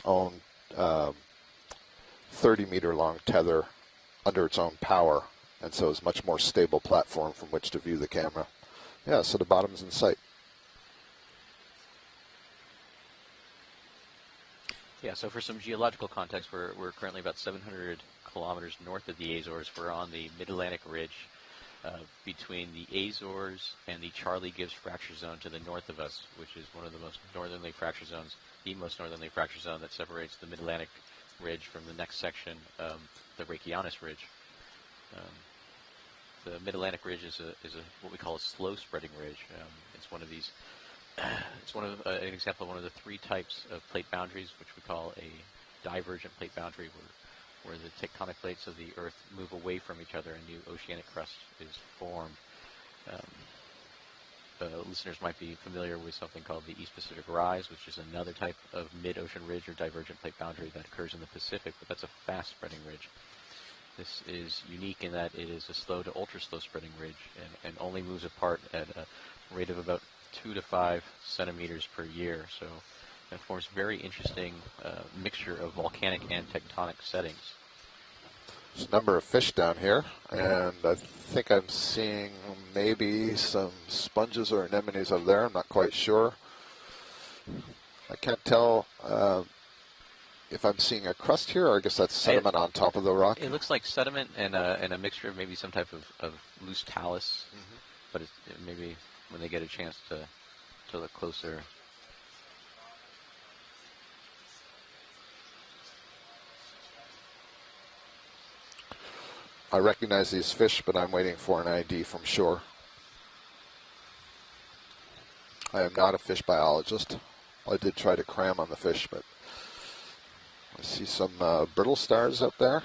its own 30-meter long tether under its own power, and so it's a much more stable platform from which to view the camera. Yeah, so the bottom's in sight. Yeah, so for some geological context, we're currently about 700 kilometers north of the Azores. We're on the Mid-Atlantic Ridge between the Azores and the Charlie Gibbs fracture zone to the north of us, which is one of the most northerly fracture zones, the most northerly fracture zone that separates the Mid-Atlantic Ridge from the next section, the Okeanos Ridge. The Mid-Atlantic Ridge is what we call a slow-spreading ridge. It's one of these. It's an example of one of the three types of plate boundaries, which we call a divergent plate boundary, where the tectonic plates of the Earth move away from each other and new oceanic crust is formed. Listeners might be familiar with something called the East Pacific Rise, which is another type of mid-ocean ridge or divergent plate boundary that occurs in the Pacific, but that's a fast-spreading ridge. This is unique in that it is a slow to ultra-slow spreading ridge and only moves apart at a rate of about 2 to 5 centimeters per year. So it forms a very interesting mixture of volcanic and tectonic settings. There's a number of fish down here, and I think I'm seeing maybe some sponges or anemones over there. I'm not quite sure. I can't tell if I'm seeing a crust here, or I guess that's sediment on top of the rock. It looks like sediment and a mixture of maybe some type of loose talus, but it maybe when they get a chance to look closer. I recognize these fish, but I'm waiting for an ID from shore. I am not a fish biologist. I did try to cram on the fish, but I see some brittle stars up there.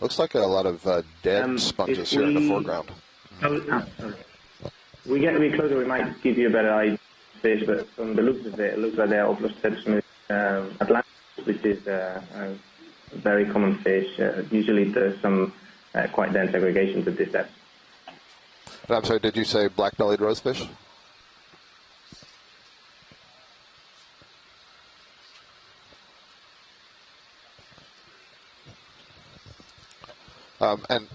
Looks like a lot of dead sponges here in the foreground. We get a bit closer, we might give you a better idea of fish, but from the looks of it, it looks like they're Oplostepsmus atlantis, which is a very common fish. Usually there's some quite dense aggregations at this depth. I'm sorry, did you say black-bellied rosefish? And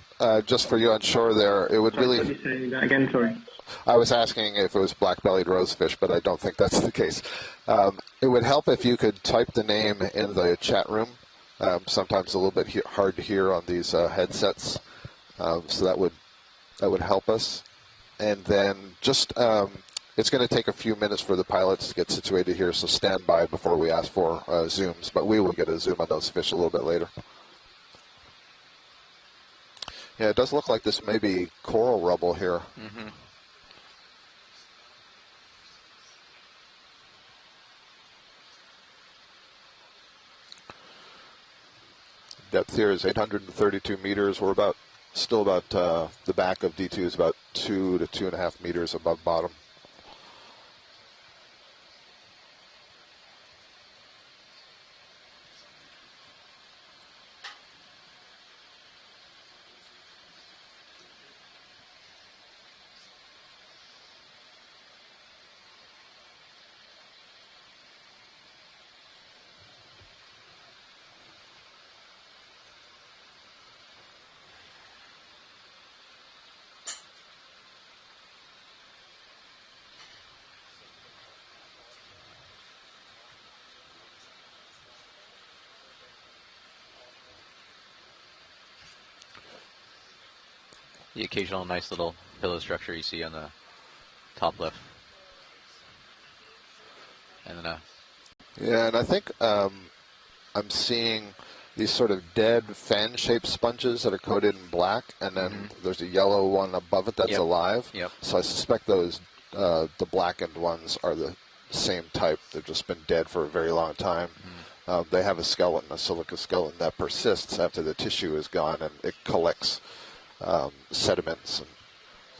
just for you on shore there, it would really... Could you say that again, sorry? I was asking if it was black-bellied rosefish, but I don't think that's the case. It would help if you could type the name in the chat room. Sometimes a little bit hard to hear on these headsets, so that would help us. And then just it's going to take a few minutes for the pilots to get situated here, so stand by before we ask for zooms. But we will get a zoom on those fish a little bit later. Yeah, it does look like this may be coral rubble here. Mm-hmm. Depth here is 832 meters. We're still about the back of D2 is about 2 to 2.5 meters above bottom. The occasional nice little pillow structure you see on the top left. And then yeah, and I think I'm seeing these sort of dead fan-shaped sponges that are coated in black, and then there's a yellow one above it that's alive. Yep. So I suspect those the blackened ones are the same type. They've just been dead for a very long time. They have a skeleton, a silica skeleton that persists after the tissue is gone, and it collects sediments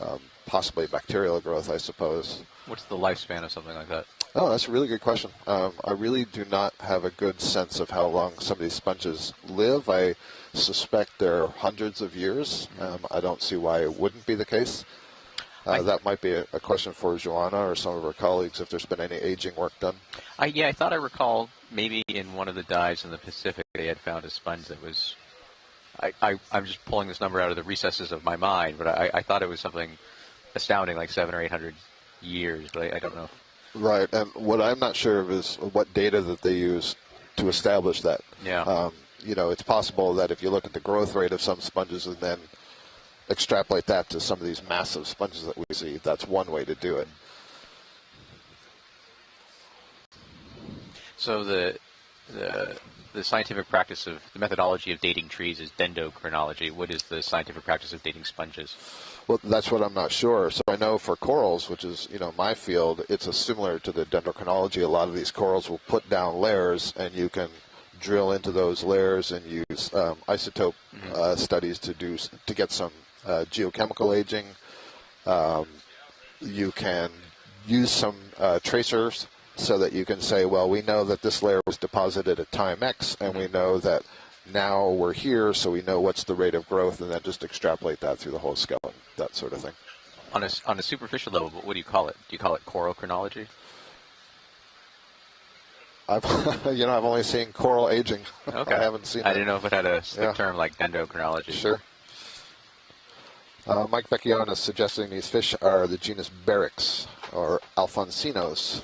and possibly bacterial growth, I suppose. What's the lifespan of something like that? Oh, that's a really good question. I really do not have a good sense of how long some of these sponges live. I suspect they're hundreds of years. I don't see why it wouldn't be the case. That might be a question for Joanna or some of her colleagues if there's been any aging work done. Yeah, I thought I recall maybe in one of the dives in the Pacific they had found a sponge that was. I'm just pulling this number out of the recesses of my mind, but I thought it was something astounding, like 700 or 800 years, but I don't know. Right, and what I'm not sure of is what data that they use to establish that. Yeah. It's possible that if you look at the growth rate of some sponges and then extrapolate that to some of these massive sponges that we see, that's one way to do it. So the scientific practice of the methodology of dating trees is dendrochronology. What is the scientific practice of dating sponges? Well, that's what I'm not sure. So I know for corals, which is my field, it's similar to the dendrochronology. A lot of these corals will put down layers, and you can drill into those layers and use isotope studies to get some geochemical aging. You can use some tracers so that you can say, well, we know that this layer was deposited at time X, and we know that now we're here, so we know what's the rate of growth, and then just extrapolate that through the whole skeleton, that sort of thing. On a superficial level, what do you call it? Do you call it coral chronology? I've only seen coral aging. Okay. I haven't seen. I didn't know if it had a term like dendrochronology. Sure. Mike Vecchione is suggesting these fish are the genus Beryx or Alfonsinos.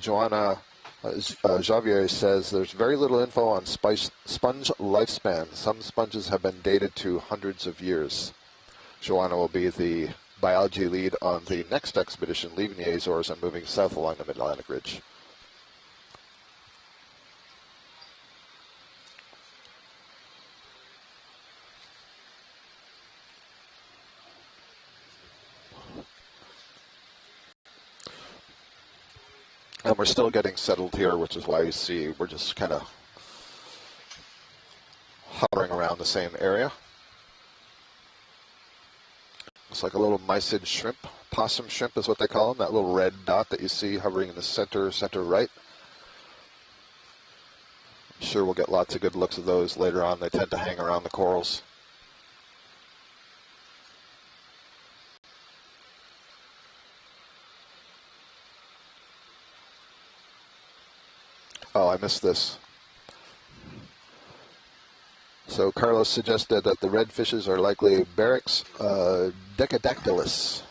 Joanna Javier says there's very little info on sponge lifespan. Some sponges have been dated to hundreds of years. Joanna will be the biology lead on the next expedition leaving the Azores and moving south along the Mid-Atlantic Ridge. And we're still getting settled here, which is why you see we're just kind of hovering around the same area. Looks like a little mysid shrimp. Possum shrimp is what they call them, that little red dot that you see hovering in the center right. I'm sure we'll get lots of good looks of those later on. They tend to hang around the corals. Oh, I missed this. So Carlos suggested that the red fishes are likely Beryx decadactylus,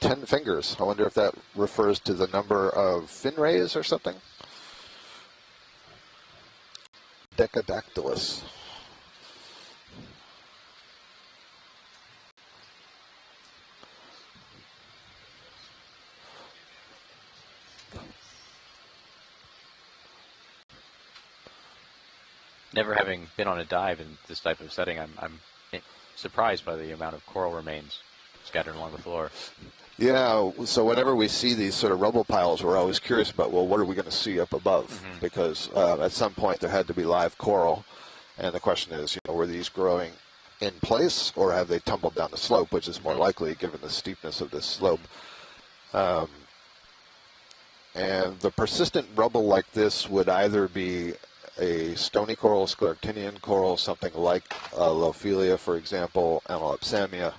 10 fingers. I wonder if that refers to the number of fin rays or something. Decadactylus. Never having been on a dive in this type of setting, I'm surprised by the amount of coral remains scattered along the floor. Yeah, so whenever we see these sort of rubble piles, we're always curious about, well, what are we going to see up above? Because at some point there had to be live coral, and the question is, were these growing in place, or have they tumbled down the slope, which is more likely given the steepness of this slope. And the persistent rubble like this would either be a stony coral, scleractinian coral, something like Lophelia, for example, Amelopsamia.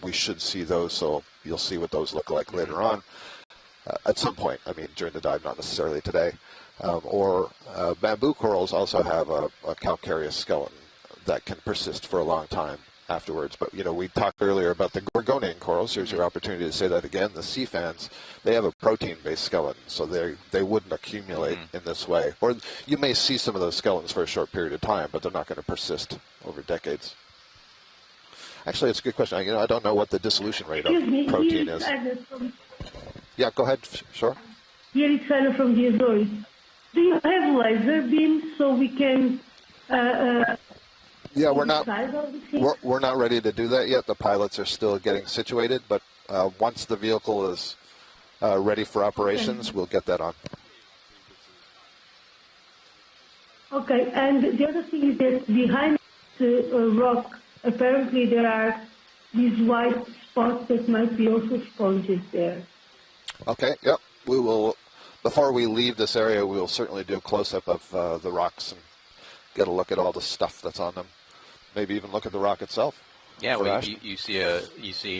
We should see those, so you'll see what those look like later on. At some point, during the dive, not necessarily today. Or bamboo corals also have a calcareous skeleton that can persist for a long time afterwards. But, we talked earlier about the Gorgonian corals. Here's your opportunity to say that again. The sea fans, they have a protein-based skeleton, so they wouldn't accumulate in this way. Or you may see some of those skeletons for a short period of time, but they're not going to persist over decades. Actually, it's a good question. I don't know what the dissolution rate of protein is. Yeah, go ahead. Sure. Here is Phyla from the Azores. Do you have laser beams so we can... Yeah, we're not ready to do that yet. The pilots are still getting situated, but once the vehicle is ready for operations, we'll get that on. Okay, and the other thing is that behind the rock, apparently there are these white spots that might be also sponges there. Okay, yep. We will, before we leave this area, we will certainly do a close-up of the rocks and get a look at all the stuff that's on them. Maybe even look at the rock itself. Yeah, well, you see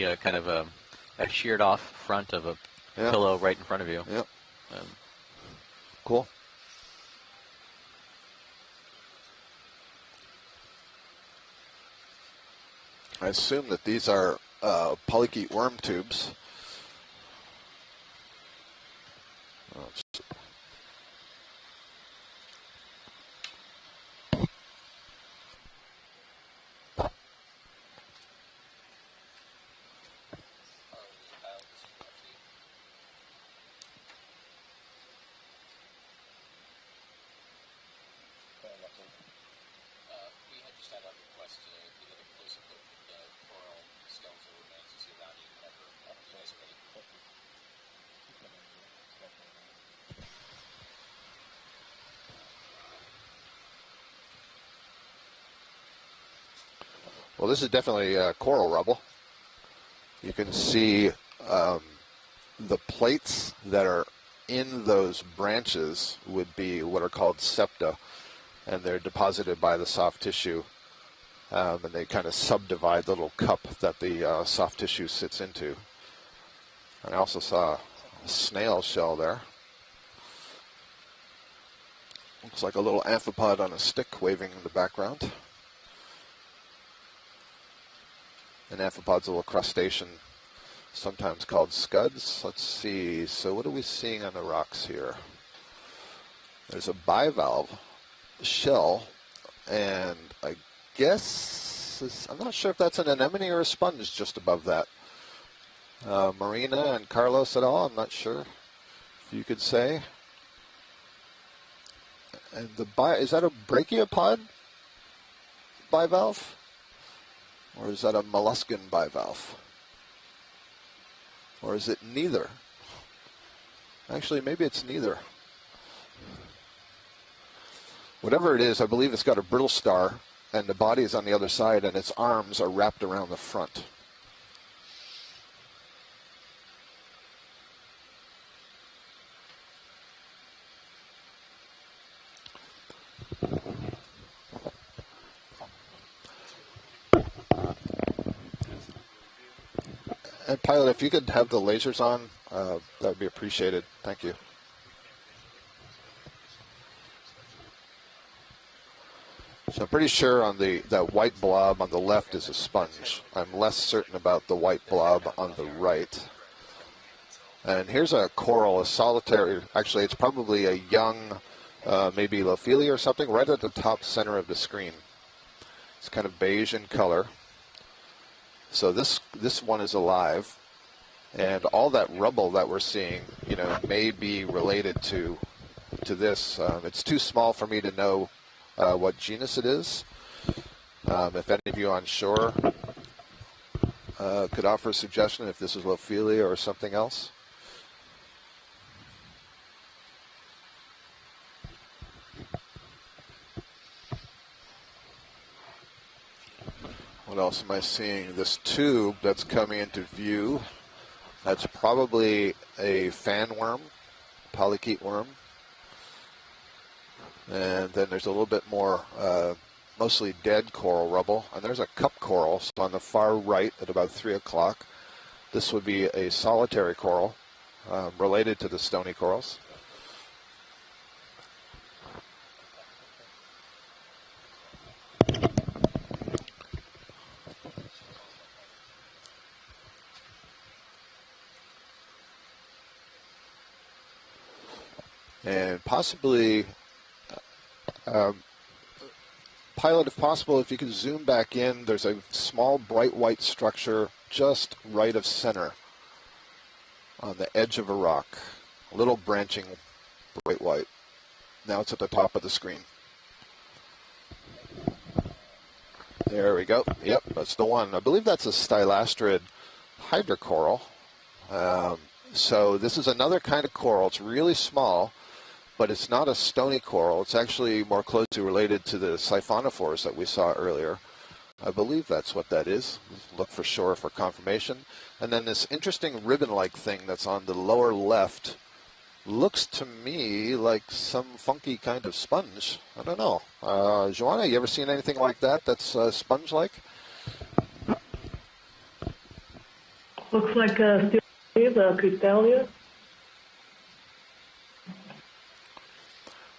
a kind of a sheared off front of a pillow right in front of you. Yep. Cool. I assume that these are polychaete worm tubes. Well, this is definitely coral rubble. You can see the plates that are in those branches would be what are called septa, and they're deposited by the soft tissue, and they kind of subdivide the little cup that the soft tissue sits into. And I also saw a snail shell there. Looks like a little amphipod on a stick waving in the background. An amphipod's a little crustacean, sometimes called scuds. Let's see, so what are we seeing on the rocks here? There's a bivalve shell, and I guess, I'm not sure if that's an anemone or a sponge just above that. Marina and Carlos et al., I'm not sure if you could say. And is that a brachiopod bivalve? Or is that a molluscan bivalve? Or is it neither? Actually, maybe it's neither. Whatever it is, I believe it's got a brittle star, and the body is on the other side, and its arms are wrapped around the front. And Pilot, if you could have the lasers on, that would be appreciated. Thank you. So I'm pretty sure on that white blob on the left is a sponge. I'm less certain about the white blob on the right. And here's a coral, a solitary, actually it's probably a young, maybe Lophelia or something, right at the top center of the screen. It's kind of beige in color. So this one is alive, and all that rubble that we're seeing, may be related to this. It's too small for me to know what genus it is. If any of you on shore could offer a suggestion if this is Lophelia or something else. What else am I seeing? This tube that's coming into view, that's probably a fan worm, polychaete worm. And then there's a little bit more, mostly dead coral rubble. And there's a cup coral so on the far right at about 3 o'clock. This would be a solitary coral related to the stony corals. And possibly, Pilot, if possible, if you could zoom back in, there's a small bright white structure just right of center on the edge of a rock. A little branching bright white. Now it's at the top of the screen. There we go. Yep, that's the one. I believe that's a Stylostrid Hydrocoral. So this is another kind of coral. It's really small, but it's not a stony coral. It's actually more closely related to the siphonophores that we saw earlier. I believe that's what that is. Look for sure for confirmation. And then this interesting ribbon-like thing that's on the lower left looks to me like some funky kind of sponge. I don't know. Joanna, you ever seen anything like that that's sponge-like? Looks like a Cryptalia.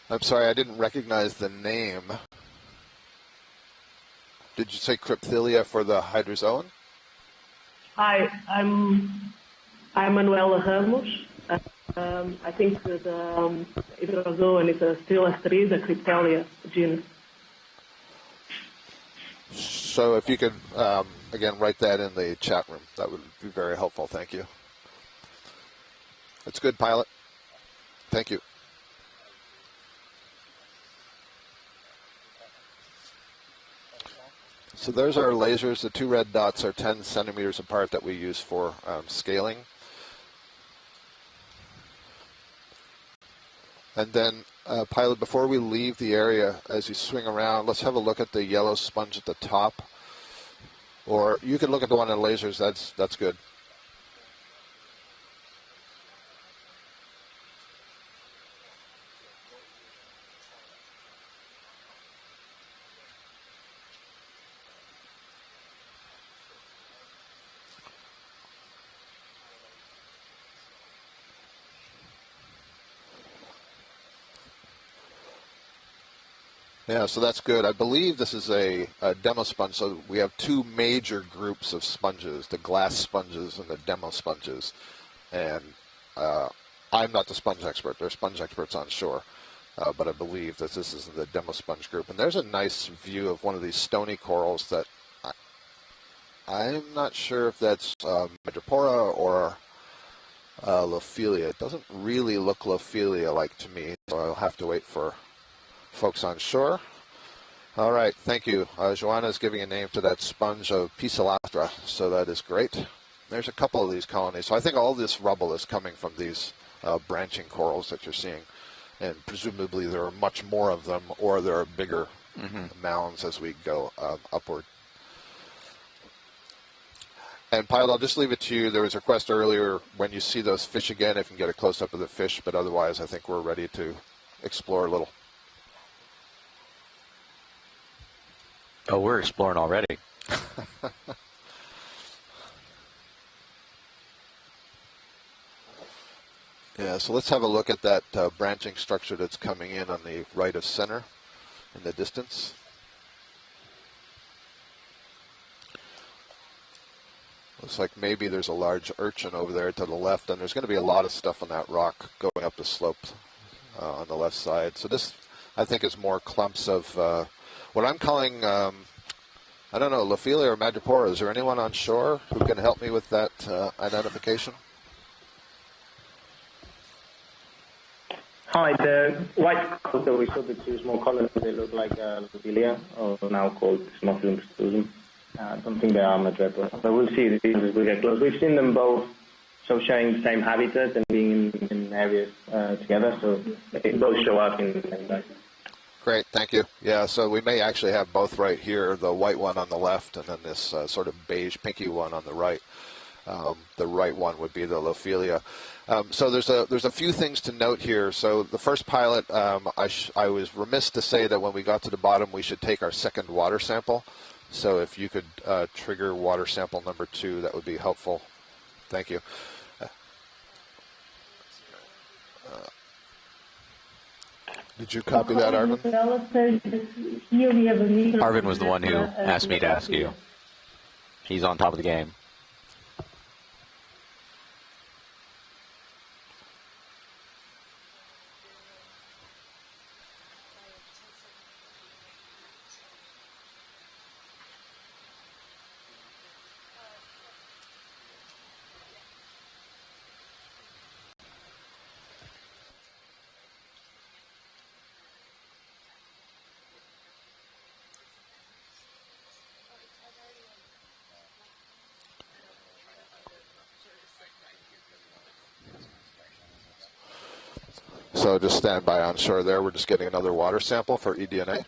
I'm sorry, I didn't recognize the name. Did you say Crypthalia for the Hydrazone? Hi, I'm Manuela Ramos. I think the Hydrazone is still a Cryptalia genus. So if you could, again, write that in the chat room, that would be very helpful. Thank you. That's good, Pilot. Thank you. So there's our lasers. The two red dots are 10 centimeters apart that we use for scaling. And then, Pilot, before we leave the area, as you swing around, let's have a look at the yellow sponge at the top. Or you can look at the one in lasers. That's good. Yeah, so that's good. I believe this is a demo sponge. So we have two major groups of sponges, the glass sponges and the demo sponges. And I'm not the sponge expert. There are sponge experts on shore. But I believe that this is the demo sponge group. And there's a nice view of one of these stony corals that I'm not sure if that's Madrepora or Lophelia. It doesn't really look Lophelia-like to me, so I'll have to wait for folks on shore. All right, thank you. Joanna is giving a name to that sponge of Phyla, so that is great. There's a couple of these colonies. So I think all this rubble is coming from these branching corals that you're seeing, and presumably there are much more of them, or there are bigger mounds as we go upward. And Pilot, I'll just leave it to you. There was a request earlier when you see those fish again, if you can get a close-up of the fish, but otherwise I think we're ready to explore a little. Oh, we're exploring already. Yeah, so let's have a look at that branching structure that's coming in on the right of center in the distance. Looks like maybe there's a large urchin over there to the left, and there's going to be a lot of stuff on that rock going up the slope on the left side. So this, I think, is more clumps of what I'm calling, I don't know, Lophelia or Madrepora. Is there anyone on shore who can help me with that identification? Hi, the white colors that we saw, the two small colors, they look like Lophelia, or now called Smophilum stusum. I don't think they are Madrepora, but we'll see as we get close. We've seen them both sharing the same habitat and being in areas together, so they both show up in the same place. Great, thank you. Yeah, so we may actually have both right here, the white one on the left and then this sort of beige pinky one on the right. The right one would be the Lophelia. So there's a few things to note here. So the first pilot, I was remiss to say that when we got to the bottom, we should take our second water sample. So if you could trigger water sample number 2, that would be helpful. Thank you. Did you copy that, Arvin? Arvin was the one who asked me to ask you. He's on top of the game. So just stand by on shore there. We're just getting another water sample for eDNA.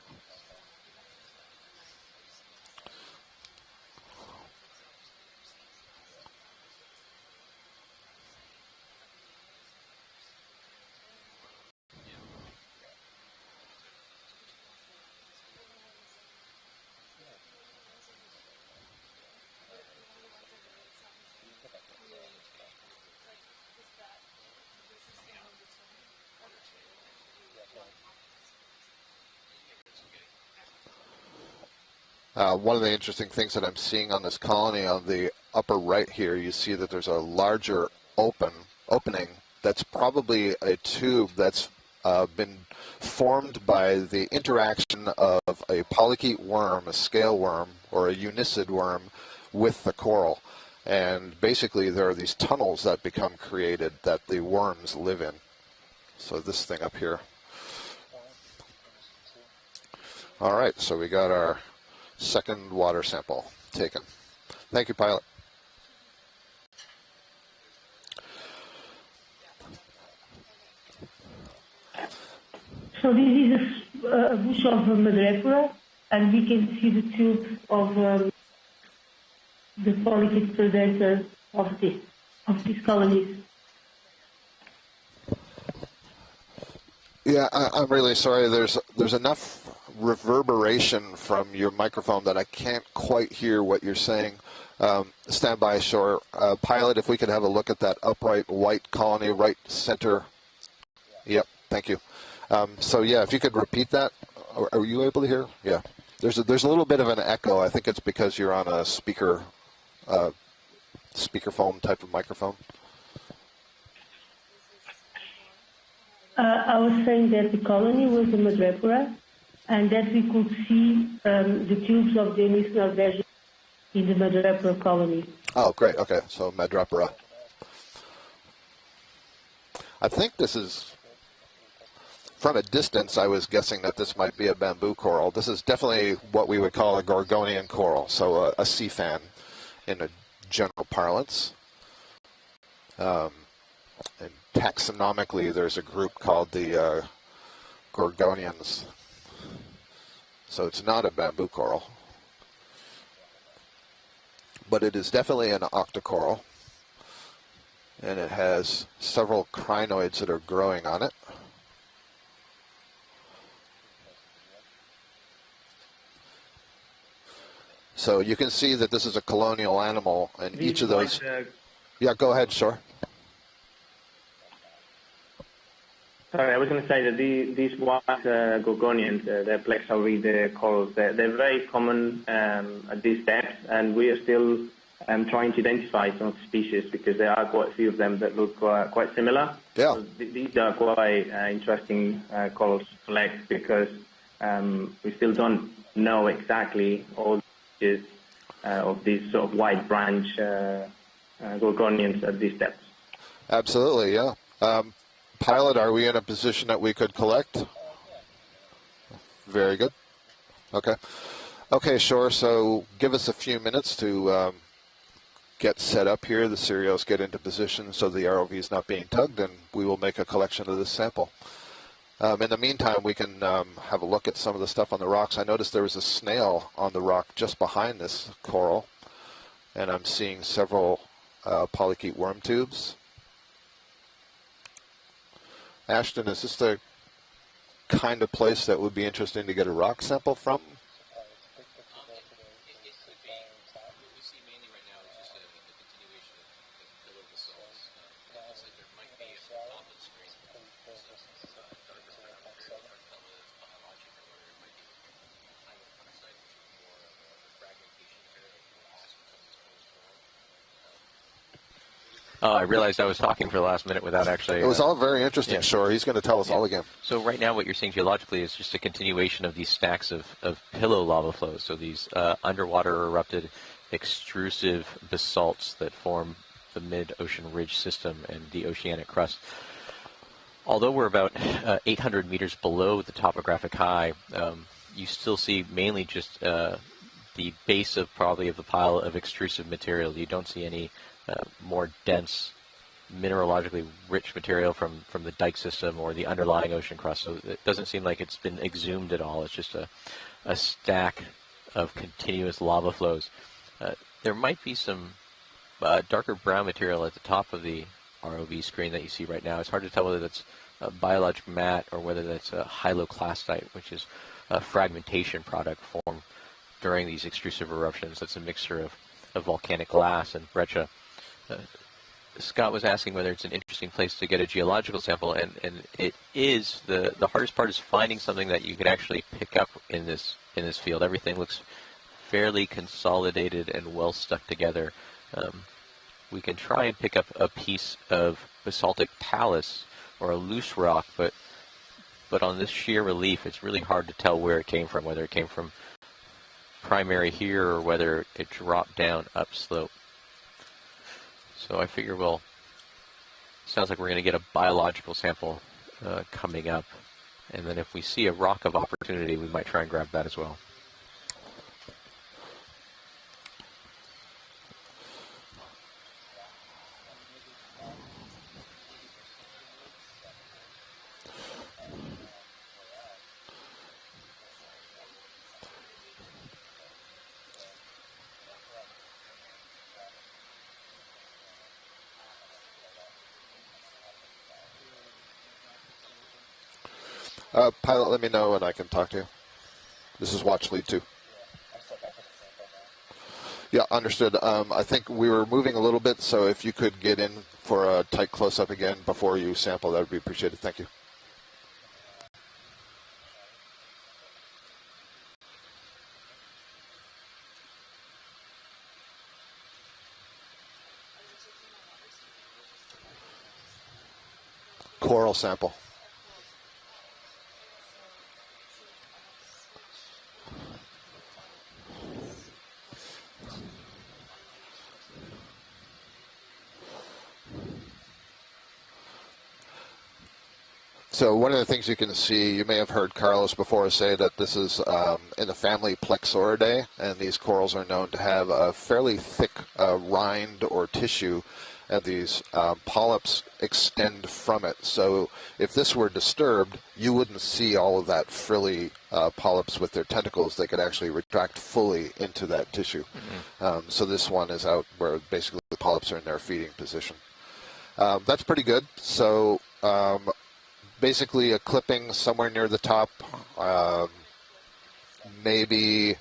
One of the interesting things that I'm seeing on this colony on the upper right here, you see that there's a larger opening that's probably a tube that's been formed by the interaction of a polychaete worm, a scale worm, or a unicid worm with the coral. And basically there are these tunnels that become created that the worms live in. So this thing up here. All right, so we got our second water sample taken. Thank you, pilot. So this is a bush of Madrepora, and we can see the tube of the polychaete predator of these colonies. Yeah, I'm really sorry. There's enough reverberation from your microphone that I can't quite hear what you're saying. Stand by, Shore. Pilot, if we could have a look at that upright white colony, right center. Yep, thank you. So yeah, if you could repeat that. Are you able to hear? Yeah. There's a little bit of an echo. I think it's because you're on a speakerphone type of microphone. I was saying that the colony was the Madrepora, and that we could see the tubes of the Nisnar version in the Madrepora colony. Oh, great. Okay, so Madrepora. I think this is, from a distance, I was guessing that this might be a bamboo coral. This is definitely what we would call a Gorgonian coral, so a sea fan in a general parlance. And taxonomically, there's a group called the Gorgonians. So it's not a bamboo coral. But it is definitely an Octa Coral. And it has several crinoids that are growing on it. So you can see that this is a colonial animal, and each of those... Yeah, go ahead, Shore. Sorry, I was going to say that these white Gorgonians, they're plexaurid corals, they're very common at this depth, and we are still trying to identify some of the species because there are quite a few of them that look quite similar. Yeah. So these are quite interesting corals to collect because we still don't know exactly all the species of these sort of wide branch Gorgonians at this depth. Absolutely, yeah. Pilot, are we in a position that we could collect? Very good. Okay. Okay, Shore, so give us a few minutes to get set up here. The cereals get into position so the ROV is not being tugged, and we will make a collection of this sample. In the meantime, we can have a look at some of the stuff on the rocks. I noticed there was a snail on the rock just behind this coral, and I'm seeing several polychaete worm tubes. Ashton, is this the kind of place that would be interesting to get a rock sample from? It could be. What we see mainly right now is just a continuation of Phyla basalts. It looks like there might be a top of the screen some darker brown material from Phyla biological, or it might be kind of untitled, which is more of a fragmentation material as some of these corals form. Oh, I realized I was talking for the last minute without actually... It was all very interesting, yeah. Shore. He's going to tell us all again. So right now what you're seeing geologically is just a continuation of these stacks of pillow lava flows. So these underwater erupted extrusive basalts that form the mid-ocean ridge system and the oceanic crust. Although we're about 800 meters below the topographic high, you still see mainly just the base of the pile of extrusive material. You don't see any more dense, mineralogically rich material from the dike system or the underlying ocean crust. So it doesn't seem like it's been exhumed at all. It's just a stack of continuous lava flows. There might be some darker brown material at the top of the ROV screen that you see right now. It's hard to tell whether that's a biologic mat or whether that's a hyaloclastite, which is a fragmentation product formed during these extrusive eruptions. That's a mixture of volcanic glass and breccia. Scott was asking whether it's an interesting place to get a geological sample, and it is. The hardest part is finding something that you can actually pick up in this field. Everything looks fairly consolidated and well stuck together. We can try and pick up a piece of basaltic talus or a loose rock, but on this sheer relief, it's really hard to tell where it came from, whether it came from primary here or whether it dropped down upslope. So I figure sounds like we're going to get a biological sample coming up, and then if we see a rock of opportunity, we might try and grab that as well. Pilot, let me know and I can talk to you. This is watch lead 2. Yeah, understood. I think we were moving a little bit, so if you could get in for a tight close-up again before you sample, that would be appreciated. Thank you. Coral sample. So one of the things you can see, you may have heard Carlos before say that this is in the family Plexauridae, and these corals are known to have a fairly thick rind or tissue, and these polyps extend from it. So if this were disturbed, you wouldn't see all of that frilly polyps with their tentacles. They could actually retract fully into that tissue. Mm-hmm. So this one is out where basically the polyps are in their feeding position. That's pretty good. So basically a clipping somewhere near the top, maybe,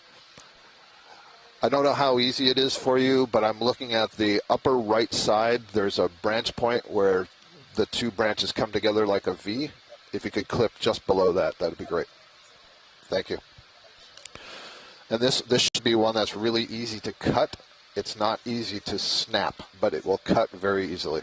I don't know how easy it is for you, but I'm looking at the upper right side. There's a branch point where the two branches come together like a V. If you could clip just below that, that would be great. Thank you. And this should be one that's really easy to cut. It's not easy to snap, but it will cut very easily.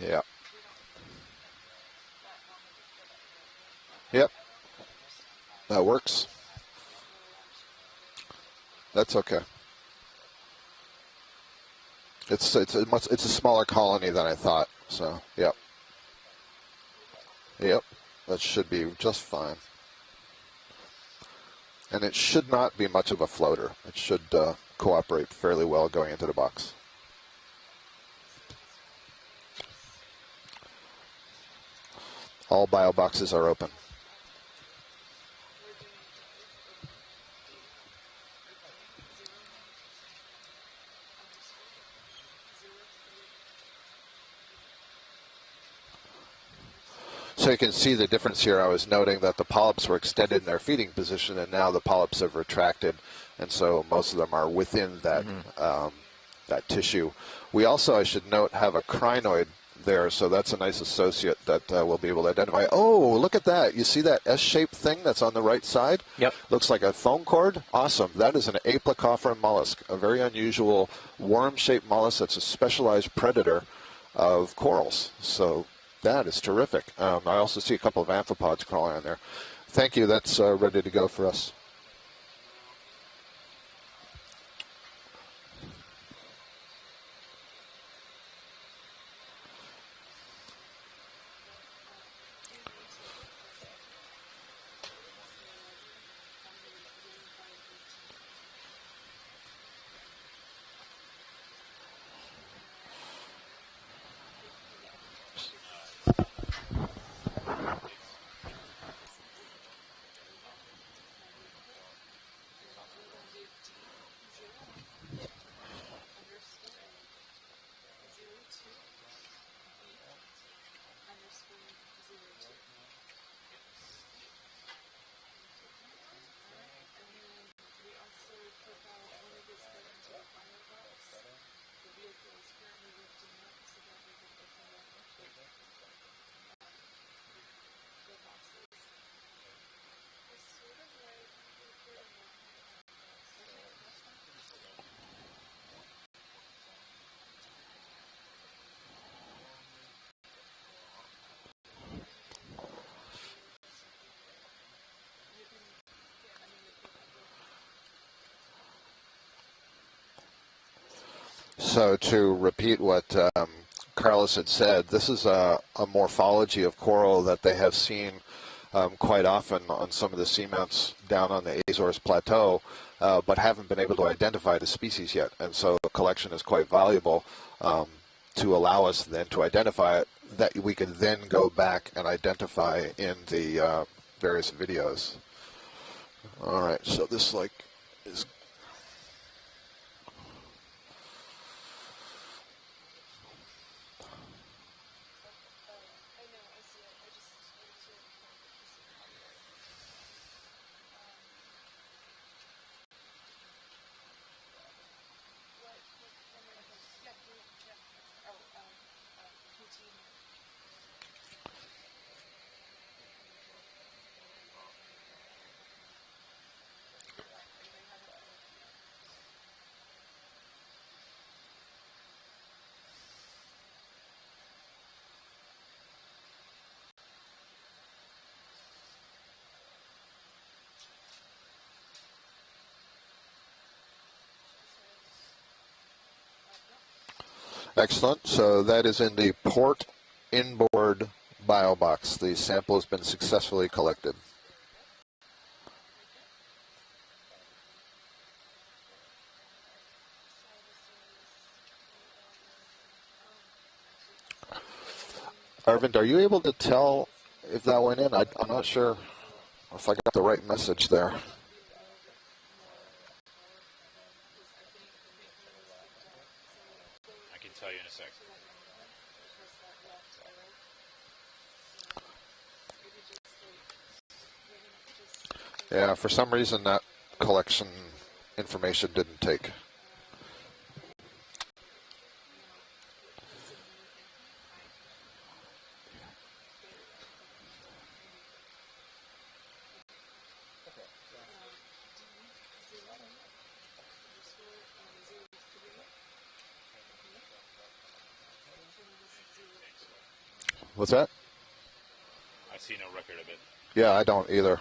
Yeah. Yep. That works. That's okay. It's a smaller colony than I thought. So, yep. Yep. That should be just fine. And it should not be much of a floater. It should cooperate fairly well going into the box. All bio boxes are open. So you can see the difference here. I was noting that the polyps were extended in their feeding position, and now the polyps have retracted, and so most of them are within that that tissue. We also, I should note, have a crinoid there, so that's a nice associate that we'll be able to identify. Oh, look at that. You see that S-shaped thing that's on the right side? Yep. Looks like a phone cord. Awesome. That is an Aplacophora mollusk, a very unusual worm-shaped mollusk that's a specialized predator of corals. So that is terrific. I also see a couple of amphipods crawling on there. Thank you. That's ready to go for us. So to repeat what Carlos had said, this is a morphology of coral that they have seen quite often on some of the seamounts down on the Azores Plateau, but haven't been able to identify the species yet. And so the collection is quite valuable to allow us then to identify it, that we can then go back and identify in the various videos. All right, so this is. Excellent. So that is in the port inboard bio box. The sample has been successfully collected. Arvind, are you able to tell if that went in? I'm not sure if I got the right message there. I can tell you in a sec. Yeah, for some reason that collection information didn't take. What's that? I see no record of it. Yeah, I don't either.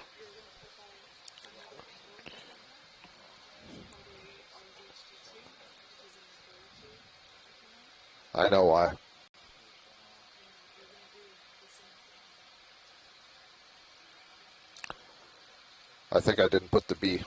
I know why. I think I didn't put the B.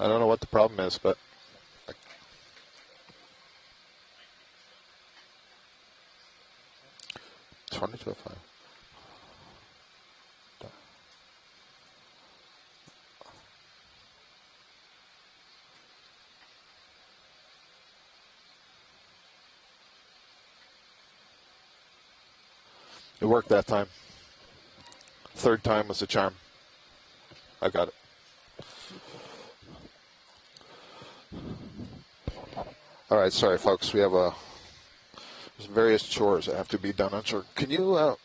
I don't know what the problem is, but 2205. It worked that time. Third time was the charm. I got it. All right, sorry, folks. We have there's various chores that have to be done. I'm sure. Can you?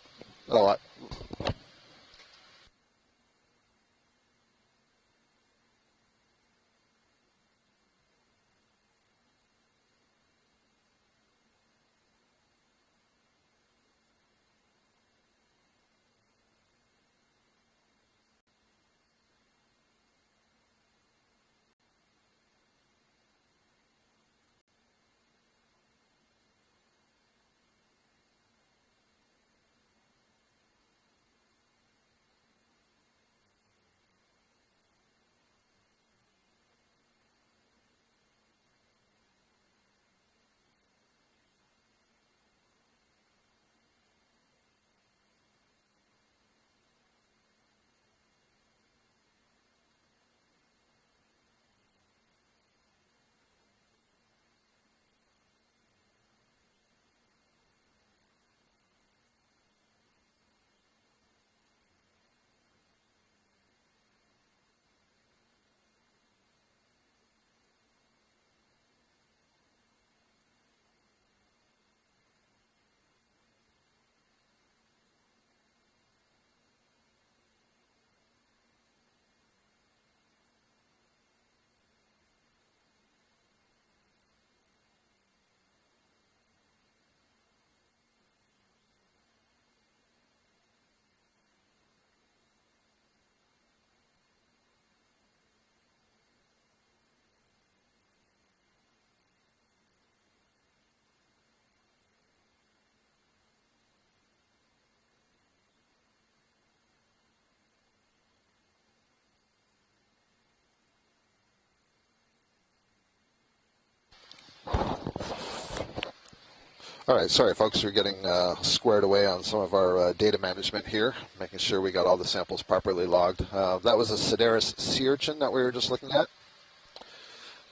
All right, sorry folks, we're getting squared away on some of our data management here, making sure we got all the samples properly logged. That was a Sideris sea urchin that we were just looking at.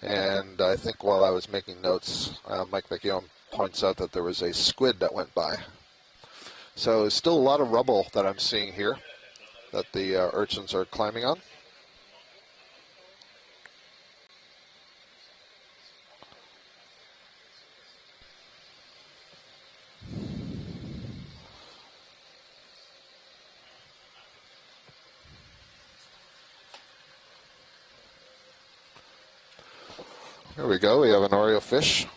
And I think while I was making notes, Mike Vecchione points out that there was a squid that went by. So still a lot of rubble that I'm seeing here that the urchins are climbing on. Here we go, we have an Oreo fish.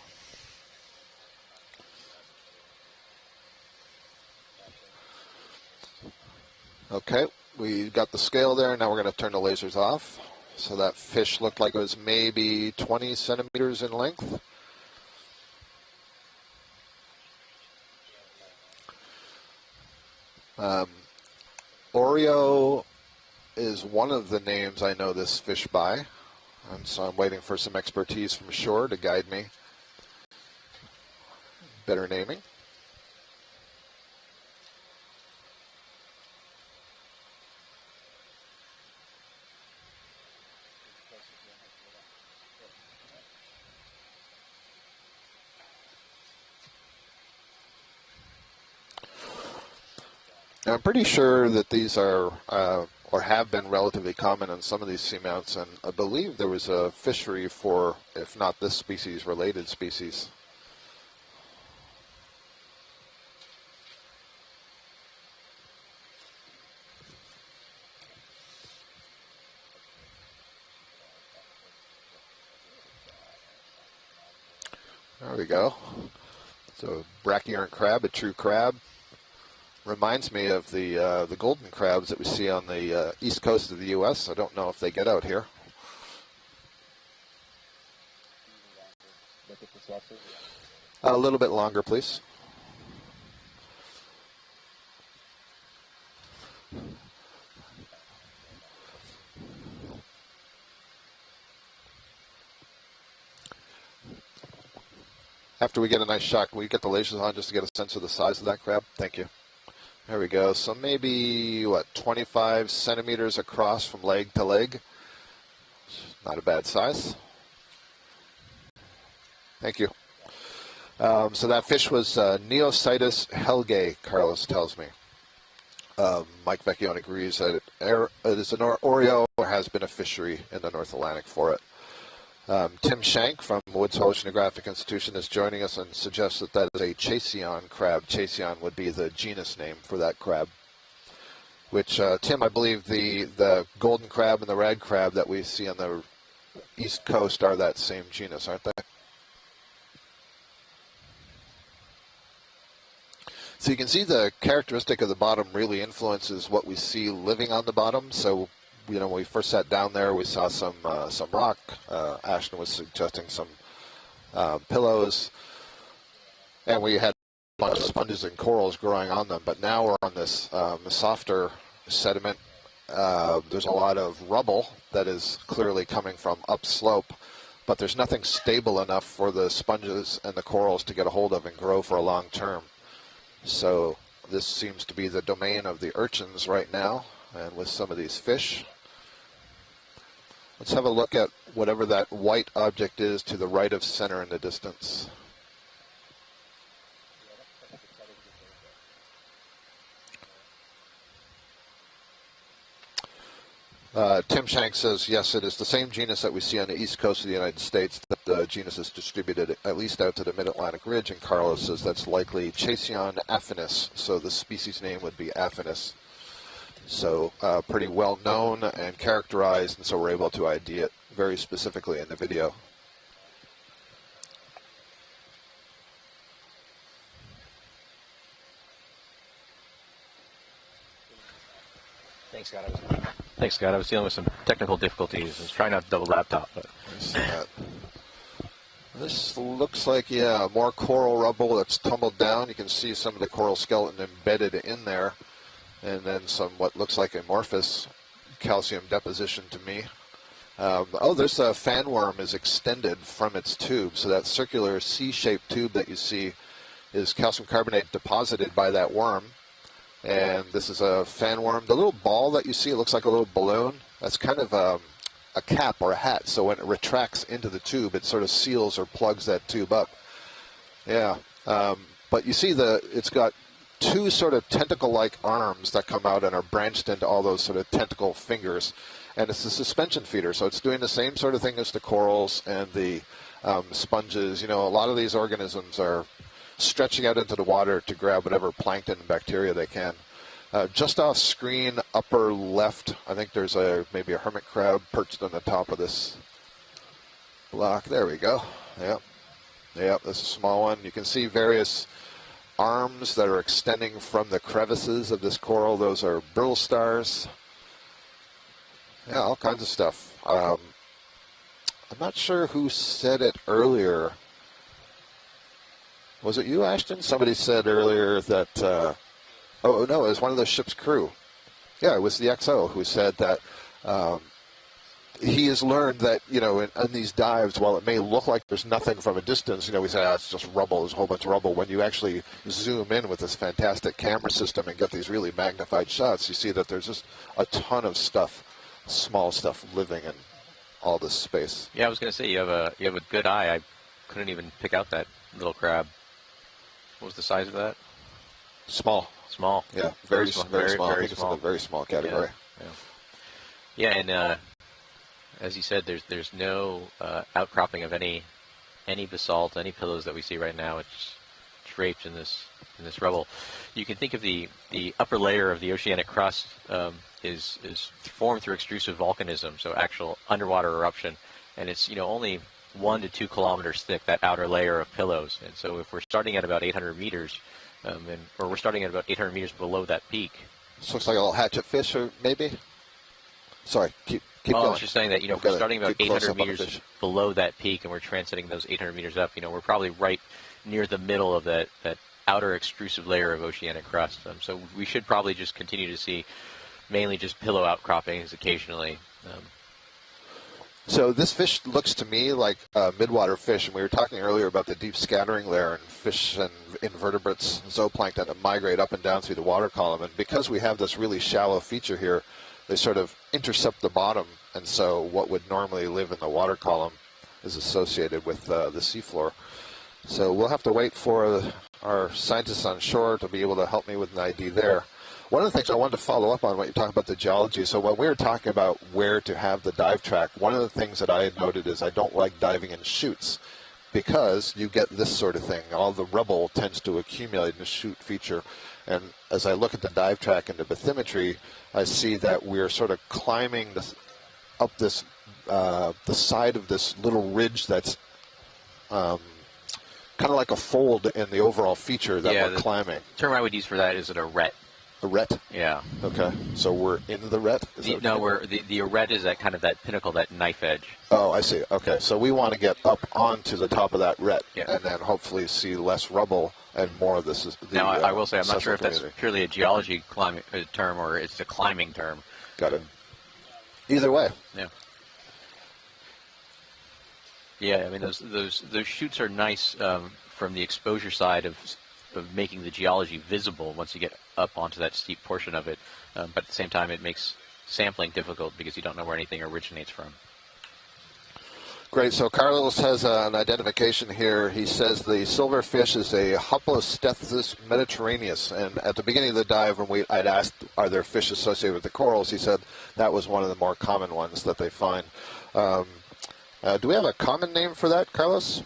Okay, we got the scale there, now we're going to turn the lasers off. So that fish looked like it was maybe 20 centimeters in length. Oreo is one of the names I know this fish by. And so I'm waiting for some expertise from shore to guide me. Better naming. Now, I'm pretty sure that these are or have been relatively common on some of these seamounts, and I believe there was a fishery for, if not this species, related species. There we go. So brachyurn crab, a true crab. Reminds me of the golden crabs that we see on the east coast of the U.S. I don't know if they get out here. A little bit longer, please. After we get a nice shot, can we get the lasers on just to get a sense of the size of that crab? Thank you. There we go. So maybe, 25 centimeters across from leg to leg. Not a bad size. Thank you. So that fish was Neositis helgae, Carlos tells me. Mike Vecchione agrees that it is an Oreo or has been a fishery in the North Atlantic for it. Tim Shank from Woods Hole Oceanographic Institution is joining us and suggests that that is a Chasion crab. Chasion would be the genus name for that crab. Which, Tim, I believe the golden crab and the red crab that we see on the east coast are that same genus, aren't they? So you can see the characteristic of the bottom really influences what we see living on the bottom. So, when we first sat down there, we saw some rock. Ashton was suggesting some pillows, and we had a bunch of sponges and corals growing on them. But now we're on this softer sediment. There's a lot of rubble that is clearly coming from upslope, but there's nothing stable enough for the sponges and the corals to get a hold of and grow for a long term. So this seems to be the domain of the urchins right now, and with some of these fish. Let's have a look at whatever that white object is to the right of center in the distance. Tim Shank says, yes, it is the same genus that we see on the east coast of the United States. That the genus is distributed at least out to the mid-Atlantic ridge, and Carlos says that's likely Chasion affinis, so the species name would be affinis. So pretty well known and characterized, and so we're able to ID it very specifically in the video. Thanks, Scott. I was dealing with some technical difficulties. I was trying not to double laptop. But. This looks like, more coral rubble that's tumbled down. You can see some of the coral skeleton embedded in there. And then some what looks like amorphous calcium deposition to me. There's a fan worm is extended from its tube. So that circular C-shaped tube that you see is calcium carbonate deposited by that worm. And this is a fan worm. The little ball that you see, it looks like a little balloon. That's kind of a cap or a hat. So when it retracts into the tube, it sort of seals or plugs that tube up. Yeah. But you see it's got two sort of tentacle-like arms that come out and are branched into all those sort of tentacle fingers. And it's a suspension feeder. So it's doing the same sort of thing as the corals and the sponges. You know, a lot of these organisms are stretching out into the water to grab whatever plankton and bacteria they can. Just off screen, upper left, I think there's maybe a hermit crab perched on the top of this block. There we go. Yep. Yep, that's a small one. You can see various arms that are extending from the crevices of this coral. Those are brittle stars. Yeah, all kinds of stuff. I'm not sure who said it earlier. Was it you, Ashton? Somebody said earlier that, oh, no, it was one of the ship's crew. Yeah, it was the XO who said that he has learned that, you know, in these dives, while it may look like there's nothing from a distance, you know, we say, it's just rubble, there's a whole bunch of rubble. When you actually zoom in with this fantastic camera system and get these really magnified shots, you see that there's just a ton of stuff, small stuff living in all this space. Yeah, I was going to say, you have a good eye. I couldn't even pick out that little crab. What was the size of that? Small. Small. Yeah, very small. Very I think it's small. in the very small category. Yeah, and as you said, there's no outcropping of any basalt, any pillows that we see right now. It's draped in this rubble. You can think of the upper layer of the oceanic crust is formed through extrusive volcanism, so actual underwater eruption, and it's only 1 to 2 kilometers thick, that outer layer of pillows. And so if we're starting at about 800 meters, or we're starting at about 800 meters below that peak. This looks like a little hatchet fish, or maybe. Sorry, keep going. I was just saying that, if we're starting about 800 meters below that peak and we're transiting those 800 meters up, we're probably right near the middle of that outer extrusive layer of oceanic crust. So we should probably just continue to see mainly just pillow outcroppings occasionally. So this fish looks to me like a midwater fish, and we were talking earlier about the deep scattering layer and fish and invertebrates, zooplankton that migrate up and down through the water column. And because we have this really shallow feature here, they sort of intercept the bottom, and so what would normally live in the water column is associated with the seafloor. So we'll have to wait for our scientists on shore to be able to help me with an ID there. One of the things I wanted to follow up on when you talk about the geology, so when we were talking about where to have the dive track, one of the things that I had noted is I don't like diving in chutes because you get this sort of thing. All the rubble tends to accumulate in the chute feature. And as I look at the dive track and the bathymetry, I see that we're sort of climbing up this, the side of this little ridge that's kind of like a fold in the overall feature that we're climbing. The term I would use for that is an arete. A ret? Yeah. Okay. So we're in the ret? The arete is that kind of that pinnacle, that knife edge. Oh, I see. Okay. So we want to get up onto the top of that ret and then hopefully see less rubble and more of this. Now, I will say I'm not sure if that's purely a geology term or it's a climbing term. Got it. Either way. Yeah. Yeah, I mean, those chutes are nice from the exposure side of making the geology visible once you get up onto that steep portion of it. But at the same time, it makes sampling difficult because you don't know where anything originates from. Great. So Carlos has an identification here. He says the silverfish is a Hypostethus mediterraneus. And at the beginning of the dive, when I'd asked, are there fish associated with the corals, he said that was one of the more common ones that they find. Do we have a common name for that, Carlos?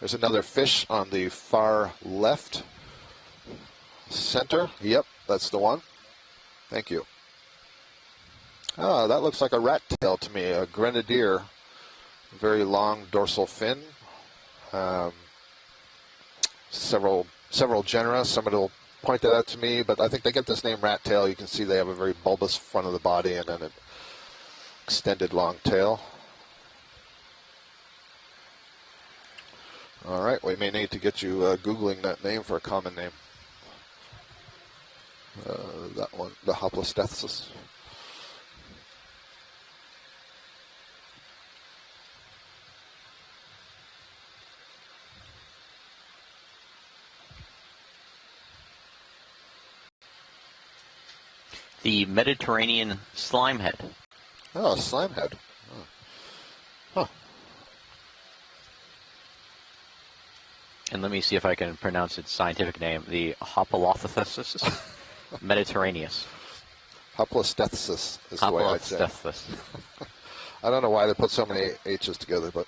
There's another fish on the far left center. Yep, that's the one. Thank you. Oh, that looks like a rat tail to me, a grenadier. Very long dorsal fin. Several genera. Somebody will point that out to me, but I think they get this name rat tail. You can see they have a very bulbous front of the body and then an extended long tail. All right, we may need to get you Googling that name for a common name. that one, the Hoplostethsis. The Mediterranean slimehead. Oh, slimehead. Oh. Huh. And let me see if I can pronounce its scientific name. The Hopalothothesis mediterraneus. Hoplostethsis is the way I'd say. Hoplostethis. I don't know why they put so many H's together, but...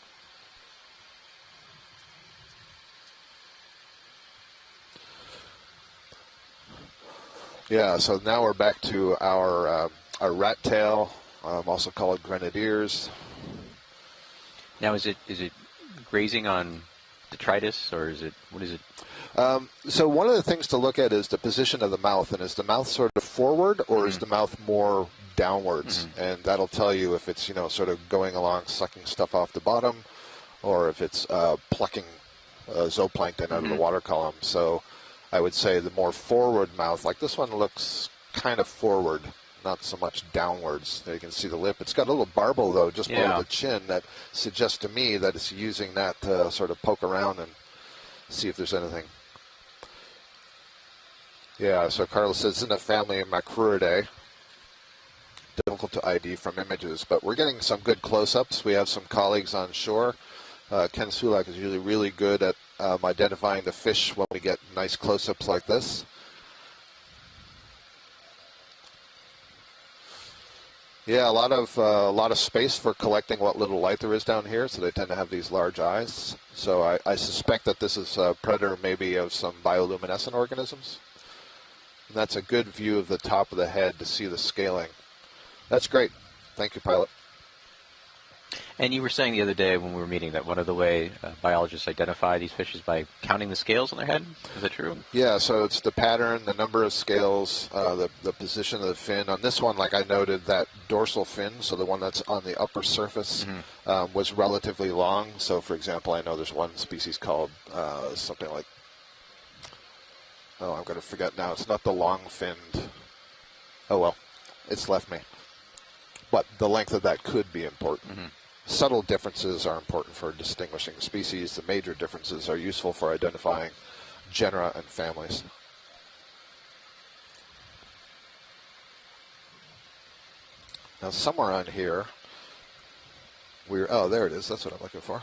Yeah, so now we're back to our rat tail, also called grenadiers. Now, is it grazing on detritus, or is it, what is it? So one of the things to look at is the position of the mouth, and is the mouth sort of forward, or is the mouth more downwards? And that'll tell you if it's, sort of going along, sucking stuff off the bottom, or if it's plucking zooplankton out of the water column. So I would say the more forward mouth, like this one looks kind of forward, not so much downwards. There you can see the lip. It's got a little barbel, though, just below the chin that suggests to me that it's using that to sort of poke around and see if there's anything. Yeah, so Carlos says it's in the family of Macrouridae. Difficult to ID from images, but we're getting some good close-ups. We have some colleagues on shore. Ken Sulak is usually really good at identifying the fish when we get nice close-ups like this. Yeah, a lot of space for collecting what little light there is down here, so they tend to have these large eyes. So I suspect that this is a predator maybe of some bioluminescent organisms. And that's a good view of the top of the head to see the scaling. That's great. Thank you, pilot. And you were saying the other day when we were meeting that one of the way biologists identify these fish is by counting the scales on their head. Is that true? Yeah, so it's the pattern, the number of scales, the position of the fin. On this one, like I noted, that dorsal fin, so the one that's on the upper surface, was relatively long. So, for example, I know there's one species called something like, I'm going to forget now. It's not the long-finned. Oh, well, it's left me. But the length of that could be important. Subtle differences are important for distinguishing species. The major differences are useful for identifying genera and families. Now, somewhere on here, there it is. That's what I'm looking for.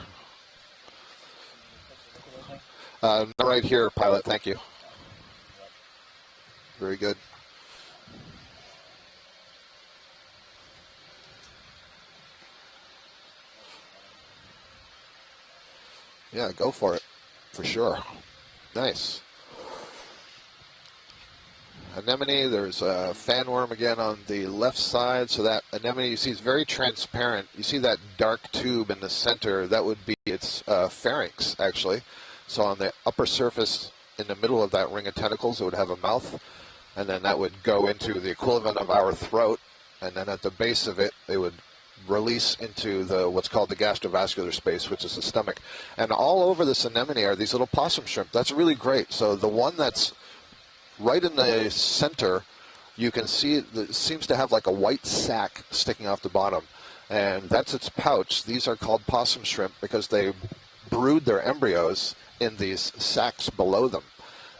Right here, pilot. Thank you. Very good. Yeah, go for it, for sure. Nice. Anemone, there's a fanworm again on the left side. So that anemone you see is very transparent. You see that dark tube in the center, that would be its pharynx, actually. So on the upper surface, in the middle of that ring of tentacles, it would have a mouth. And then that would go into the equivalent of our throat. And then at the base of it, they would release into what's called the gastrovascular space, which is the stomach. And all over this anemone are these little possum shrimp. That's really great. So the one that's right in the center, you can see it seems to have like a white sac sticking off the bottom. And that's its pouch. These are called possum shrimp because they brood their embryos in these sacs below them.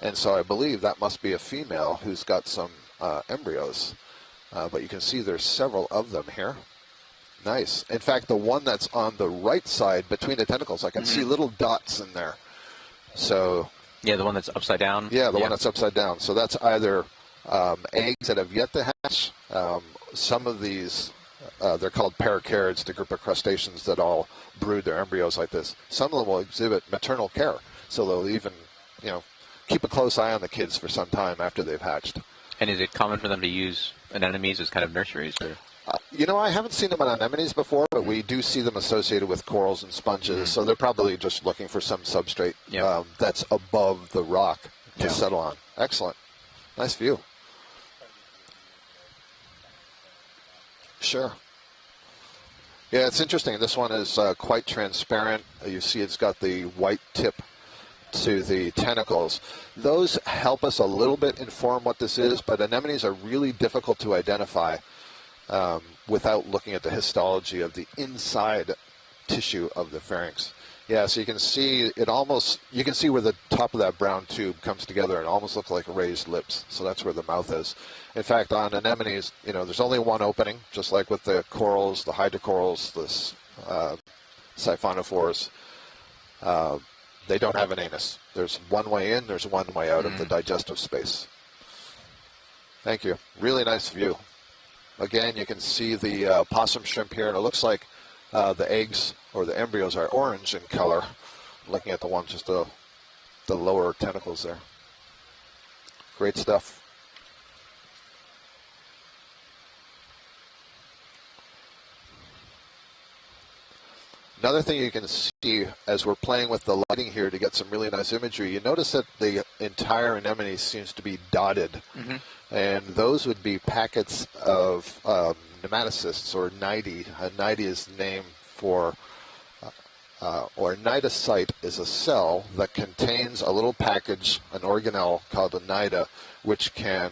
And so I believe that must be a female who's got some embryos. But you can see there's several of them here. Nice. In fact, the one that's on the right side between the tentacles, I can see little dots in there. So yeah, the one that's upside down. Yeah, the one that's upside down. So that's either eggs that have yet to hatch. Some of these, they're called paracarids, the group of crustaceans that all brood their embryos like this. Some of them will exhibit maternal care, so they'll even, keep a close eye on the kids for some time after they've hatched. And is it common for them to use anemones as kind of nurseries, or? I haven't seen them on anemones before, but we do see them associated with corals and sponges, so they're probably just looking for some substrate that's above the rock to settle on. Excellent. Nice view. Sure. Yeah, it's interesting. This one is quite transparent. You see it's got the white tip to the tentacles. Those help us a little bit inform what this is, but anemones are really difficult to identify without looking at the histology of the inside tissue of the pharynx. Yeah, so you can see it almost, you can see where the top of that brown tube comes together and almost looks like raised lips. So that's where the mouth is. In fact, on anemones, you know, there's only one opening, just like with the corals, the hydrocorals, the siphonophores. They don't have an anus. There's one way in, there's one way out of the digestive space. Thank you. Really nice view. Again, you can see the possum shrimp here, and it looks like the eggs or the embryos are orange in color. Looking at the one, just the lower tentacles there. Great stuff. Another thing you can see as we're playing with the lighting here to get some really nice imagery, you notice that the entire anemone seems to be dotted. And those would be packets of nematocysts, or nidi. A nidi is the name for, or a cnidocyte is a cell that contains a little package, an organelle called a nida, which can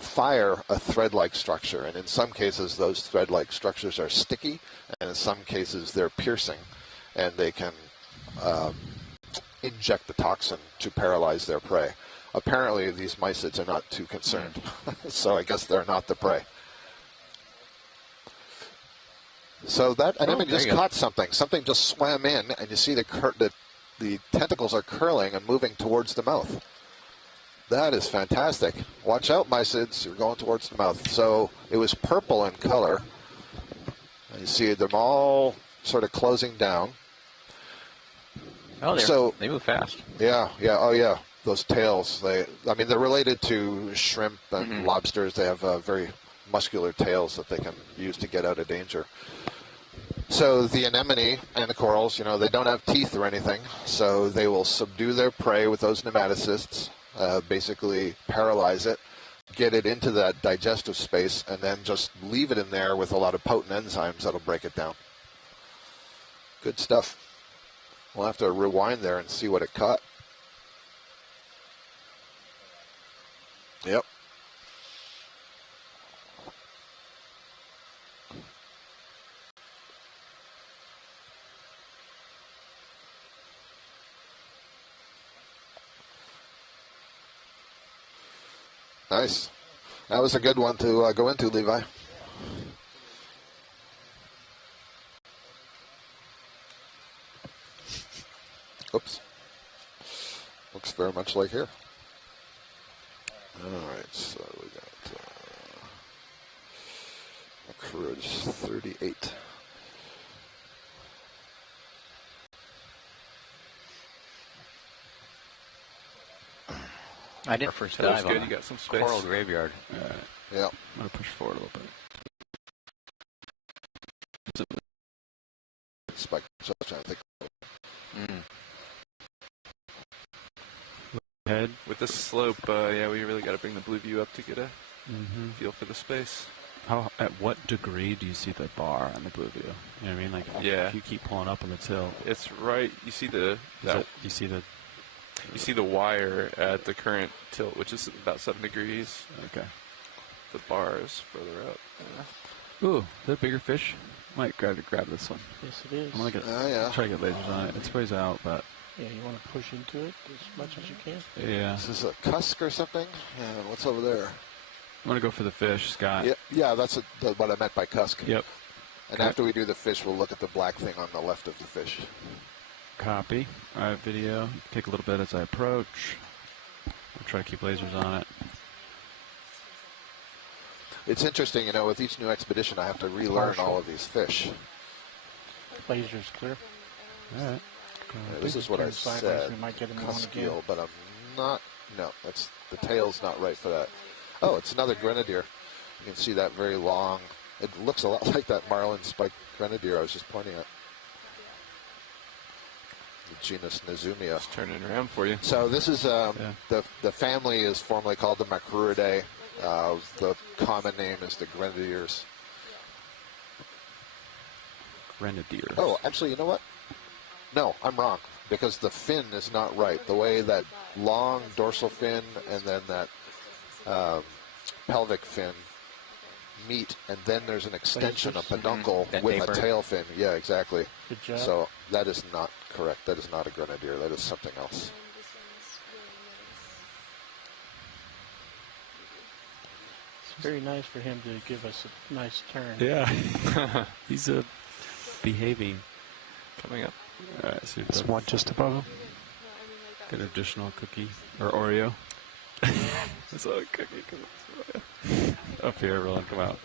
fire a thread-like structure. And in some cases, those thread-like structures are sticky, and in some cases, they're piercing, and they can inject the toxin to paralyze their prey. Apparently, these mysids are not too concerned, so I guess they're not the prey. So that anemone just caught something. Something just swam in, and you see the tentacles are curling and moving towards the mouth. That is fantastic. Watch out, mysids. You're going towards the mouth. So it was purple in color. And you see them all sort of closing down. Oh, they move fast. Yeah. Oh, yeah. Those tails, they're related to shrimp and lobsters. They have very muscular tails that they can use to get out of danger. So the anemone and the corals, you know, they don't have teeth or anything, so they will subdue their prey with those nematocysts, basically paralyze it, get it into that digestive space, and then just leave it in there with a lot of potent enzymes that'll break it down. Good stuff. We'll have to rewind there and see what it caught. Yep. Nice. That was a good one to go into, Levi. Oops. Looks very much like here. All right, so we got Courage 38. I did first That was dive good. on You got some space. Coral Graveyard. Yeah. I'm going to push forward a little bit. Spike. So I was trying to think. Head. With this slope, yeah, we really got to bring the blue view up to get a feel for the space. At what degree do you see the bar on the blue view? You know what I mean? Like, if you keep pulling up on the tilt. It's right. You see the you see the wire at the current tilt, which is about 7 degrees. Okay. The bar is further up. Yeah. Ooh, is that a bigger fish? Might grab this one. Yes, it is. I'm gonna try to get lasers on it. It's ways out, but. Yeah, you want to push into it as much as you can. Yeah. Is this a cusk or something? What's over there? I'm going to go for the fish, Scott. Yeah, that's what I meant by cusk. Yep. And after we do the fish, we'll look at the black thing on the left of the fish. Copy. All right, video. Take a little bit as I approach. I'll try to keep lasers on it. It's interesting, you know, with each new expedition, I have to relearn all of these fish. Laser's clear. All right. This is what I said, cusk eel, but I'm not, no, the tail's not right for that. Oh, it's another grenadier. You can see that very long, it looks a lot like that marlin spiked grenadier I was just pointing at. The genus Nezumia. Just turning it around for you. So this is, the family is formerly called the Macruidae. The common name is the grenadiers. Grenadiers. Oh, actually, you know what? No, I'm wrong. because the fin is not right. The way that long dorsal fin and then that pelvic fin meet, and then there's an extension, a peduncle with a tail fin. Yeah, exactly. Good job. So that is not correct. That is not a grenadier. That is something else. It's very nice for him to give us a nice turn. Yeah. He's behaving. Coming up. All right, so There's one just above him. get an additional cookie or Oreo. That's a cookie. Come on. Up here, Roland, come out.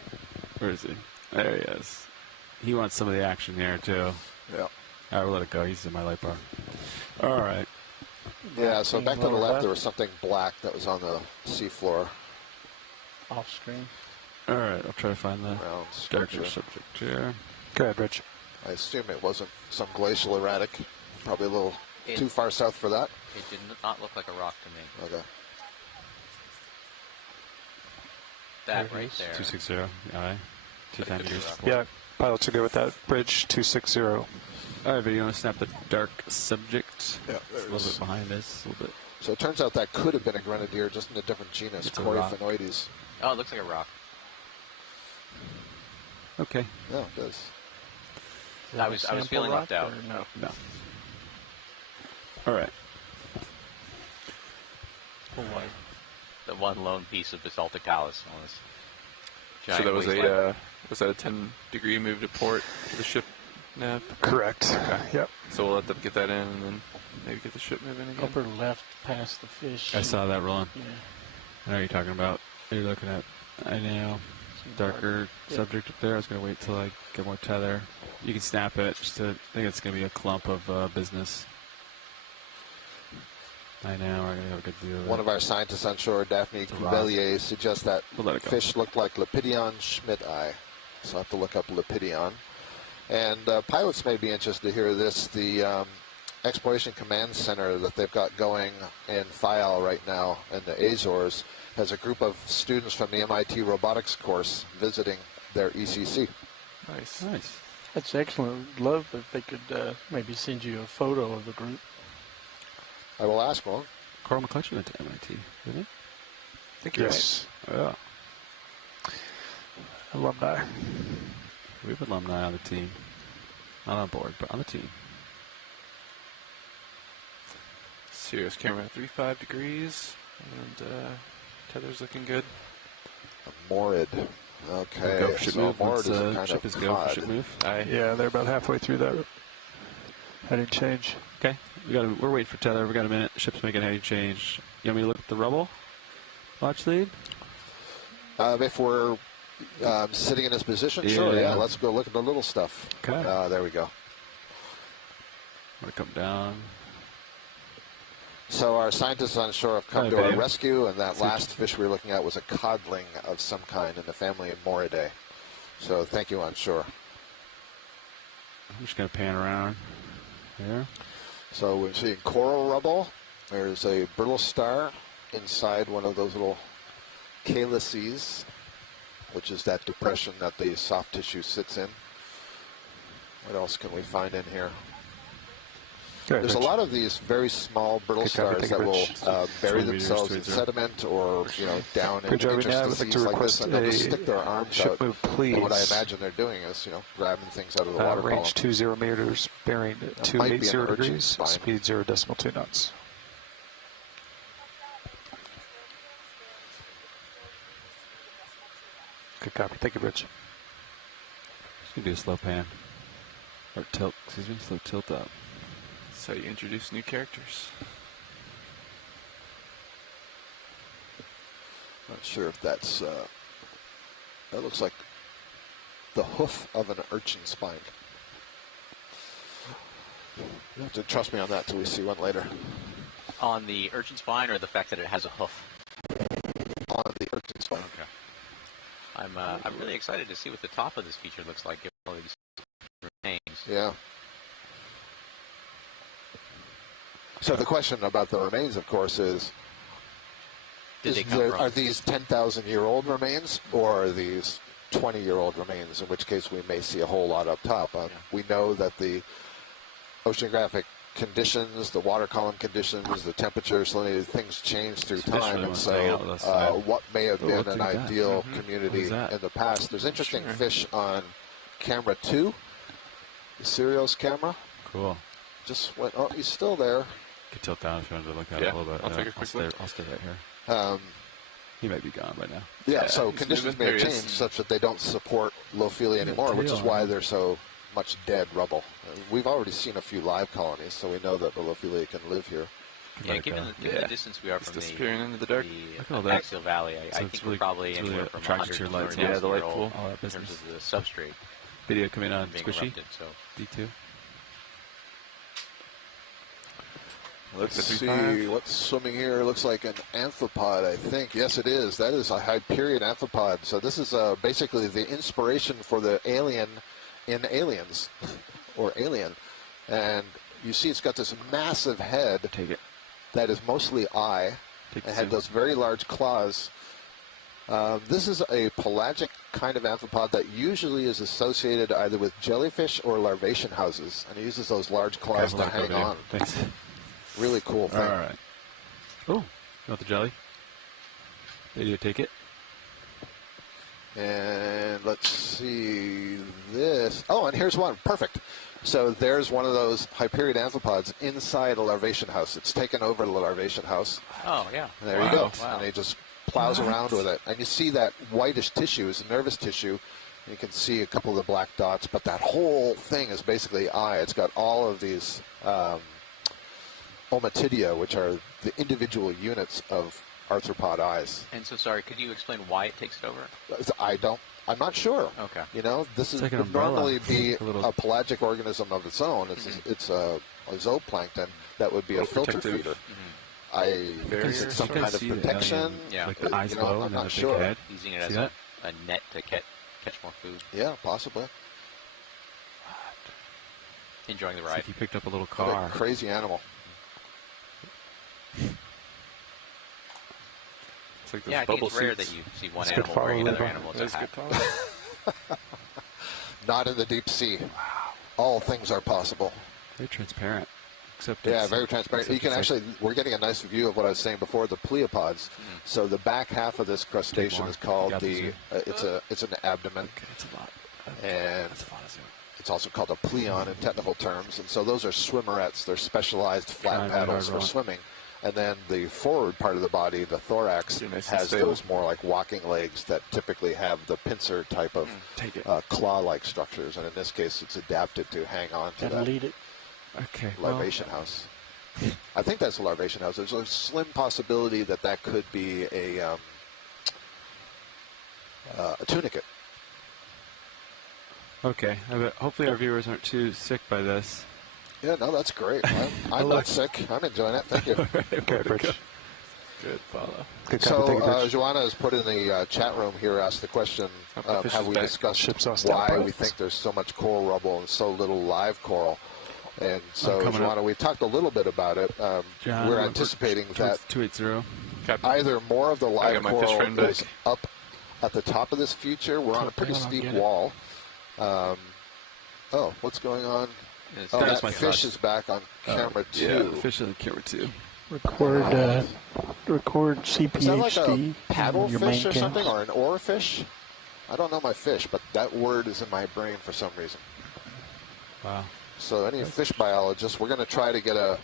Where is he? There he is. He wants some of the action here, too. Yeah. All right, we'll let it go. He's in my light bar. All right. Yeah, so back to the left, there was something black that was on the seafloor. Off screen. All right, I'll try to find the darker subject here. Go ahead, Rich. I assume it wasn't some glacial erratic. Probably a little too far south for that. It did not look like a rock to me. Okay. That right there. 260. Aye. 210 years. Yeah, pilots are good with that. Bridge 260. All right, but you want to snap the dark subject? Yeah, a little bit behind this, a little bit. So it turns out that could have been a grenadier, just in a different genus, Coryphaenoides. Oh, it looks like a rock. Okay. Yeah, it does. I was feeling left out. No. All right. The one lone piece of basaltic talus on this giant So that was wasteland. was that a 10-degree move to port for the ship nav? Correct. Okay. Yep. So we'll let them get that in and then maybe get the ship moving again. Upper left past the fish. I saw that, Roland. Yeah. I know what you're talking about. You're looking at, I know, darker subject up there. I was going to wait till I get more tether. You can snap it. I think it's going to be a clump of business. I know, we're going to have a good view of it. One of our scientists on shore, Daphne Cuvelier, suggests that fish look like Lepidion schmidti. So I'll have to look up Lepidion. And pilots may be interested to hear this. The Exploration Command Center that they've got going in Phyla right now in the Azores has a group of students from the MIT robotics course visiting their ECC. Nice. Nice. That's excellent. Love if they could maybe send you a photo of the group. I will ask one. Carl McCutcheon went to MIT, didn't he? I think you're Yes. Yeah. Alumni. We have alumni on the team. Not on board, but on the team. Serious camera, 35 degrees, and tether's looking good. A Morid. Okay, Go for ship so move. Morid is a Once, kind ship of is go for cod. ship move. Yeah, they're about halfway through that heading change. Okay, we're waiting for tether. We got a minute. Ship's making a heading change. You want me to look at the rubble? Watch lead? If we're sitting in this position, sure, yeah, let's go look at the little stuff. Okay. There we go. I'm going to come down. So our scientists on shore have come Hi, to our babe. rescue, and that last fish we were looking at was a codling of some kind in the family of Moridae. So thank you on shore. I'm just going to pan around here. So we're seeing coral rubble. There's a brittle star inside one of those little calyces, which is that depression that the soft tissue sits in. What else can we find in here? There's a lot of these very small brittle stars that will bury themselves in sediment or, down in interstices like this, and they'll just stick their arms out. Move, please. And what I imagine they're doing is, grabbing things out of the water column. Range 20 meters, bearing 280 degrees, spine. speed 0.2 knots. Good copy. Thank you, Rich. Just going to do a slow pan. Or tilt, slow tilt up. That's how you introduce new characters. Not sure if that's, that looks like the hoof of an urchin spine. You have to trust me on that till we see one later. On the urchin spine, or the fact that it has a hoof? On the urchin spine. Okay. I'm really excited to see what the top of this feature looks like, given all these remains. Yeah. So the question about the remains, of course, is are these 10,000-year-old remains, or are these 20-year-old remains, in which case we may see a whole lot up top. We know that the oceanographic conditions, the water column conditions, the temperature, so many things change through Fish time. really And wants to hang out with us today. what may have been look an at that. ideal What community is that? in the past. There's interesting Sure. fish on camera 2, the Serial's camera. Cool. Just went, oh, he's still there. Could tilt down if you wanted to look at Yeah, it a little bit. I'll take a quick look. I'll stay right here. He might be gone by now. Yeah, Yeah, so he's conditions moving. may have There he is. changed such that they don't support Lophelia anymore, which is why there's so much dead rubble. We've already seen a few live colonies, so we know that the Lophelia can live here. Yeah, Like, given yeah. the distance we are It's from disappearing into the dark. Look at all the that. axial valley, I So think it's we're really- probably it's really anywhere from attracted 100 to your to lights. 200 Yeah, the light year old pool. All that in terms business. of the substrate Video coming on being Squishy. erupted. So D2. Let's Like the see 3.5? what's swimming here. Looks like an amphipod, I think. Yes, it is. That is a Hyperion amphipod. So this is basically the inspiration for the alien in Aliens, or Alien. And you see it's got this massive head Take it. that is mostly eye. Take It the had zoom. those very large claws. This is a pelagic kind of amphipod that usually is associated either with jellyfish or larvation houses, and it uses those large claws to hang on. Thanks. Really cool thing. All right. Oh, you want the jelly? Video, take it. And let's see this. Oh, and here's one. Perfect. So there's one of those Hyperion amphipods inside a larvation house. It's taken over the larvation house. oh yeah, And there you go. Wow. And he just plows around with it. And you see that whitish tissue is nervous tissue. You can see a couple of the black dots, but that whole thing is basically eye. It's got all of these omatidia, which are the individual units of arthropod eyes. And so, sorry, could you explain why it takes it over? I'm not sure. Okay. You know, this It's like an would umbrella. normally be Like a little- a pelagic organism of its own. It's a zooplankton that would be a filter protective. feeder. I guess it's some You can kind of see the protection. alien, Yeah. Like the eyes You know, glow I'm and then not the sure. big head. Using it See as that? a net to catch more food. Yeah, possibly. Enjoying the It's ride. like he picked up a little What car. a crazy animal. It's like those Yeah, I think bubble it's rare suits. that you see one It's good animal wearing follow, another Levi. animal as That a is good hat. follow. Not in the deep sea. All things are possible. Very transparent. Except Yeah, it's- very transparent. except You can it's like- actually, we're getting a nice view of what I was saying before, the pleopods. So the back half of this crustacean more. is called You got the, it's an abdomen, Okay, that's a lot. and That's a lot of zoom. it's also called a pleon in technical terms. And so those are swimmerettes. They're specialized flat Trying paddles to for roll. swimming. And then the forward part of the body, the thorax, You're nice and has stable. those more like walking legs that typically have the pincer type of Take it. claw-like structures. And in this case, it's adapted to hang on to Gotta that lead it. Okay. well, larvation house. I think that's a larvation house. There's a slim possibility that that could be a tunicate. Okay. Hopefully our viewers aren't too sick by this. Yeah, no, that's great. I'm not sick. I'm enjoying it. Thank you. Okay, Rich. Good follow. Good So, comment. Thank you, Rich. Joanna has put in the chat room here, asked the question, the fish have is we back. discussed Ship's off why standby. we think there's so much coral rubble and so little live coral? And so, coming Joanna, we talked a little bit about it. John, We're anticipating that 280. either more of the live got my fish coral friend goes back. up at the top of this feature. We're on a pretty Hang on, I'll steep get it. wall. Oh, what's going on? It's- Oh, That's that my fish thoughts. is back on camera yeah, two. Fish in the camera too. Record CPHD. Is that like a on paddle your fish main or something, cam. or an oar fish? I don't know my fish, but that word is in my brain for some reason. Wow. So any fish biologists, we're going to try to get a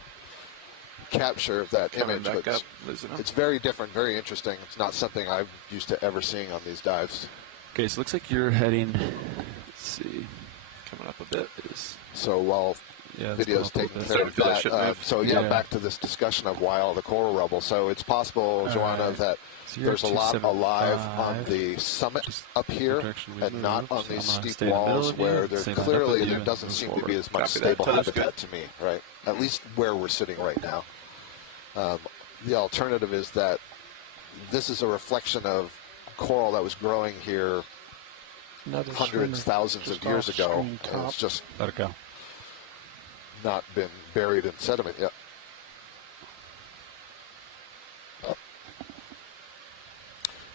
capture of that Coming image. back But up, losing up. it's very different, very interesting. It's not something I'm used to ever seeing on these dives. Okay, so it looks like you're heading. Let's see. Coming up a bit. So while Yeah, let's video's go up a taking little care bit. of Feel that that, ship move. so yeah, Yeah. back to this discussion of why all the coral rubble. So it's possible, Joanna, right. that So you're there's a at lot alive 275. on the summit Just up here direction we and not move. on So these I'm gonna steep stay in the middle walls of you, where there stay lined up clearly with you, there and doesn't move seem to forward. be as much Copy that. stable That's habitat good. to me, right? At least where we're sitting right now. The alternative is that this is a reflection of coral that was growing here Another hundreds, swimmer thousands of just years off ago. screen And top. it's just Let it go. not been buried in sediment yet.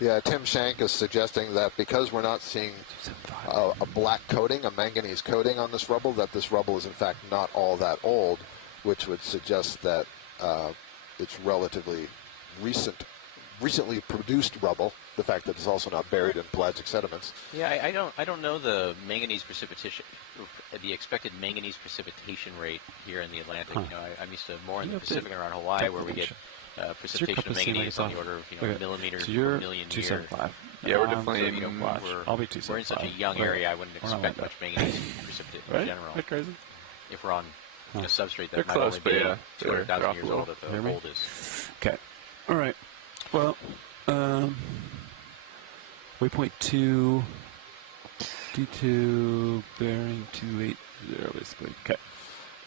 Yeah, Tim Shank is suggesting that because we're not seeing a black coating, a manganese coating on this rubble, that this rubble is in fact not all that old. which would suggest that it's relatively recently produced rubble. The fact that it's also not buried in pelagic sediments. Yeah, I don't know the manganese precipitation, the expected manganese precipitation rate here in the Atlantic. Huh. You know, I'm used to more in the Pacific and around Hawaii, where we get precipitation of manganese on the order of millimeters per million year. 275. Yeah, we're definitely So, I'll be 275. we're in such a young area. I wouldn't expect much manganese precipitate in general. Right? Crazy. If we're on a substrate They're that might close, only but be yeah, 200,000 years old at the Hear me? oldest. Okay. All right. Well, waypoint 2, D2, bearing 280, basically. Okay.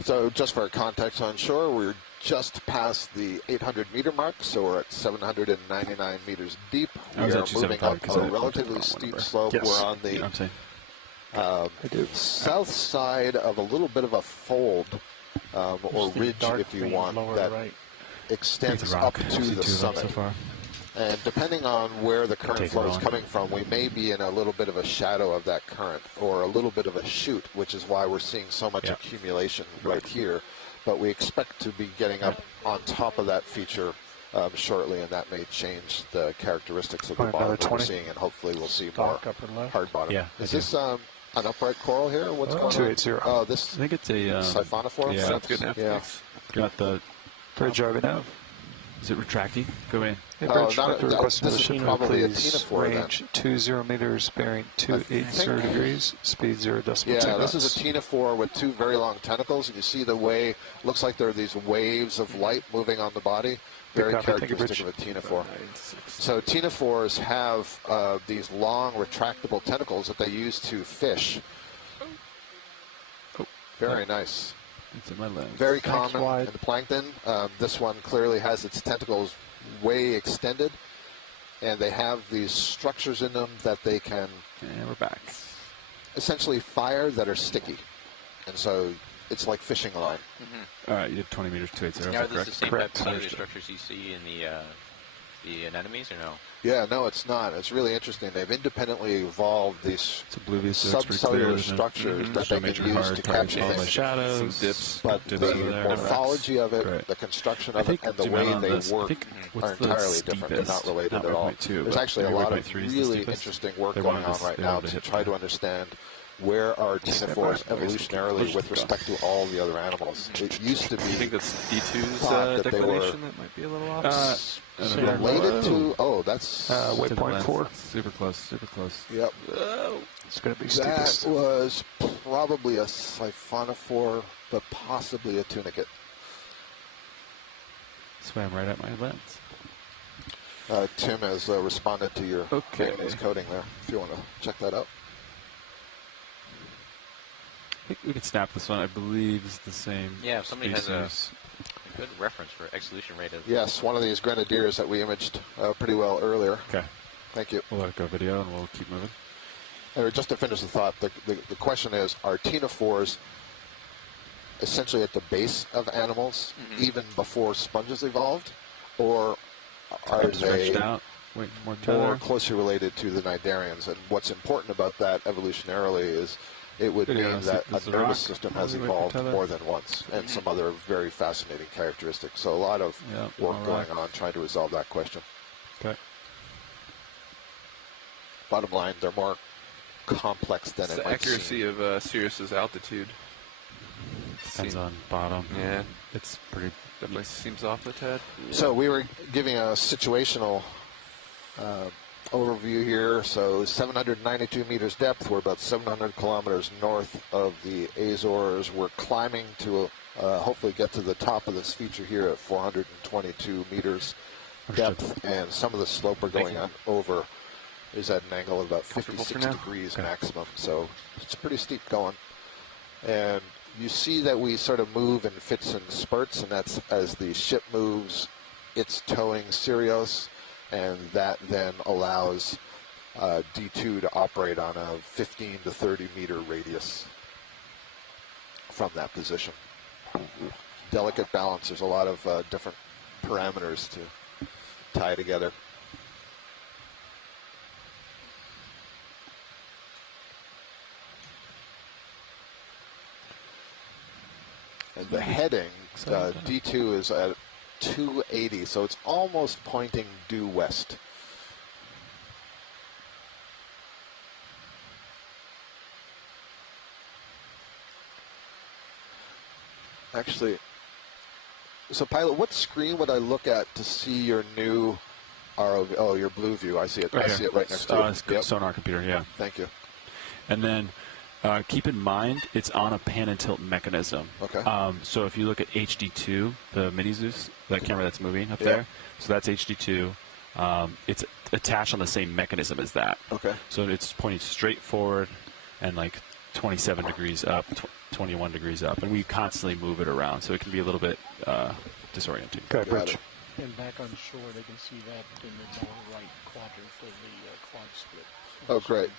So just for context on shore, we're just past the 800-meter mark, so we're at 799 meters deep. We are moving up a relatively steep slope. Yes. We're on the south side of a little bit of a fold, or ridge, if you want, that extends up to the summit. So far. And depending on where the current flow is coming from, we may be in a little bit of a shadow of that current, or a little bit of a chute, which is why we're seeing so much accumulation right here. But we expect to be getting up on top of that feature shortly, and that may change the characteristics of the bottom that we're seeing, and hopefully we'll see more hard bottom. Yeah, is this an upright coral here? What's going on? 280. Oh, this I think it's a siphonophore? yeah. Sounds good now. Yeah. Got the Bridge Argonav. Is it retracting? Go in. Hey, Bridge, this is probably a ctenophore then. Range 20 meters, bearing 280 degrees, speed 0.2 Yeah, this knots. is a ctenophore with two very long tentacles, and you see the way, looks like there are these waves of light moving on the body, very characteristic of a ctenophore. So ctenophores have these long retractable tentacles that they use to fish. Very nice. It's in my lens. Very common in the plankton. This one clearly has its tentacles way extended, and they have these structures in them that they can And we're back. essentially fire that are sticky. And so it's like fishing line. All right, you did 20 meters, 280. Now, Is that are these the correct? same type of structures you see in the anemones, or no? Yeah, no, it's not. It's really interesting. They've independently evolved these subcellular structures that they can use to capture things. Shadows, some dips. But the morphology of it, the construction of it, and the way they work are entirely different. They're not related at all. There's actually a lot of really interesting work going on right now to try to understand where are ctenophores evolutionarily with respect to all the other animals. It used to be I think that's D2's thought that they were declination that might be a little off. related to, that's waypoint 4. Super close, super close. Yep. It's going to be That steepest. was probably a siphonophore, but possibly a tunicate. Swam right at my lens. Tim has responded to your manganese coating there, if you want to check that out. I think we could snap this one. I believe is the same. Yeah, if somebody has species. a good reference for exolution rate of. Yes, one of these grenadiers that we imaged pretty well earlier. Okay. Thank you. We'll let it go video and we'll keep moving. Just to finish the thought, the question is, are ctenophores essentially at the base of animals even before sponges evolved, or are they more closely related to the cnidarians? And what's important about that evolutionarily is it would mean that a nervous system has evolved more than once, and some other very fascinating characteristics. So a lot of work going on trying to resolve that question. Okay. Bottom line, they're more complex than It's it the might accuracy seem. of Sirius's altitude. Depends on bottom. Yeah. It's pretty. Definitely seems off the tad. So we were giving a situational overview here. So 792 meters depth. We're about 700 kilometers north of the Azores. We're climbing to hopefully get to the top of this feature here at 422 meters depth, and some of the slope we're going on over is at an angle of about 56 degrees maximum. So it's pretty steep going. And you see that we sort of move in fits and spurts, and that's as the ship moves, it's towing Sirius, and that then allows D2 to operate on a 15 to 30 meter radius from that position. Delicate balance. There's a lot of different parameters to tie together. And the heading D2 is at 280, so it's almost pointing due west. Actually, so Pilot, what screen would I look at to see your new ROV? Oh, your blue view. I see it. I see it right next to you. It's yep. Sonar computer, yeah. Thank you. And then keep in mind it's on a pan and tilt mechanism. Okay. So if you look at HD2, the mini Zeus, that camera that's moving up there, so that's HD2. It's attached on the same mechanism as that. Okay. So it's pointing straight forward and like 27 degrees up, 21 degrees up, and we constantly move it around, so it can be a little bit disorienting. Okay, Bridge. And back on shore, they can see that in the lower right quadrant of the quad split. Oh, great.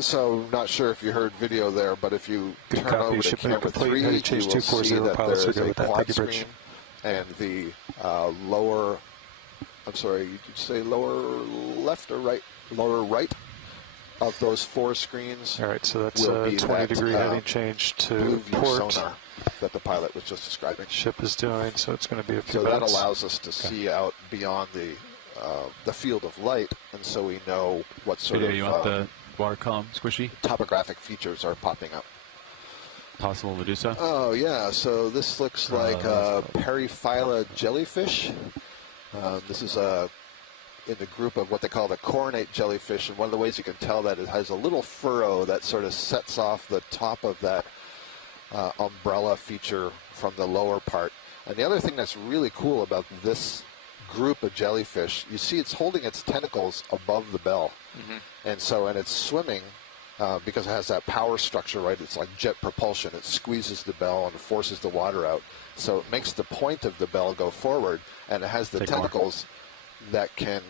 So, not sure if you heard video there, but if you Good turn copy. over to Shipment camera complete. 3, you will see H240 that pilots there are is good a with that. quad Thank you, screen, Bridge. and the lower, I'm sorry, did you say lower left or right? Lower right of those 4 screens. All right, so that's will be 20-degree heading change blue to view port. sonar that the pilot was just describing. Ship is doing, so it's going to be a few So that minutes. allows us to see out beyond the field of light, and so we know what sort Video, of you want the water column squishy? topographic features are popping up. Possible Medusa? Oh, yeah. So this looks like a Phyla jellyfish. This is in the group of what they call the Coronate Jellyfish, and one of the ways you can tell that it has a little furrow that sort of sets off the top of that umbrella feature from the lower part. And the other thing that's really cool about this group of jellyfish, you see it's holding its tentacles above the bell. Mm-hmm. And it's swimming because it has that power structure, right? It's like jet propulsion. It squeezes the bell and forces the water out. So it makes the point of the bell go forward, and it has the tentacles that can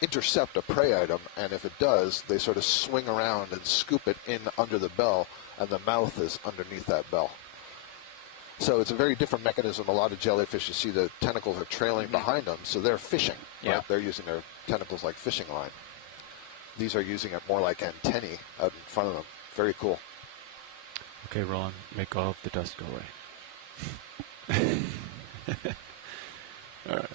intercept a prey item, and if it does, they sort of swing around and scoop it in under the bell, and the mouth is underneath that bell. So it's a very different mechanism. A lot of jellyfish, you see the tentacles are trailing behind them, so they're fishing. Yeah. Right? They're using their tentacles like fishing line. These are using it more like antennae out in front of them. Very cool. Okay, Roland, make all of the dust go away. All right.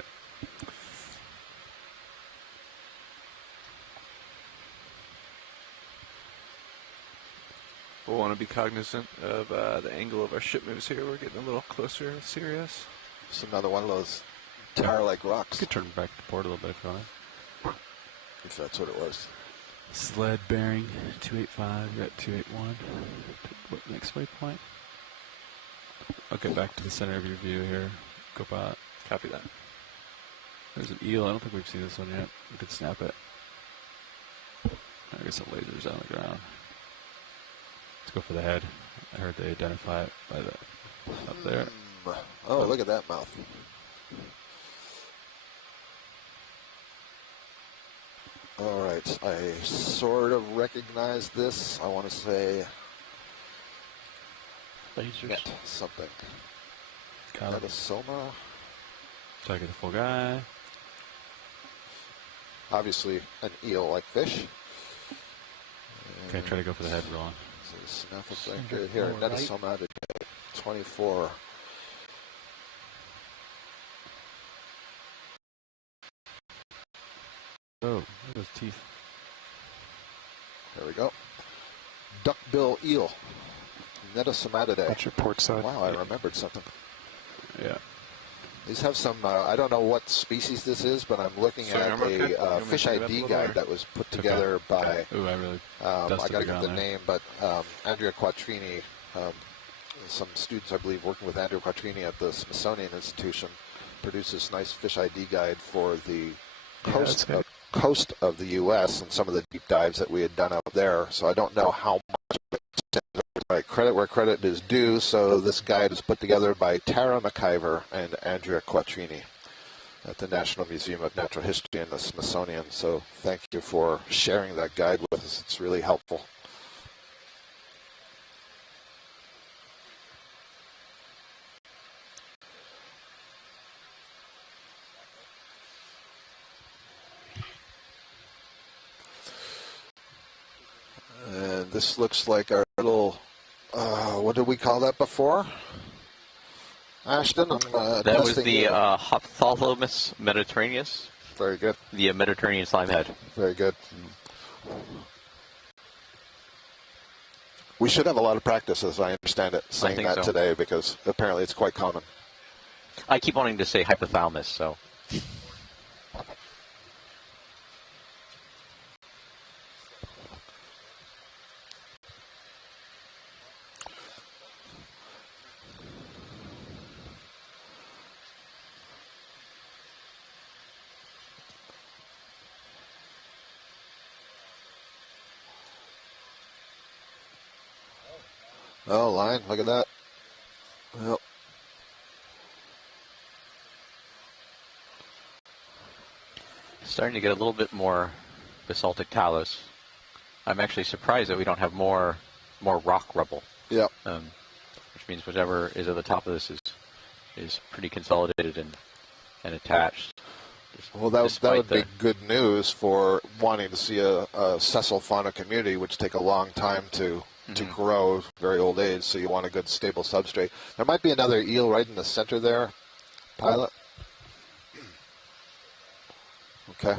We'll want to be cognizant of the angle of our ship moves here. We're getting a little closer to Sirius. It's another one of those tower-like rocks. You could turn back to port a little bit if you want. If that's what it was. Sled bearing 285, we're at 281. What next waypoint? Okay, back to the center of your view here. Go by. Copy that. There's an eel. I don't think we've seen this one yet. We could snap it. I guess some lasers on the ground. Let's go for the head. I heard they identify it by the up there. Oh, look at that mouth. All right, I sort of recognize this. I want to say Lasers. something. Got it. Metasoma. Try to get the full guy. Obviously, an eel-like fish. Okay, try to go for the head, Roland. So snuff it right good here. Metasoma today, 24. Oh, look at those teeth. There we go. Duckbill eel. Netasomatidae. That's your port side. Wow, I remembered something. Yeah. These have some, I don't know what species this is, but I'm looking at a fish ID guide that was put together by, Ooh, I really I dusted got to the get ground the there. name, but Andrea Quattrini, some students, I believe, working with Andrea Quattrini at the Smithsonian Institution, produced this nice fish ID guide for the coast of the U.S. and some of the deep dives that we had done out there. So I don't know how much of it right, credit where credit is due. So this guide is put together by Tara McIver and Andrea Quattrini at the National Museum of Natural History and the Smithsonian. So thank you for sharing that guide with us. It's really helpful. And this looks like our little, what did we call that before? Ashton, I'm That was testing the you. Ophthalmus mediterraneus. Very good. The Mediterranean slimehead. Very good. We should have a lot of practice, as I understand it, saying that so. today, because apparently it's quite common. I keep wanting to say hypothalamus, so. Oh, line, look at that. Yep. Starting to get a little bit more basaltic talus. I'm actually surprised that we don't have more rock rubble. Yep. Which means whatever is at the top of this is pretty consolidated and attached. Well, that would be the- good news for wanting to see a sessile fauna community, which take a long time to grow, very old age, so you want a good stable substrate. There might be another eel right in the center there, Pilot. Okay.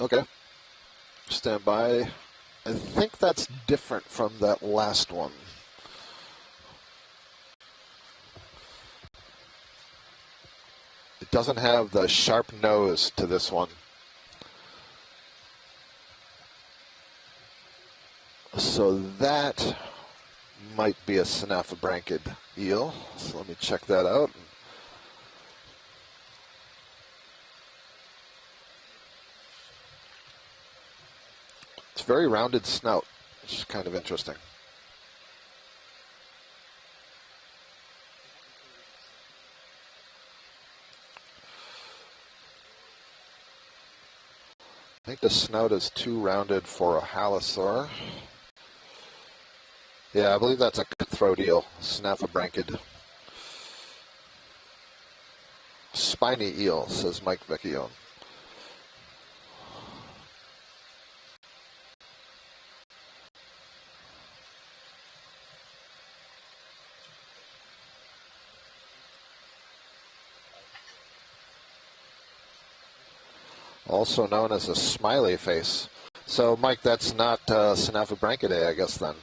Okay. Stand by. I think that's different from that last one. It doesn't have the sharp nose to this one. So that might be a synaphobranchid eel. So let me check that out. It's very rounded snout, which is kind of interesting. I think the snout is too rounded for a halosaur. Yeah, I believe that's a cutthroat eel, synaphobranchid. Spiny eel, says Mike Vecchione. Also known as a smiley face. So, Mike, that's not Synaphobranchidae, I guess, then.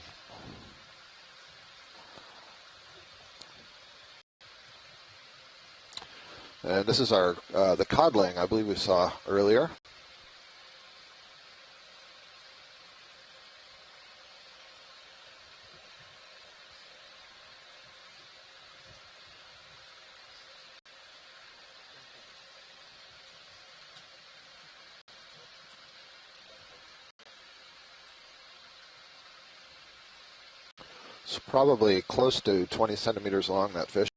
And this is our the codling, I believe we saw earlier. It's probably close to 20 centimeters long, that fish.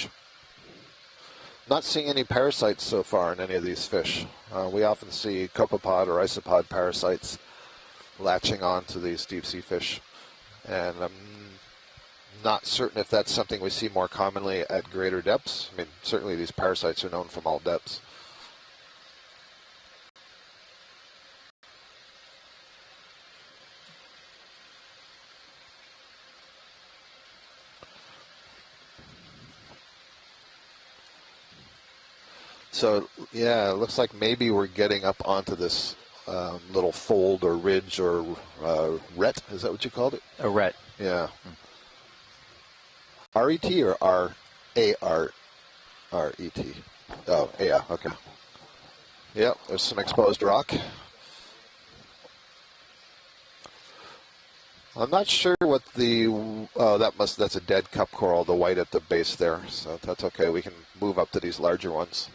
Not seeing any parasites so far in any of these fish. We often see copepod or isopod parasites latching on to these deep sea fish. And I'm not certain if that's something we see more commonly at greater depths. I mean, certainly these parasites are known from all depths. So, yeah, it looks like maybe we're getting up onto this little fold or ridge or ret. Is that what you called it? A ret. Yeah. R-E-T or R-A-R-R-E-T? Oh, yeah, okay. Yep, there's some exposed rock. I'm not sure what the, that's a dead cup coral, the white at the base there, so that's okay. We can move up to these larger ones.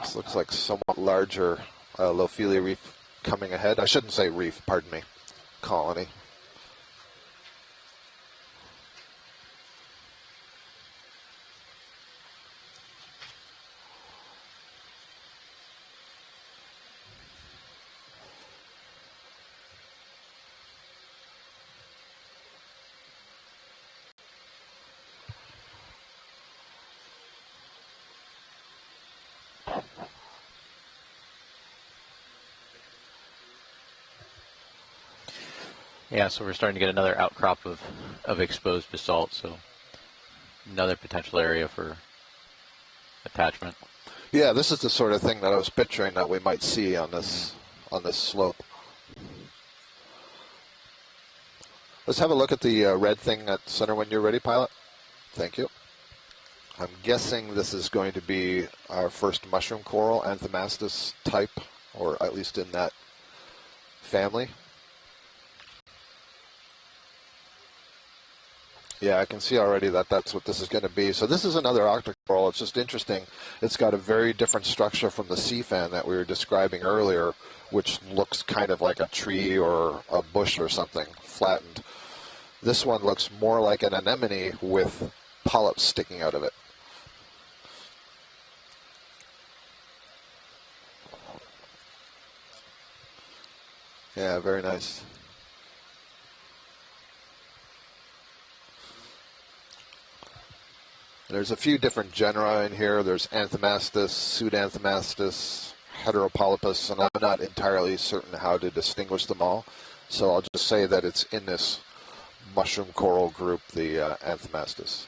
This looks like somewhat larger Lophelia reef coming ahead. I shouldn't say reef, pardon me, colony. Yeah, so we're starting to get another outcrop of exposed basalt, so another potential area for attachment. Yeah, this is the sort of thing that I was picturing that we might see on this slope. Let's have a look at the red thing at center when you're ready, Pilot. Thank you. I'm guessing this is going to be our first mushroom coral, Anthomastus type, or at least in that family. Yeah, I can see already that that's what this is going to be. So this is another Octa Coral. It's just interesting. It's got a very different structure from the sea fan that we were describing earlier, which looks kind of like a tree or a bush or something, flattened. This one looks more like an anemone with polyps sticking out of it. Yeah, very nice. There's a few different genera in here. There's Anthomastus, Pseudanthomastus, Heteropolypus, and I'm not entirely certain how to distinguish them all. So I'll just say that it's in this mushroom coral group, the Anthomastus.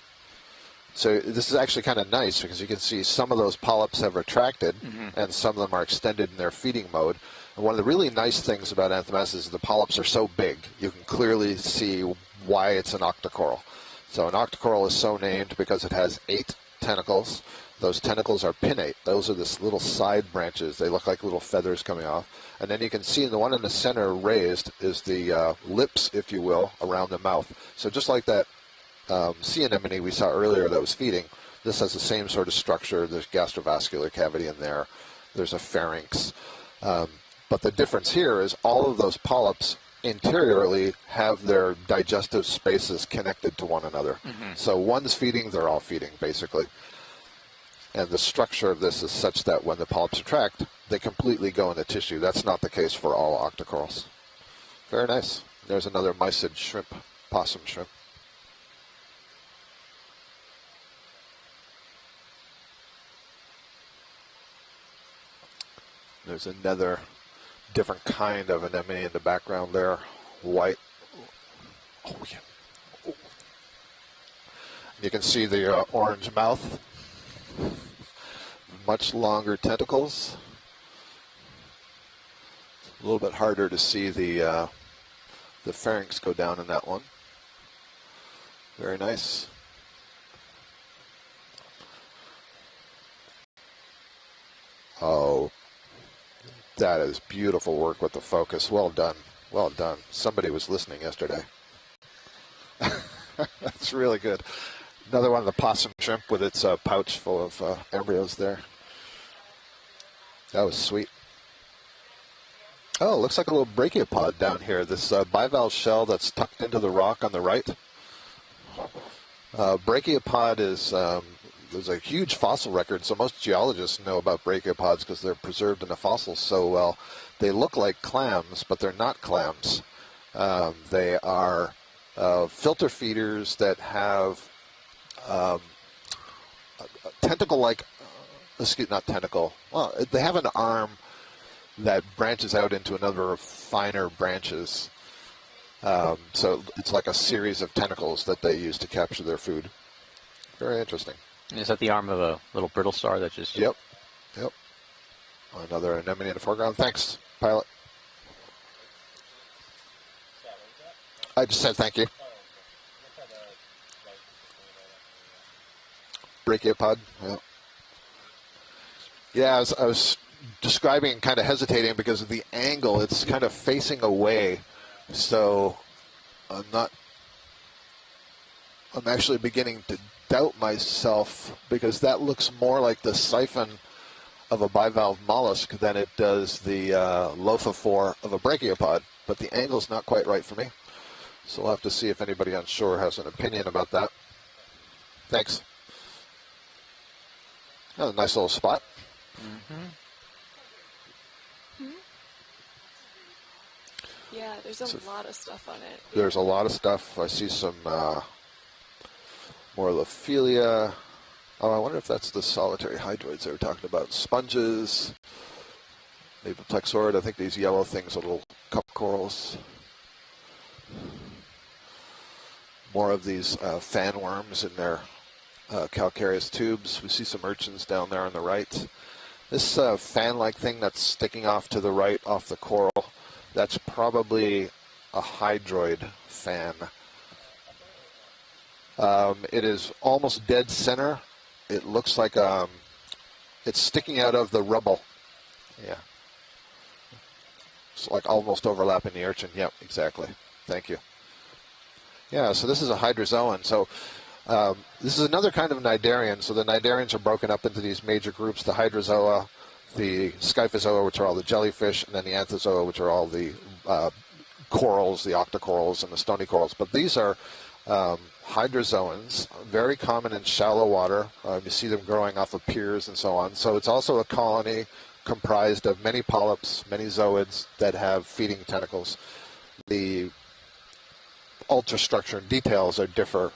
So this is actually kind of nice because you can see some of those polyps have retracted and some of them are extended in their feeding mode. And one of the really nice things about Anthomastus is the polyps are so big. You can clearly see why it's an Octa Coral. So an Octa Coral is so named because it has 8 tentacles. Those tentacles are pinnate. Those are this little side branches. They look like little feathers coming off. And then you can see the one in the center raised is the lips, if you will, around the mouth. So just like that sea anemone we saw earlier that was feeding, this has the same sort of structure. There's gastrovascular cavity in there. There's a pharynx. But the difference here is all of those polyps interiorly have their digestive spaces connected to one another. So one's feeding, they're all feeding, basically. And the structure of this is such that when the polyps retract, they completely go into tissue. That's not the case for all Octa Corals. Very nice. There's another mysid shrimp, possum shrimp. There's another different kind of anemone in the background there, white. Oh, yeah. Oh. You can see the orange mouth, much longer tentacles. A little bit harder to see the pharynx go down in that one. Very nice. Oh, that is beautiful work with the focus. Well done. Well done. Somebody was listening yesterday. That's really good. Another one of the possum shrimp with its pouch full of embryos there. That was sweet. Oh, it looks like a little brachiopod down here. This bivalve shell that's tucked into the rock on the right. Brachiopod is... there's a huge fossil record, so most geologists know about brachiopods because they're preserved in the fossils so well. They look like clams, but they're not clams. They are filter feeders that have tentacle-like, not tentacle, well, they have an arm that branches out into a number of finer branches. So it's like a series of tentacles that they use to capture their food. Very interesting. Is that the arm of a little brittle star that just... Yep. Yep. Another anemone in the foreground. Thanks, Pilot. I just said thank you. Brachiopod. Yeah. Yeah, I was describing and kind of hesitating because of the angle. It's kind of facing away. So I'm actually beginning to doubt myself because that looks more like the siphon of a bivalve mollusk than it does the lophophore of a brachiopod, but the angle's not quite right for me. So we'll have to see if anybody on shore has an opinion about that. Thanks. That's a nice little spot. Yeah, there's a lot of stuff on it. There's a lot of stuff. I see some more Lophelia. Oh, I wonder if that's the solitary hydroids they were talking about. Sponges, maybe plexaurid. I think these yellow things are little cup corals. More of these fan worms in their calcareous tubes. We see some urchins down there on the right. This fan-like thing that's sticking off to the right off the coral, that's probably a hydroid fan. It is almost dead center. It looks like it's sticking out of the rubble. Yeah. It's like almost overlapping the urchin. Yep, exactly. Thank you. Yeah, so this is a hydrazone. So this is another kind of cnidarian. So the cnidarians are broken up into these major groups: the hydrozoa, the scyphozoa, which are all the jellyfish, and then the anthozoa, which are all the corals, the Octa Corals and the stony corals. But these are hydrozoans, very common in shallow water. You see them growing off of piers and so on. So it's also a colony comprised of many polyps, many zooids that have feeding tentacles. The ultrastructure and details are differ,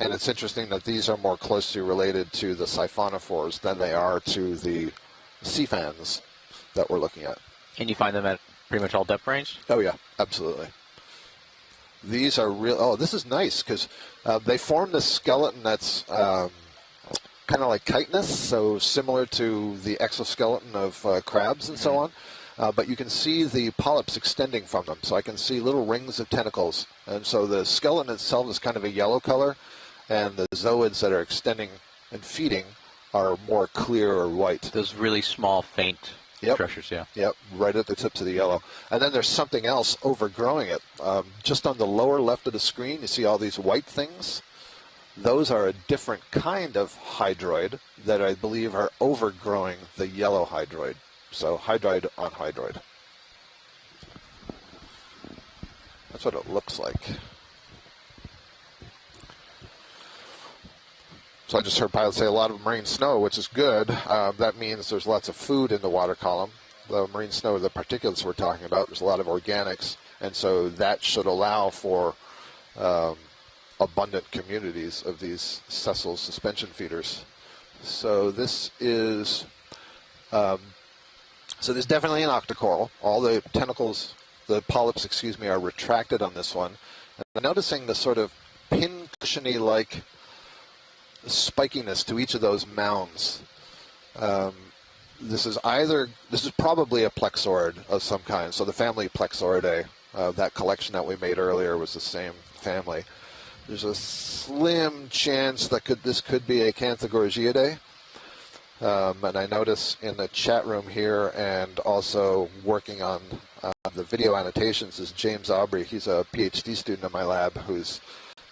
and it's interesting that these are more closely related to the siphonophores than they are to the sea fans that we're looking at. And you find them at pretty much all depth range? Oh yeah, absolutely. These are real. Oh, this is nice because they form this skeleton that's kind of like chitinous, so similar to the exoskeleton of crabs and so on. But you can see the polyps extending from them. So I can see little rings of tentacles. And so the skeleton itself is kind of a yellow color, and the zooids that are extending and feeding are more clear or white. Those really small, faint structures, yeah. Yep, right at the tips of the yellow. And then there's something else overgrowing it. Just on the lower left of the screen, you see all these white things. Those are a different kind of hydroid that I believe are overgrowing the yellow hydroid. So hydroid on hydroid. That's what it looks like. So I just heard pilots say a lot of marine snow, which is good. That means there's lots of food in the water column. The marine snow, the particulates we're talking about, there's a lot of organics. And so that should allow for abundant communities of these sessile suspension feeders. So this is... So there's definitely an Octa Coral. All the tentacles, the polyps, excuse me, are retracted on this one. And I'm noticing the sort of pin-cushiony-like spikiness to each of those mounds. This is probably a plexaurid of some kind. So the family Plexauridae, that collection that we made earlier was the same family. There's a slim chance that this could be a Canthogorgiidae. And I notice in the chat room here and also working on the video annotations is James Aubrey. He's a PhD student in my lab whose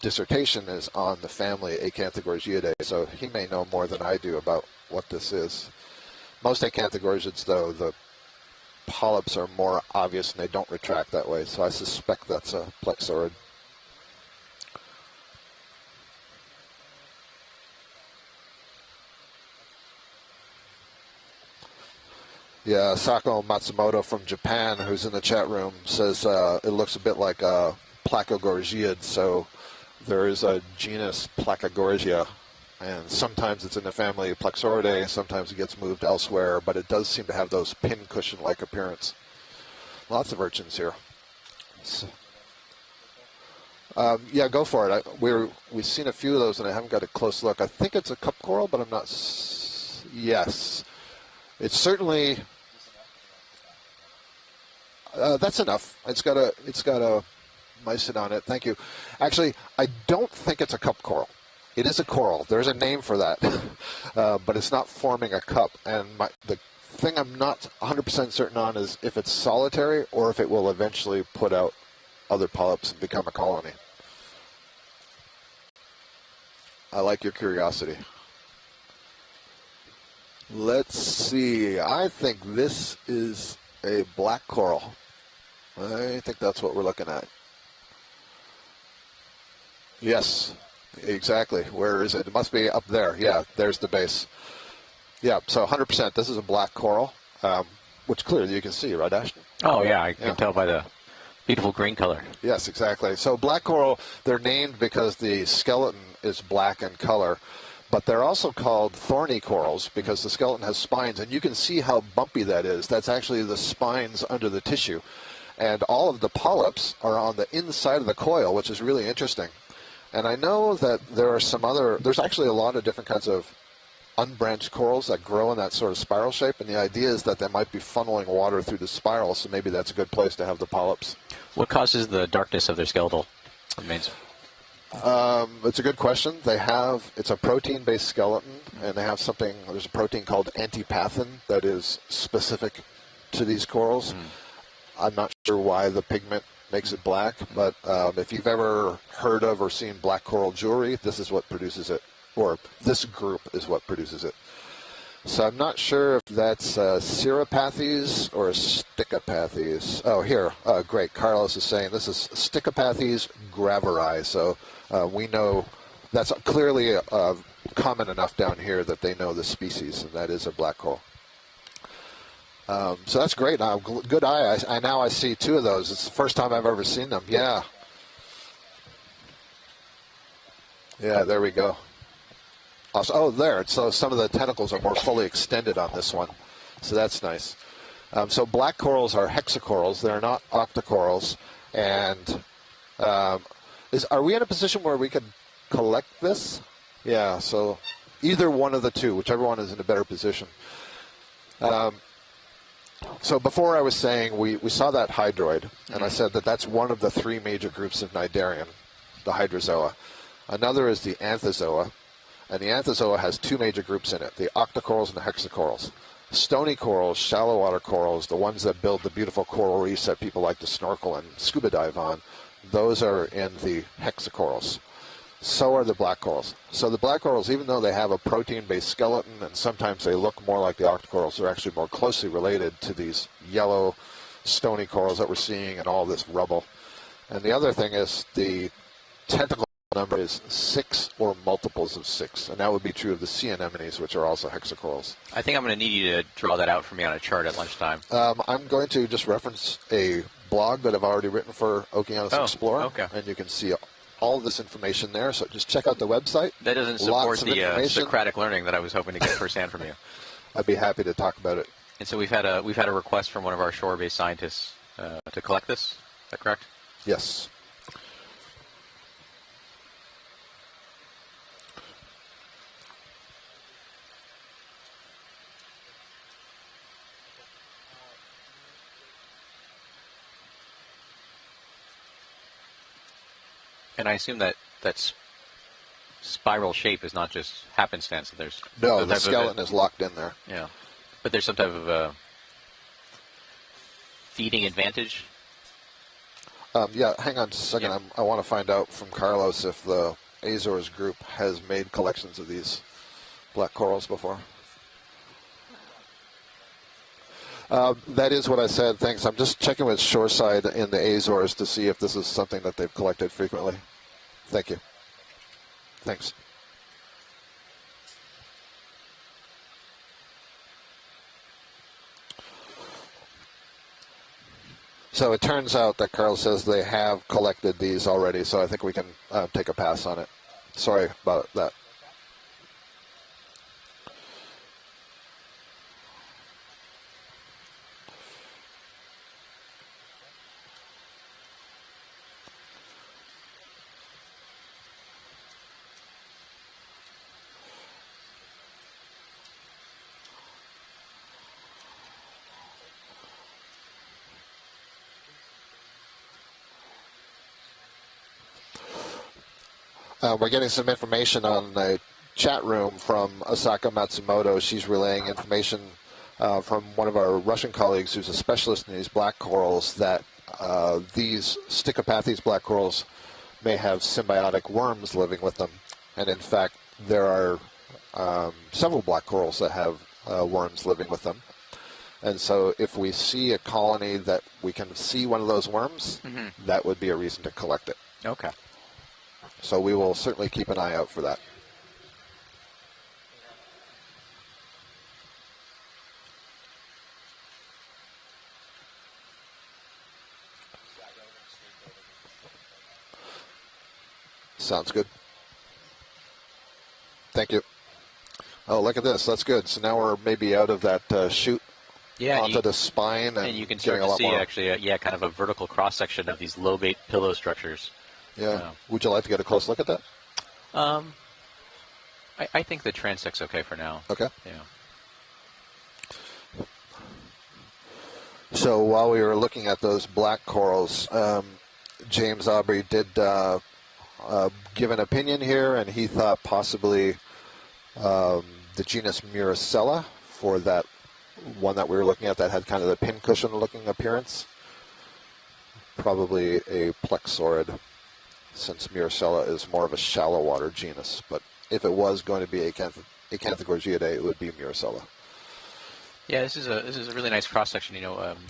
dissertation is on the family Acanthogorgiidae, so he may know more than I do about what this is. Most Acanthogorgiids, though, the polyps are more obvious and they don't retract that way, so I suspect that's a plexaurid. Yeah, Sako Matsumoto from Japan, who's in the chat room, says it looks a bit like a Placogorgiid. So there is a genus Placogorgia, and sometimes it's in the family Plexauridae, sometimes it gets moved elsewhere, but it does seem to have those pincushion-like appearance. Lots of urchins here. So, yeah, go for it. We've seen a few of those, and I haven't got a close look. I think it's a cup coral, but I'm not... Yes. It's certainly... that's enough. It's got a mycin on it. Thank you. Actually, I don't think it's a cup coral. It is a coral. There's a name for that, but it's not forming a cup. And the thing I'm not 100% certain on is if it's solitary or if it will eventually put out other polyps and become a colony. I like your curiosity. Let's see. I think this is a black coral. I think that's what we're looking at. Yes, exactly. Where is it? It must be up there. Yeah, there's the base. Yeah, so 100%. This is a black coral, which clearly you can see, right, Ashton? Oh, yeah, I can tell by the beautiful green color. Yes, exactly. So black coral, they're named because the skeleton is black in color. But they're also called thorny corals because the skeleton has spines, and you can see how bumpy that is. That's actually the spines under the tissue. And all of the polyps are on the inside of the coil, which is really interesting. And I know that there are there's actually a lot of different kinds of unbranched corals that grow in that sort of spiral shape, and the idea is that they might be funneling water through the spiral, so maybe that's a good place to have the polyps. What causes the darkness of their skeletal remains? It's a good question. It's a protein-based skeleton, and they have there's a protein called antipathin that is specific to these corals. I'm not sure why the pigment makes it black, but if you've ever heard of or seen black coral jewelry, this is what produces it, or this group is what produces it. So I'm not sure if that's Ciropathes or Sticopathes. Oh, here, great. Carlos is saying this is Sticopathes graveri. So we know that's clearly common enough down here that they know the species, and that is a black coral. So that's great. Now, good eye. Now I see two of those. It's the first time I've ever seen them. Yeah. Yeah, there we go. Oh, there. So some of the tentacles are more fully extended on this one. So that's nice. So black corals are hexacorals. They're not octacorals. And are we in a position where we can collect this? Yeah, so either one of the two, whichever one is in a better position. So before I was saying we saw that hydroid, and I said that that's one of the three major groups of cnidarian, the hydrozoa. Another is the anthozoa, and the anthozoa has two major groups in it, the octacorals and the hexacorals. Stony corals, shallow water corals, the ones that build the beautiful coral reefs that people like to snorkel and scuba dive on, those are in the hexacorals. So are the black corals. So the black corals, even though they have a protein-based skeleton and sometimes they look more like the octacorals, they're actually more closely related to these yellow stony corals that we're seeing and all this rubble. And the other thing is the tentacle number is 6 or multiples of 6, and that would be true of the sea anemones, which are also hexacorals. I think I'm going to need you to draw that out for me on a chart at lunchtime. I'm going to just reference a blog that I've already written for Okeanos Explorer, okay. And you can see all of this information there, so just check out the website. That doesn't support the Socratic learning that I was hoping to get firsthand from you. I'd be happy to talk about it. And so we've had a request from one of our shore-based scientists to collect this. Is that correct? Yes. And I assume that spiral shape is not just happenstance. There's no, the skeleton is locked in there. Yeah, but there's some type of feeding advantage. Yeah, hang on just a second. Yeah. I want to find out from Carlos if the Azores group has made collections of these black corals before. That is what I said. Thanks. I'm just checking with Shoreside in the Azores to see if this is something that they've collected frequently. Thank you. Thanks. So it turns out that Carl says they have collected these already, so I think we can take a pass on it. Sorry about that. We're getting some information on the chat room from Asaka Matsumoto. She's relaying information from one of our Russian colleagues who's a specialist in these black corals that these Sticopathes black corals may have symbiotic worms living with them. And in fact, there are several black corals that have worms living with them. And so if we see a colony that we can see one of those worms, that would be a reason to collect it. Okay. So we will certainly keep an eye out for that. Sounds good. Thank you. Oh, look at this. That's good. So now we're maybe out of that chute onto the spine, and you can start to see actually, kind of a vertical cross section of these low bait pillow structures. Yeah. Would you like to get a close look at that? I think the transect's okay for now. Okay. Yeah. So while we were looking at those black corals, James Aubrey did give an opinion here, and he thought possibly the genus Muracella for that one that we were looking at that had kind of the pincushion-looking appearance. Probably a plexaurid, since Muracella is more of a shallow water genus. But if it was going to be Acanthogorgiidae, it would be Muracella. Yeah, this is a really nice cross section.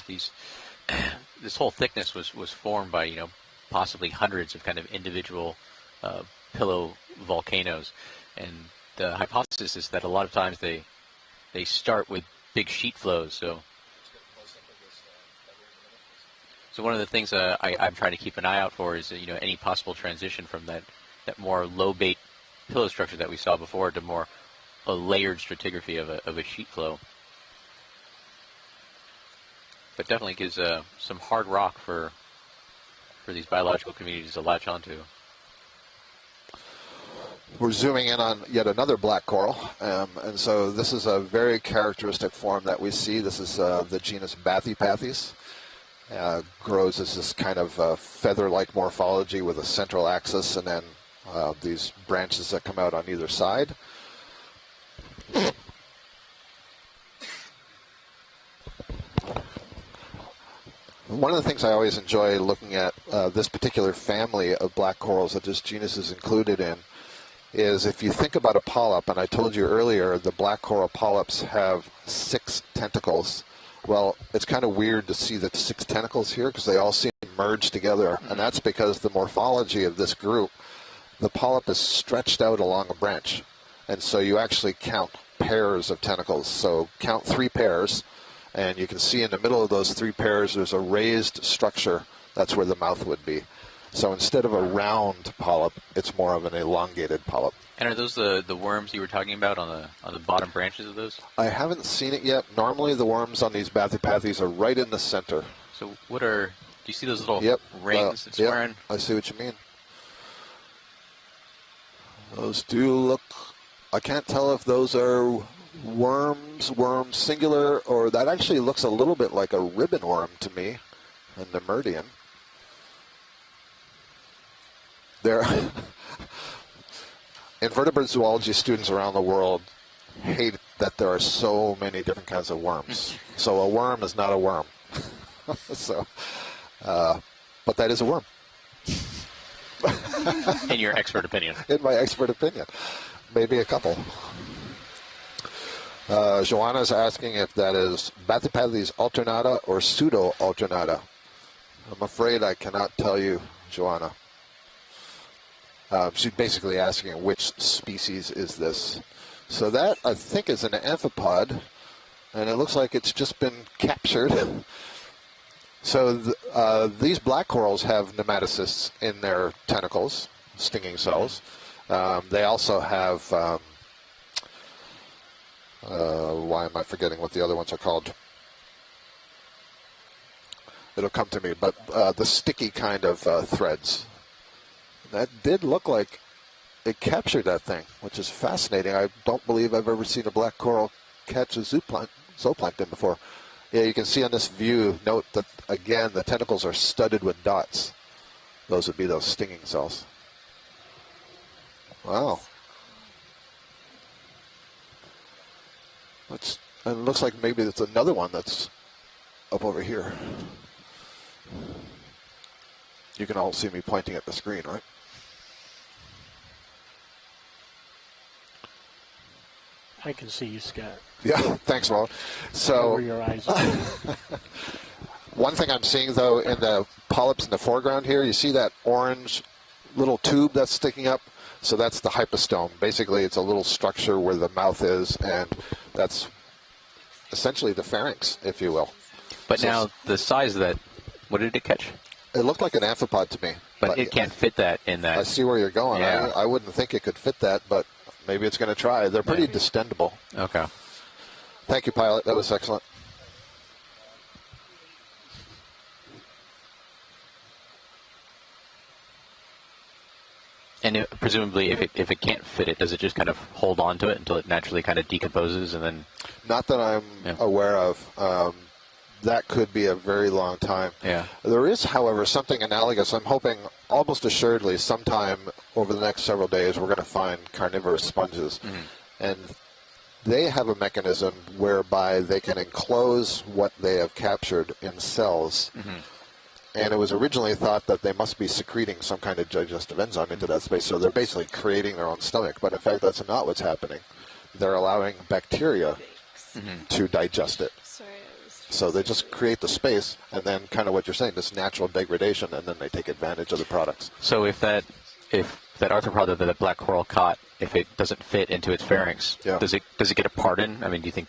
This whole thickness was formed by possibly hundreds of kind of individual pillow volcanoes, and the hypothesis is that a lot of times they start with big sheet flows. So one of the things I'm trying to keep an eye out for is any possible transition from that more low bait pillow structure that we saw before to more a layered stratigraphy of a sheet flow. But definitely gives some hard rock for these biological communities to latch onto. We're zooming in on yet another black coral, and so this is a very characteristic form that we see. This is the genus Bathypathes. Grows as this kind of feather-like morphology with a central axis and then these branches that come out on either side. One of the things I always enjoy looking at this particular family of black corals that this genus is included in is if you think about a polyp, and I told you earlier the black coral polyps have 6 tentacles. Well, it's kind of weird to see the 6 tentacles here because they all seem merged together, and that's because the morphology of this group, the polyp is stretched out along a branch, and so you actually count pairs of tentacles. So count 3 pairs. And you can see in the middle of those 3 pairs, there's a raised structure. That's where the mouth would be. So instead of a round polyp, it's more of an elongated polyp. And are those the worms you were talking about on the bottom branches of those? I haven't seen it yet. Normally the worms on these Bathypathes are right in the center. So do you see those little rings it's yep, wearing? I see what you mean. Those do look, I can't tell if those are worms singular, or that actually looks a little bit like a ribbon worm to me, a Nemerdian. There, invertebrate zoology students around the world hate that there are so many different kinds of worms. So a worm is not a worm. But that is a worm. In your expert opinion. In my expert opinion. Maybe a couple. Joanna's asking if that is Bathypathes alternata or pseudo-alternata. I'm afraid I cannot tell you, Joanna. She's basically asking which species is this. So that, I think, is an amphipod, and it looks like it's just been captured. So these black corals have nematocysts in their tentacles, stinging cells. They also have... why am I forgetting what the other ones are called? It'll come to me, but the sticky kind of threads. That did look like it captured that thing, which is fascinating. I don't believe I've ever seen a black coral catch a zooplankton before. Yeah, you can see on this view, note that, again, the tentacles are studded with dots. Those would be those stinging cells. Wow. And it looks like maybe it's another one that's up over here. You can all see me pointing at the screen, right? I can see you, Scott. Yeah, thanks, Walt. So, over your eyes. One thing I'm seeing, though, in the polyps in the foreground here, you see that orange little tube that's sticking up? So that's the hypostome. Basically, it's a little structure where the mouth is, and that's essentially the pharynx, if you will. But so now, the size of that, what did it catch? It looked like an amphipod to me. But it can't fit that in that. I see where you're going. Yeah. I wouldn't think it could fit that, but maybe it's going to try. They're pretty distendable. Okay. Thank you, Pilot. That was excellent. And presumably, if it can't fit it, does it just kind of hold on to it until it naturally kind of decomposes and then? Not that I'm aware of. That could be a very long time. Yeah. There is, however, something analogous. I'm hoping almost assuredly sometime over the next several days we're going to find carnivorous sponges. And they have a mechanism whereby they can enclose what they have captured in cells. And it was originally thought that they must be secreting some kind of digestive enzyme into that space, so they're basically creating their own stomach. But in fact, that's not what's happening. They're allowing bacteria to digest it. So they just create the space, and then kind of what you're saying, this natural degradation, and then they take advantage of the products. So if that arthropod that the black coral caught, if it doesn't fit into its pharynx, does it get a pardon? I mean, do you think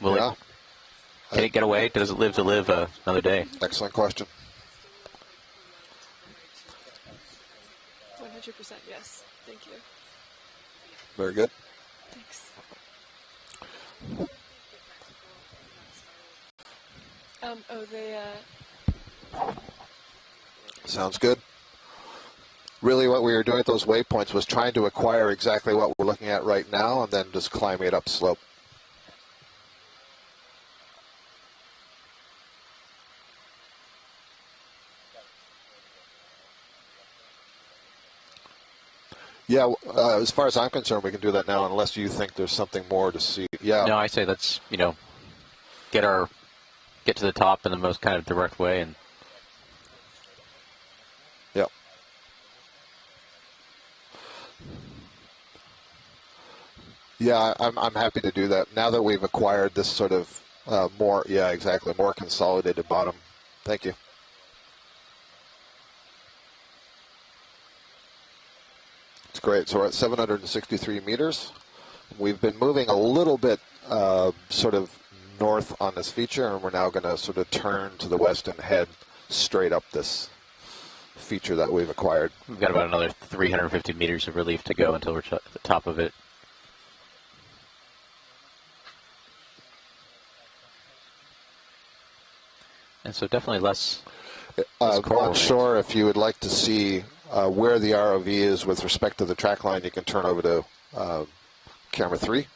can it get away? Does it live to live another day? Excellent question. 100% yes. Thank you. Very good. Thanks. Sounds good. Really what we were doing at those waypoints was trying to acquire exactly what we're looking at right now and then just climbing it up slope. Yeah, as far as I'm concerned, we can do that now unless you think there's something more to see. Yeah. No, I say let's, get to the top in the most kind of direct way. And yep. Yeah, I'm happy to do that. Now that we've acquired this sort of more consolidated bottom. Thank you. It's great. So we're at 763 meters. We've been moving a little bit sort of north on this feature, and we're now going to sort of turn to the west and head straight up this feature that we've acquired. We've got about another 350 meters of relief to go until we're at the top of it. And so definitely less coral. I'm sure if you would like to see where the ROV is with respect to the track line, you can turn over to camera 3.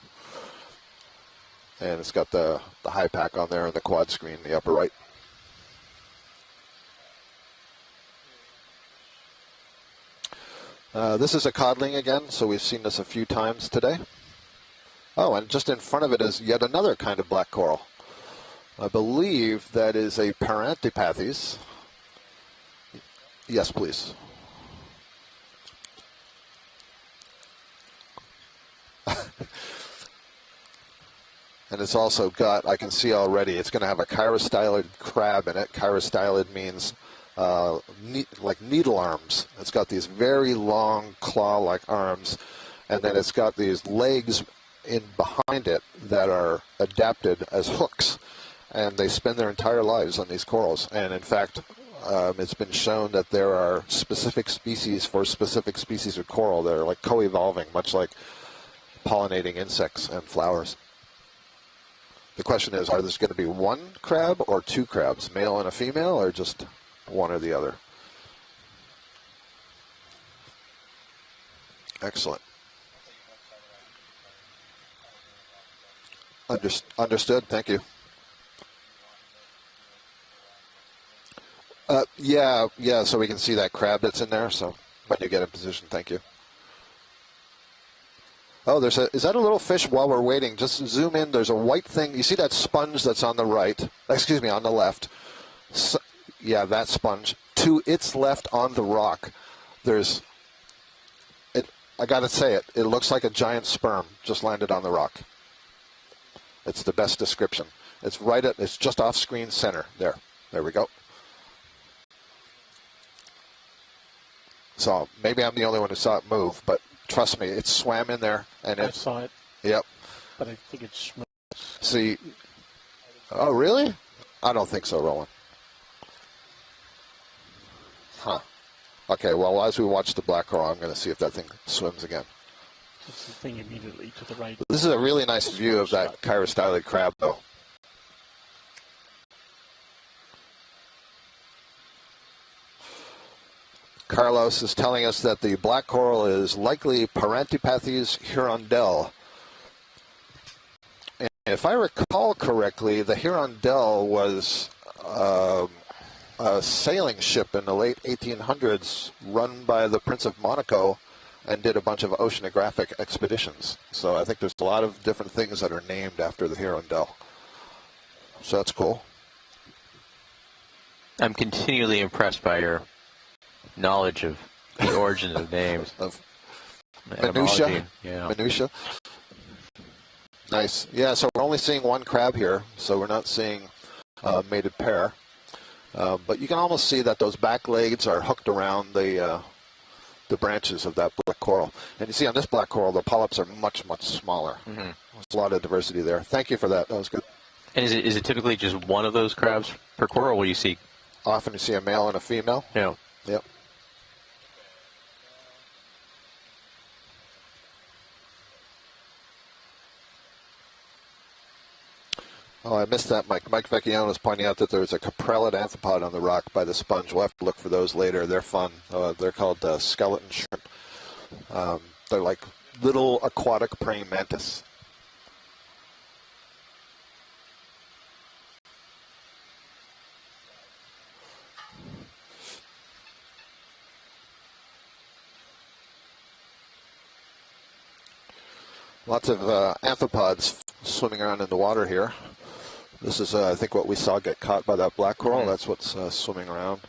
And it's got the high pack on there and the quad screen in the upper right. This is a codling again, so we've seen this a few times today. Oh, and just in front of it is yet another kind of black coral. I believe that is a Parantipathes. Yes, please. And it's also got, I can see already, it's going to have a Chirostylic crab in it. Chirostylid means like needle arms. It's got these very long claw-like arms, and then it's got these legs in behind it that are adapted as hooks, and they spend their entire lives on these corals. And in fact, it's been shown that there are specific species for specific species of coral that are like co-evolving, much like pollinating insects and flowers. The question is, are there going to be one crab or two crabs, male and a female, or just one or the other? Excellent. Understood. Thank you. Yeah, so we can see that crab that's in there. So when you get in position, thank you. Oh, is that a little fish while we're waiting? Just zoom in. There's a white thing. You see that sponge that's on the right? Excuse me, on the left. So, yeah, that sponge. To its left on the rock, there's, I got to say it, it looks like a giant sperm just landed on the rock. It's the best description. It's it's just off screen center. There we go. So maybe I'm the only one who saw it move, but trust me, it swam in there. And I saw it. Yep. But I think it's swims. See, oh really? I don't think so, Roland. Huh. Okay, well, as we watch the black coral, I'm going to see if that thing swims again. It's the thing immediately to the right. This is a really nice view of that Chirostylic crab, though. Carlos Okeanos is telling us that the black coral is likely Parantipathes hirondelle. And if I recall correctly, the hirondelle was a sailing ship in the late 1800s run by the Prince of Monaco and did a bunch of oceanographic expeditions. So I think there's a lot of different things that are named after the hirondelle. So that's cool. I'm continually impressed by your knowledge of the origins of names. Of Etymology, minutia. Yeah. Minutia. Nice. Yeah, so we're only seeing one crab here, so we're not seeing a mated pair. But you can almost see that those back legs are hooked around the branches of that black coral. And you see on this black coral, the polyps are much, much smaller. Mm-hmm. There's a lot of diversity there. Thank you for that. That was good. And is it typically just one of those crabs per coral? What do you see? Often you see a male and a female. Yeah. Yep. Oh, I missed that, Mike. Mike Vecchione was pointing out that there's a caprellid amphipod on the rock by the sponge. We'll have to look for those later. They're fun. They're called skeleton shrimp. They're like little aquatic praying mantis. Lots of amphipods swimming around in the water here. This is, I think, what we saw get caught by that black coral. Mm-hmm. That's what's swimming around.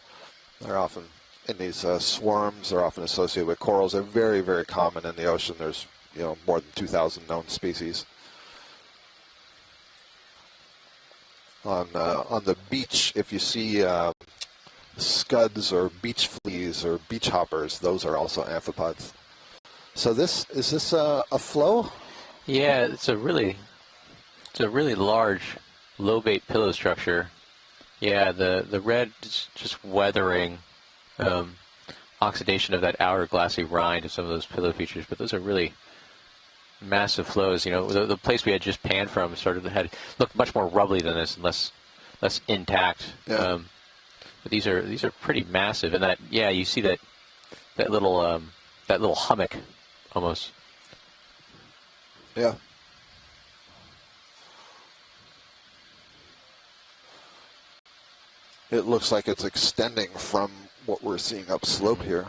They're often in these swarms. They're often associated with corals. They're very, very common in the ocean. There's, more than 2,000 known species. On the beach, if you see scuds or beach fleas or beach hoppers, those are also amphipods. So is this a flow? Yeah, it's a really large lobate pillow structure. Yeah, the red is just weathering oxidation of that outer glassy rind of some of those pillow features, but those are really massive flows. The place we had just panned from looked much more rubbly than this and less intact. Yeah. But these are pretty massive, and you see that little hummock almost. Yeah. It looks like it's extending from what we're seeing upslope here.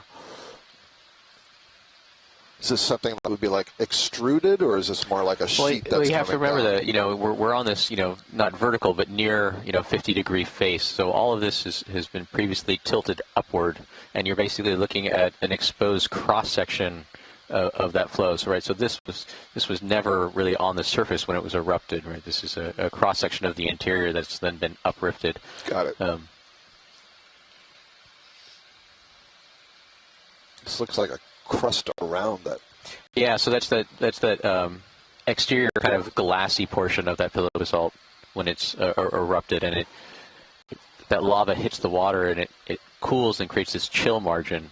Is this something that would be like extruded, or is this more like a sheet that's you have to remember down? that we're on this not vertical but near 50-degree face, so all of this has been previously tilted upward, and you're basically looking at an exposed cross section of that flow. So this was never really on the surface when it was erupted. Right, this is a cross section of the interior that's then been uprifted. Got it. This looks like a crust around that. Yeah, so that's that exterior kind of glassy portion of that pillow basalt when it's erupted, and that lava hits the water and it cools and creates this chill margin,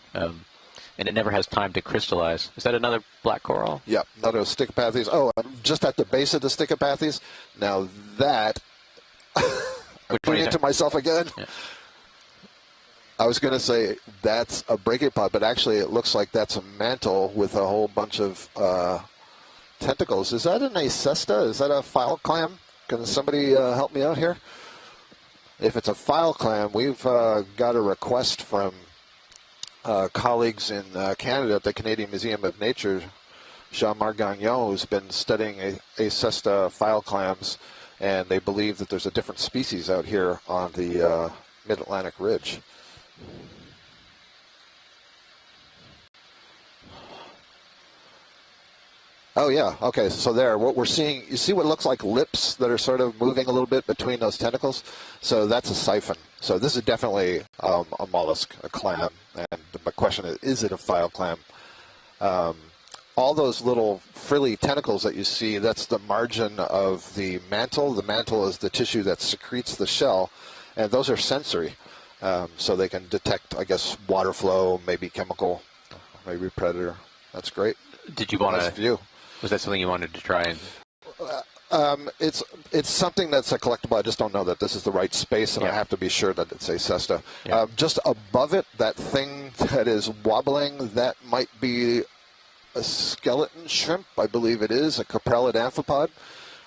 and it never has time to crystallize. Is that another black coral? Yeah, another Stichopathes. Oh, just at the base of the Stichopathes. Now that I'm putting it to myself again. Yeah. I was going to say that's a brachipod, but actually it looks like that's a mantle with a whole bunch of tentacles. Is that an acesta? Is that a file clam? Can somebody help me out here? If it's a file clam, we've got a request from colleagues in Canada at the Canadian Museum of Nature, Jean-Marc Gagnon, who's been studying acesta file clams, and they believe that there's a different species out here on the Mid-Atlantic Ridge. Oh, yeah. Okay, so there, what we're seeing, you see what looks like lips that are sort of moving a little bit between those tentacles? So that's a siphon. So this is definitely a mollusk, a clam. And the question is it a file clam? All those little frilly tentacles that you see, that's the margin of the mantle. The mantle is the tissue that secretes the shell, and those are sensory. So they can detect, I guess, water flow, maybe chemical, maybe predator. That's great. Did you want nice view. Was that something you wanted to try? And It's something that's a collectible. I just don't know that this is the right space, and I have to be sure that it's a cesta. Just above it, that thing that is wobbling, that might be a skeleton shrimp. I believe it is a coprellid amphipod.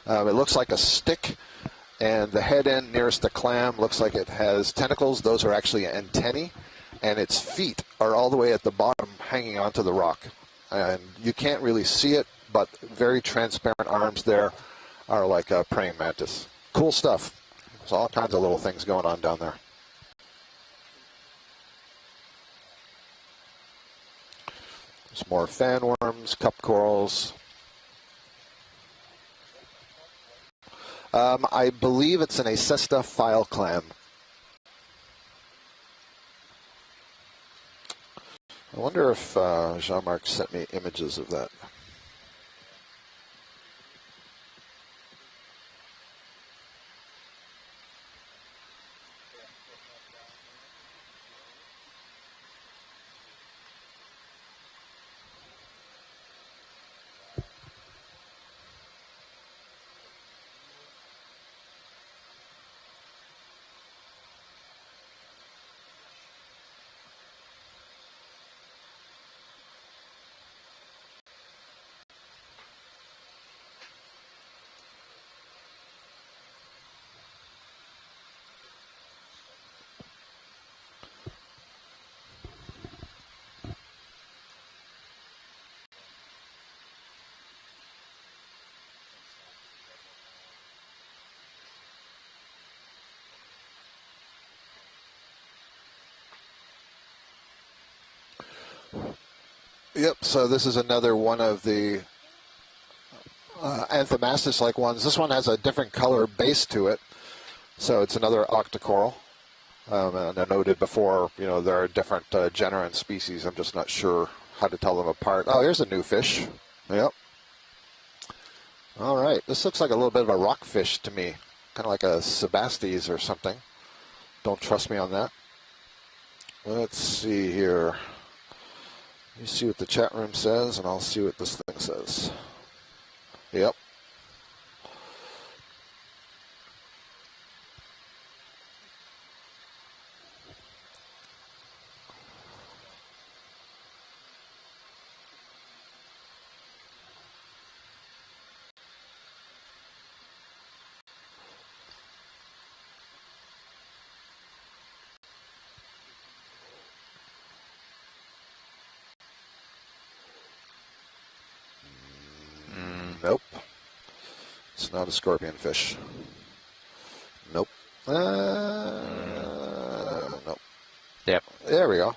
It looks like a stick, and the head end nearest the clam looks like it has tentacles. Those are actually antennae, and its feet are all the way at the bottom, hanging onto the rock. And you can't really see it, but very transparent arms there are like a praying mantis. Cool stuff. There's all kinds of little things going on down there. There's more fan worms, cup corals. I believe it's an Acesta file clam. I wonder if Jean-Marc sent me images of that. Yep, so this is another one of the Anthomastus-like ones. This one has a different color base to it, so it's another Octa Coral. And I noted before, you know, there are different genera and species. I'm just not sure how to tell them apart. Oh, here's a new fish. Yep. All right, this looks like a little bit of a rockfish to me, kind of like a Sebastes or something. Don't trust me on that. Let's see here. You see what the chat room says, and I'll see what this thing says. Yep. Nope. It's not a scorpion fish. Nope. Nope. Yep. There we go.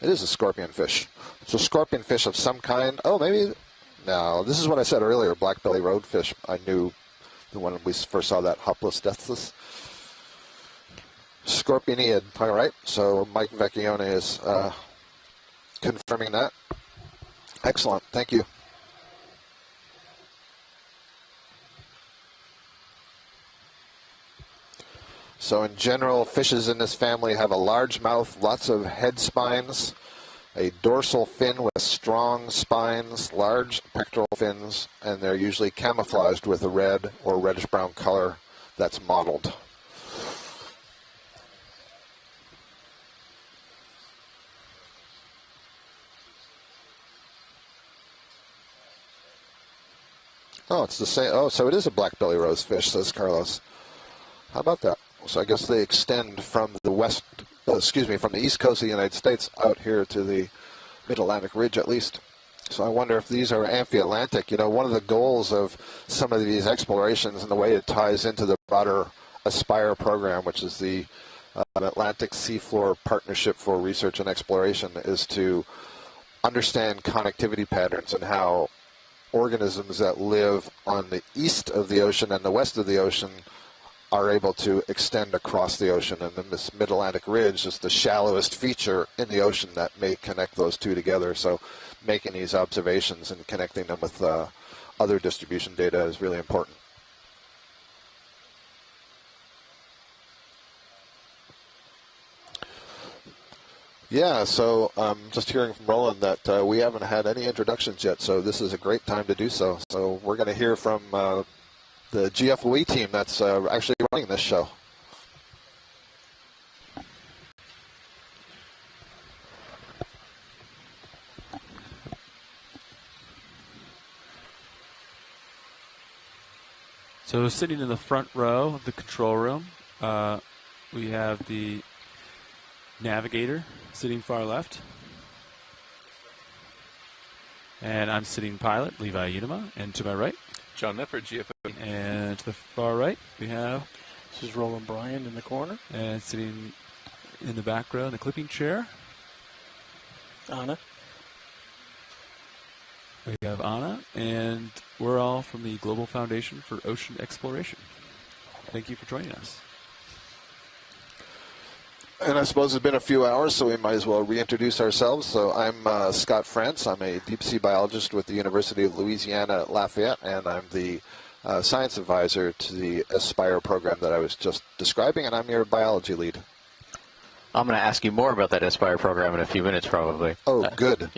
It is a scorpion fish. It's a scorpion fish of some kind. Oh, maybe. No, this is what I said earlier. Black belly roadfish. I knew the one we first saw, that Hopless deathless. Scorpioniid. All right. So Mike Vecchione is confirming that. Excellent. Thank you. So in general, fishes in this family have a large mouth, lots of head spines, a dorsal fin with strong spines, large pectoral fins, and they're usually camouflaged with a red or reddish-brown color that's mottled. Oh, it's the same. Oh, so it is a black belly rosefish, says Carlos. How about that? So I guess they extend from the west, from the east coast of the United States out here to the mid-Atlantic ridge at least. So I wonder if these are amphi-Atlantic. You know, one of the goals of some of these explorations and the way it ties into the broader ASPIRE program, which is the Atlantic Seafloor Partnership for Research and Exploration, is to understand connectivity patterns and how organisms that live on the east of the ocean and the west of the ocean are able to extend across the ocean, and then this mid-Atlantic ridge is the shallowest feature in the ocean that may connect those two together. So making these observations and connecting them with other distribution data is really important. Yeah, so just hearing from Roland that we haven't had any introductions yet, so this is a great time to do so. So we're going to hear from the GFOE team that's actually running this show. So sitting in the front row of the control room, we have the navigator sitting far left. And I'm sitting pilot, Levi Unema, and to my right, John Neffert, GFO. And to the far right, we have... This is Roland Bryan in the corner. And sitting in the back row in the clipping chair, Anna. We have Anna, and we're all from the Global Foundation for Ocean Exploration. Thank you for joining us. And I suppose it's been a few hours, so we might as well reintroduce ourselves. So I'm Scott France. I'm a deep sea biologist with the University of Louisiana at Lafayette, and I'm the science advisor to the Aspire program that I was just describing, and I'm your biology lead. I'm going to ask you more about that Aspire program in a few minutes, probably. Oh, good.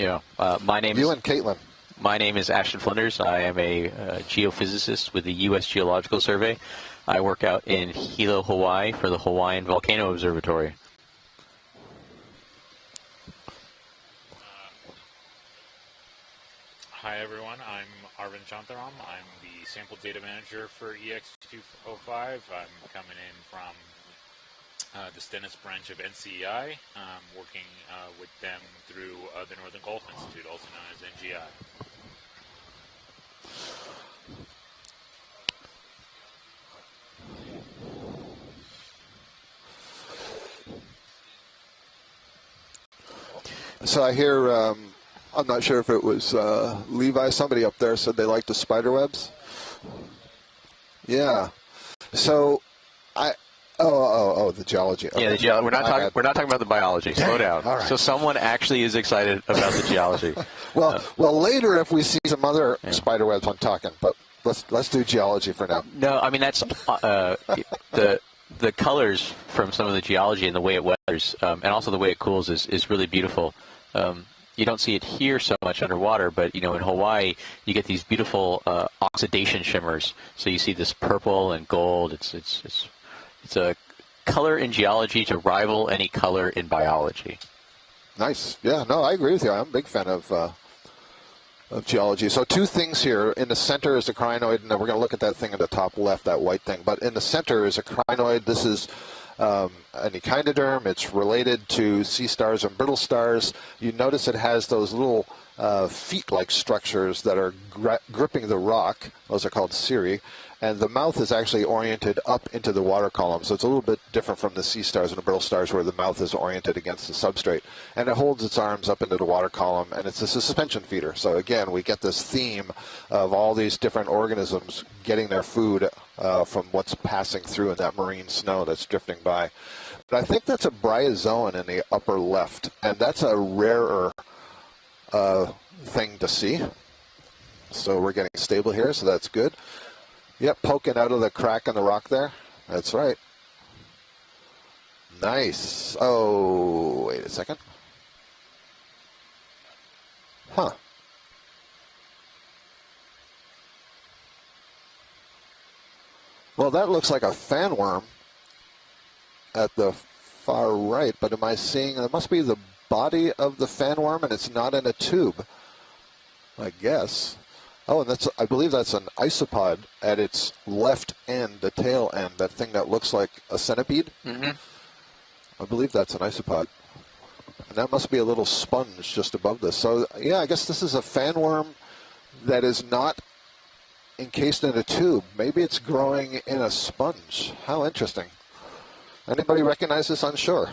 My name you and Caitlin. My name is Ashton Flinders. I am a geophysicist with the U.S. Geological Survey. I work out in Hilo, Hawaii for the Hawaiian Volcano Observatory. Hi, everyone. I'm Arvind Shantaram. I'm the sample data manager for EX2205. I'm coming in from the Stennis branch of NCEI, working with them through the Northern Gulf Institute, also known as NGI. So I hear, I'm not sure if it was Levi, somebody up there said they liked the spider webs. Yeah. So the geology. Okay. Yeah, the geology. We're not talking about the biology. Slow down. All right. So someone actually is excited about the geology. well, later if we see some other spider webs, I'm talking. But let's do geology for now. No, I mean that's the colors from some of the geology and the way it weathers, and also the way it cools is really beautiful. You don't see it here so much underwater, but in Hawaii you get these beautiful oxidation shimmers. So you see this purple and gold. It's a color in geology to rival any color in biology. Nice. Yeah, no, I agree with you. I'm a big fan of geology. So two things here. In the center is a crinoid, and we're going to look at that thing in the top left, that white thing. But in the center is a crinoid. This is an echinoderm. It's related to sea stars and brittle stars. You notice it has those little feet-like structures that are gripping the rock. Those are called cirri. And the mouth is actually oriented up into the water column. So it's a little bit different from the sea stars and the brittle stars where the mouth is oriented against the substrate. And it holds its arms up into the water column, and it's a suspension feeder. So again, we get this theme of all these different organisms getting their food from what's passing through in that marine snow that's drifting by. But I think that's a bryozoan in the upper left, and that's a rarer thing to see. So we're getting stable here, so that's good. Yep, poking out of the crack in the rock there. That's right. Nice. Oh, wait a second. Huh. Well, that looks like a fan worm at the far right, but am I seeing, it must be the body of the fan worm, and it's not in a tube, I guess. Oh, and I believe that's an isopod at its left end, the tail end, that thing that looks like a centipede. Mm-hmm. I believe that's an isopod. And that must be a little sponge just above this. So, yeah, I guess this is a fan worm that is not encased in a tube. Maybe it's growing in a sponge. How interesting. Anybody recognize this on shore?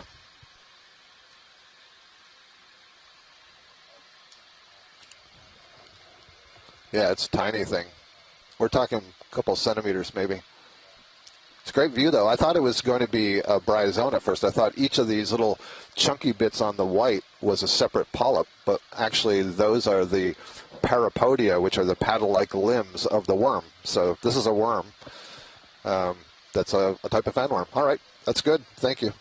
Yeah, it's a tiny thing. We're talking a couple centimeters maybe. It's a great view, though. I thought it was going to be a bryozoan at first. I thought each of these little chunky bits on the white was a separate polyp, but actually those are the parapodia, which are the paddle-like limbs of the worm. So this is a worm. That's a type of fan worm. All right, that's good. Thank you.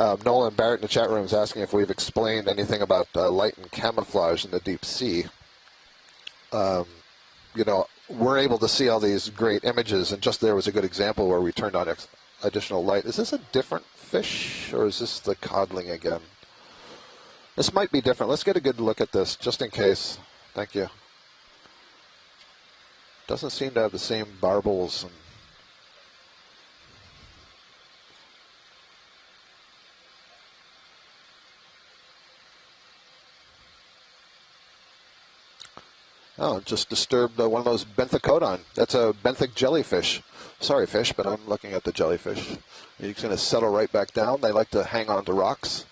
Nolan Barrett in the chat room is asking if we've explained anything about light and camouflage in the deep sea. You know, we're able to see all these great images, and just there was a good example where we turned on additional light. Is this a different fish, or is this the codling again? This might be different. Let's get a good look at this, just in case. Thank you. Doesn't seem to have the same barbels. And oh, it just disturbed one of those benthicodon. That's a benthic jellyfish. Sorry, fish, but I'm looking at the jellyfish. He's going to settle right back down. They like to hang on to rocks.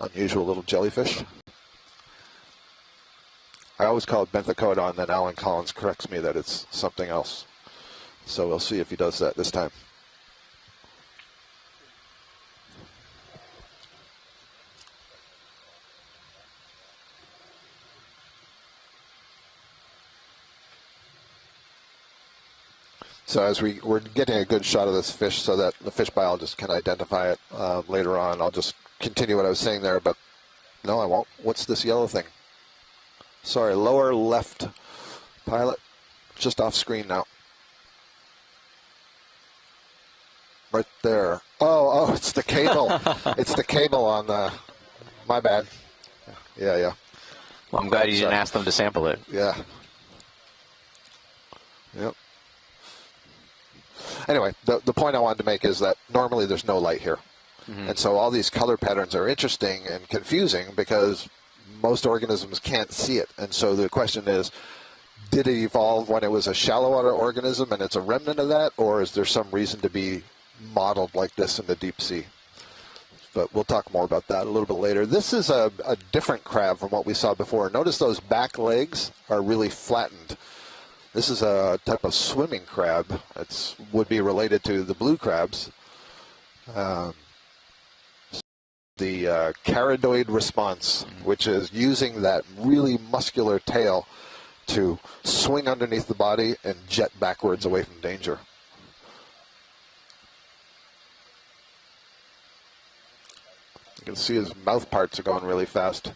Unusual little jellyfish. I always call it benthicodon, then Alan Collins corrects me that it's something else. So we'll see if he does that this time. So as we're getting a good shot of this fish so that the fish biologist can identify it later on, I'll just continue what I was saying there, but no, I won't. What's this yellow thing? Sorry, lower left pilot, just off screen now. Right there. Oh, it's the cable. It's the cable on the, my bad. Yeah. Well, I'm glad you didn't ask them to sample it. Yeah. Yep. Anyway, the point I wanted to make is that normally there's no light here. Mm-hmm. And so all these color patterns are interesting and confusing because most organisms can't see it. And so the question is, did it evolve when it was a shallow water organism and it's a remnant of that, or is there some reason to be modeled like this in the deep sea? But we'll talk more about that a little bit later. This is a different crab from what we saw before. Notice those back legs are really flattened. This is a type of swimming crab. It would be related to the blue crabs. The Carnivorous response, which is using that really muscular tail to swing underneath the body and jet backwards away from danger. You can see his mouth parts are going really fast.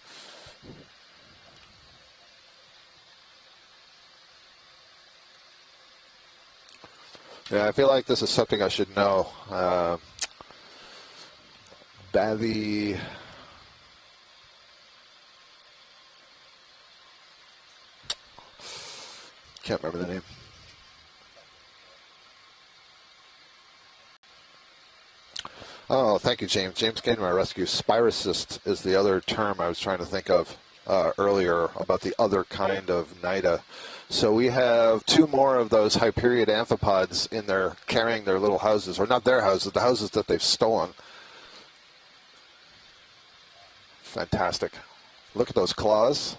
Yeah, I feel like this is something I should know. Bathy. Can't remember the name. Oh, thank you, James. James came to my rescue. Spirocyst is the other term I was trying to think of earlier about the other kind of Nida. So we have two more of those Hyperiid amphipods in there carrying their little houses, or not their houses, the houses that they've stolen. Fantastic. Look at those claws.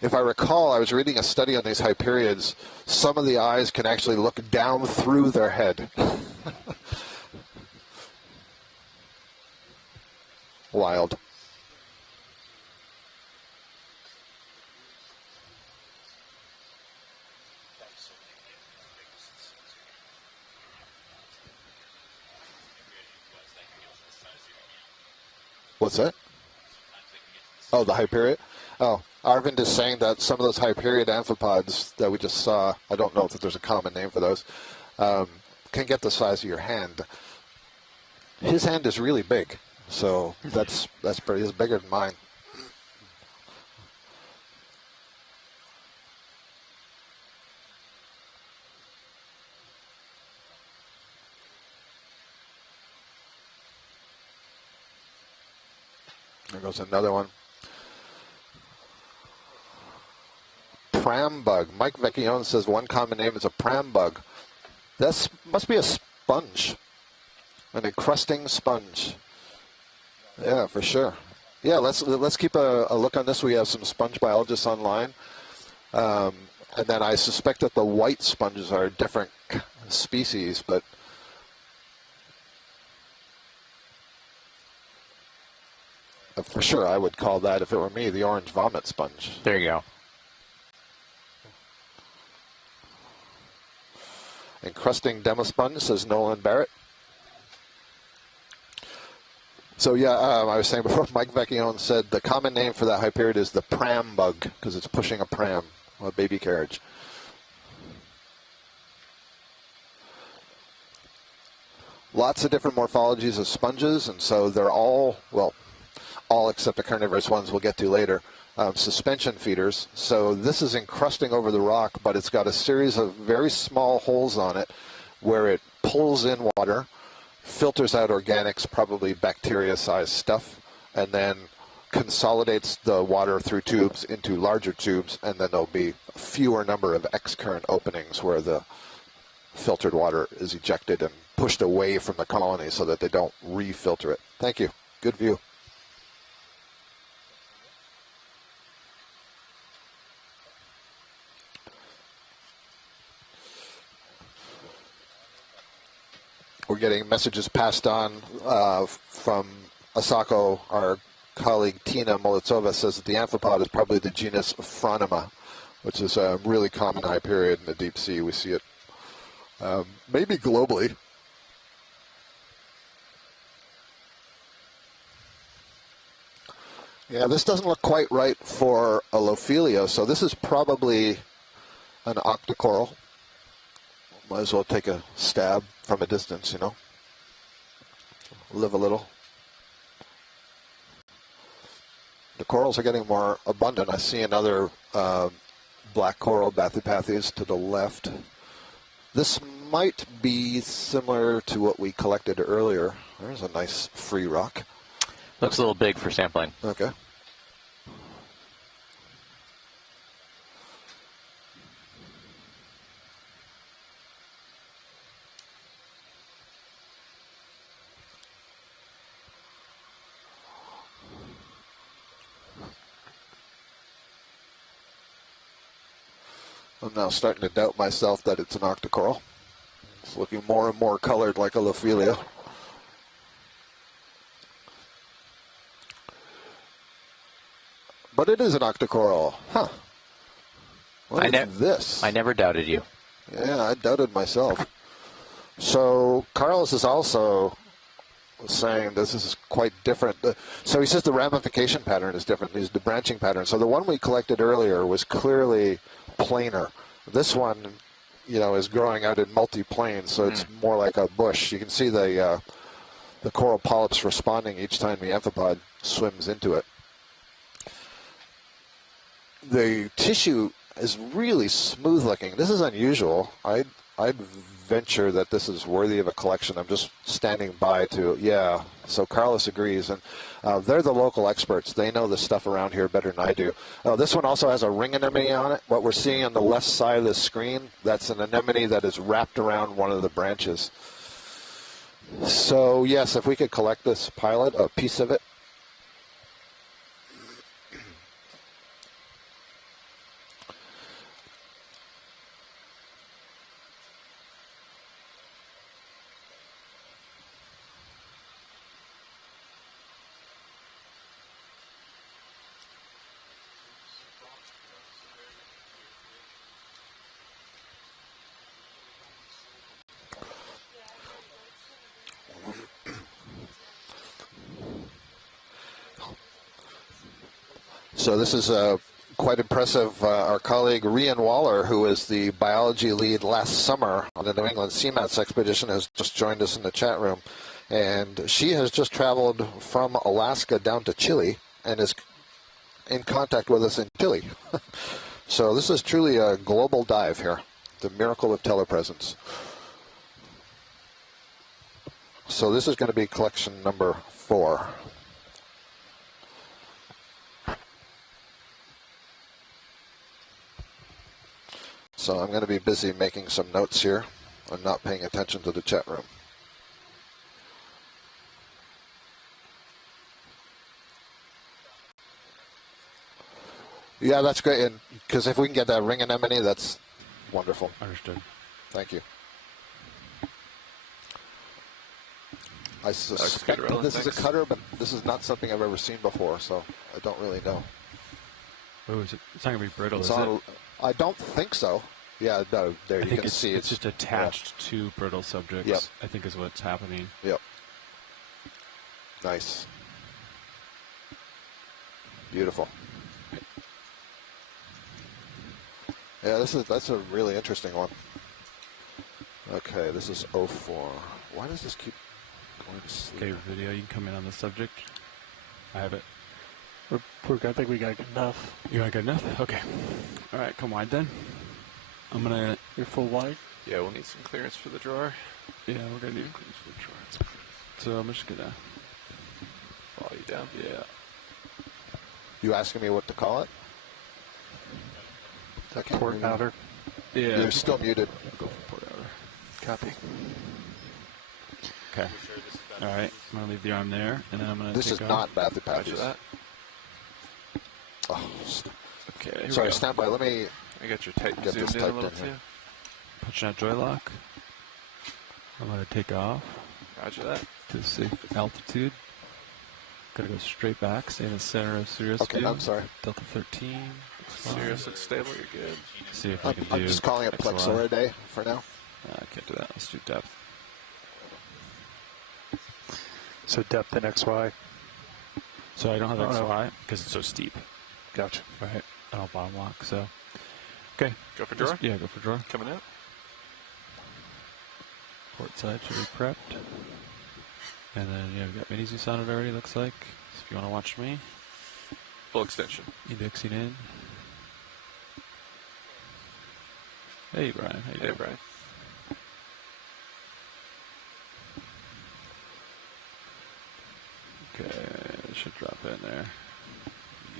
If I recall, I was reading a study on these Hyperiids. Some of the eyes can actually look down through their head. Wild. What's that? Oh, the Hyperiid? Oh, Arvind is saying that some of those Hyperiid amphipods that we just saw, I don't know if there's a common name for those, can get the size of your hand. His hand is really big, so that's pretty, it's bigger than mine. There goes another one. Pram bug. Mike Vecchione says one common name is a pram bug. That must be a sponge, an encrusting sponge. Yeah, for sure. Yeah, let's keep a look on this. We have some sponge biologists online, and then I suspect that the white sponges are a different species, but. For sure, I would call that, if it were me, the orange vomit sponge. There you go. Encrusting demosponge, says Nolan Barrett. So yeah, I was saying before, Mike Vecchione said the common name for that hyperiid is the pram bug because it's pushing a pram, a baby carriage. Lots of different morphologies of sponges, and so they're all, well, all except the carnivorous ones we'll get to later, suspension feeders. So this is encrusting over the rock, but it's got a series of very small holes on it where it pulls in water, filters out organics, probably bacteria-sized stuff, and then consolidates the water through tubes into larger tubes, and then there'll be a fewer number of excurrent openings where the filtered water is ejected and pushed away from the colony so that they don't refilter it. Thank you. Good view. We're getting messages passed on from Asako. Our colleague Tina Molitsova says that the amphipod is probably the genus Phronima, which is a really common hyperiid in the deep sea. We see it maybe globally. Yeah, this doesn't look quite right for a Lophelia, so this is probably an Octa Coral. Might as well take a stab from a distance, you know. Live a little. The corals are getting more abundant. I see another black coral, Bathypathes, to the left. This might be similar to what we collected earlier. There's a nice free rock. Looks a little big for sampling. Okay. I'm now starting to doubt myself that it's an Octa Coral. It's looking more and more colored like a Lophelia. But it is an Octa Coral. Huh. What is this? I never doubted you. Yeah, I doubted myself. So Carlos is also saying this is quite different. So he says the ramification pattern is different. Is the branching pattern. So the one we collected earlier was clearly planar. This one, you know, is growing out in multi-plane, so it's more like a bush. You can see the coral polyps responding each time the amphipod swims into it. The tissue is really smooth looking. This is unusual. I'd venture that this is worthy of a collection. I'm just standing by to, yeah. So Carlos agrees, and they're the local experts. They know the stuff around here better than I do. This one also has a ring anemone on it. What we're seeing on the left side of the screen, that's an anemone that is wrapped around one of the branches. So yes, if we could collect this pilot, a piece of it. So this is quite impressive. Our colleague Rian Waller, who was the biology lead last summer on the New England Seamounts expedition, has just joined us in the chat room. And she has just traveled from Alaska down to Chile and is in contact with us in Chile. So this is truly a global dive here, the miracle of telepresence. So this is going to be collection number 4. So I'm going to be busy making some notes here and not paying attention to the chat room. Yeah, that's great, and because if we can get that ring anemone, that's wonderful. Understood. Thank you. I suspect that this is a cutter, but this is not something I've ever seen before, so I don't really know. Oh, it's not going to be brittle, It's is it? I don't think so. Yeah, no, there I you think can see it's just attached to brittle subjects. Yep. I think is what's happening. Yep. Nice. Beautiful. Yeah, that's a really interesting one. Okay, this is 04. Why does this keep going to sleep? Okay, video, you can come in on the subject. I have it. I think we got enough. You got good enough? Okay. All right, come wide then. I'm gonna. You're full wide? Yeah, we'll need some clearance for the drawer. Yeah, we're gonna need clearance for the drawer. So I'm just gonna follow you down. Yeah. You asking me what to call it? Port outer. Yeah. You're still muted. Go for port outer. Copy. Okay. All right. I'm gonna leave the arm there, and then I'm gonna. This is not Bathypathes. that. Oh, okay. Sorry, stand by. Let me. I got your Titan get this zoomed in a typed little in too. here. Pushing out joy lock. I'm gonna take off. Roger that. To safe altitude. Gotta go straight back. Stay in the center of Sirius. Okay, I'm sorry. Delta 13. Sirius looks stable. You're good. See if I can do. I'm just calling it XLR. Plexoridae for now. I can't do that. Let's do depth. So depth in XY. So I don't have XY because it's so steep. Gotcha. Right. And I'll bottom lock. So. Okay. Go for drawer? Yeah, go for drawer. Coming out. Port side should be prepped. And then, yeah, we've got mini Zeus on it already, looks like. So if you want to watch me. Full extension. Indexing in. Hey, Brian. How you doing? Brian. Okay, it should drop in there.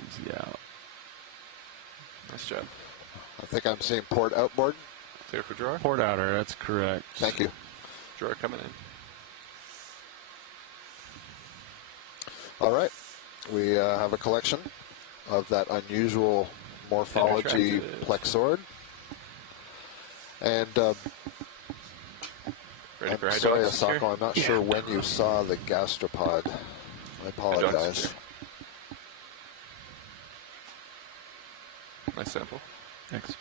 Easy out. Nice job. I think I'm seeing port outboard. Clear for drawer? Port outer, that's correct. Thank you. Drawer coming in. All right. We have a collection of that unusual morphology plexorid. And ready for I'm sorry, hydraulics here? Asako, I'm not sure when you saw the gastropod. I apologize. Nice sample. Thanks.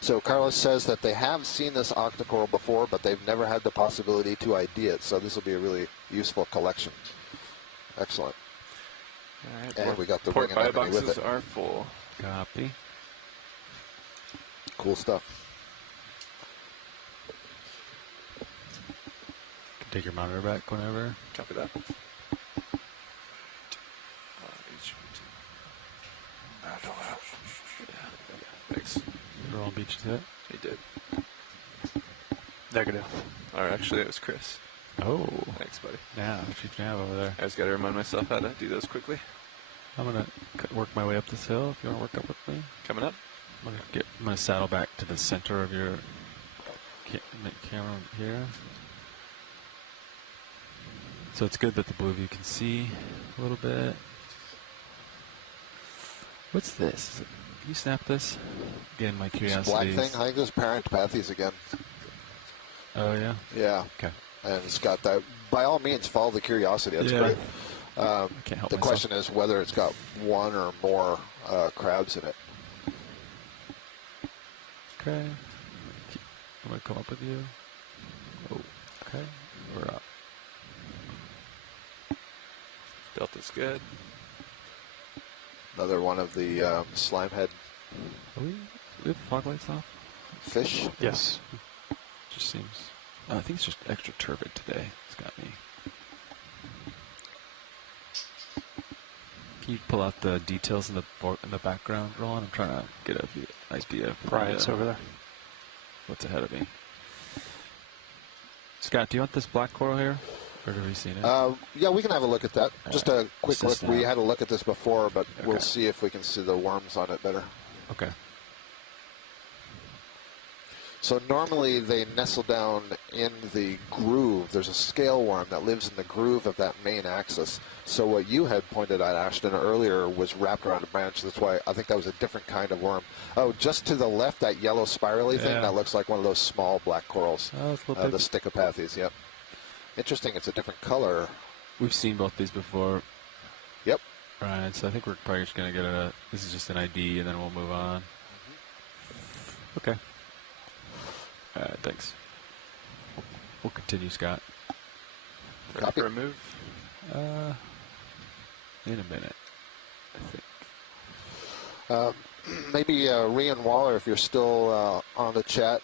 So Carlos says that they have seen this Octa Coral before, but they've never had the possibility to ID it. So this will be a really useful collection. Excellent. All right, And we got the port ring anemone with boxes it. are full. Copy. Cool stuff. Can take your monitor back whenever. Copy that. Thanks. Roll beach hit. He did. Negative. Or actually, it was Chris. Oh. Thanks, buddy. Yeah, Chief Nav over there. I just got to remind myself how to do those quickly. I'm gonna work my way up this hill. If you want to work up with me. Coming up. I'm gonna saddle back to the center of your camera here. So it's good that the blue view can see a little bit. What's this? Can you snap this? Again, my This curiosity. black thing, I think this is Parentopathes again. Oh yeah. Yeah. Okay. And it's got that. By all means, follow the curiosity. That's great. I can't help the myself. question is whether it's got one or more crabs in it. Okay. I'm gonna come up with you. Oh. Okay. We're up. Delta's good. Another one of the slime head Are we have fog lights off? fish. Yes. Just seems. I think it's just extra turbid today. It's got me. Can you pull out the details in the background, Roland? I'm trying to get an idea of Brian's over there. what's ahead of me. Scott, do you want this black coral here? Or have you seen it? Yeah, we can have a look at that. Just a quick look. Assist We now. had a look at this before, but we'll Okay. see if we can see the worms on it better. Okay. So normally they nestle down in the groove. There's a scale worm that lives in the groove of that main axis. So what you had pointed out, Ashton, earlier was wrapped around a branch. That's why I think that was a different kind of worm. Oh, just to the left, that yellow spirally thing, Yeah. that looks like one of those small black corals. Oh, it's a little The big. Sticopathes, yep. Interesting, it's a different color. We've seen both these before. Yep. Right, so I think we're probably just going to get this is just an ID, and then we'll move on. Okay. All right, thanks. We'll continue, Scott. Ready for a move? In a minute, I think. Maybe Rian Waller, if you're still on the chat,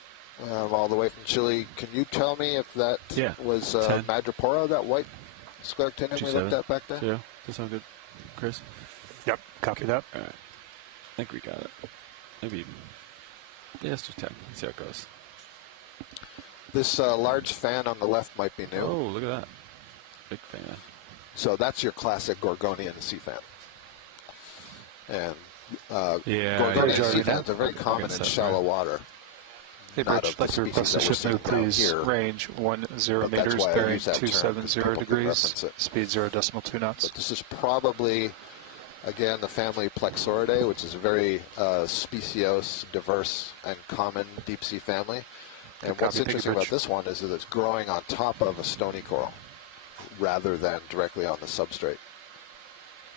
all the way from Chile, can you tell me if that was Madrepora, that white scleractinium we looked at back there? Yeah, does that sound good, Chris? Yep, copy that. All right. I think we got it. Maybe even. Yeah, let's do 10. Let's see how it goes. This large fan on the left might be new. Oh, look at that. Big fan. So that's your classic Gorgonian sea fan. And Gorgonian sea fans are very common in shallow water. Hey, Bridge, I'd like to request a ship move, please. Range 10 meters, bearing 270 degrees, speed 0.2 knots. But this is probably, again, the family Plexauridae, which is a very speciose, diverse, and common deep-sea family. And what's interesting about this one is that it's growing on top of a stony coral rather than directly on the substrate.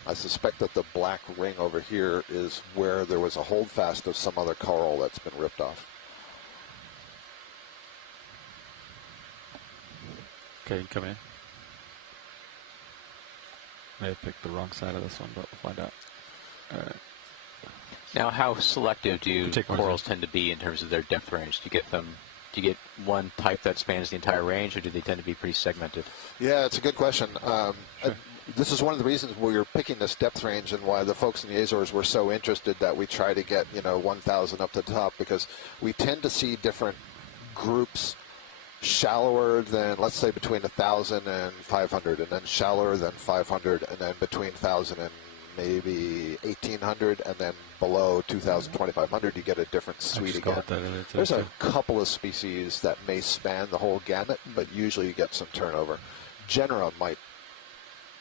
I suspect that the black ring over here is where there was a holdfast of some other coral that's been ripped off. Okay, you can come in. May have picked the wrong side of this one, but we'll find out. All right. Now, how selective do corals tend to be in terms of their depth range? Do you get one type that spans the entire range, or do they tend to be pretty segmented? Yeah, it's a good question. This is one of the reasons we were picking this depth range and why the folks in the Azores were so interested that we try to get 1,000 up to the top, because we tend to see different groups shallower than, let's say, between 1,000 and 500, and then shallower than 500, and then between 1,000 and maybe 1,800, and then below 2,000, 2,500, you get a different suite again. There's a couple of species that may span the whole gamut, but usually you get some turnover. Genera might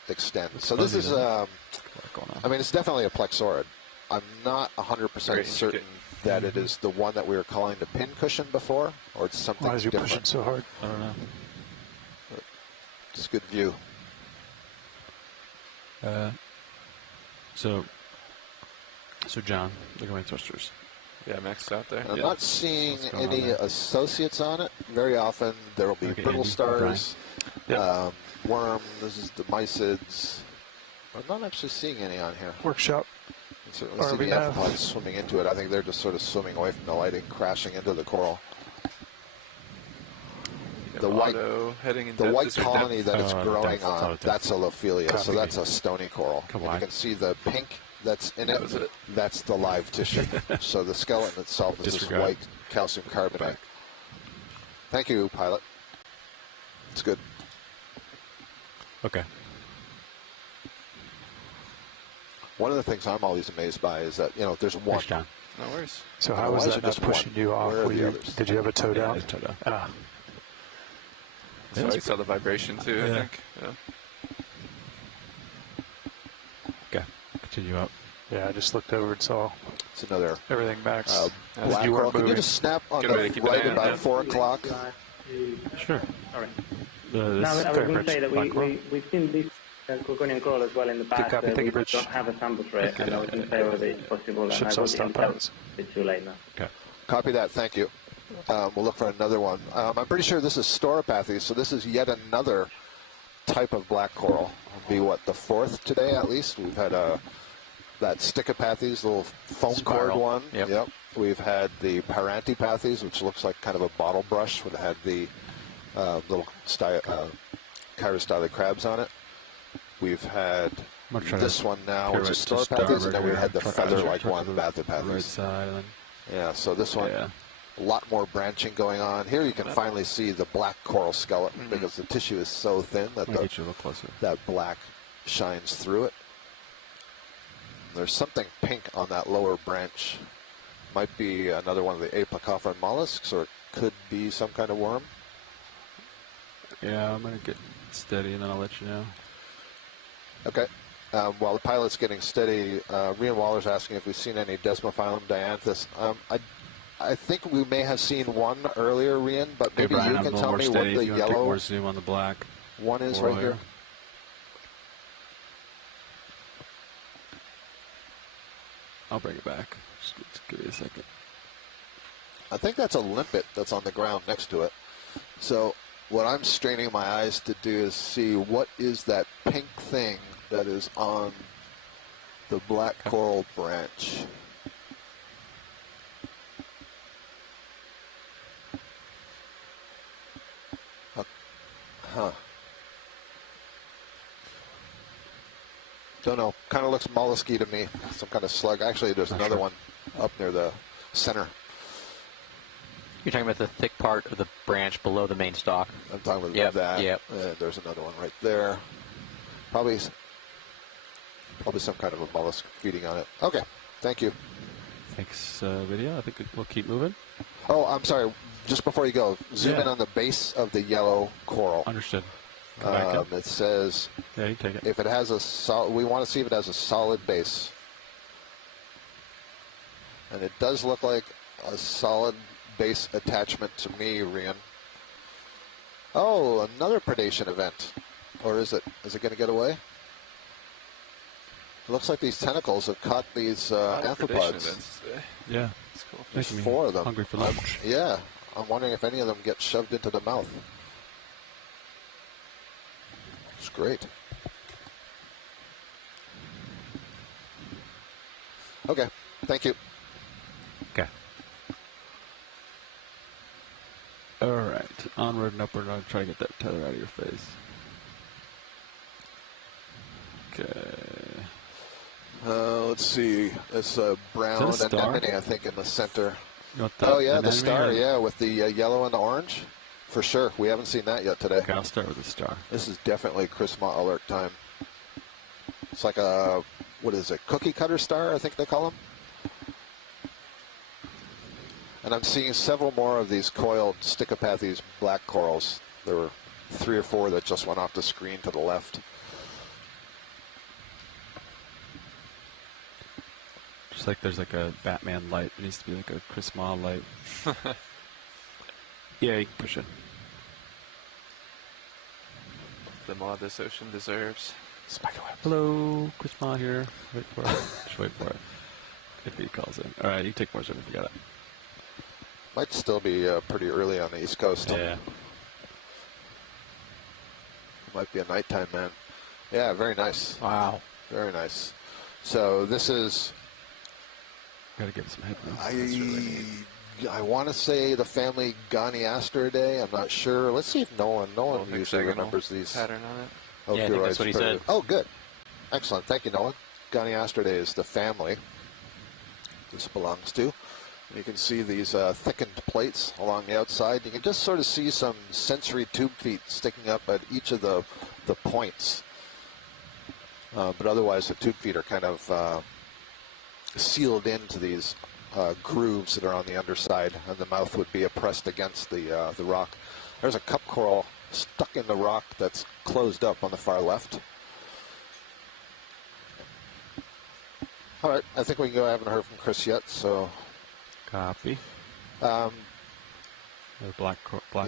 extend. So this is, it's definitely a plexaurid. I'm not 100% certain that it is the one that we were calling the pincushion before, or it's something different. Why is you pushing so hard? I don't know. But it's a good view. So John, look at my thrusters. Yeah, Max out there. I'm not seeing any associates on it. Very often there will be brittle stars, worm. This is the mysids. I'm not actually seeing any on here. Workshop. You can certainly see the F-pods swimming into it. I think they're just sort of swimming away from the lighting, crashing into the coral. The white colony that it's growing on, that's a Lophelia, so that's a stony coral. You can see the pink that's in it, that's the live tissue. So the skeleton itself is this white calcium carbonate. Thank you, pilot. It's good. Okay. One of the things I'm always amazed by is that, there's one. John. No worries. So how was that not pushing you off? Did you have a toe down? Yeah, toe down. So I saw the vibration too, I think. Okay, continue up. Yeah, I just looked over and saw it's another everything max. Black coral. Can you just snap on the right about 4 o'clock? Sure. All right. Now, I was going to say that we've seen this Gorgonian Coral as well in the past. We don't have a sample for it, and I was going to say whether it's possible. It's too late now. Okay. Copy that. Thank you. We'll look for another one. I'm pretty sure this is Storopathes, so this is yet another type of black coral. It'll be, the 4th today at least? We've had that Stichopathes, little foam-cored one. Yep. We've had the Parantipathes, which looks like kind of a bottle brush, would have had the little Chirostylic crabs on it. We've had this one now, which is Storopathes, and then we had the feather-like one, Bathopathes. Right, yeah, so this one... A lot more branching going on. Here you can finally see the black coral skeleton because the tissue is so thin that that black shines through it. There's something pink on that lower branch. Might be another one of the aplacophora mollusks, or it could be some kind of worm. Yeah, I'm going to get steady and then I'll let you know. Okay. While the pilot's getting steady, Rian Waller's asking if we've seen any Desmophyllum dianthus. I think we may have seen one earlier, Rian, but maybe Brian, you can tell me what the yellow more zoom on the black one is right here. I'll bring it back. Just give me a second. I think that's a limpet that's on the ground next to it. So what I'm straining my eyes to do is see what is that pink thing that is on the black coral branch. Huh. Don't know. Kind of looks mollusky to me. Some kind of slug. Actually, there's another one up near the center. You're talking about the thick part of the branch below the main stalk. I'm talking about that. Yep. There's another one right there. Probably some kind of a mollusk feeding on it. Okay. Thank you. Thanks, video. I think we'll keep moving. Oh, I'm sorry. Just before you go, zoom in on the base of the yellow coral. Understood. It says, yeah, you take it. If it has a we want to see if it has a solid base. And it does look like a solid base attachment to me, Rian. Oh, another predation event. Or is it going to get away? It looks like these tentacles have caught these amphipods. Yeah, it's cool. There's 4 of them. Hungry for lunch. Yeah. I'm wondering if any of them get shoved into the mouth. It's great. Okay. Thank you. Okay. All right. Onward and upward. I'll try to get that tether out of your face. Okay. Let's see. It's a brown anemone, I think, in the center. Oh, yeah, the star, with the yellow and the orange. For sure. We haven't seen that yet today. Okay, I'll start with the star. This is definitely Christmas alert time. It's like a, what is it, cookie cutter star, I think they call them. And I'm seeing several more of these coiled Stichopathes black corals. There were 3 or 4 that just went off the screen to the left. Just like there's like a Batman light. It needs to be like a Christmas light. Yeah, you can push it. The mod this ocean deserves. Spiderweb. Hello, Christmas here. Wait for it. Just wait for it. If he calls in. All right, you take more zoom if you got it. Might still be pretty early on the East Coast. Yeah. Might be a nighttime, man. Yeah, very nice. Wow. Very nice. So this is... Gotta give it some headroom. I want to say the family Goniasteridae. I'm not sure. Let's see if Nolan usually remembers these. Pattern on it. Yeah, I think that's what he said. Oh, good. Excellent. Thank you, Nolan. Goniasteridae is the family this belongs to. And you can see these thickened plates along the outside. You can just sort of see some sensory tube feet sticking up at each of the points. But otherwise, the tube feet are kind of sealed into these grooves that are on the underside, and the mouth would be pressed against the rock. There's a cup coral stuck in the rock that's closed up on the far left. All right, I think we can go. I haven't heard from Chris yet, so... Copy. The black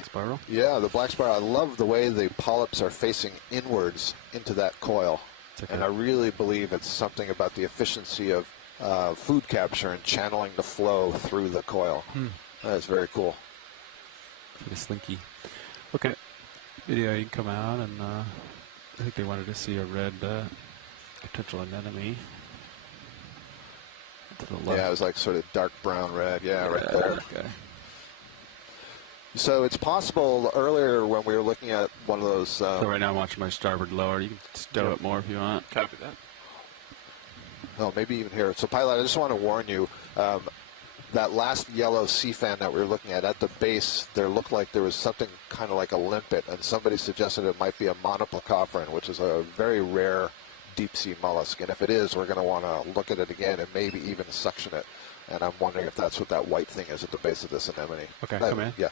spiral? Yeah, the black spiral. I love the way the polyps are facing inwards into that coil. Okay. And I really believe it's something about the efficiency of food capture and channeling the flow through the coil. That is very cool. Pretty slinky. Okay. Video, you can come out, and I think they wanted to see a red potential anemone. Yeah, it was like sort of dark brown red. Yeah, right there. Okay. So it's possible earlier when we were looking at one of those... so right now I'm watching my starboard lower. You can stow it more if you want. Copy that. Oh, maybe even here. So, Pilot, I just want to warn you, that last yellow sea fan that we were looking at the base, there looked like there was something kind of like a limpet, and somebody suggested it might be a monoplacophoran, which is a very rare deep-sea mollusk. And if it is, we're going to want to look at it again and maybe even suction it. And I'm wondering if that's what that white thing is at the base of this anemone. Okay, come in. Yeah.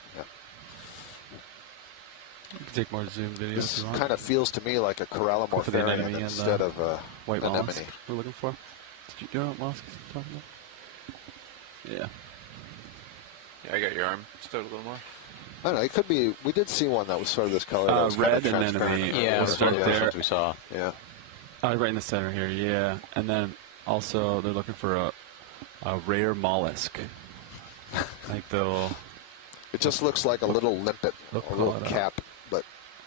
You can take more zoom video This if you want. kind of feels to me like a Corallimorpharian instead of a white anemone. mollusk we're looking for. Did you do what mollusk you're talking about? Yeah. Yeah, I got your arm stowed a little more. I don't know. It could be. We did see one that was sort of this color. That was red kind of anemone. Yeah, we'll start there. We saw. Yeah. Right in the center here. Yeah, and then also they're looking for a A rare mollusk. Like the little... It just looks like a little limpet, a little cap, but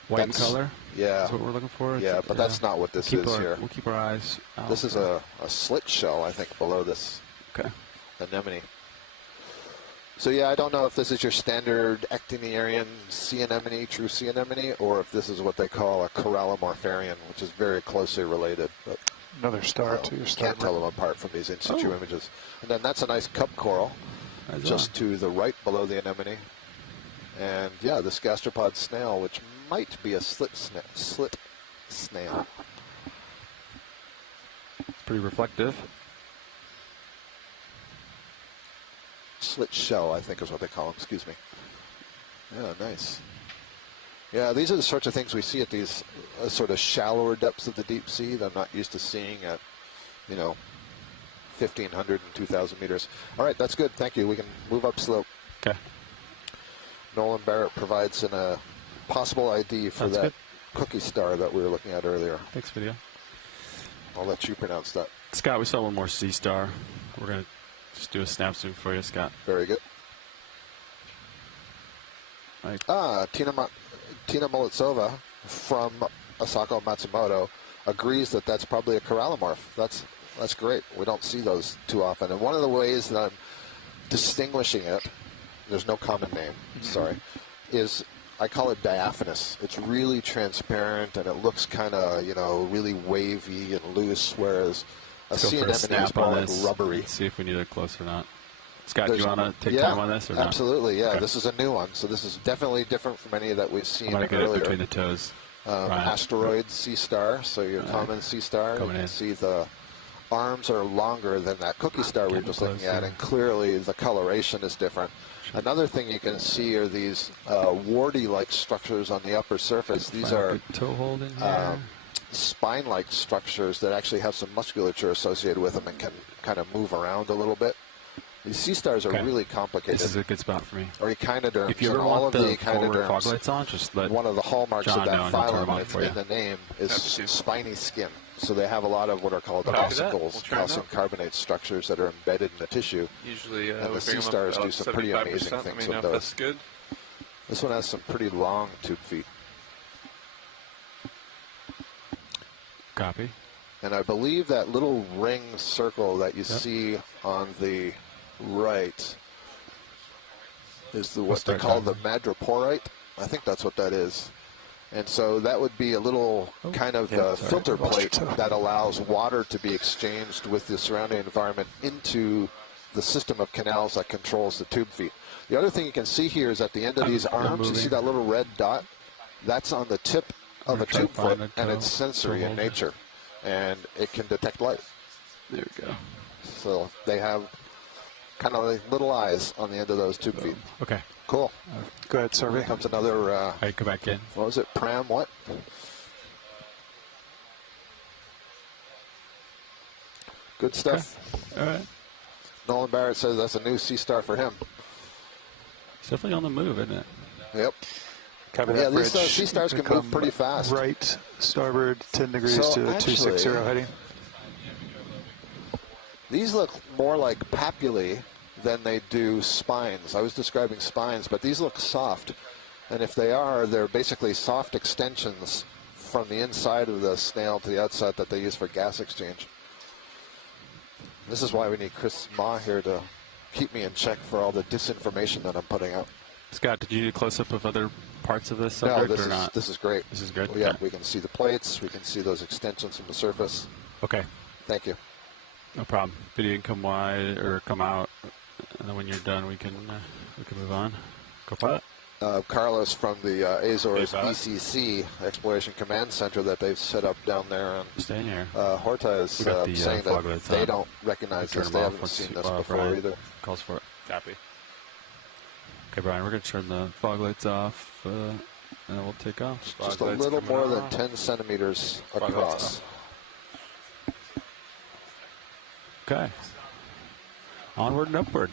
white in color? Yeah. That's what we're looking for? Yeah, but that's not what this is here. We'll keep our eyes out. This is a slit shell, I think, below this anemone. So yeah, I don't know if this is your standard actiniarian sea anemone, true sea anemone, or if this is what they call a corallomorpharian, which is very closely related. But another star to your star. Can't tell them apart from these in situ images. And then that's a nice cup coral, just to the right below the anemone. And yeah, this gastropod snail, which might be a slit snail. It's pretty reflective. Slit shell, I think is what they call them, excuse me. Yeah, nice. Yeah, these are the sorts of things we see at these sort of shallower depths of the deep sea that I'm not used to seeing at, 1,500 and 2,000 meters. All right, that's good. Thank you. We can move upslope. Okay. Nolan Barrett provides a possible ID for that cookie star that we were looking at earlier. Thanks, video. I'll let you pronounce that. Scott, we saw one more sea star. We're going to just do a snap zoom for you, Scott. Very good. Tina Molitsova from Asako Matsumoto agrees that that's probably a corallomorph. That's great. We don't see those too often. And one of the ways that I'm distinguishing it, there's no common name, sorry, is I call it diaphanous. It's really transparent and it looks kind of, really wavy and loose, whereas a sea anemone is more like rubbery. Let's see if we need it close or not. Scott, do you want to take time on this or not? Absolutely, yeah. Okay. This is a new one, so this is definitely different from any that we've seen earlier. Get it between the toes. Asteroid sea star, so your common sea star. You can see the arms are longer than that cookie star we were just looking at, and clearly the coloration is different. Another thing you can see are these warty-like structures on the upper surface. These are spine-like structures that actually have some musculature associated with them and can kind of move around a little bit. These sea stars are really complicated. This is a good spot for me. Or echinoderms. If you ever want the forward fog lights on, just let one of the hallmarks of that phylum in the name is spiny skin. So they have a lot of what are called ossicles, calcium carbonate structures that are embedded in the tissue. Usually, and the sea stars do some pretty amazing things with those. That's good. This one has some pretty long tube feet. Copy. And I believe that little ring circle that you see on the right is what they call the madreporite. I think that's what that is. And so that would be a little kind of filter plate that allows water to be exchanged with the surrounding environment into the system of canals that controls the tube feet. The other thing you can see here is at the end of these arms, you see that little red dot? That's on the tip of a tube foot, and it's sensory in nature. And it can detect light. There we go. So they have kind of like little eyes on the end of those tube feet. Okay. Cool. Go ahead, survey. Here comes another... All right, go back in. What was it? Pram what? Good stuff. Okay. All right. Nolan Barrett says that's a new sea star for him. It's definitely on the move, isn't it? Yep. Yeah, these sea stars can move pretty fast. Right, starboard, 10 degrees to 260 heading. These look more like papillae than they do spines. I was describing spines, but these look soft. And if they are, they're basically soft extensions from the inside of the snail to the outside that they use for gas exchange. This is why we need Chris Ma here to keep me in check for all the disinformation that I'm putting out. Scott, did you need a close-up of other parts of this subject or not? This is great. This is good? Well, yeah, we can see the plates. We can see those extensions from the surface. Okay. Thank you. No problem. Video can come wide or come out, and then when you're done, we can move on. Go pilot. Carlos from the Azores ECC Exploration Command Center that they've set up down there. And staying here. Horta is saying that they don't recognize this. They haven't seen this before either. Calls for it. Copy. Okay, Brian, we're going to turn the fog lights off, and then we'll take off. Just a little more than 10 centimeters across. Okay. Onward and upward.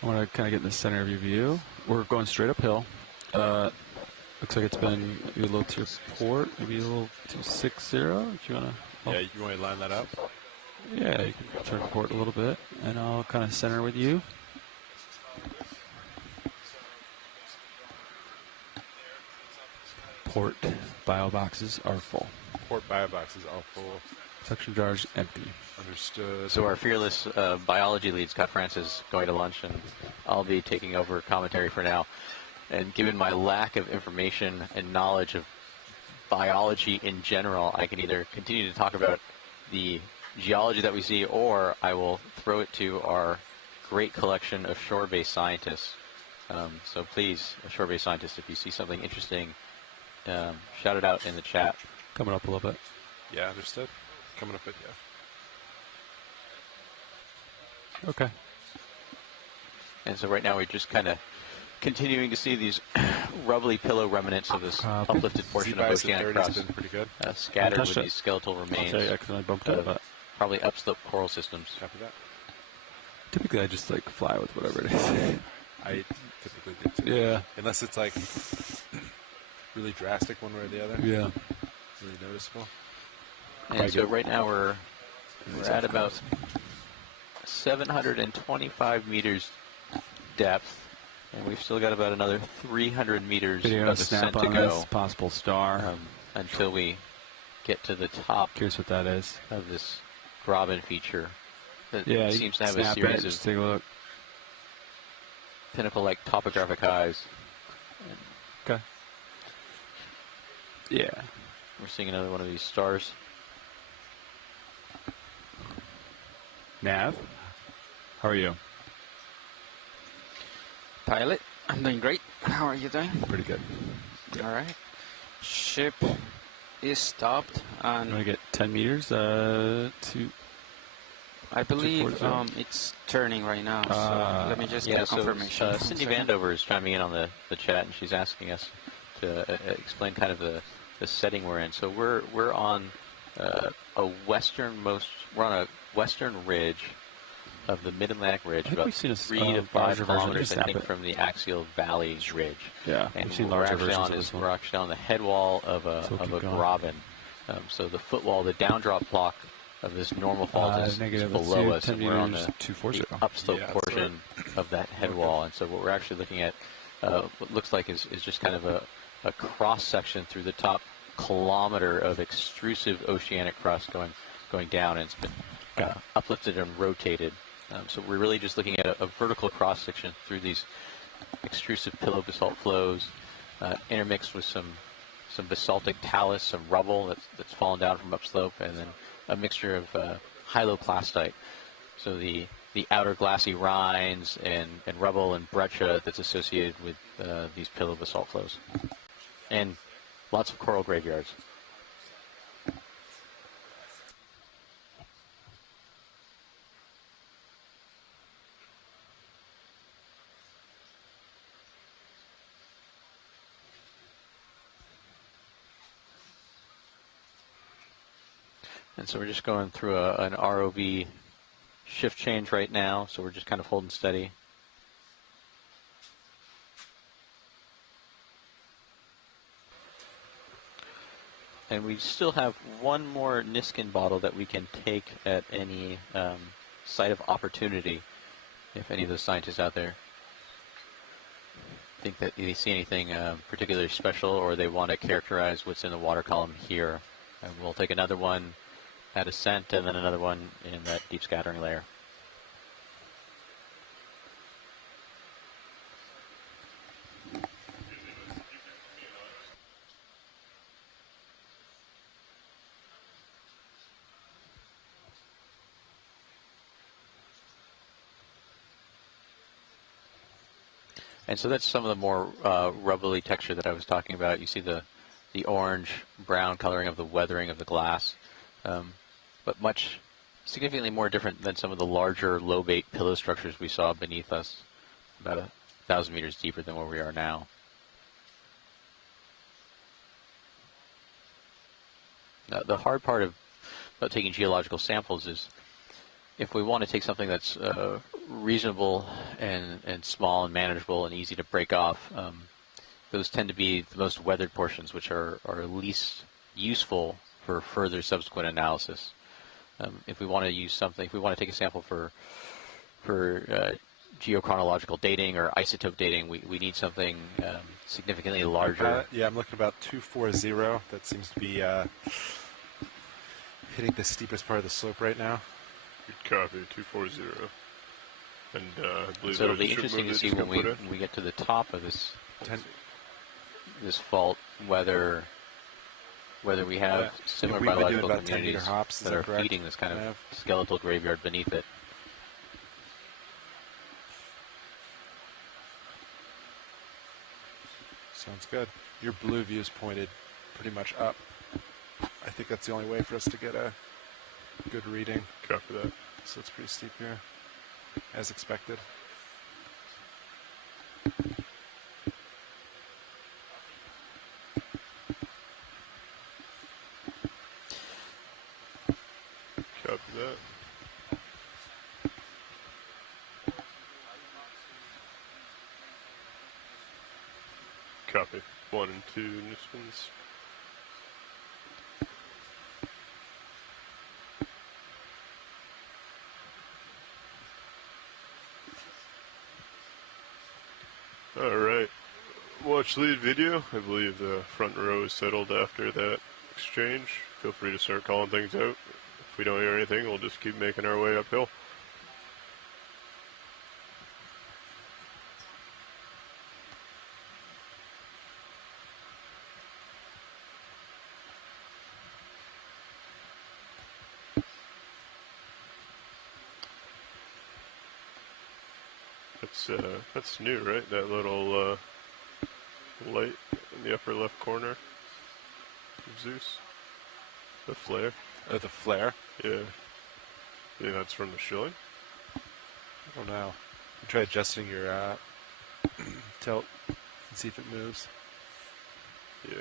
I want to kind of get in the center of your view. We're going straight uphill. Looks like it's been maybe a little to your port, maybe a little 260 if you want to. Yeah, you want to line that up? Yeah, you can turn port a little bit, and I'll kind of center with you. Port bio boxes are full. Port bio boxes are full. Suction jars empty. Understood. So our fearless biology lead, Scott Francis, is going to lunch, and I'll be taking over commentary for now. And given my lack of information and knowledge of biology in general, I can either continue to talk about the geology that we see, or I will throw it to our great collection of shore-based scientists. So please, shore-based scientists, if you see something interesting, shout it out in the chat. Coming up a little bit. Yeah, understood. Coming up, yeah. Okay. And so right now we're just kind of continuing to see these rubbly pillow remnants of this uplifted portion of oceanic crust pretty good. Scattered with these skeletal remains. I accidentally bumped it, but probably upslope coral systems. Copy that. Typically, I just like fly with whatever it is. I typically do too. Yeah. Unless it's like really drastic one way or the other. Yeah. Really noticeable. And so right now we're at about 725 meters depth, and we've still got about another 300 meters of descent to go. Possible star. Until we get to the top. Curious what that is. Of this Graben feature. That seems to have a series of take a look. pinnacle-like topographic eyes. Okay. Yeah. We're seeing another one of these stars. Nav, how are you? Pilot, I'm doing great. How are you doing? Pretty good. All right. Ship is stopped. And you want to get 10 meters to... I believe it's turning right now, so let me just get a confirmation. Cindy Vandover is chiming in on the chat, and she's asking us to explain kind of the setting we're in. So we're on a western ridge of the Mid-Atlantic Ridge, about 3 to 5 kilometers, I think, from the axial valley ridge. Yeah, and we've seen larger versions of this one. We're actually on the head wall of a graben. So the footwall, the downdrop block of this normal fault is below us, and we're on the upslope portion of that head wall. And so what we're actually looking at, what looks like is just kind of a cross-section through the top kilometer of extrusive oceanic crust going down, and it's been uplifted and rotated. So we're really just looking at a vertical cross-section through these extrusive pillow basalt flows, intermixed with some basaltic talus, some rubble that's fallen down from upslope, and then a mixture of hyloplastite. So the outer glassy rinds and rubble and breccia that's associated with these pillow basalt flows. And lots of coral graveyards. And so we're just going through an ROV shift change right now, so we're just kind of holding steady. And we still have one more Niskin bottle that we can take at any site of opportunity, if any of those scientists out there think that they see anything particularly special, or they want to characterize what's in the water column here. And we'll take another one at ascent, and then another one in that deep scattering layer. And so that's some of the more rubbly texture that I was talking about. You see the orange-brown coloring of the weathering of the glass, but much significantly more different than some of the larger low-bait pillow structures we saw beneath us, about 1,000 meters deeper than where we are now. The hard part about taking geological samples is if we want to take something that's reasonable and small and manageable and easy to break off, those tend to be the most weathered portions, which are least useful for further subsequent analysis. if we want to use something, if we want to take a sample for geochronological dating or isotope dating, we need something significantly larger. Yeah, I'm looking about 240. That seems to be hitting the steepest part of the slope right now. Good copy, 240. And I believe so it'll be interesting to see when we get to the top of this fault whether we have similar biological communities that are feeding this kind of skeletal graveyard beneath it. Sounds good. Your blue view is pointed pretty much up. I think that's the only way for us to get a good reading. Copy that. So it's pretty steep here, as expected. Copy that. Copy. 1 and 2 Nuspens. Alright. Watch lead video. I believe the front row is settled after that exchange. Feel free to start calling things out. If we don't hear anything, we'll just keep making our way uphill. That's new, right? That little light in the upper left corner of Zeus. The flare. The flare? Yeah. Yeah, that's from the shilling? I don't know. You try adjusting your tilt and see if it moves. Yeah.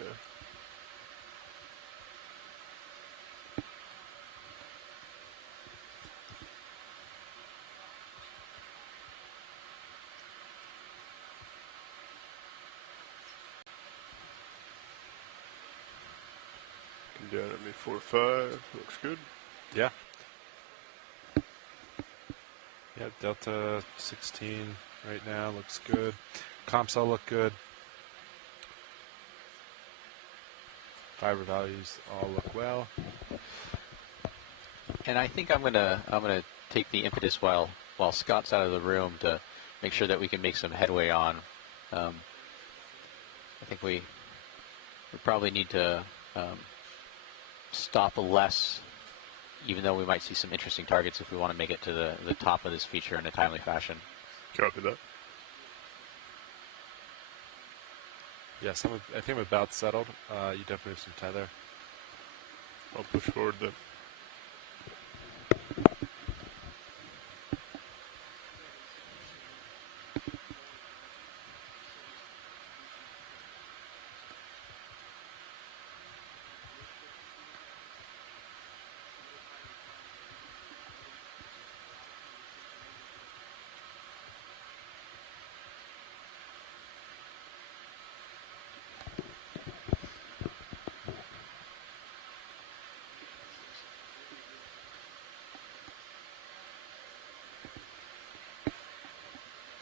Down at me 4.5, looks good. Yeah. Yeah, Delta 16 right now looks good. Comps all look good. Fiber values all look well. And I think I'm gonna take the impetus while Scott's out of the room to make sure that we can make some headway on. I think we probably need to stop less, even though we might see some interesting targets if we want to make it to the top of this feature in a timely fashion. Copy that. Yes, I think I'm about settled. You definitely have some tether. I'll push forward then.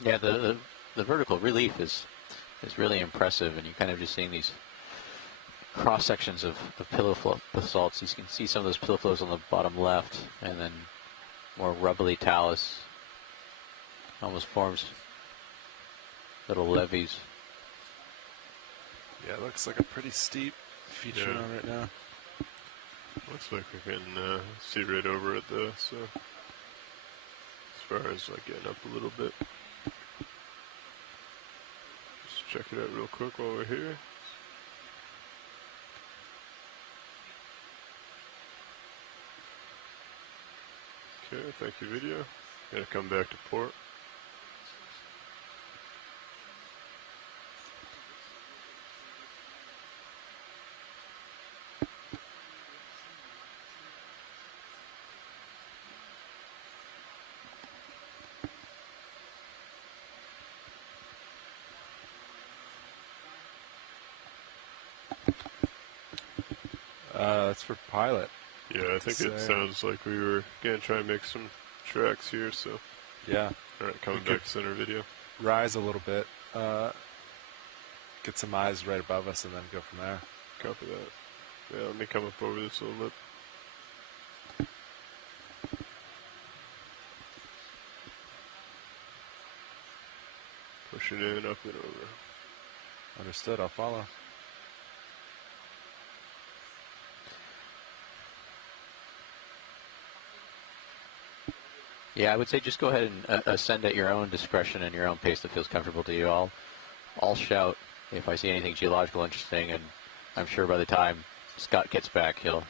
Yeah, the vertical relief is really impressive, and you're kind of just seeing these cross sections of pillow basalts. You can see some of those pillow flows on the bottom left, and then more rubbly talus. Almost forms little levees. Yeah, it looks like a pretty steep feature on right now. Looks like we can see right over it though, so as far as like getting up a little bit. Just check it out real quick while we're here. Okay, thank you video. Gonna come back to port. That's for pilot. Yeah, I think it sounds like we were going to try and make some tracks here, so... Yeah. Alright, coming back to center video. Rise a little bit. Get some eyes right above us and then go from there. Copy that. Yeah, let me come up over this a little bit. Pushing in, up and over. Understood, I'll follow. Yeah, I would say just go ahead and ascend at your own discretion and your own pace that feels comfortable to you. I'll shout if I see anything geological interesting, and I'm sure by the time Scott gets back, he'll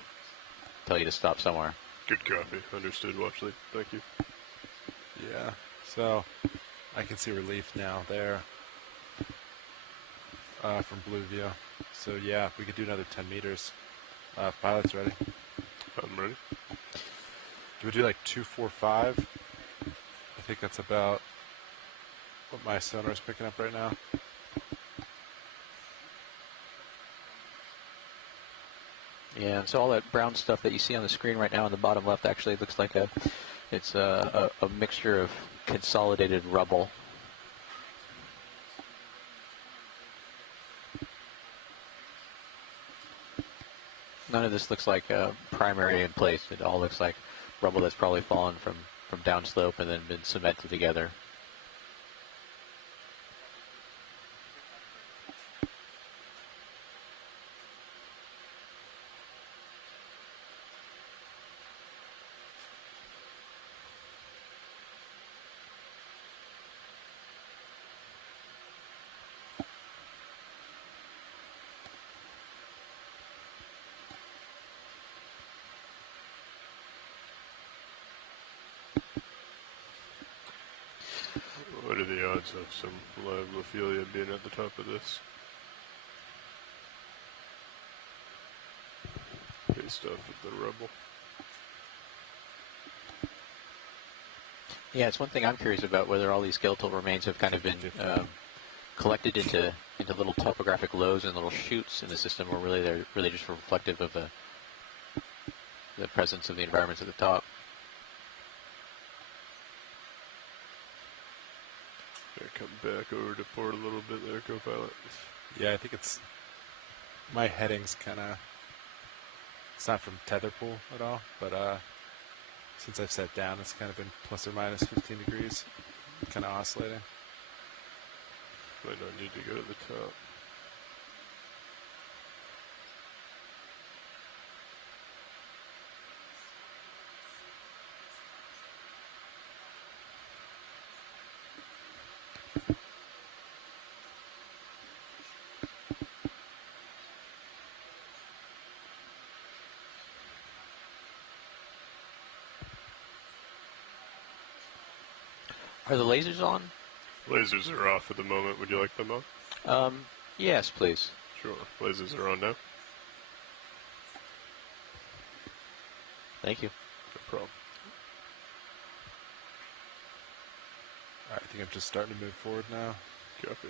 tell you to stop somewhere. Good copy. Understood, Watchley. Thank you. Yeah, so I can see relief now there from Blue View. So yeah, we could do another 10 meters. Pilot's ready. I'm ready. Do we do like 245? I think that's about what my sonar is picking up right now. Yeah, so all that brown stuff that you see on the screen right now on the bottom left actually looks like it's a mixture of consolidated rubble. None of this looks like primary in place. It all looks like rubble that's probably fallen from downslope and then been cemented together. What are the odds of some live Lophelia being at the top of this? Based off of the rubble. Yeah, it's one thing I'm curious about, whether all these skeletal remains have kind of been collected into little topographic lows and little chutes in the system, or really they're really just reflective of the presence of the environments at the top. Come back over to port a little bit there, co-pilot. Yeah, I think it's... My heading's kind of... It's not from tether pool at all, but since I've set down, it's kind of been plus or minus 15 degrees. Kind of oscillating. Might not need to go to the top. Are the lasers on? Lasers are off at the moment. Would you like them on? Yes, please. Sure. Lasers are on now. Thank you. No problem. Alright, I think I'm just starting to move forward now. Copy.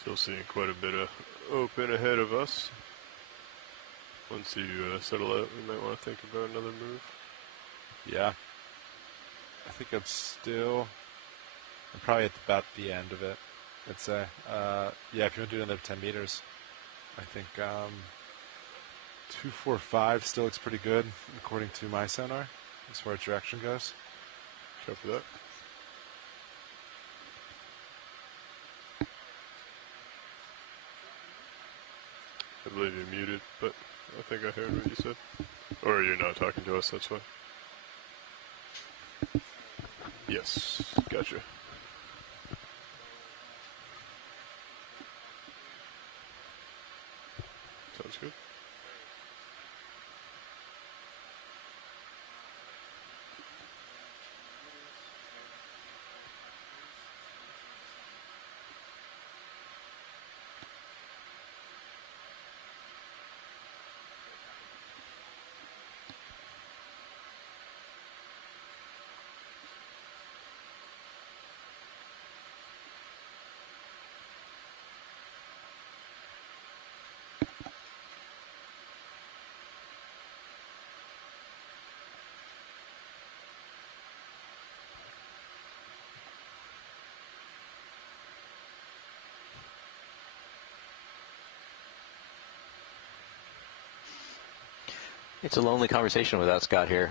Still seeing quite a bit of open ahead of us. Once you settle out, we might want to think about another move. Yeah. I think I'm probably at about the end of it, I'd say. Yeah, if you want to do another 10 meters, I think 245 still looks pretty good, according to my sonar, as far as direction goes. Copy that. maybe muted, but I think I heard what you said. Or you're not talking to us, that's fine. Yes, gotcha. Sounds good. It's a lonely conversation without Scott here.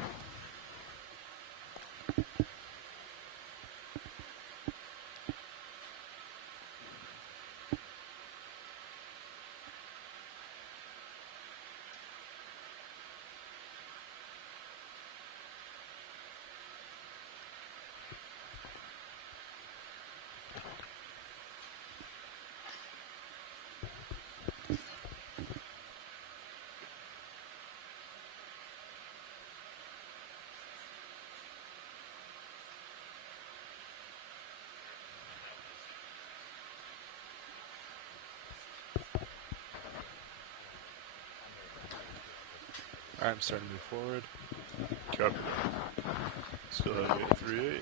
Alright, I'm starting to move forward. Copy. Still have 838.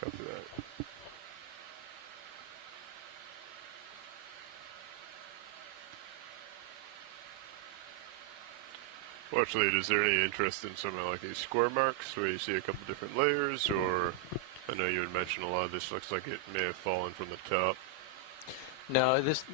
Copy that. Watch lead, is there any interest in some of like these square marks where you see a couple different layers, or I know you had mentioned a lot of this looks like it may have fallen from the top. No, this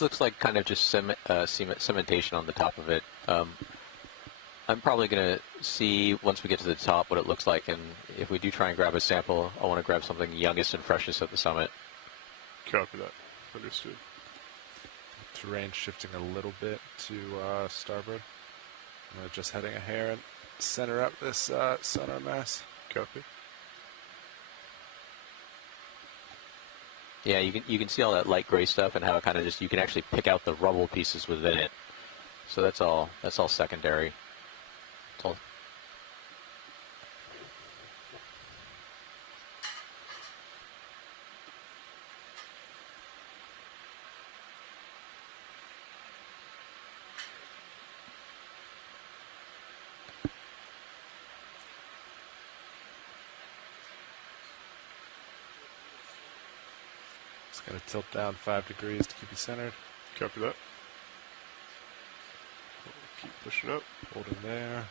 looks like kind of just cementation on the top of it. I'm probably going to see once we get to the top what it looks like, and if we do try and grab a sample, I want to grab something youngest and freshest at the summit. Copy that. Understood. Terrain shifting a little bit to starboard. I'm just heading a hair and center up this sonar mass. Copy. Yeah, you can see all that light gray stuff and how it kind of just, you can actually pick out the rubble pieces within it. So that's all secondary. It's all. Just going to tilt down 5 degrees to keep you centered. Copy that. Keep pushing up. Hold in there.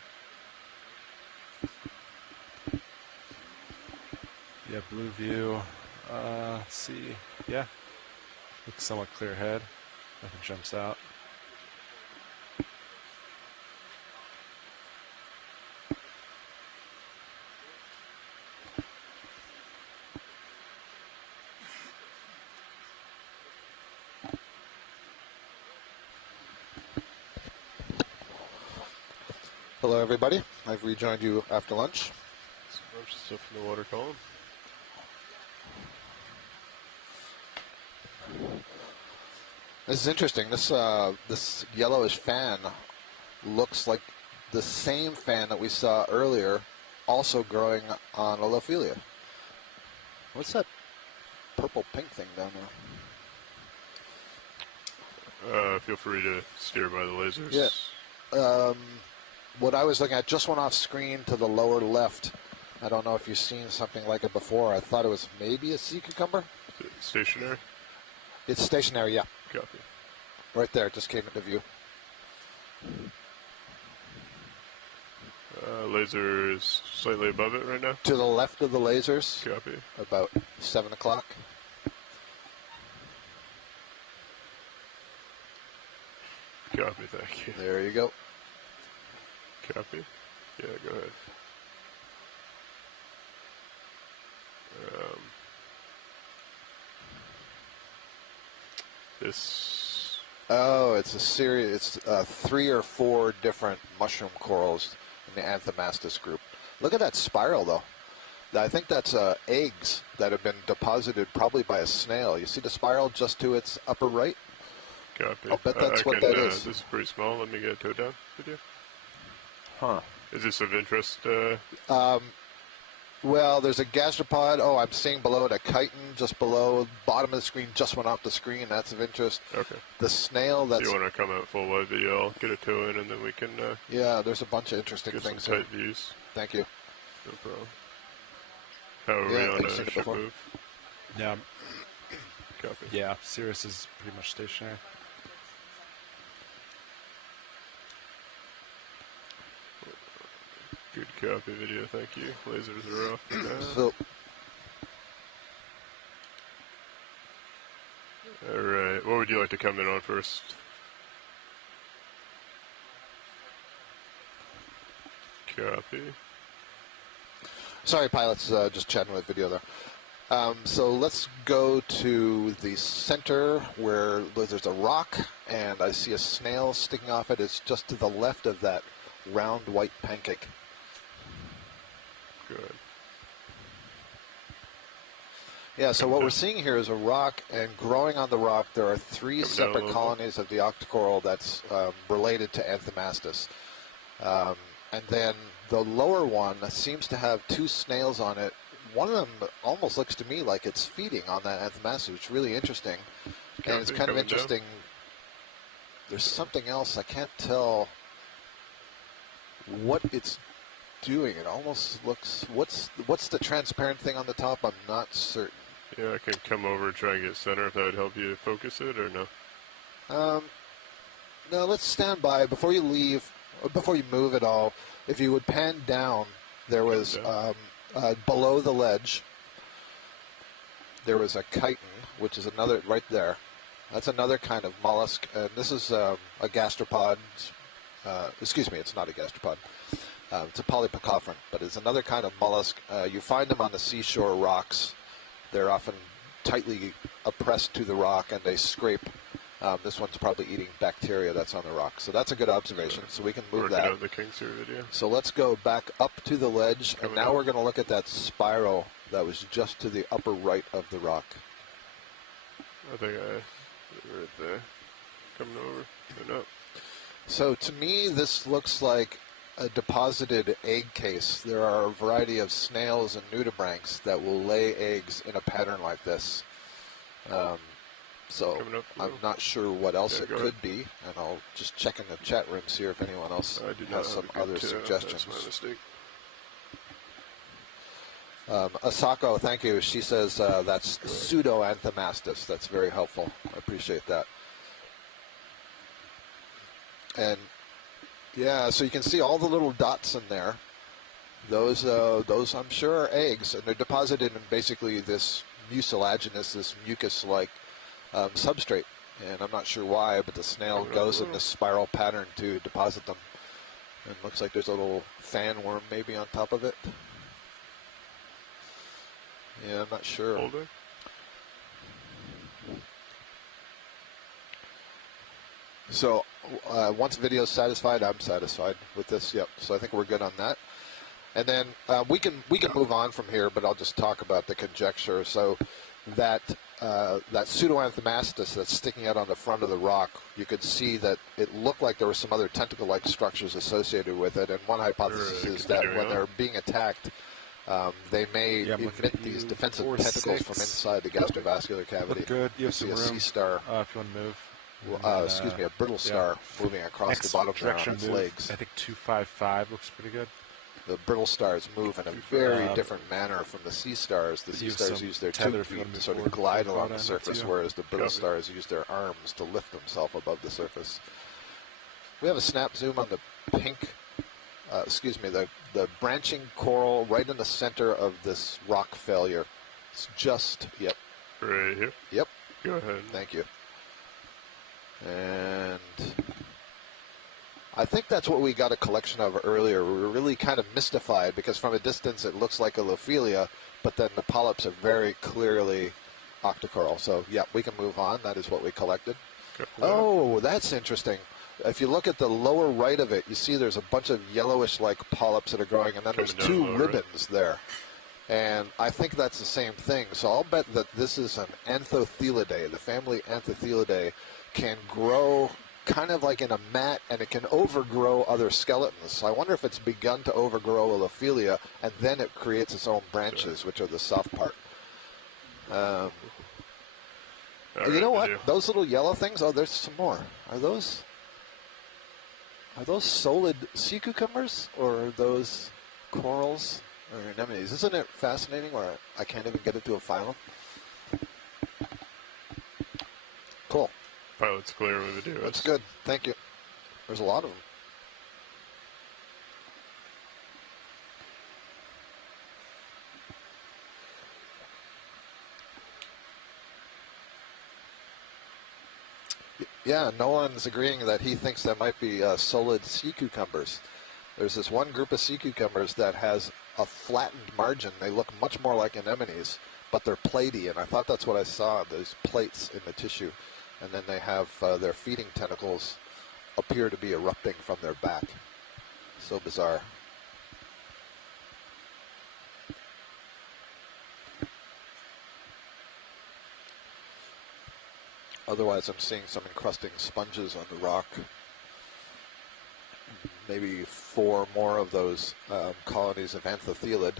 Yeah, blue view. Let's see. Yeah. Looks somewhat clear ahead. Nothing jumps out. Hello, everybody. I've rejoined you after lunch. There's a bunch of stuff in the water column. This is interesting. This yellowish fan looks like the same fan that we saw earlier, also growing on Olophilia. What's that purple-pink thing down there? Feel free to steer by the lasers. Yeah. What I was looking at just went off screen to the lower left. I don't know if you've seen something like it before. I thought it was maybe a sea cucumber. Is it stationary? It's stationary, yeah. Copy. Right there, it just came into view. Laser is slightly above it right now. To the left of the lasers. Copy. About 7 o'clock. Thank you. There you go. Copy. Yeah, go ahead. This. Oh, it's a series. It's 3 or 4 different mushroom corals in the Anthomastus group. Look at that spiral, though. I think that's eggs that have been deposited probably by a snail. You see the spiral just to its upper right? Copy. I'll bet that's what that is. This is pretty small. Let me get a toe down video. Huh. Is this of interest? Well, there's a gastropod. Oh, I'm seeing below it a chitin just below. Bottom of the screen just went off the screen. That's of interest. Okay. The snail that's... If you want to come out full wide video, I'll get a toe in and then we can... yeah, there's a bunch of interesting things some tight views. Thank you. No problem. How are we on a ship move? Yeah. Copy. Yeah, Cirrus is pretty much stationary. Good copy video, thank you. Lasers are off for now. So, alright, what would you like to come in on first? Copy. Sorry, pilots, just chatting with video there. So let's go to the center where there's a rock, and I see a snail sticking off it. It's just to the left of that round white pancake. Good. Yeah, so what we're seeing here is a rock, and growing on the rock, there are 3 separate colonies of the Octa Coral that's related to Anthomastus. And then the lower one seems to have 2 snails on it. One of them almost looks to me like it's feeding on that Anthomastus, which is really interesting. And it's kind of interesting. There's something else. I can't tell what it's doing. It almost looks... What's the transparent thing on the top? I'm not certain. Yeah, I can come over and try and get center if that would help you focus it, or no? No, let's stand by. Before you leave, or before you move at all, if you would pan down, there was, below the ledge, there was a chitin, which is another, right there. That's another kind of mollusk, and this is a gastropod. Excuse me, it's not a gastropod. It's a polypacophoran, but it's another kind of mollusk. You find them on the seashore rocks. They're often tightly oppressed to the rock, and they scrape. This one's probably eating bacteria that's on the rock. So that's a good observation. So we can move that. Out the Kingseer video. So let's go back up to the ledge, and now we're going to look at that spiral that was just to the upper right of the rock. I think right there. Coming over. No. So to me, this looks like a deposited egg case. There are a variety of snails and nudibranchs that will lay eggs in a pattern like this. So I'm not sure what else it could be, and I'll just check in the chat rooms here if anyone else has some other suggestions. That's my mistake. Asako, thank you. She says that's pseudo-Anthomastus. That's very helpful. I appreciate that. And yeah, so you can see all the little dots in there. Those I'm sure are eggs, and they're deposited in basically this mucilaginous, this mucus-like substrate. And I'm not sure why, but the snail goes in this spiral pattern to deposit them. And it looks like there's a little fan worm maybe on top of it. Yeah, I'm not sure. Older? So once video is satisfied, I'm satisfied with this. Yep. So I think we're good on that. And then we can move on from here, but I'll just talk about the conjecture. So that pseudo-Anthomastus that's sticking out on the front of the rock, you could see that it looked like there were some other tentacle-like structures associated with it. And one hypothesis is that when they're being attacked, they may emit these defensive tentacles from inside the gastrovascular cavity. Look good. You have some see a room. sea star. If you want to move. Excuse me, a brittle star moving across the bottom there on its legs. I think 255 looks pretty good. The brittle stars move in a very different manner from the sea stars. The sea stars use their tube feet to sort of glide along the surface, whereas the brittle stars use their arms to lift themselves above the surface. We have a snap zoom on the pink, the branching coral right in the center of this rock failure. It's just, Right here? Yep. Go ahead. Thank you. And I think that's what we got a collection of earlier. We were really kind of mystified because from a distance it looks like a Lophelia, but then the polyps are very clearly Octa Coral. So, yeah, we can move on. That is what we collected. Oh, that's interesting. If you look at the lower right of it, you see there's a bunch of yellowish-like polyps that are growing, and then there's two ribbons there. And I think that's the same thing. So I'll bet that this is an Anthothelidae. The family Anthothelidae can grow kind of like in a mat, and it can overgrow other skeletons. So I wonder if it's begun to overgrow a Lophelia, and then it creates its own branches, which are the soft part. You know what? Those little yellow things, oh, there's some more. Are those solid sea cucumbers, or are those corals or anemones? Isn't it fascinating where I can't even get it to a phylum? Cool. Pilot's clear with the video. That's good. Thank you. There's a lot of them. Yeah, Nolan's agreeing that he thinks there might be solid sea cucumbers. There's this one group of sea cucumbers that has a flattened margin. They look much more like anemones, but they're platy, and I thought that's what I saw, those plates in the tissue. And then they have their feeding tentacles appear to be erupting from their back. So bizarre. Otherwise, I'm seeing some encrusting sponges on the rock. Maybe 4 more of those colonies of Anthothelid.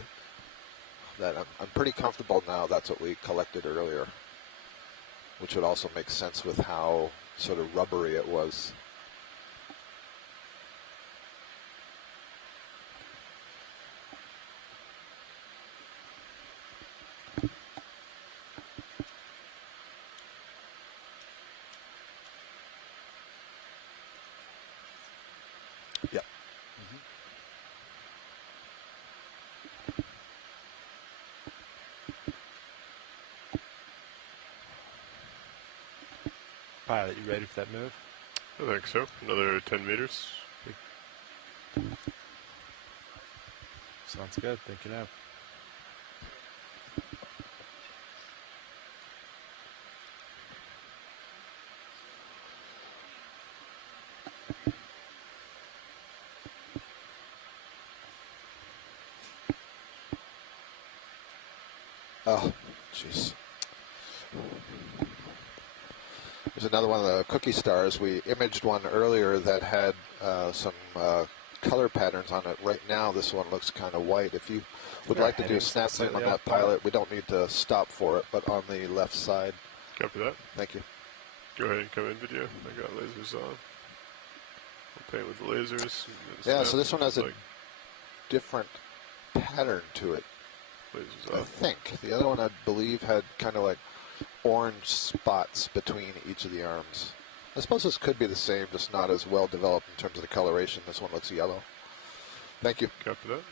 That I'm pretty comfortable now that's what we collected earlier, which would also make sense with how sort of rubbery it was. Yeah. Pilot, you ready for that move? I think so. Another 10 meters. Sounds good. Thinking of. Oh, jeez. There's another one of the cookie stars. We imaged one earlier that had some color patterns on it. Right now, this one looks kind of white. If you would like to do a snap zoom on that, Pilot, we don't need to stop for it, but on the left side. Copy that. Thank you. Go ahead and come in video. I got lasers on. I'll paint with the lasers. Yeah, so this one has a different pattern to it. I think. The other one, I believe, had kind of like orange spots between each of the arms. I suppose this could be the same, just not as well developed in terms of the coloration. This one looks yellow. Thank you. Copy that.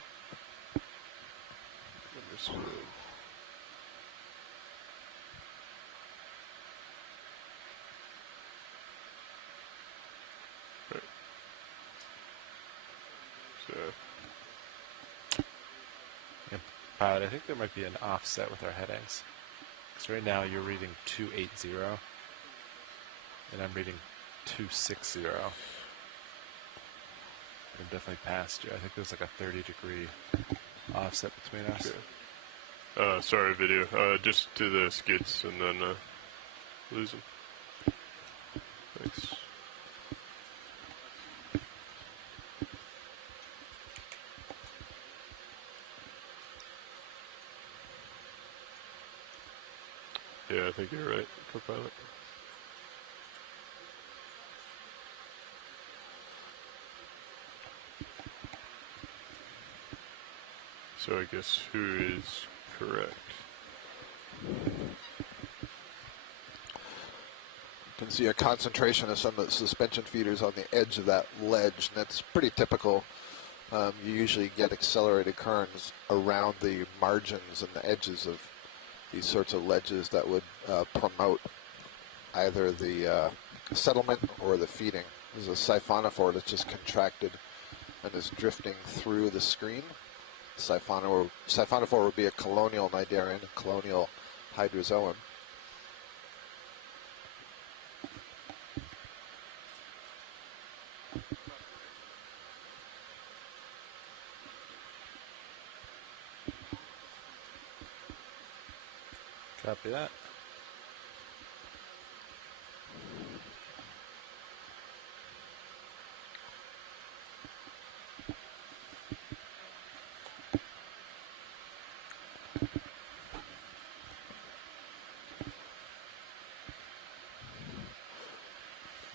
Understood. Right. So. Pilot, I think there might be an offset with our headings. Because right now you're reading 280, and I'm reading 260. I'm definitely past you. I think there's like a 30-degree offset between us. Okay. Sorry, video. Just do the skids and then lose them. Thanks. Yeah, I think you're right, co-pilot. So I guess who is correct? You can see a concentration of some of the suspension feeders on the edge of that ledge, and that's pretty typical. You usually get accelerated currents around the margins and the edges of these sorts of ledges that would promote either the settlement or the feeding There's a siphonophore that's just contracted and is drifting through the screen. Siphonophore would be a colonial cnidarian, a colonial hydrozoan. Copy that.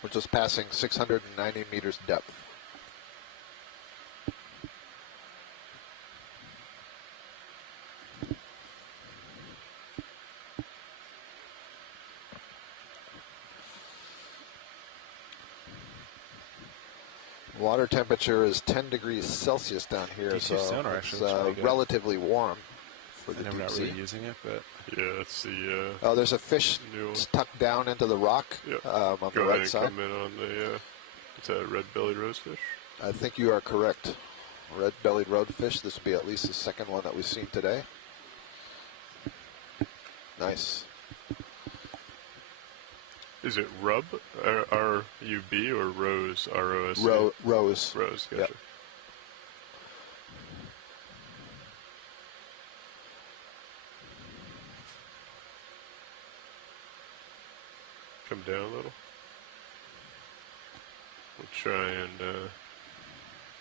We're just passing 690 meters depth. Water temperature is 10 degrees Celsius down here, so sonar, it's really relatively warm for the I know deep we're not sea. really using it, but yeah, it's the. Oh, there's a fish tucked down into the rock on the Go right ahead and side. come in on the. It's a red-bellied rosefish. I think you are correct. Red-bellied roadfish. This will be at least the second one that we've seen today. Nice. Is it rub, R-U-B, or rose, R-O-S-E? Rose. Rose, gotcha. Yep. Come down a little. We'll try and,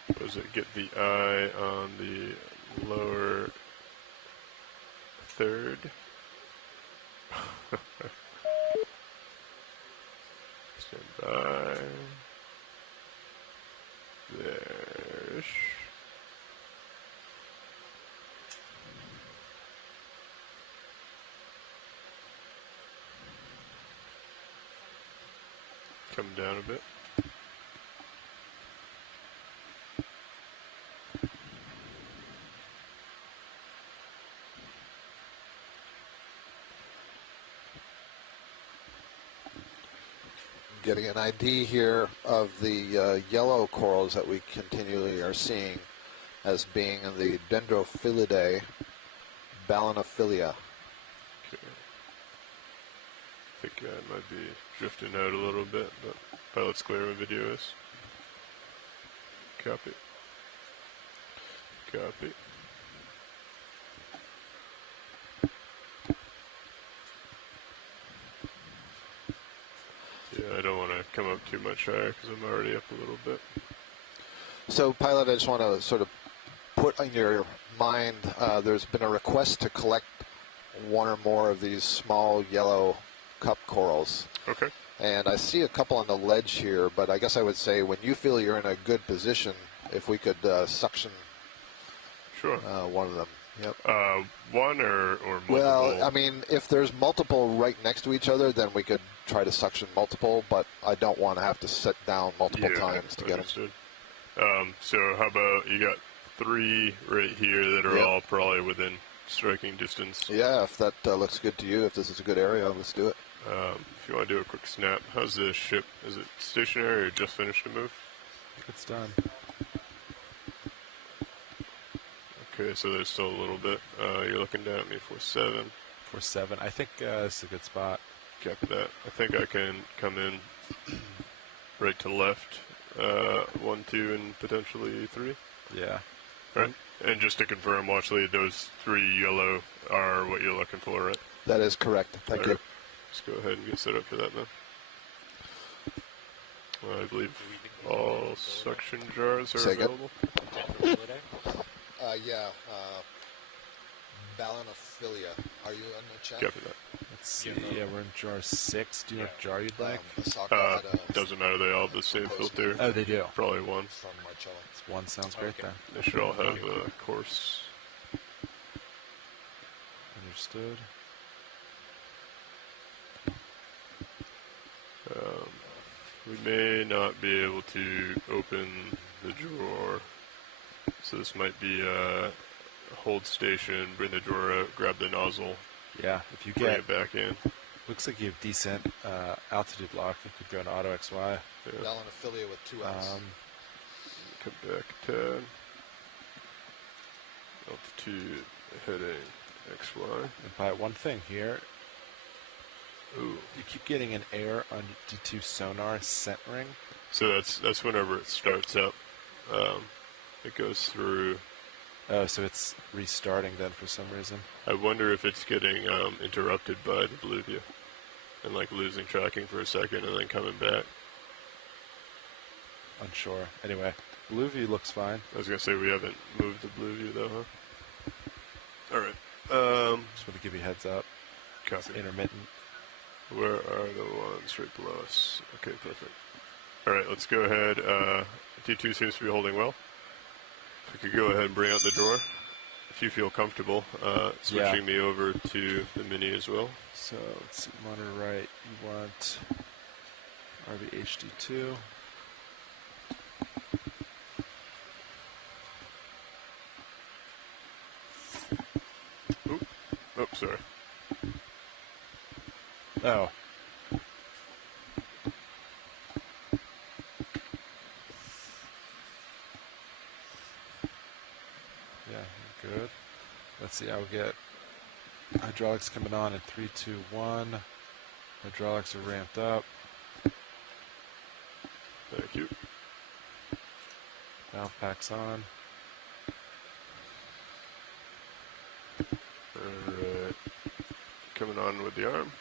what was it, get the eye on the lower third. Stand by. There. Come down a bit. Getting an ID here of the yellow corals that we continually are seeing as being in the Dendrophilidae ballinophilia. Okay. I think I might be drifting out a little bit, but pilot's clear when video is. Copy. Copy. Yeah, I don't want to come up too much higher because I'm already up a little bit. So, pilot, I just want to sort of put on your mind, there's been a request to collect one or more of these small yellow cup corals. Okay. And I see a couple on the ledge here, but I guess I would say when you feel you're in a good position, if we could suction one of them. Yep. One or multiple? Well, I mean, if there's multiple right next to each other, then we could try to suction multiple, but I don't want to have to sit down multiple times to get them. So how about you got 3 right here that are all probably within striking distance? Yeah, if that looks good to you, if this is a good area, let's do it. If you want to do a quick snap, how's the ship? Is it stationary or just finished to move? It's done. Okay, so there's still a little bit. You're looking down at me for 7. For 7. I think this is a good spot. Copy that. I think I can come in right to left. 1, 2, and potentially 3. Yeah. All right. And just to confirm, watch lead, those 3 yellow are what you're looking for, right? That is correct. Thank you. Let's go ahead and get set up for that then. I believe all suction jars are available. Ballinophilia. Are you on the chat? Copy that. Let's see. Yeah, we're in jar 6. Do you know what jar you'd like? Doesn't matter. They all have the same filter. Oh, they do. Probably 1. One sounds great then. They should all have a course. Understood. We may not be able to open the drawer, so this might be a hold station, bring the drawer out, grab the nozzle. Yeah, if you bring it back in. Looks like you have decent altitude lock. You could go into auto XY. Yeah. Bell and affiliate with 2 L's. Come back 10. Altitude, heading, XY. And by one thing here. Ooh. You keep getting an error on D2 sonar centering. So that's whenever it starts up. It goes through. Oh, so it's restarting then for some reason. I wonder if it's getting interrupted by the blue view and like losing tracking for a second and then coming back. Unsure. Anyway, blue view looks fine. I was gonna say we haven't moved the blue view though, huh? All right. Just want to give you a heads up. Copy. It's intermittent. Where are the ones right below us? Okay, perfect. All right, let's go ahead. D2 seems to be holding well. If we could go ahead and bring out the drawer, if you feel comfortable, switching me over to the mini as well. So let's see, monitor right. You want RBHD2. Oop. Oh, sorry. Oh. Yeah, good. Let's see, I'll get hydraulics coming on in 3, 2, 1. Hydraulics are ramped up. Thank you. Valve packs on. Alright. Coming on with the arm.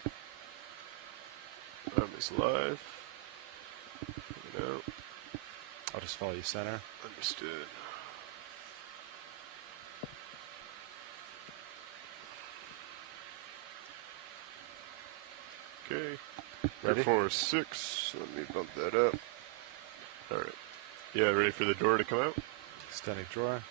Arm is live. Coming out. I'll just follow you center. Understood. Okay. Ready? 4-6. Let me bump that up. Alright. Yeah, ready for the door to come out? Extending drawer.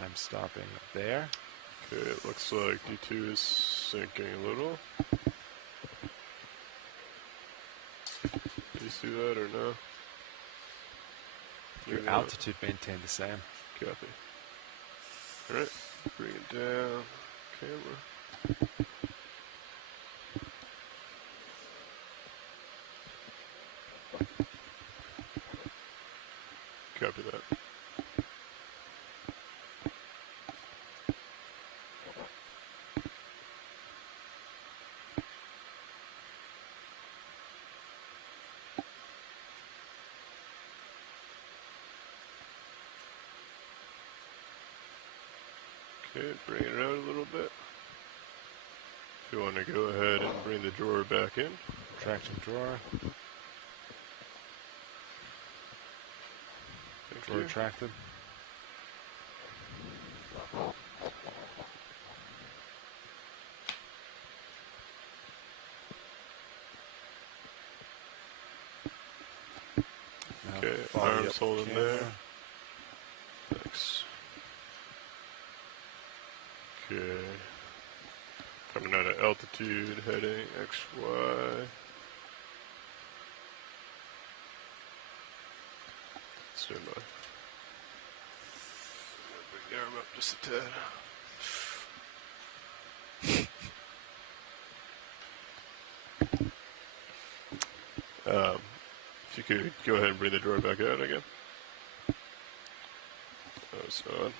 I'm stopping there. Okay, it looks like D2 is sinking a little. Do you see that or no? Your altitude maintained the same. Copy. Alright, bring it down. Camera. Copy that. Okay, bring it out a little bit. If you want to go ahead and bring the drawer back in. Traction drawer. Thank Drawer you. retracted. Okay, arms holding there. Thanks. Okay. Coming out of altitude, heading XY. Stand by. Bring the arm up just a tad. If you could go ahead and bring the drawer back out again. That was on.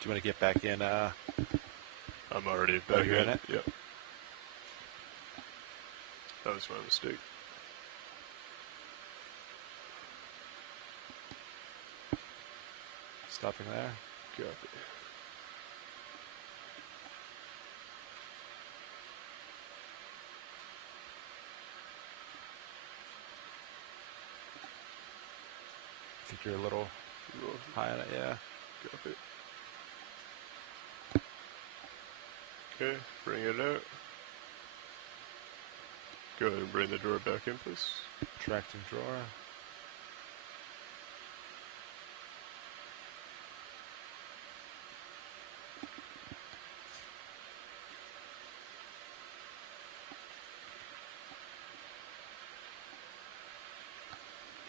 Do you want to get back in? I'm already back you're in it? Yep. That was my mistake. Stopping there. Copy. I think you're a little high on it, yeah. Copy. Okay, bring it out. Go ahead and bring the drawer back in, please. Tracting drawer.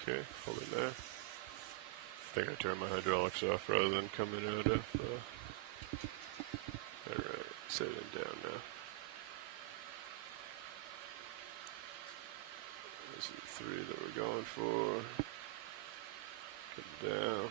Okay, hold it there. I think I turned my hydraulics off rather than coming out of... Alright, setting down now. This is the 3 that we're going for. Come down.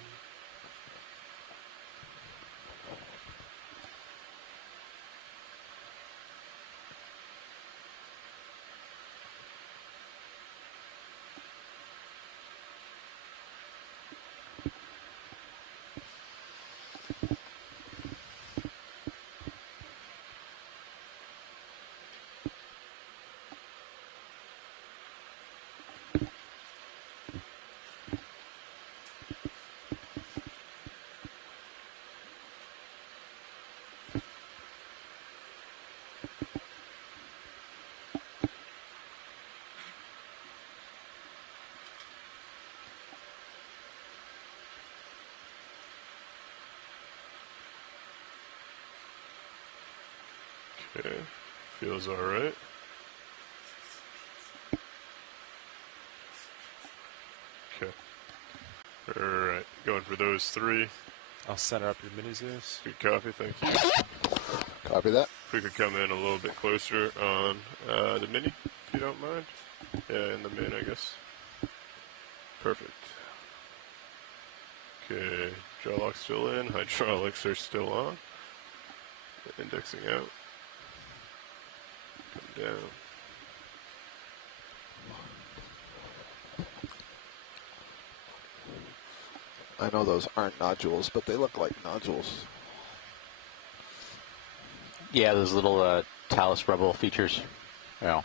Okay, feels alright. Okay. Alright, going for those 3. I'll center up your mini Zeus. Good copy, thank you. Copy that. If we could come in a little bit closer on the mini, if you don't mind. Yeah, in the min, I guess. Perfect. Okay, jaw lock's still in, hydraulics are still on. Indexing out. Come down. I know those aren't nodules, but they look like nodules. Yeah, those little talus rubble features. Yeah.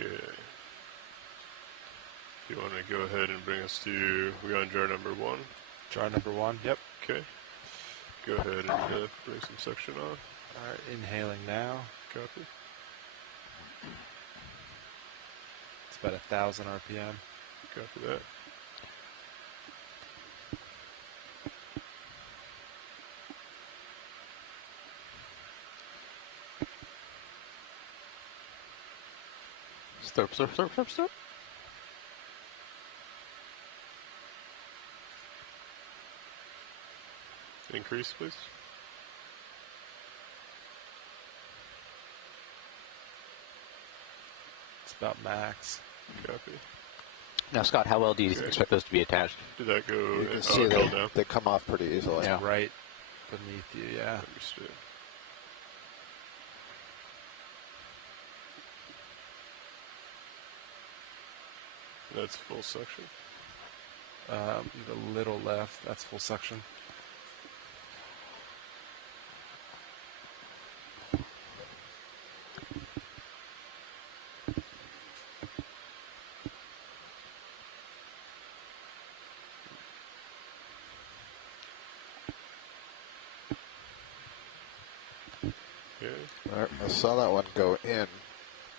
Okay. Do you want to go ahead and bring us to, we're on jar number 1? Jar number 1, yep. Okay. Go ahead and bring some suction on. Alright, inhaling now. Copy. It's about 1,000 RPM. Copy that. Slurp, slurp, slurp, slurp, slurp. Increase, please. It's about max. Copy. Now, Scott, how well do you expect those to be attached? Did that go? You can see they come off pretty easily. Yeah. Right beneath you, yeah. Understood. That's full suction. You have a little left. That's full suction. Alright, I saw that one go in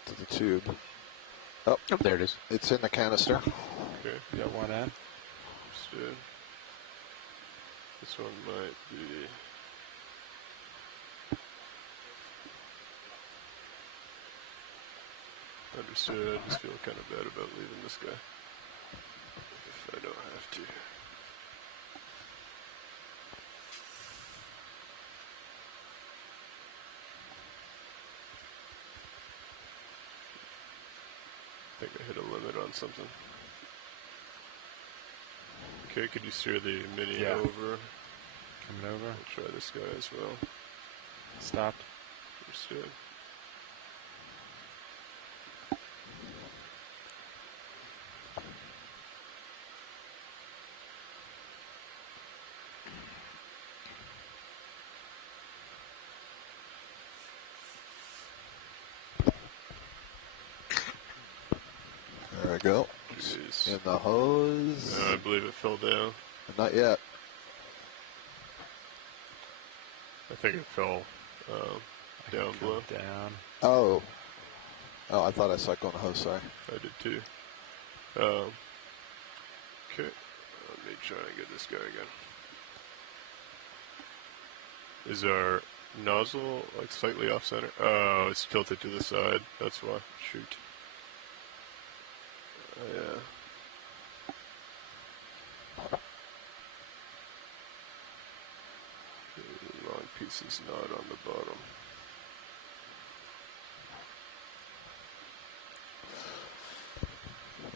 to the tube. Oh, there it is. It's in the canister. Okay. You got one end. Understood. This one might be... Understood. I just feel kind of bad about leaving this guy. If I don't have to. I think I hit a limit on something. Okay, could you steer the mini over? Coming over. I'll try this guy as well. Stopped. Understood. There we go. Jeez. In the hose. I believe it fell down. Not yet. I think it fell down below. Down. Oh. Oh, I thought I saw it go in the hose, sorry. I did too. Okay, let me try and get this guy again. Is our nozzle like slightly off center? Oh, it's tilted to the side. That's why. Shoot. Yeah. The long piece is not on the bottom.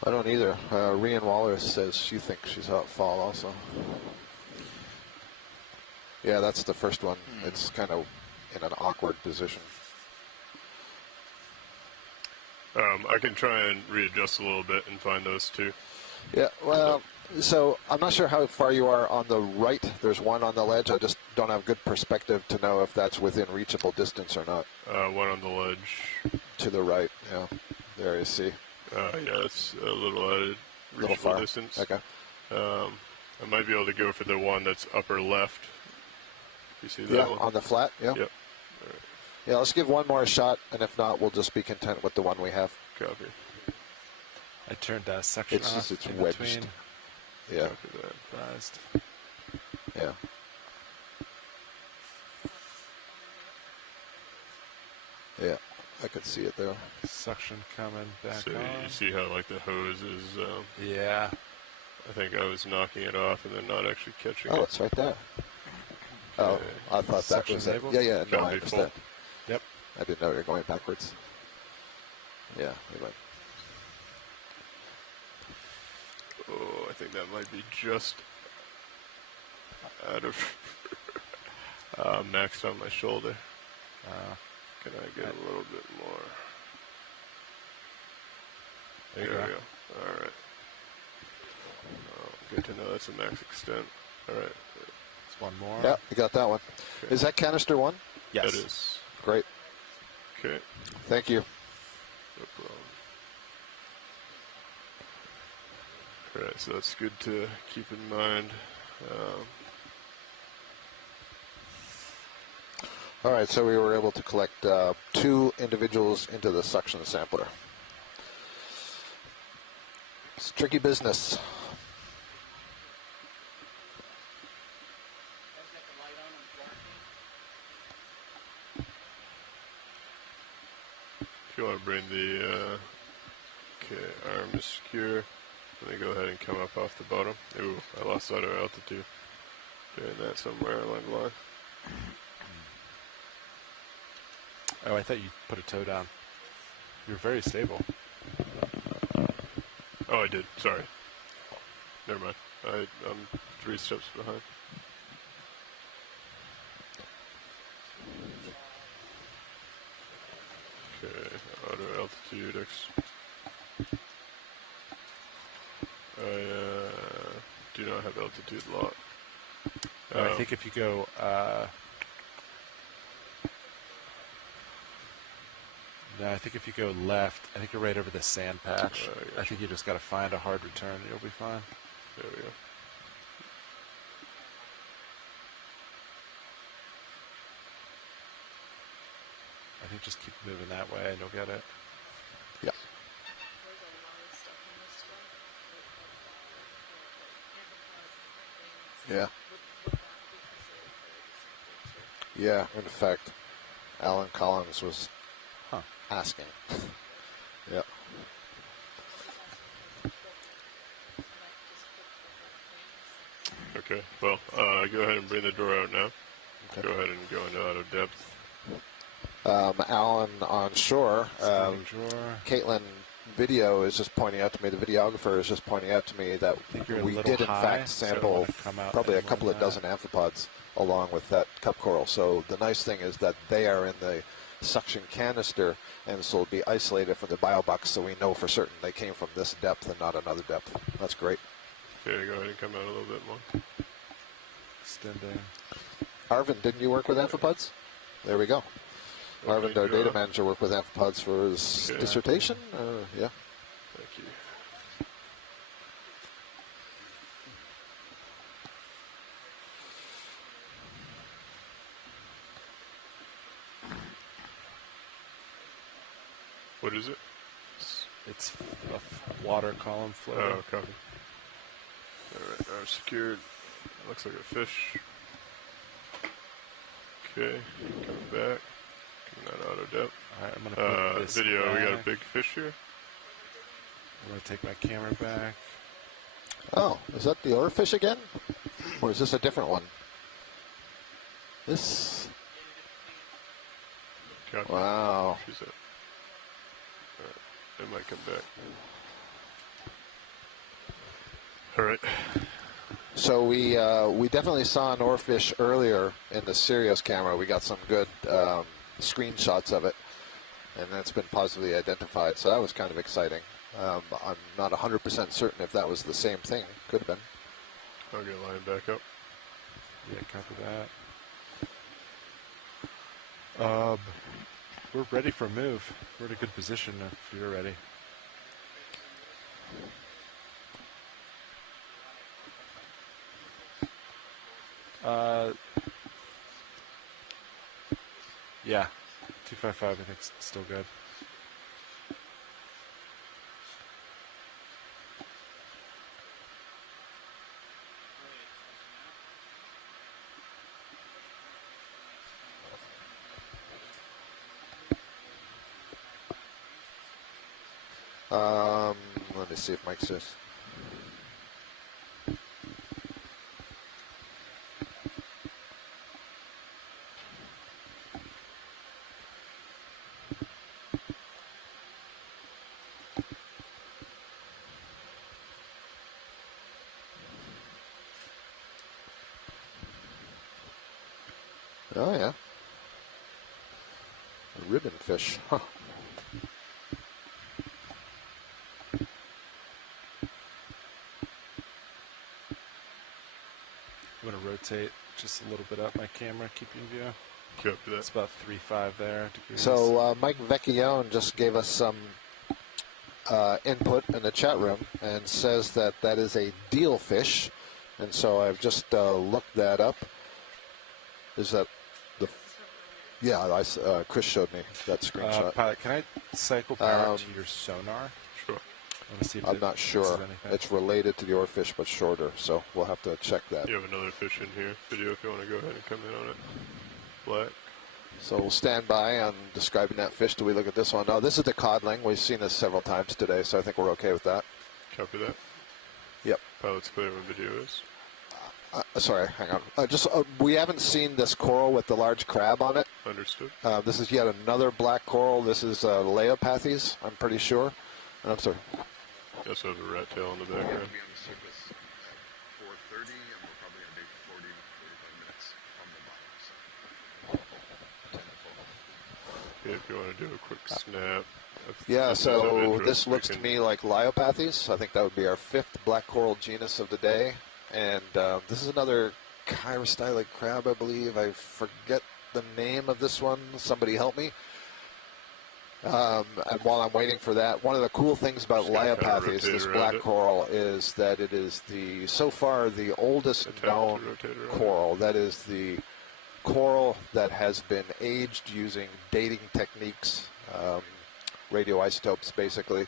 I don't either. Rian Waller says she thinks she saw it fall also. Yeah, that's the first one. It's kind of in an awkward position. I can try and readjust a little bit and find those two. Yeah, well, so I'm not sure how far you are on the right. There's one on the ledge. I just don't have good perspective to know if that's within reachable distance or not. One on the ledge. To the right, yeah. There you see. Yeah, it's a little at a reachable far. distance. Okay. I might be able to go for the one that's upper left. You see that one? On the flat, yeah. Yep. All right. Yeah, let's give one more shot, and if not, we'll just be content with the one we have. Copy. I turned that section off. It's wedged. Between. Yeah. Copy that. Advised. Yeah. Yeah, I could see it there. Suction coming back So on. you see how like the hose is. Yeah. I think I was knocking it off and then not actually catching it. Oh, it's right there. Oh, I thought that Suction was it. enabled? Yeah, no, I Copy, understand. Yep. I didn't know you were going backwards. Yeah, anyway. Oh, I think that might be just out of maxed on my shoulder. Can I get a little bit more? There we go. All right. Good to know that's a max extent. All right. It's one more. Yeah, you got that one. Okay. Is that canister one? Yes. That is. Great. Okay. Thank you. No problem. All right, so that's good to keep in mind. All right, so we were able to collect 2 individuals into the suction sampler. It's tricky business. If you want to bring the arm is secure, let me go ahead and come up off the bottom. Ooh, I lost auto altitude. Doing that somewhere along the line. Oh, I thought you put a toe down. You're very stable. Oh, I did. Sorry. Never mind. I'm 3 steps behind. Okay, auto altitude X. I do not have altitude lock. I think if you go, no, I think if you go left, I think you're right over the sand patch. I think you just got to find a hard return and you'll be fine. There we go. I think just keep moving that way and you'll get it. Yeah. Yeah. Yeah, in fact, Alan Collins was asking. Yeah. Okay, well, go ahead and bring the door out now. Okay. Go ahead and go into auto depth. Alan on shore. Caitlin Video is just pointing out to me, the videographer is just pointing out to me that we did in fact sample probably a couple of dozen amphipods along with that cup coral. So the nice thing is that they are in the suction canister and so will be isolated from the biobucks, so we know for certain they came from this depth and not another depth. That's great. Okay, go ahead and come out a little bit more. Extending. Arvind, didn't you work with amphipods? There we go. Okay, Arvind, our data manager, worked with amphipods for his dissertation. Yeah. Thank you. What is it? It's a water column floating. Oh, copy. Alright, now secured. Looks like a fish. Okay, coming back. Coming that auto depth. Alright, I'm gonna put this video, back. we got a big fish here. I'm gonna take my camera back. Oh, is that the oarfish again? Or is this a different one? This... Copy. Wow. She's up. Alright, it might come back. Alright. So we definitely saw an oarfish earlier in the Sirius camera. We got some good screenshots of it, and that's been positively identified. So that was kind of exciting. I'm not 100% certain if that was the same thing. Could have been. I'll get line back up. Yeah, copy that. We're ready for a move. We're in a good position if you're ready. Yeah, 255 I think is still good. Let me see if Mike says. Oh yeah, a ribbon fish. Huh. I'm going to rotate just a little bit up my camera, keep you in view. Copy that. It's about 3.5 there. Degrees. So Mike Vecchione just gave us some input in the chat room and says that that is a deal fish, and so I've just looked that up. Is that the? Yeah, Chris showed me that screenshot. Pilot, can I cycle back to your sonar? Sure. See if I'm not sure. It's related to the oarfish, but shorter, so we'll have to check that. You have another fish in here. Video if you want to go ahead and come in on it. Black. So we'll stand by on describing that fish till we look at this one. Oh, this is the codling. We've seen this several times today, so I think we're okay with that. Copy that. Yep. Pilot's clear when video is. Sorry, hang on. We haven't seen this coral with the large crab on it. Understood. This is yet another black coral. This is Leopathes, I'm pretty sure. And I'm sorry. You also have a rat tail in the background. If you want to do a quick snap. Yeah, so this looks to me like Leopathes. I think that would be our 5th black coral genus of the day. And this is another Chirostylic crab, I believe. I forget the name of this one. Somebody help me. And while I'm waiting for that, one of the cool things about Leopathes, this black coral, is that it is so far the oldest known coral. That is the coral that has been aged using dating techniques, radioisotopes basically,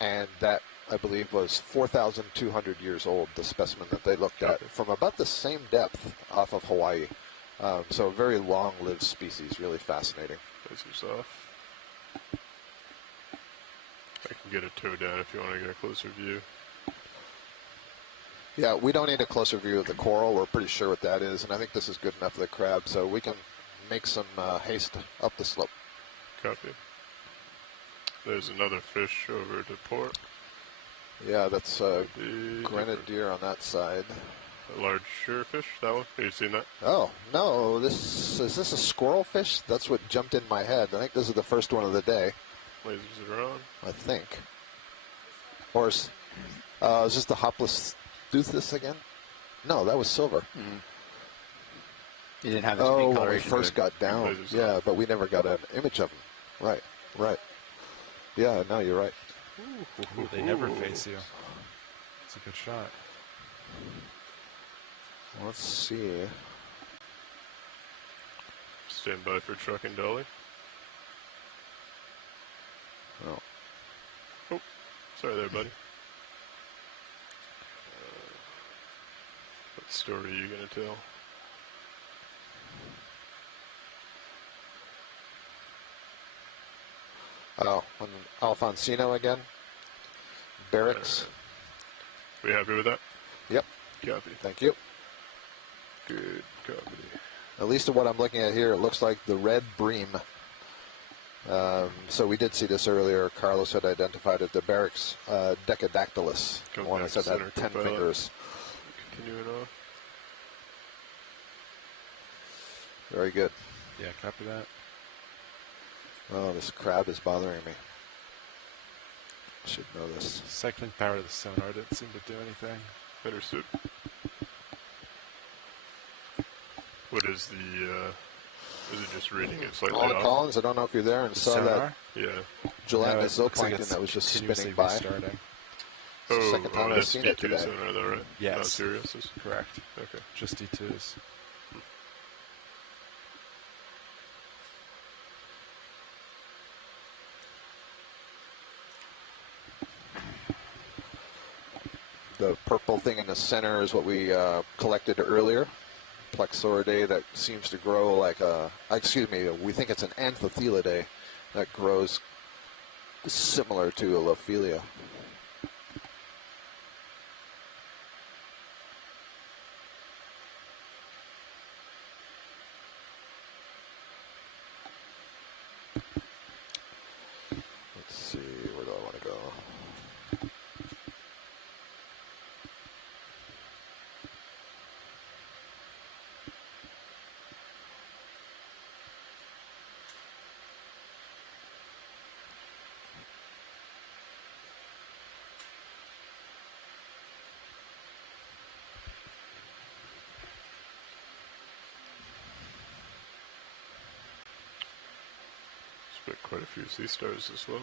and that I believe was 4,200 years old, the specimen that they looked at, from about the same depth off of Hawaii. So a very long-lived species, really fascinating. Lasers off. I can get a toe down if you want to get a closer view. Yeah, we don't need a closer view of the coral. We're pretty sure what that is, and I think this is good enough for the crab, so we can make some haste up the slope. Copy. There's another fish over to port. Yeah, that's grenadier on that side. A large surefish, that one? Have you seen that? Oh, no, is this a squirrel fish? That's what jumped in my head. I think this is the first one of the day. Lasers are on. I think. Or is this the Hopless Toothus again? No, that was silver. Mm-hmm. You didn't have this when we first got down. Lasers Yeah, on. but we never got an image of him. Right. Yeah, no, you're right. Ooh, they never face you. It's a good shot. Let's see. Stand by for truck and dolly. Oh. Sorry there, buddy. What story are you going to tell? Oh, Alfonsino again. Barracks. We happy with that? Yep. Copy. Thank you. Good copy. At least of what I'm looking at here, it looks like the red bream. So we did see this earlier. Carlos had identified it, the Barracks decadactylus. The one that said had 10 fingers. Continuing on. Very good. Yeah, copy that. Oh, this crab is bothering me. Should know this. Cycling power to the sonar didn't seem to do anything. Understood. What is the, is it just reading it slightly off? Collins, I don't know if you're there and saw sonar? that. Yeah. Gelatinous zooplankton that was just spinning by. Restarting. It's the second time I've seen it today. Sonar though, right? Yes. Not serious. Correct. Okay. Just D2s. The purple thing in the center is what we collected earlier. Plexauridae that seems to grow like a, we think it's an Anthothelidae that grows similar to a Lophelia. Let's see, where do I want to go? Split quite a few sea stars as well.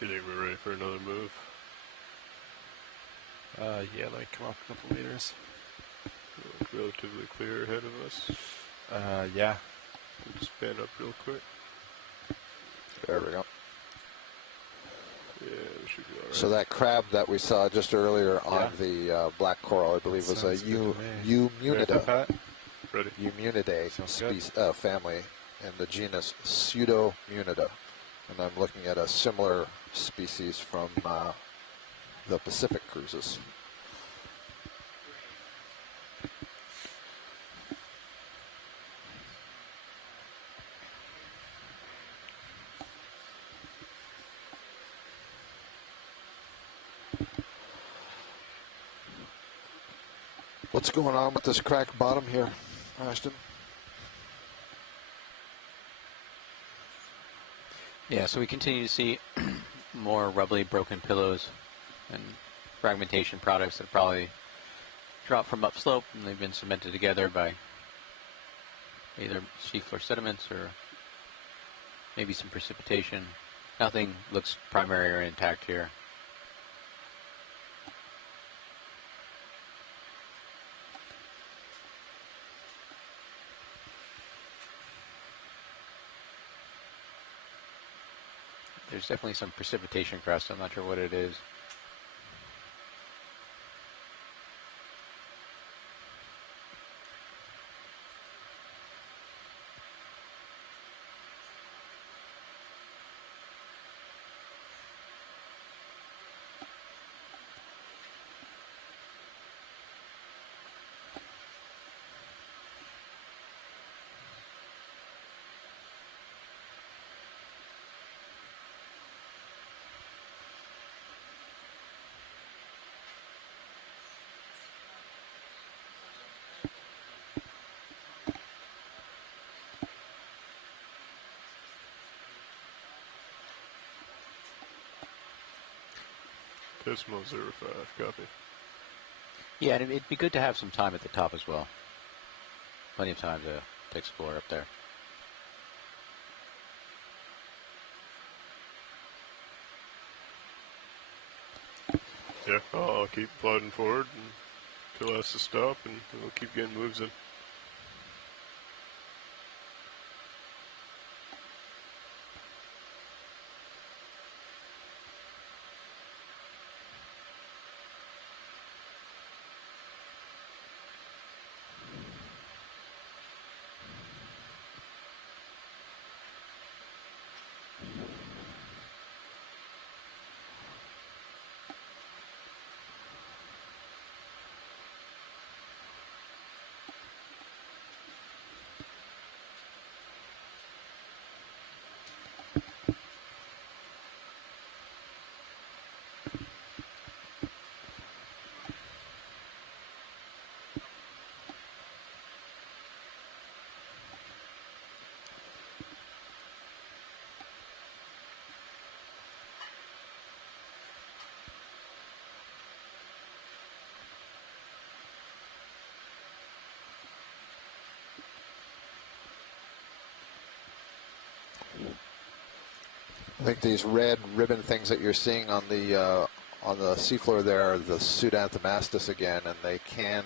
You think we're ready for another move? Yeah, let me come up a couple meters. Relatively clear ahead of us. Yeah. We'll just span up real quick. There we go. Yeah, we should be all right. So that crab that we saw just earlier on the black coral, I believe, was a Eumunida. Ready. Eumunidae family in the genus Pseudomunida. And I'm looking at a similar species from the Pacific cruises. What's going on with this cracked bottom here, Ashton? Yeah, so we continue to see more rubbly broken pillows and fragmentation products that probably drop from upslope and they've been cemented together by either seafloor sediments or maybe some precipitation. Nothing looks primary or intact here. There's definitely some precipitation crust. I'm not sure what it is. Hexachor, copy. Yeah, and it'd be good to have some time at the top as well. Plenty of time to explore up there. Yeah, I'll keep plodding forward until it has to stop, and we'll keep getting moves in. I think these red ribbon things that you're seeing on the seafloor there are the Pseudoanthomastus again, and they can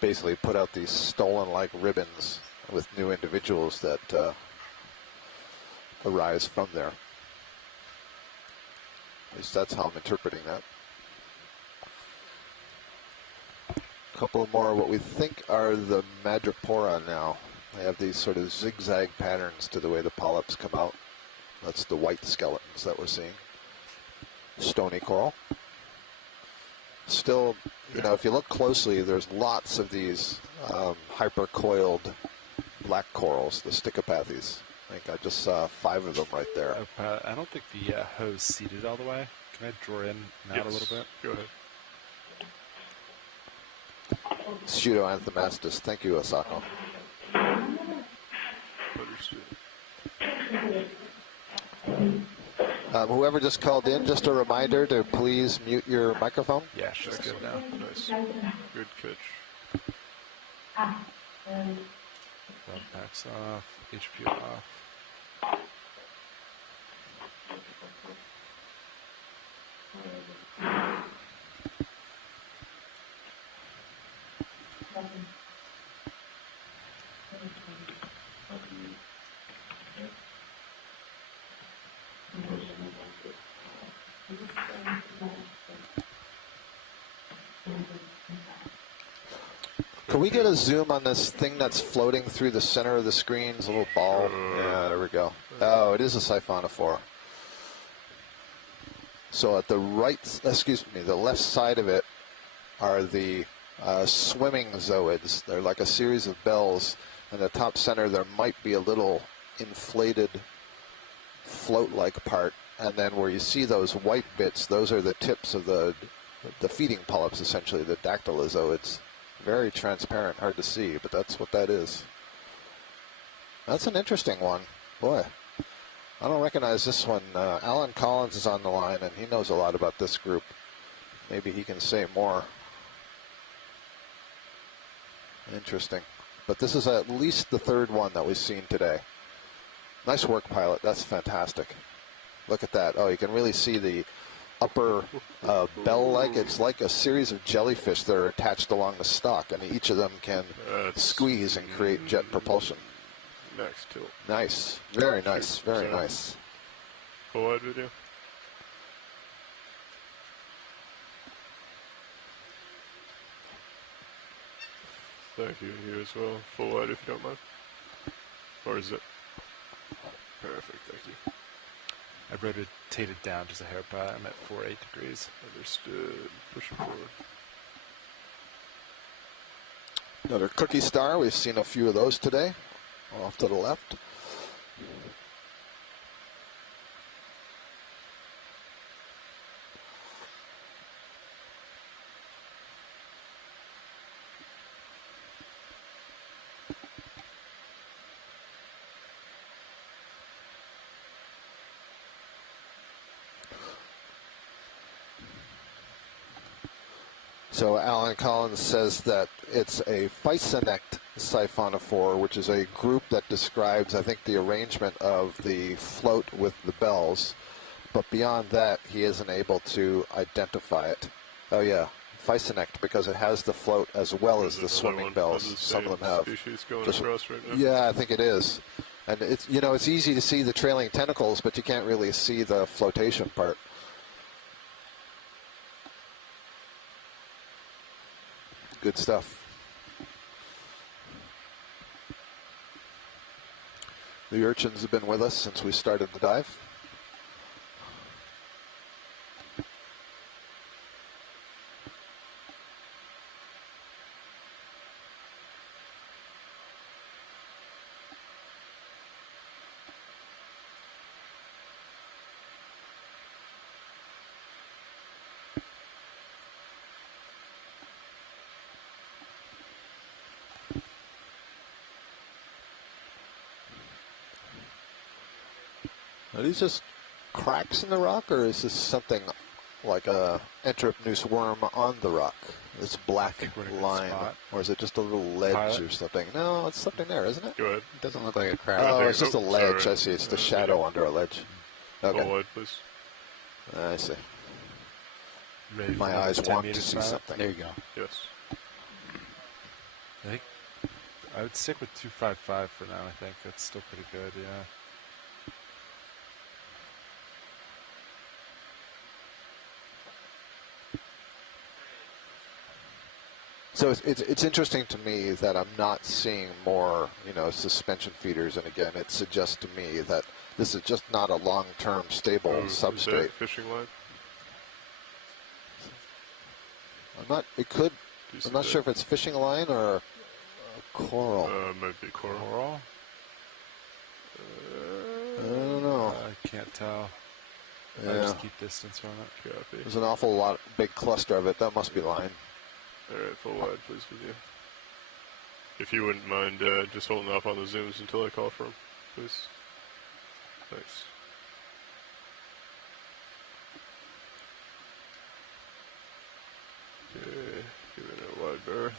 basically put out these stolen-like ribbons with new individuals that arise from there. At least that's how I'm interpreting that. A couple more of what we think are the Madrepora now. They have these sort of zigzag patterns to the way the polyps come out. That's the white skeletons that we're seeing. Stony coral. Still, you know, if you look closely, there's lots of these hypercoiled black corals, the Stichopathes. I think I just saw 5 of them right there. I don't think the hose seated all the way. Can I draw in and out a little bit? Go ahead. Pseudoanthomastus. Thank you, Asako. Understood. Whoever just called in, just a reminder to please mute your microphone. Yeah, she's good now. Nice. Good catch. Rod packs off, HP off. Can we get a zoom on this thing that's floating through the center of the screen? It's a little ball. Yeah, there we go. Oh, it is a siphonophore. So at the the left side of it are the swimming zooids. They're like a series of bells. In the top center, there might be a little inflated float-like part. And then where you see those white bits, those are the tips of the feeding polyps, essentially, the dactylozoids. Very transparent, hard to see, but that's what that is. That's an interesting one. Boy, I don't recognize this one. Alan Collins is on the line, and he knows a lot about this group. Maybe he can say more. Interesting. But this is at least the 3rd one that we've seen today. Nice work, pilot. That's fantastic. Look at that. Oh, you can really see the upper bell-like. It's like a series of jellyfish that are attached along the stalk, and each of them can squeeze and create jet propulsion. Next tilt. Nice. Very nice. Very nice. Full wide video. Thank you. You as well. Full wide if you don't mind. Or is it? Perfect. Thank you. I rotated down just a hair by. I'm at 48 degrees. Understood. Pushing forward. Another cookie star. We've seen a few of those today. Off to the left. So Alan Collins says that it's a Physonect siphonophore, which is a group that describes, I think, the arrangement of the float with the bells. But beyond that, he isn't able to identify it. Oh, yeah. Physonect, because it has the float as well as the swimming bells. Some of them have. Going across right now? Yeah, I think it is. And it's, you know, it's easy to see the trailing tentacles, but you can't really see the flotation part. Good stuff. The urchins have been with us since we started the dive. Are these just cracks in the rock, or is this something like a entrepneuse worm on the rock? This black line, or is it just a little ledge or something? No, it's something there, isn't it? Go ahead. It doesn't look like a crack. Oh, it's just a ledge. I see. It's the shadow under a ledge. Okay. Go wide, please. I see. Maybe my eyes want to see something. There you go. Yes. I think I would stick with 255 for now. I think that's still pretty good. Yeah. So it's interesting to me that I'm not seeing more, you know, suspension feeders, and again, it suggests to me that this is just not a long-term stable substrate. Is that fishing line? I'm not. It could. I'm not sure if it's fishing line or a coral. It might be coral. I don't know. I can't tell. Yeah. I just keep distance from it. Copy. There's an awful lot, big cluster of it. That must be line. All right, full wide, please, with you. If you wouldn't mind just holding off on the zooms until I call for them, please. Thanks. Okay, give it a wide berth.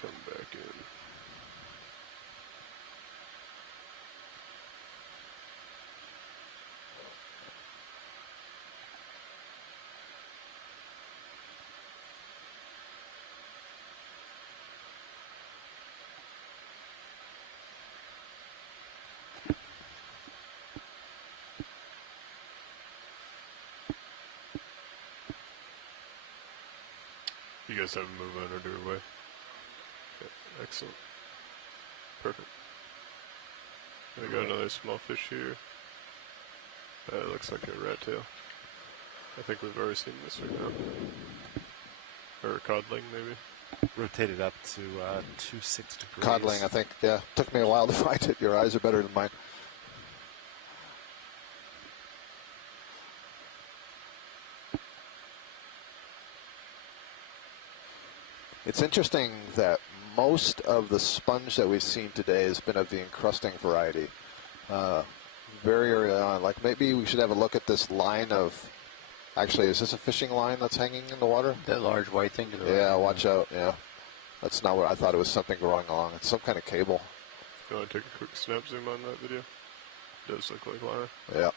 Come back in. You guys have a move on under your way. Okay, excellent. Perfect. I got another small fish here. It looks like a rat tail. I think we've already seen this right now. Or a codling, maybe. Rotate it up to 26 degrees. Codling, I think. Yeah, took me a while to find it. Your eyes are better than mine. It's interesting that most of the sponge that we've seen today has been of the encrusting variety. Very early on, like maybe we should have a look at this line of, actually, is this a fishing line that's hanging in the water? That large white thing to the right. Yeah, watch out, yeah. That's not what I thought. It was something growing along. It's some kind of cable. You want to take a quick snap zoom on that video? It does look like line. Yeah.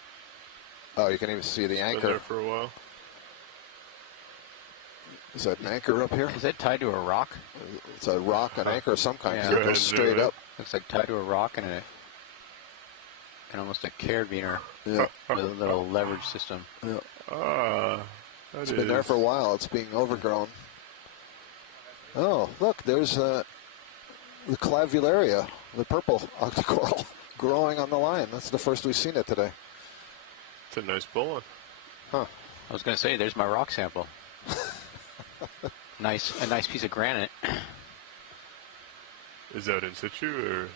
Oh, you can even see the anchor. Been there for a while. Is that an anchor up here? Is that tied to a rock? It's a rock, an anchor of some kind. Yeah. It goes straight up. Looks like tied to a rock and almost a carabiner with a little leverage system. Yeah. It's been there for a while. It's being overgrown. Oh, look, there's the clavularia, the purple Octa Coral, growing on the line. That's the first we've seen it today. It's a nice bullet. Huh. I was going to say, there's my rock sample. A nice piece of granite. Is that in situ, or do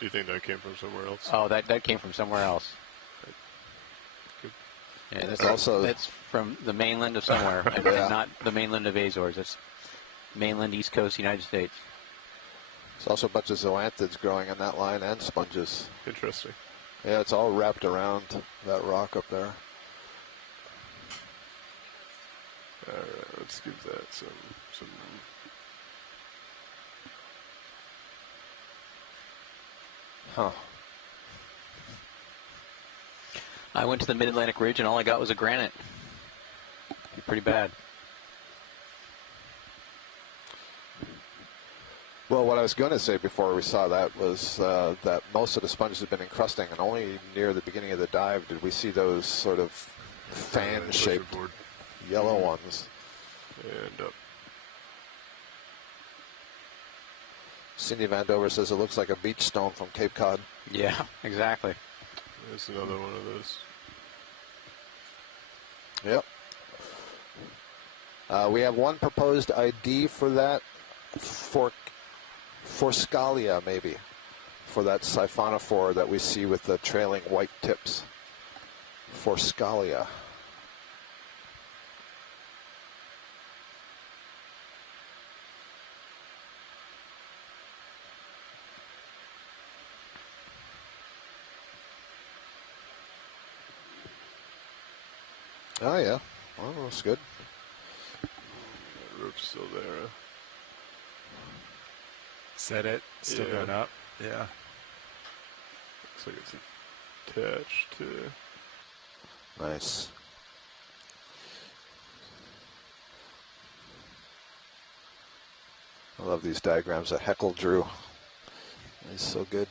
you think that came from somewhere else? Oh, that came from somewhere else. Good. Yeah, that's from the mainland of somewhere, and not the mainland of Azores. It's mainland East Coast United States. There's also a bunch of zoanthids growing in that line and sponges. Interesting. Yeah, it's all wrapped around that rock up there. All right, let's give that some. Huh. I went to the Mid-Atlantic Ridge and all I got was a granite. Pretty bad. Well, what I was going to say before we saw that was that most of the sponges have been encrusting, and only near the beginning of the dive did we see those sort of fan-shaped yellow ones. And up. Cindy Vandover says it looks like a beach stone from Cape Cod. Yeah, exactly. There's another one of those. Yep. We have one proposed ID for that, for Scalia maybe, for that siphonophore that we see with the trailing white tips. For Scalia. Oh yeah, well, that's good. That rope's still there. Set it. Still going up. Yeah. Looks like it's attached to. Nice. I love these diagrams that Heckle drew. It's so good.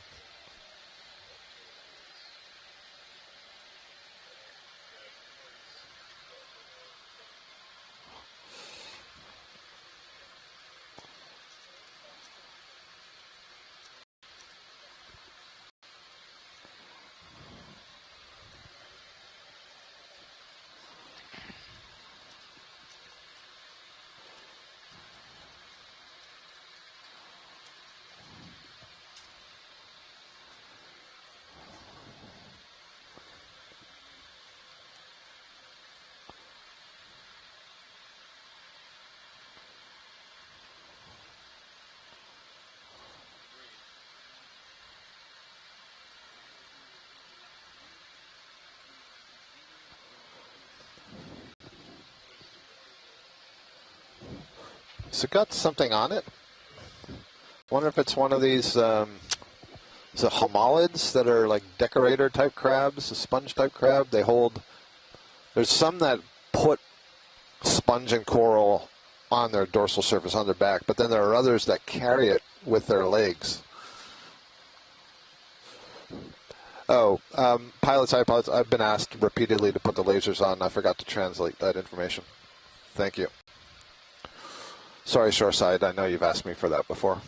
Has it got something on it? Wonder if it's one of these is it homolids that are like decorator type crabs, a sponge type crab. They hold. There's some that put sponge and coral on their dorsal surface, on their back, but then there are others that carry it with their legs. Oh, pilots, I've been asked repeatedly to put the lasers on. I forgot to translate that information. Thank you. Sorry, Shoreside, I know you've asked me for that before.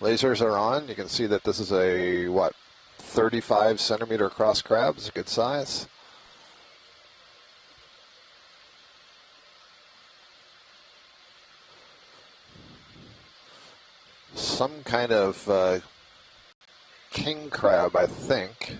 Lasers are on. You can see that this is a, 35 centimeter cross crab. It's a good size. Some kind of king crab, I think.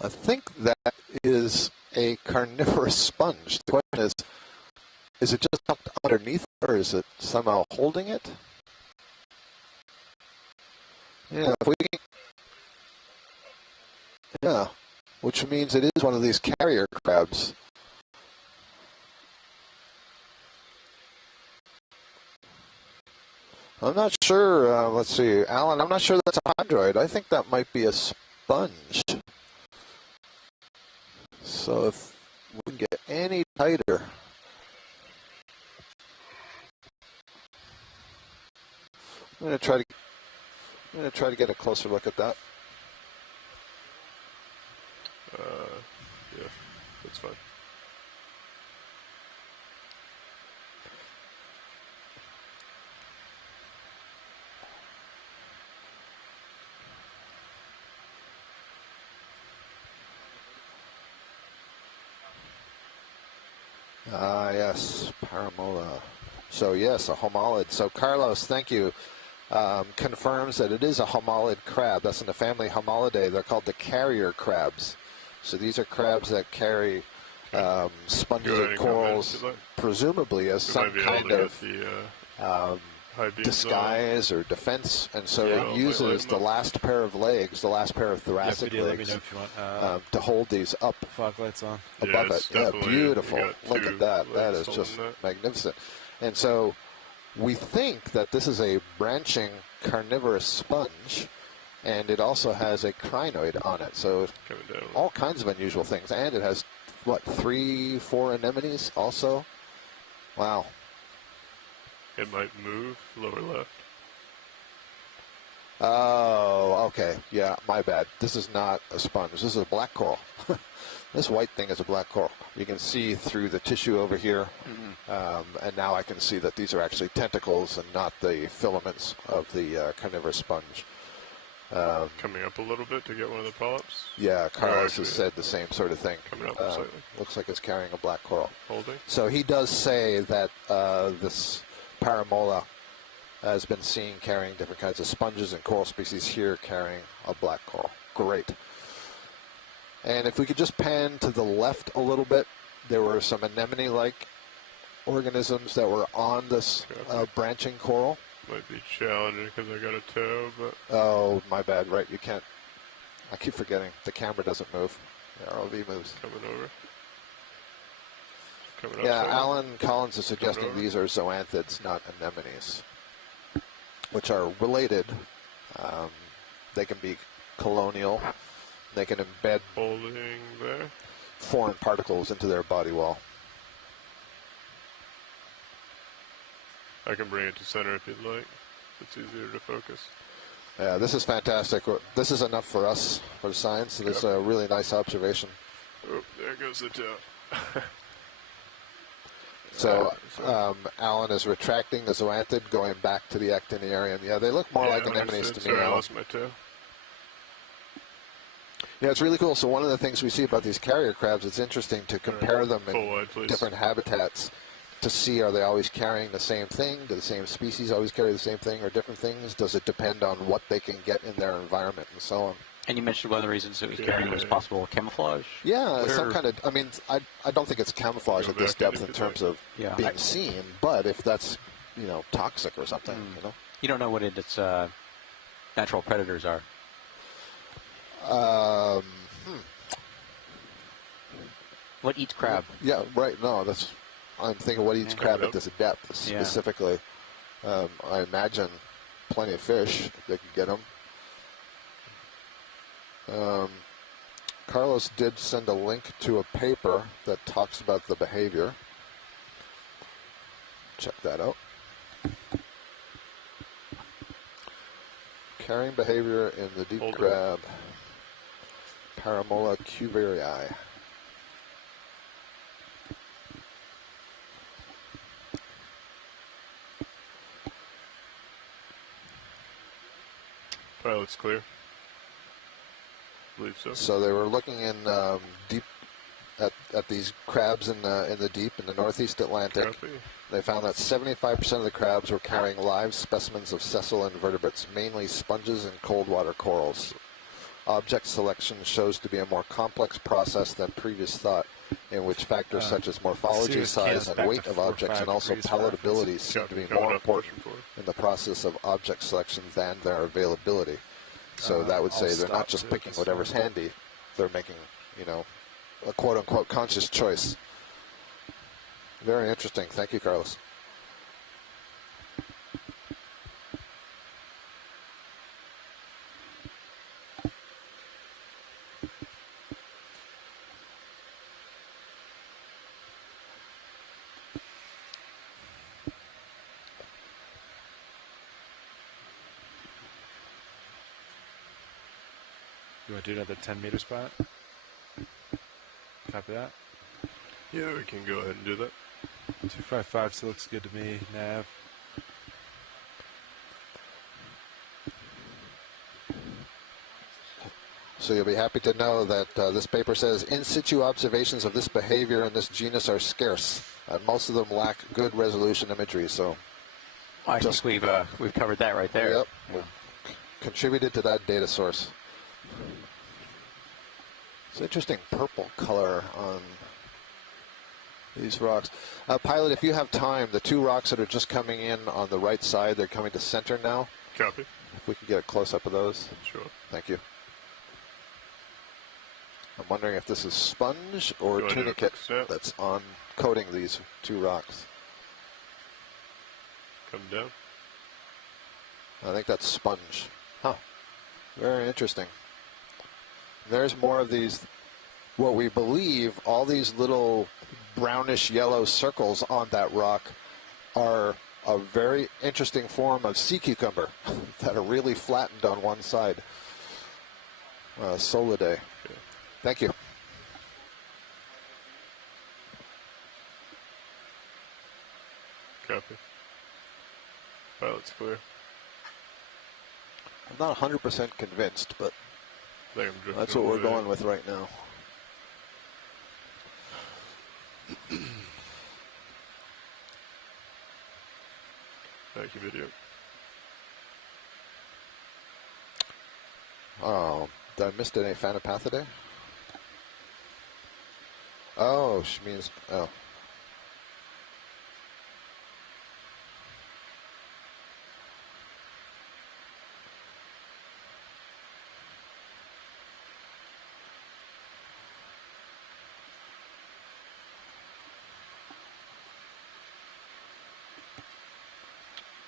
I think that is a carnivorous sponge. The question is it just tucked underneath or is it somehow holding it? Yeah, which means it is one of these carrier crabs. I'm not sure, let's see, Alan, I'm not sure that's a hydroid. I think that might be a sponge. So if we can get any tighter, I'm going to try to get a closer look at that. Yeah, that's fine. Yes, paramola. So yes, a homolid. So Carlos, thank you. confirms that it is a homolid crab. That's in the family Homolidae. They're called the carrier crabs. So these are crabs that carry sponges and corals, presumably as some kind of disguise or defense, and so it uses the last pair of legs, the last pair of thoracic legs, to hold these up fog lights on above it. Yeah, beautiful. Look at that. That is just magnificent. And so we think that this is a branching carnivorous sponge, and it also has a crinoid on it. So all kinds of unusual things. And it has, what, 3, 4 anemones also? Wow. It might move lower left. Oh, okay. Yeah, my bad. This is not a sponge. This is a black coral. This white thing is a black coral. You can see through the tissue over here, and now I can see that these are actually tentacles and not the filaments of the carnivorous sponge. Coming up a little bit to get one of the polyps? Yeah, Carlos has said the same sort of thing. Coming up slightly. Looks like it's carrying a black coral. Holding. So he does say that this paramola has been seen carrying different kinds of sponges and coral species, here carrying a black coral. Great. And if we could just pan to the left a little bit, there were some anemone-like organisms that were on this branching coral. Might be challenging because I got a toe, but... Oh, my bad, right, you can't... I keep forgetting, the camera doesn't move. The ROV moves. Coming over. Yeah, Alan Collins is suggesting these are zoanthids, not anemones, which are related. They can be colonial. They can embed foreign particles into their body wall. I can bring it to center if you'd like. It's easier to focus. Yeah, this is fantastic. This is enough for us, for science. This is a really nice observation. Oh, there goes the toe. So Alan is retracting the zoanthid, going back to the actiniarian. Yeah, they look more like anemones to me. I lost my toe. Yeah, it's really cool. So one of the things we see about these carrier crabs, it's interesting to compare them in different habitats to see, are they always carrying the same thing? Do the same species always carry the same thing or different things? Does it depend on what they can get in their environment and so on? And you mentioned one of the reasons it was carrying was possible camouflage? Yeah, some kind of, I mean, I don't think it's camouflage at this depth in terms of being seen, but if that's, you know, toxic or something, you know? You don't know what its natural predators are. What eats crab? Yeah, right, no, that's, I'm thinking what eats crab at this depth specifically. I imagine plenty of fish, if they could get them. Carlos did send a link to a paper that talks about the behavior. Check that out. Carrying behavior in the deep crab, Paramola cuvieri. Pilot's clear. I believe so. So they were looking in deep at these crabs in the deep in the northeast Atlantic. They found that 75% of the crabs were carrying live specimens of sessile invertebrates, mainly sponges and cold water corals. Object selection shows to be a more complex process than previous thought, in which factors such as morphology, size, and weight of objects, and also palatability seem to be more important in the process of object selection than their availability. So that would say they're not just picking whatever's handy, they're making, you know, a quote-unquote conscious choice. Very interesting. Thank you, Carlos. You want to do another 10-meter spot? Copy that? Yeah, we can go ahead and do that. 255 still looks good to me. Nav. So you'll be happy to know that this paper says in situ observations of this behavior in this genus are scarce, and most of them lack good resolution imagery. So I think we've covered that right there. Yep. We've contributed to that data source. It's interesting purple color on these rocks. Pilot, if you have time, the two rocks that are just coming in on the right side, they're coming to center now. Copy. If we could get a close-up of those. Sure. Thank you. I'm wondering if this is sponge or tunicate that's on coating these two rocks. Come down. I think that's sponge. Huh. Very interesting. There's more of these, what we believe, all these little brownish yellow circles on that rock are a very interesting form of sea cucumber that are really flattened on one side. Solidae. Okay. Thank you. Copy. Pilot's clear. I'm not 100% convinced, but that's what away. we're going with right now. Thank you, video. Oh, did I miss any Phanopathidae? Oh, she means, oh.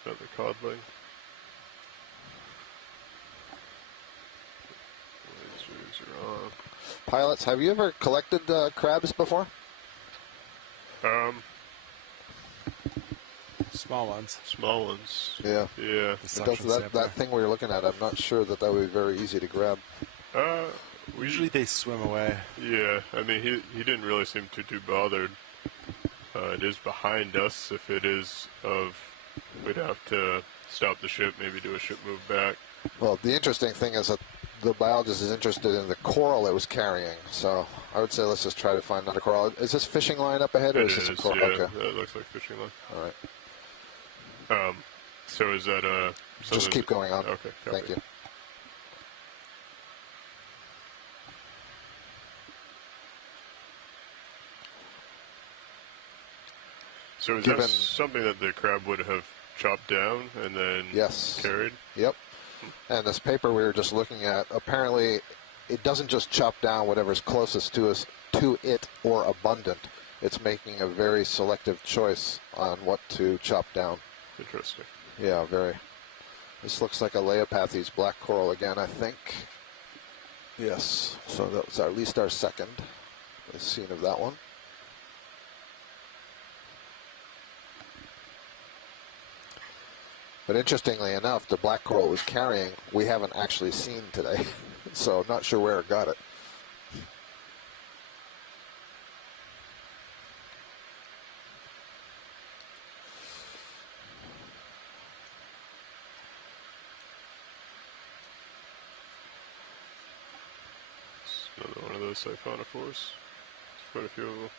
Another codling. Lasers are on. Pilots, have you ever collected crabs before? Small ones. Small ones. Yeah. Yeah. That thing we were looking at, I'm not sure that would be very easy to grab. Usually they swim away. Yeah, I mean, he didn't really seem too bothered. It is behind us. If it is we'd have to stop the ship, maybe do a ship move back. Well, the interesting thing is that the biologist is interested in the coral it was carrying. So I would say let's just try to find another coral. Is this fishing line up ahead, or is this a coral? Yeah, okay. that looks like fishing line. All right. So is that just keep going on. Okay. Thank you. So is that something that the crab would have chopped down and then carried? Yep. And this paper we were just looking at, apparently it doesn't just chop down whatever's closest to it or abundant. It's making a very selective choice on what to chop down. Interesting. Yeah, very. This looks like a Leopathes black coral again, I think. Yes. So that was at least our second scene of that one. But interestingly enough, the black coral it was carrying, we haven't actually seen today. So I'm not sure where it got it. It's another one of those siphonophores. There's quite a few of them.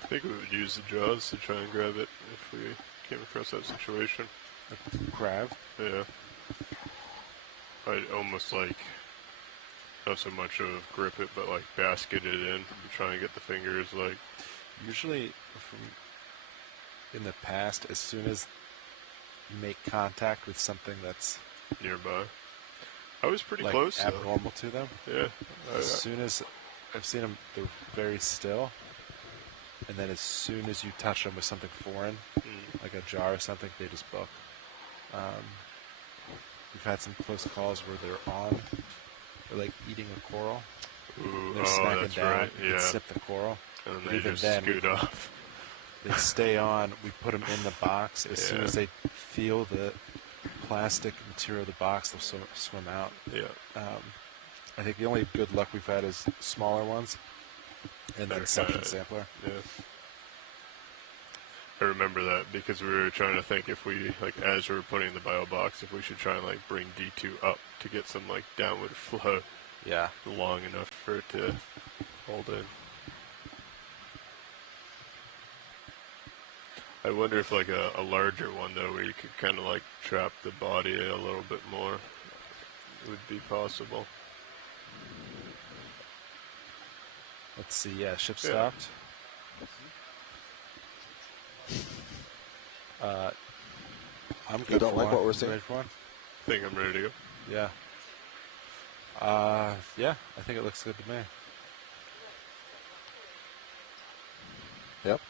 I think we would use the jaws to try and grab it if we came across that situation. A crab? Yeah. I'd almost like, not so much of grip it, but like basket it in and try and get the fingers like. Usually, in the past, as soon as you make contact with something that's nearby, I was pretty like close. Abnormal to them. Yeah. As soon as I've seen them, they're very still. And then as soon as you touch them with something foreign, like a jar or something, they just book. We've had some close calls where they're like eating a coral. Ooh, they're smacking that's down, right. you Yeah. can sip the coral. And But they even just then, scoot off. They stay on. We put them in the box. As soon as they feel the plastic material of the box, they'll swim out. Yeah. I think the only good luck we've had is smaller ones. And then suction sampler. Yeah. I remember that because we were trying to think if we, like, as we were putting the bio box, if we should try and, like, bring D2 up to get some, like, downward flow. Yeah. Long enough for it to hold in. I wonder if, like, a larger one, though, where you could kind of, like, trap the body a little bit more would be possible. Let's see, yeah, ship stopped. I'm good. You don't like what we're seeing? I think I'm ready to go. Yeah. Yeah, I think it looks good to me. Yep.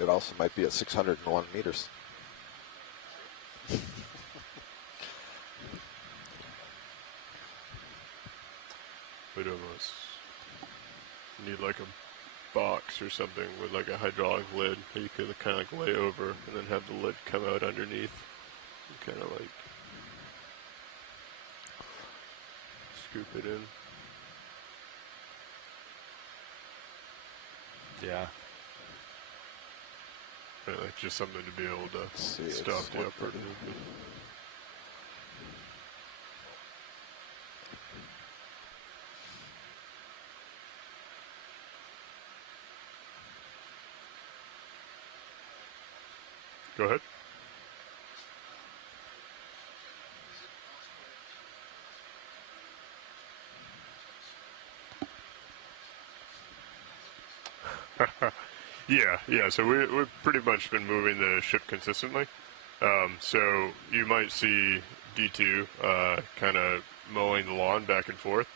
It also might be at 601 meters. We'd almost need like a box or something with like a hydraulic lid that you could kind of like lay over and then have the lid come out underneath and kind of like scoop it in. Yeah. Right, like just something to be able to stop the upward movement. Go ahead. Yeah. So we've pretty much been moving the ship consistently. So you might see D2 kind of mowing the lawn back and forth,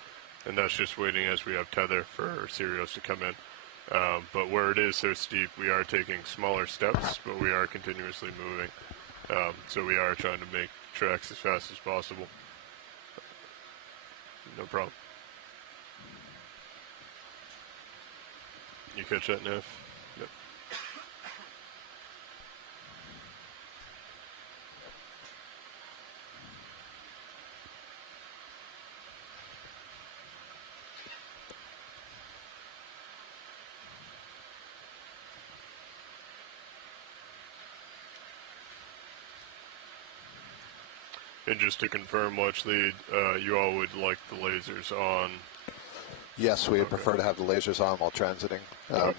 and that's just waiting as we have tether for Sirius to come in. But where it is so steep, we are taking smaller steps, but we are continuously moving. So we are trying to make tracks as fast as possible. No problem. You catch that, Neff? Yep. And just to confirm, Watch Lead, you all would like the lasers on? Yes, we would prefer to have the lasers on while transiting.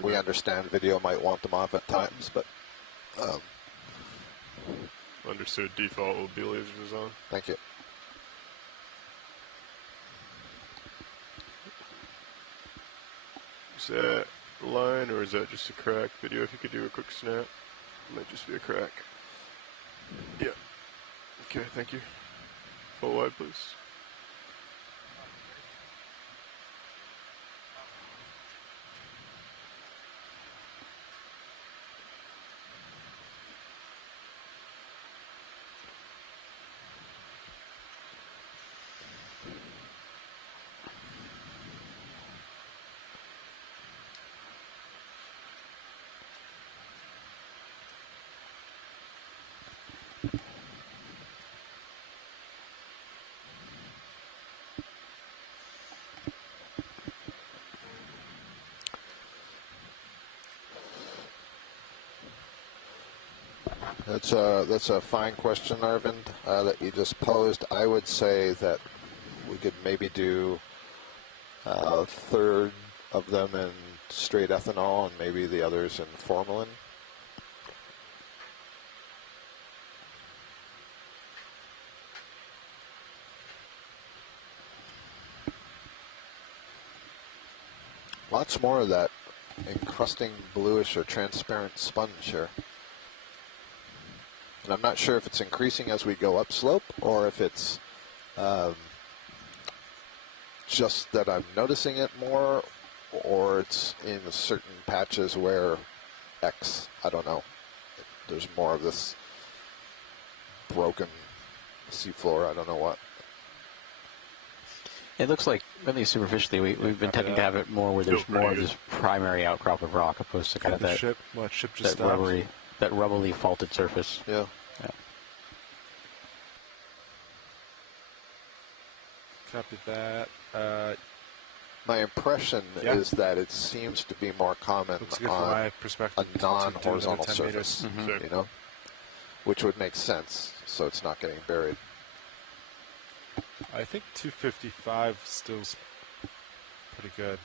We understand video might want them off at times, but... Understood. Default will be lasers on. Thank you. Is that line, or is that just a crack? Video, if you could do a quick snap. It might just be a crack. Yeah. Okay, thank you. Full wide, please. That's a fine question, Arvind, that you just posed. I would say that we could maybe do a third of them in straight ethanol and maybe the others in formalin. Lots more of that encrusting bluish or transparent sponge here. And I'm not sure if it's increasing as we go upslope or if it's just that I'm noticing it more, or it's in certain patches where I don't know, there's more of this broken seafloor, I don't know what. It looks like, at least superficially, we've been tending to have it more where there's more of this primary outcrop of rock opposed to kind of that ship just that rubbly faulted surface. Yeah. Copy that. My impression is that it seems to be more common on a non-horizontal surface, you know, which would make sense, so it's not getting buried. I think 255 still's pretty good.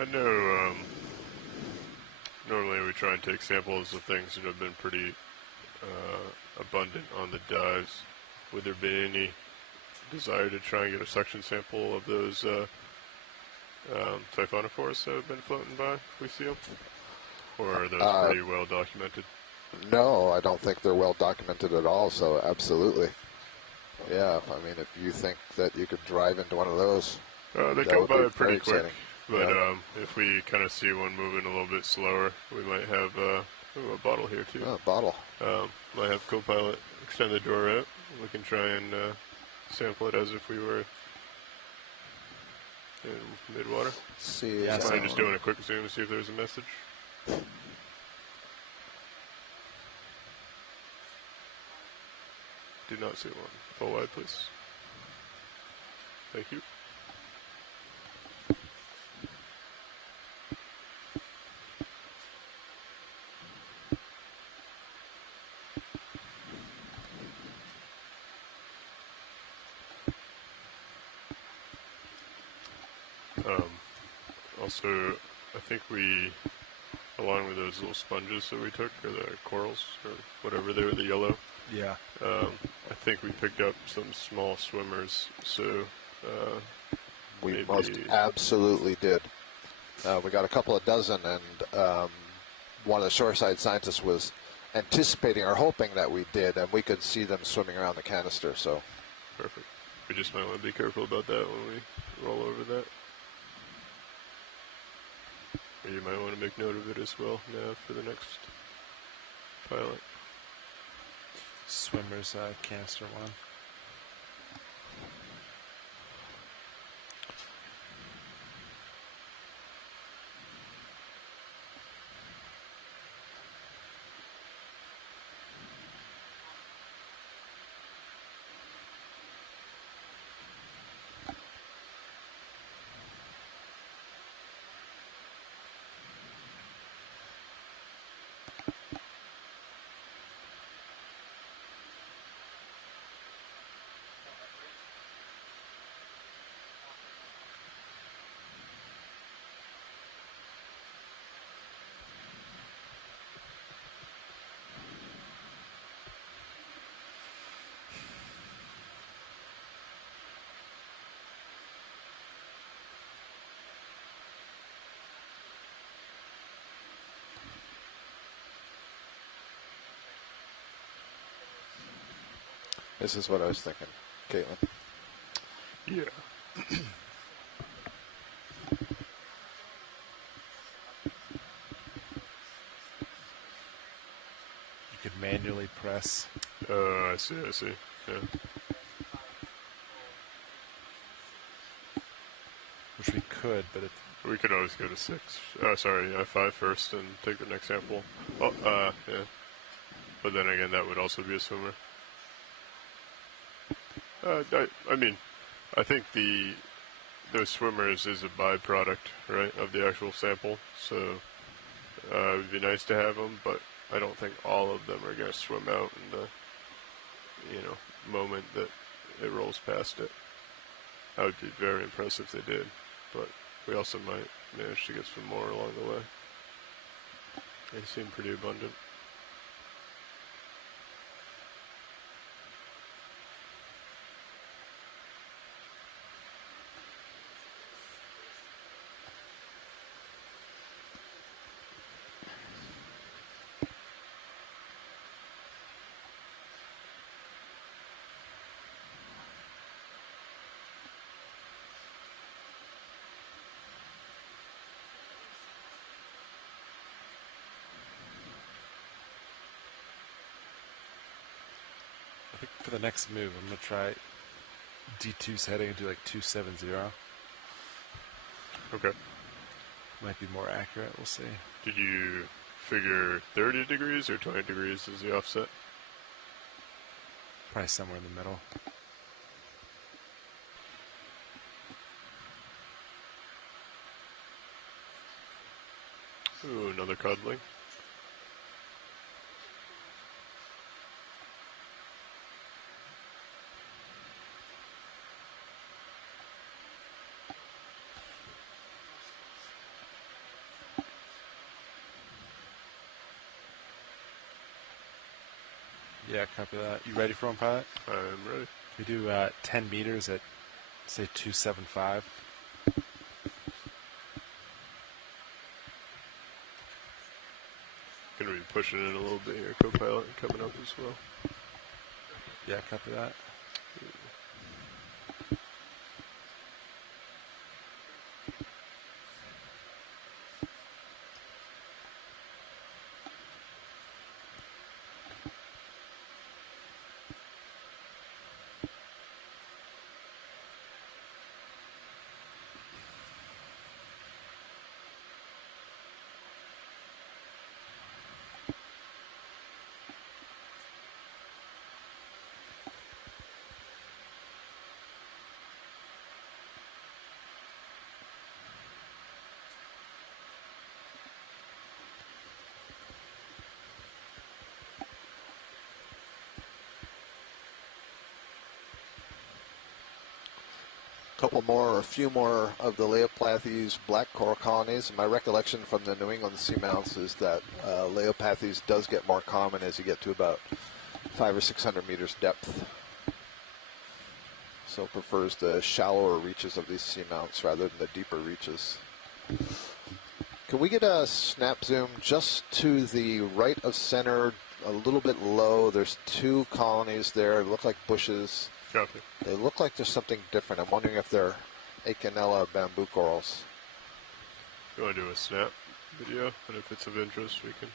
I know normally we try and take samples of things that have been pretty abundant on the dives. Would there be any desire to try and get a suction sample of those typhonophores that have been floating by, if we see them? Or are those pretty well documented? No, I don't think they're well documented at all, so absolutely. Yeah, I mean, if you think that you could drive into one of those, they go by pretty quick. Exciting. But if we kind of see one moving a little bit slower, we might have a bottle here too. Oh, a bottle. Might have Copilot extend the door out. We can try and sample it as if we were in mid-water. See, Mind just doing a quick zoom to see if there's a message. Do not see one. Full wide, please. Thank you. Also, I think we, along with those little sponges that we took, or the corals, or whatever they were, the yellow. Yeah. I think we picked up some small swimmers, so we most absolutely did. We got a couple of dozen, and one of the shoreside scientists was anticipating or hoping that we did, and we could see them swimming around the canister. So perfect. We just might want to be careful about that when we roll over that. Or you might want to make note of it as well now for the next pilot. Swimmer's canister one. this is what I was thinking, Caitlin. Yeah. You could manually press. I see, yeah. Which we could, but it... We could always go to 6. Sorry, 5 first and take the next sample. Oh, yeah. But then again, that would also be a swimmer. I mean, I think those swimmers is a byproduct, right, of the actual sample. So it would be nice to have them, but I don't think all of them are going to swim out in the, moment that it rolls past it. That would be very impressive if they did, but We also might manage to get some more along the way. They seem pretty abundant. I think for the next move, I'm going to try D2's heading and do like 270. Okay. Might be more accurate, we'll see. Did you figure 30 degrees or 20 degrees as the offset? Probably somewhere in the middle. Ooh, another codling. Yeah, copy that. You ready for one, pilot? I'm ready. We do 10 meters at, say, 275. Gonna be pushing in a little bit here, co-pilot, coming up as well. Yeah, copy that. A few more of the Leopathes black coral colonies. My recollection from the New England seamounts is that Leopathes does get more common as you get to about 500 or 600 meters depth. So it prefers the shallower reaches of these seamounts rather than the deeper reaches. Can we get a snap zoom just to the right of center, a little bit low? There's two colonies there. They look like bushes. Copy. They look like there's something different. I'm wondering if they're Acanella bamboo corals. You want to do a snap video? And if it's of interest, we can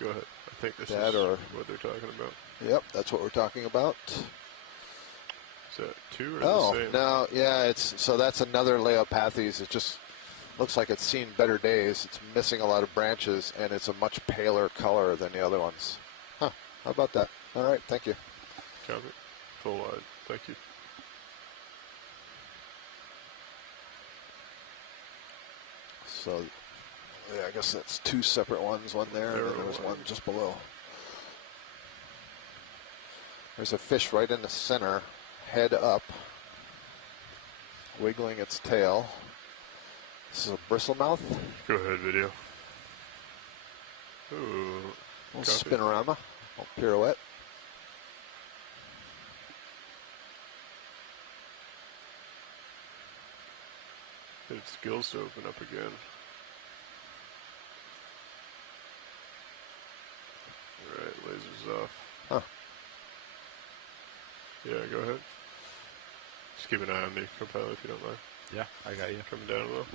go ahead. I think this is what they're talking about. Yep, that's what we're talking about. Is that two or the same? No, yeah, so that's another Leopathes. It just looks like it's seen better days. It's missing a lot of branches, and it's a much paler color than the other ones. Huh, how about that? All right, thank you. Copy. Full wide. Thank you. So, yeah, I guess that's two separate ones. One there, and then there was one just below. There's a fish right in the center, head up, wiggling its tail. This is a bristlemouth. Go ahead, video. Ooh. Little spinorama, little pirouette. Its gills to open up again. Alright, lasers off. Huh. Yeah, go ahead. Just keep an eye on me, co-pilot, if you don't mind. Yeah, I got you. Coming down a little.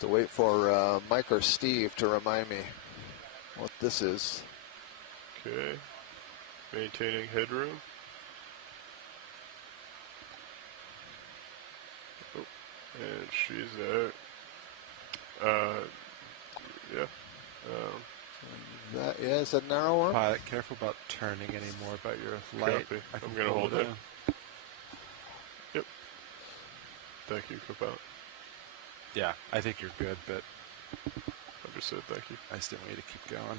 To wait for Mike or Steve to remind me what this is. Okay. Maintaining headroom. Oh, and she's out. Yeah. That is a narrow one. Pilot, careful about turning anymore about your light. Copy. I'm going to hold it. Yep. Thank you, co-pilot. Yeah, I think you're good, but understood. Thank you. I still want you to keep going.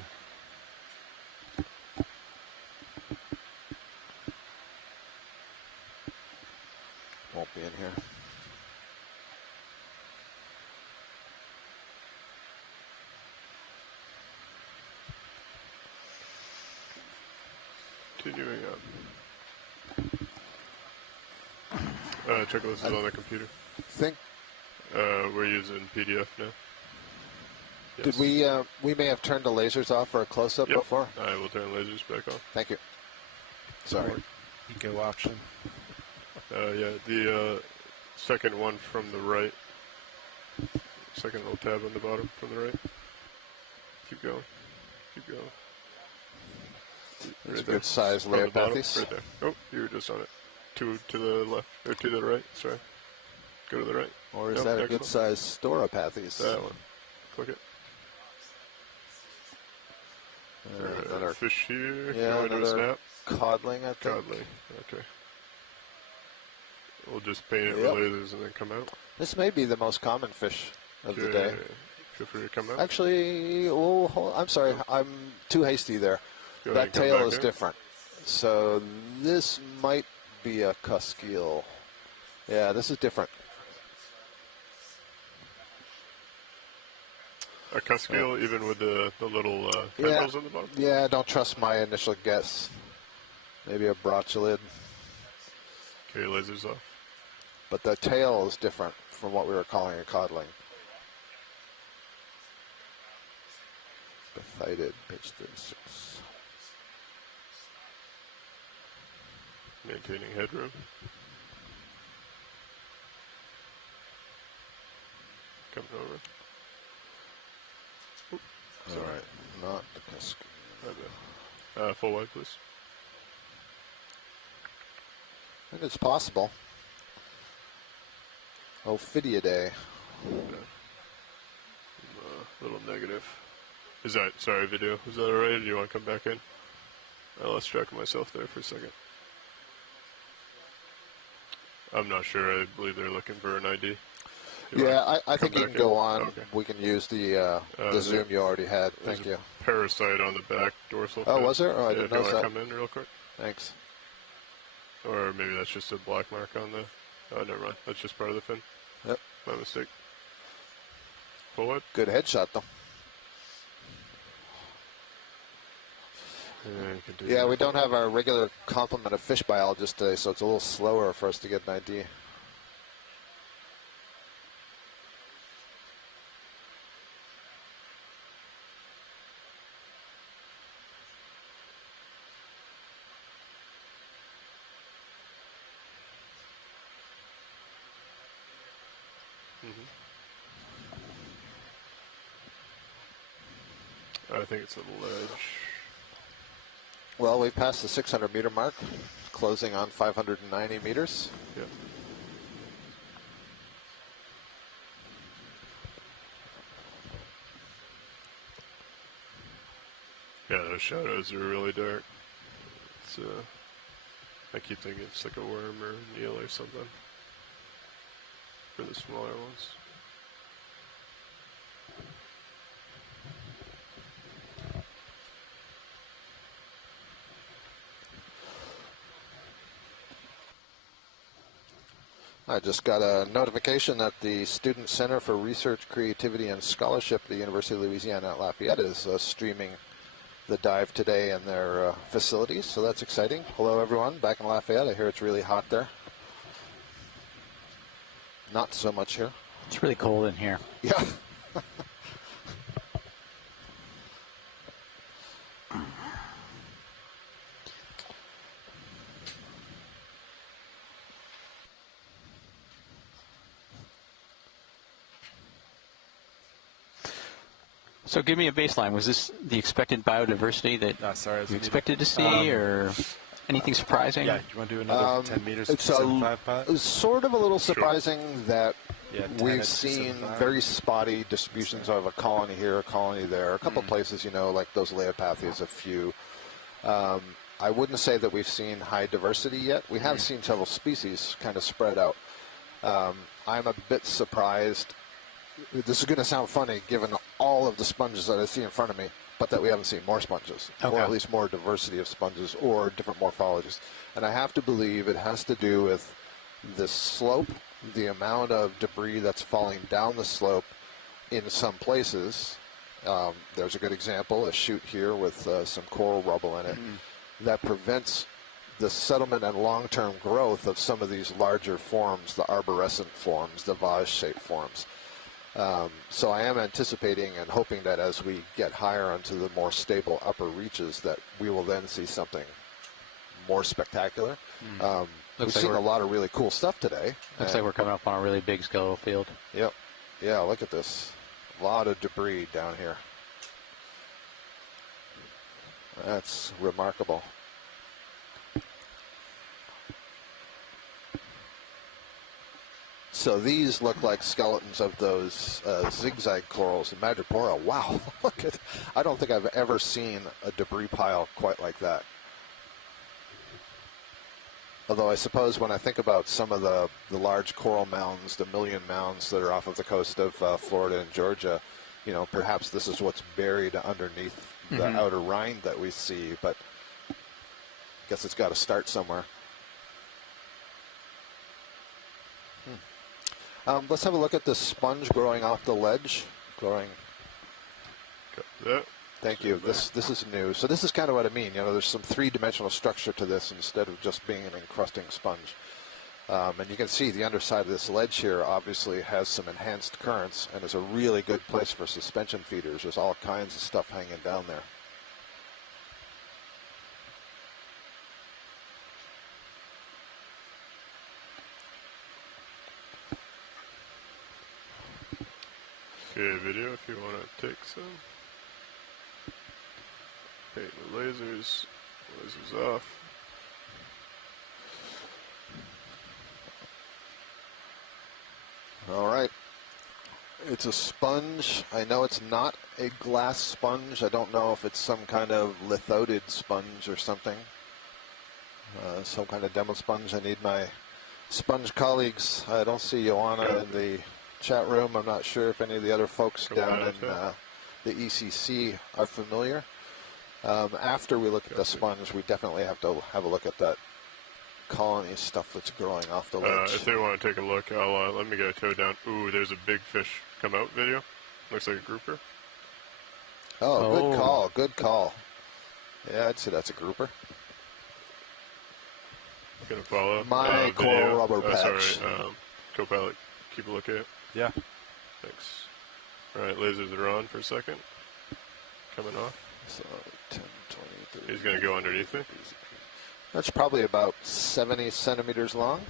Won't be in here. Continuing on. Checklist is on the computer. Think we're using PDF now. Yes. Did we may have turned the lasers off for a close-up before? I will turn lasers back on. Thank you. Sorry. Eco option. Yeah, the second one from the right. Second little tab on the bottom from the right. Keep going. Keep going. It's a good size layer pathies. Right there. Oh, you were just on it. Two to the left, or two to the right, sorry. Go to the right. Or is that a good size Storopathes? That one. Click it. Another fish here. Yeah, Going to a snap. Codling, I think. Codling, okay. We'll just paint it with lasers and then come out. This may be the most common fish of the day. Feel free to come out. Actually, I'm sorry, I'm too hasty there. That tail is different. So this might be a cusk eel. Yeah, this is different. A cusk eel, even with the little tendrils on the bottom? Yeah, don't trust my initial guess. Maybe a brocholid. Okay, lasers off. But the tail is different from what we were calling a codling. Bathydid, page 36. Maintaining headroom. Coming over. Oop, sorry. All right, not the cusk. Full wide, please. I think it's possible. Ophidiidae. Little negative. Is that, sorry, video, is that alright, or do you want to come back in? I lost track of myself there for a second. I'm not sure, I believe they're looking for an ID. Yeah, I think you can go on. Okay. We can use the zoom you already had. Thank you. Parasite on the back dorsal fin. Oh, was there? Oh, I didn't know that. Do you want to come in real quick? Thanks. Or maybe that's just a black mark on the... Oh, never mind. That's just part of the fin. Yep. My mistake. Forward. Good headshot, though. Yeah, we don't have our regular complement of fish biologists today, so it's a little slower for us to get an ID. I think it's a ledge. Well, we've passed the 600-meter mark, closing on 590 meters. Yep. Yeah, those shadows are really dark. It's, I keep thinking it's like a worm or a eel or something for the smaller ones. I just got a notification that the Student Center for Research, Creativity, and Scholarship at the University of Louisiana at Lafayette is streaming the dive today in their facilities, so that's exciting. Hello, everyone, back in Lafayette. I hear it's really hot there. Not so much here. It's really cold in here. Yeah. So give me a baseline. Was this the expected biodiversity that you expected to see, or anything surprising? Yeah, you want to do another 10 meters of 75 pot? It's sort of a little surprising that we've seen very spotty distributions of a colony here, a colony there, a couple places, you know, like those Leopathias, a few. I wouldn't say that we've seen high diversity yet. We have seen several species kind of spread out. I'm a bit surprised. This is going to sound funny given all of the sponges that I see in front of me, but that we haven't seen more sponges, or at least more diversity of sponges or different morphologies. And I have to believe it has to do with the slope, the amount of debris that's falling down the slope in some places. There's a good example, a chute here with some coral rubble in it. that prevents the settlement and long-term growth of some of these larger forms, the arborescent forms, the vase-shaped forms. So I am anticipating and hoping that as we get higher onto the more stable upper reaches, that we will then see something more spectacular. We've seen a lot of really cool stuff today. Looks like we're coming up on a really big skeletal field. Yep. Yeah, look at this. A lot of debris down here. That's remarkable. So these look like skeletons of those zigzag corals in Madrepora. Wow, look at! I don't think I've ever seen a debris pile quite like that. Although I suppose when I think about some of the large coral mounds, the million mounds that are off of the coast of Florida and Georgia, you know, perhaps this is what's buried underneath the outer rind that we see, but I guess it's got to start somewhere. Let's have a look at the sponge growing off the ledge. Growing. Thank you. This is new. So this is kind of what I mean. You know, there's some three-dimensional structure to this instead of just being an encrusting sponge. And you can see the underside of this ledge here obviously has some enhanced currents and is a really good place for suspension feeders. There's all kinds of stuff hanging down there. Okay, video if you want to take some. Okay, the lasers off. All right. It's a sponge. I know it's not a glass sponge. I don't know if it's some kind of lithoted sponge or something. Some kind of demo sponge. I need my sponge colleagues. I don't see Joanna in the chat room. I'm not sure if any of the other folks down in the ECC are familiar. After we look at the sponge, we definitely have to have a look at that colony stuff that's growing off the ledge. If they want to take a look, I'll let me get a toe down. Ooh, there's a big fish come out video. Looks like a grouper. Oh, good call, good call. Yeah, I'd say that's a grouper. Gonna follow. My coral rubber patch. Sorry, co-pilot, keep a look at it. Yeah. Thanks. All right, lasers are on for a second. Coming off. So 10, 20, 30. He's going to go underneath me. That's probably about 70 centimeters long.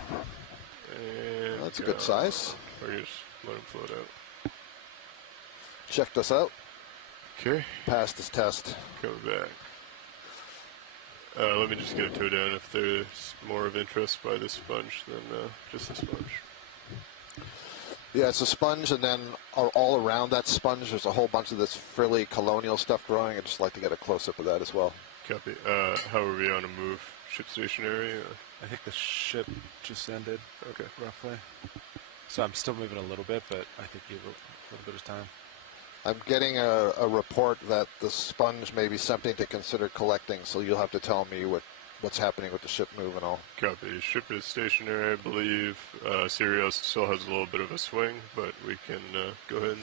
And that's a good size. Or you just let him float out. Check this out. Okay. Passed this test. Coming back. Let me just get a toe down if there's more of interest by this sponge than just the sponge. Yeah, it's a sponge, and then all around that sponge, there's a whole bunch of this frilly colonial stuff growing. I'd just like to get a close-up of that as well. Copy. How are we on a move? Ship stationary? I think the ship just ended. Okay. Roughly. So I'm still moving a little bit, but I think you have a little bit of time. I'm getting a report that the sponge may be something to consider collecting, so you'll have to tell me what's happening with the ship move and all. Copy. Ship is stationary, I believe. Sirius still has a little bit of a swing, but we can go ahead.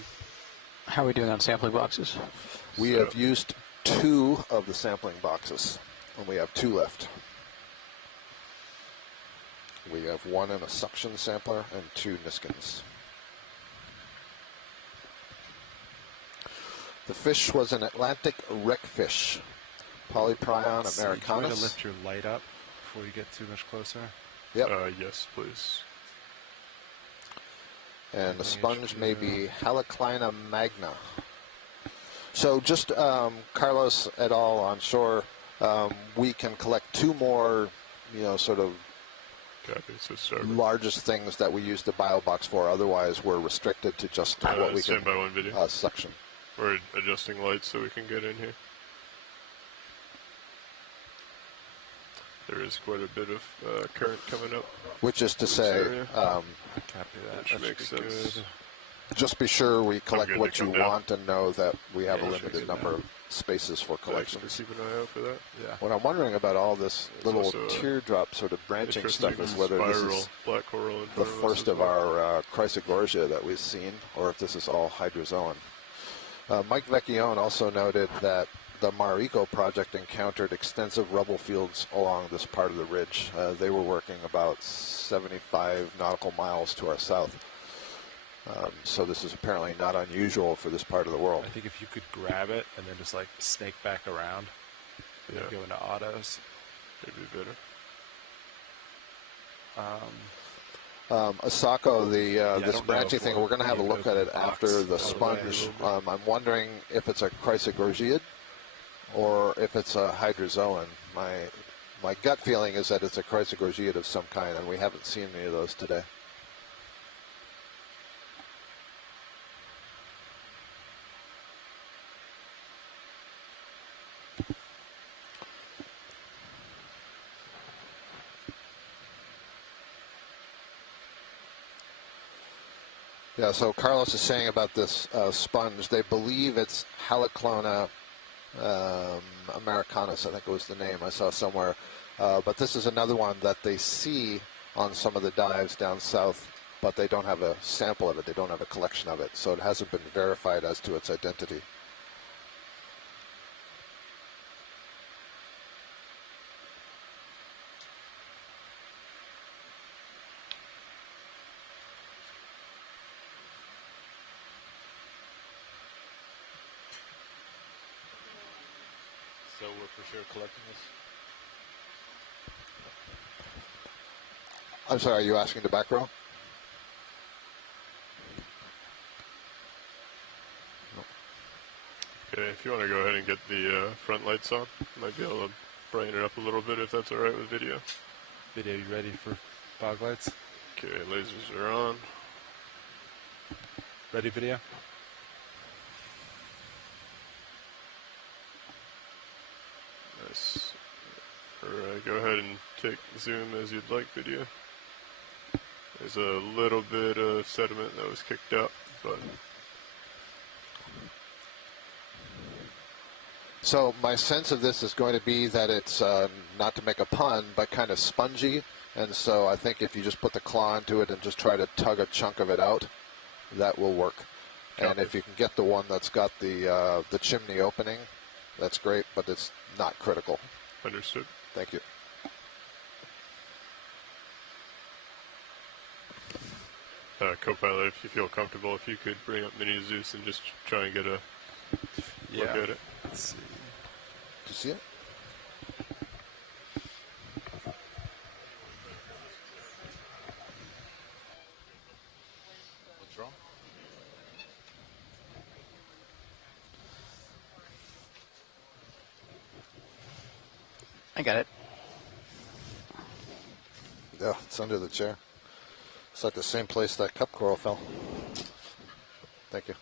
How are we doing on sampling boxes? We have used 2 of the sampling boxes, and we have 2 left. We have 1 in a suction sampler and 2 Niskins. The fish was an Atlantic wreckfish, Polyprion americanus. Do you want to lift your light up before you get too much closer? Yep. Yes, please. And the sponge may be Haliclina magna. So just Carlos et al. On shore, we can collect 2 more, sort of largest things that we use the biobox for. Otherwise, we're restricted to just what we can suction. We're adjusting lights so we can get in here. There is quite a bit of current coming up. Which is to say, which makes sense. Good. Just be sure we collect what you want and know that we have a limited number of spaces for collections. Keep an eye out for that. Yeah. What I'm wondering about all this little teardrop sort of branching stuff is whether this is black coral the first of our Chrysogorgia that we've seen, or if this is all Hydrazone. Mike Vecchione also noted that the Marico project encountered extensive rubble fields along this part of the ridge. They were working about 75 nautical miles to our south. So this is apparently not unusual for this part of the world. I think if you could grab it and then just like snake back around, and then go into autos, it'd be better. Asako, this branching thing, we're going to have a look at it after the sponge. I'm wondering if it's a Chrysogorgiid or if it's a Hydrazone. My gut feeling is that it's a Chrysogorgiid of some kind, and we haven't seen any of those today. Yeah, so Carlos is saying about this sponge, they believe it's Haliclona americanus, I think it was the name I saw somewhere. But this is another one that they see on some of the dives down south, but they don't have a sample of it. They don't have a collection of it. So it hasn't been verified as to its identity. So we're for sure collecting this? I'm sorry, are you asking the back row? Okay, if you want to go ahead and get the front lights on, might be able to brighten it up a little bit if that's alright with video. Video, you ready for fog lights? Okay, lasers are on. Ready, video? Nice. Alright, go ahead and take zoom as you'd like, video. There's a little bit of sediment that was kicked up, but... So my sense of this is going to be that it's, not to make a pun, but kind of spongy. And so I think if you just put the claw into it and just try to tug a chunk of it out, that will work. And if you can get the one that's got the chimney opening, that's great, but it's not critical. Understood. Thank you. Co-pilot, if you feel comfortable, if you could bring up Mini Zeus and just try and get a look at it. Let's see. Do you see it? What's wrong? I got it. Yeah, it's under the chair. It's like the same place that cup coral fell. Thank you.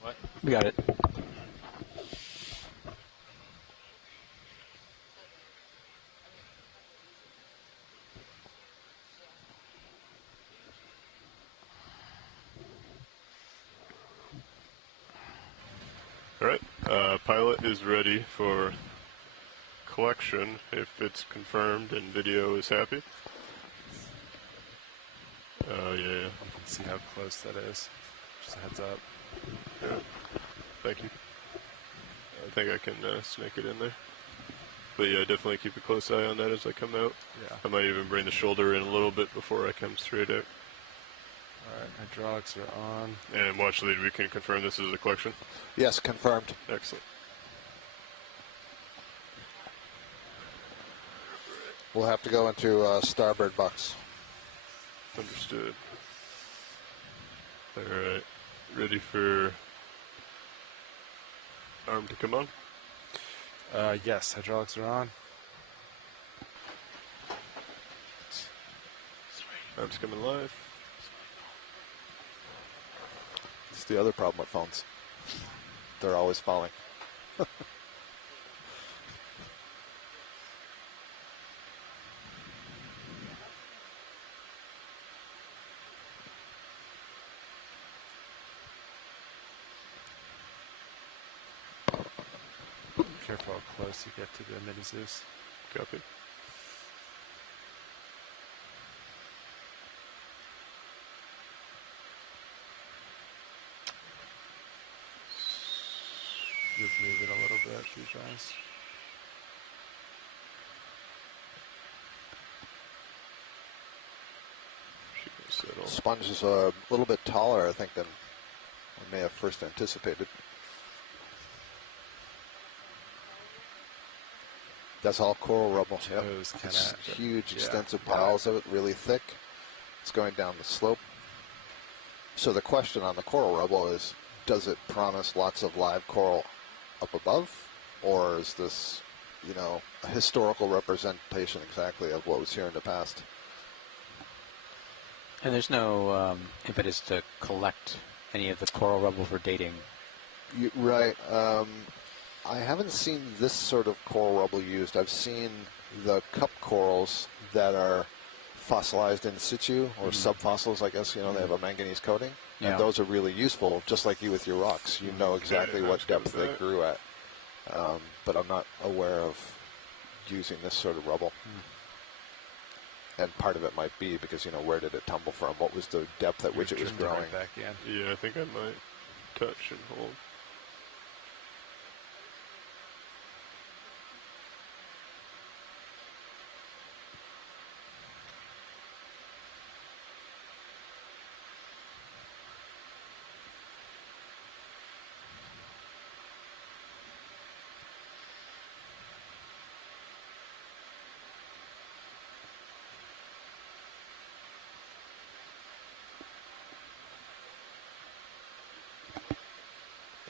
What? We got it. Alright, pilot is ready for collection if it's confirmed and video is happy. Oh, yeah. You can see how close that is. Just a heads up. Yeah. Thank you. I think I can snake it in there. But yeah, definitely keep a close eye on that as I come out. Yeah. I might even bring the shoulder in a little bit before I come straight out. Alright, hydraulics are on. And watch lead, we can confirm this is a collection? Yes, confirmed. Excellent. We'll have to go into starboard box. Understood. Alright, ready for arm to come on? Yes, hydraulics are on. Arm's coming live. It's the other problem with phones. They're always falling. Careful how close you get to the Mini Zeus. Copy. You're moving a little bit, Shoe Shines. Sponge is a little bit taller, I think, than we may have first anticipated. That's all coral rubble. Yep. It's huge, extensive piles of it, really thick. It's going down the slope. So the question on the coral rubble is, does it promise lots of live coral up above? Or is this, you know, a historical representation exactly of what was here in the past? And there's no impetus to collect any of the coral rubble for dating. Right. I haven't seen this sort of coral rubble used. I've seen the cup corals that are fossilized in situ, or subfossils, I guess. You know, they have a manganese coating. Yeah. And those are really useful, just like you with your rocks. You know exactly what depth they grew at. But I'm not aware of using this sort of rubble. And part of it might be because, you know, where did it tumble from? What was the depth at which it was growing? Right back in. Yeah, I think I might touch and hold.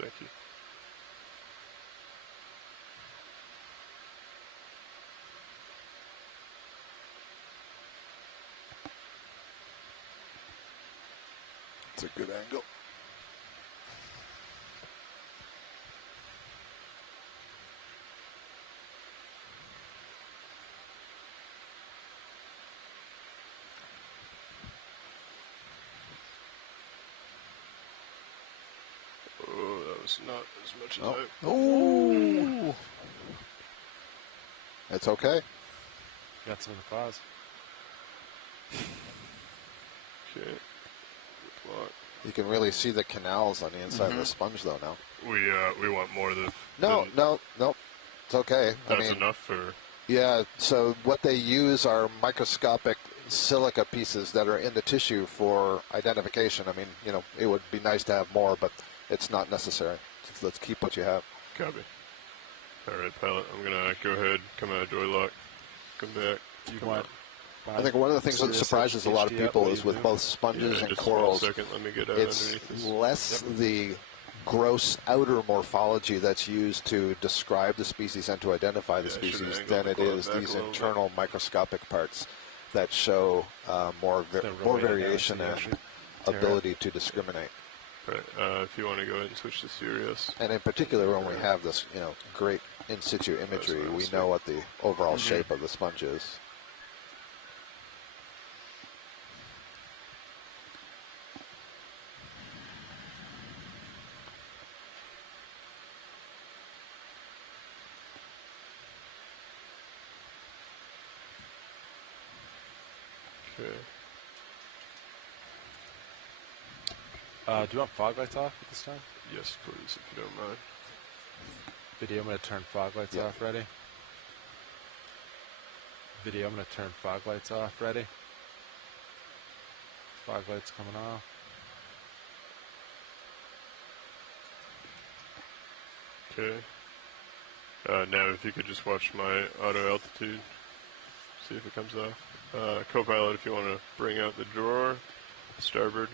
Thank you. It's a good angle. Oh, that was not as much as I... Oh! It's okay. Got some in the pause. Okay. You can really see the canals on the inside of the sponge, though, now. We want more of the... No. It's okay. That's enough for... Yeah, so what they use are microscopic silica pieces that are in the tissue for identification. I mean, you know, it would be nice to have more, but it's not necessary. So let's keep what you have. Copy. All right, pilot. I'm going to go ahead, come out of door lock, come back. You want... I think one of the things that surprises a lot of people is with both sponges and corals, let me get out it's less the gross outer morphology that's used to describe the species and to identify the species than it is these internal microscopic parts that show more variation and ability to discriminate. Right. If you want to go ahead and switch to Sirius. And in particular, when we have this, you know, great in situ imagery, we know what the overall shape of the sponge is. Do you want fog lights off at this time? Yes, please, if you don't mind. Video, I'm going to turn fog lights off. Ready? Video, I'm going to turn fog lights off. Ready? Fog lights coming off. Okay. Now, if you could just watch my auto altitude, see if it comes off. Co-pilot, if you want to bring out the drawer, starboard.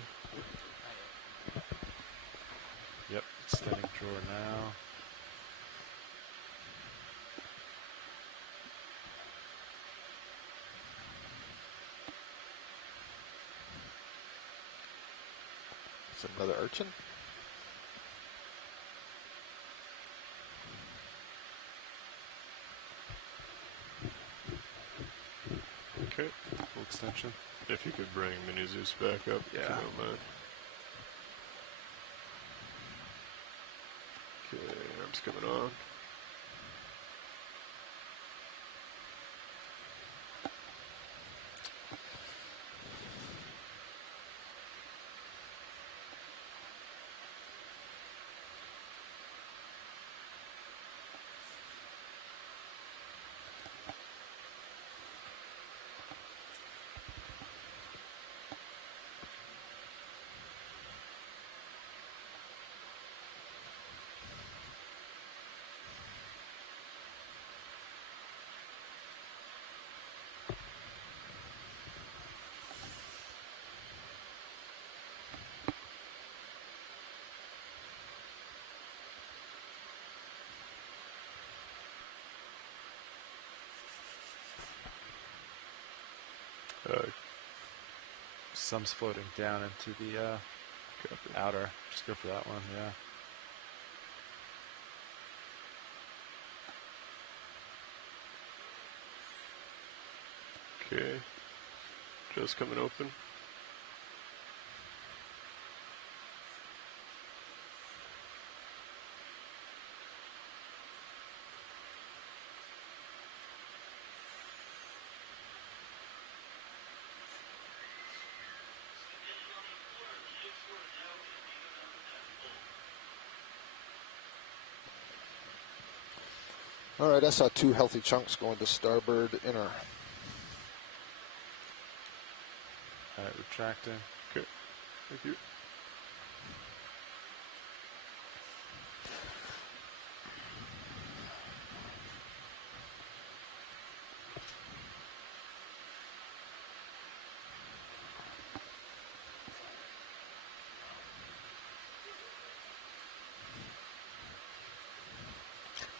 Yep, extending drawer now. Is it another urchin? Okay. Full extension. If you could bring Mini Zeus back up, if you don't mind. Okay, arms coming on. Some's floating down into the outer. Just go for that one, yeah. Okay. Just coming open. All right, I saw 2 healthy chunks going to starboard inner. All right, retracting. Okay, thank you.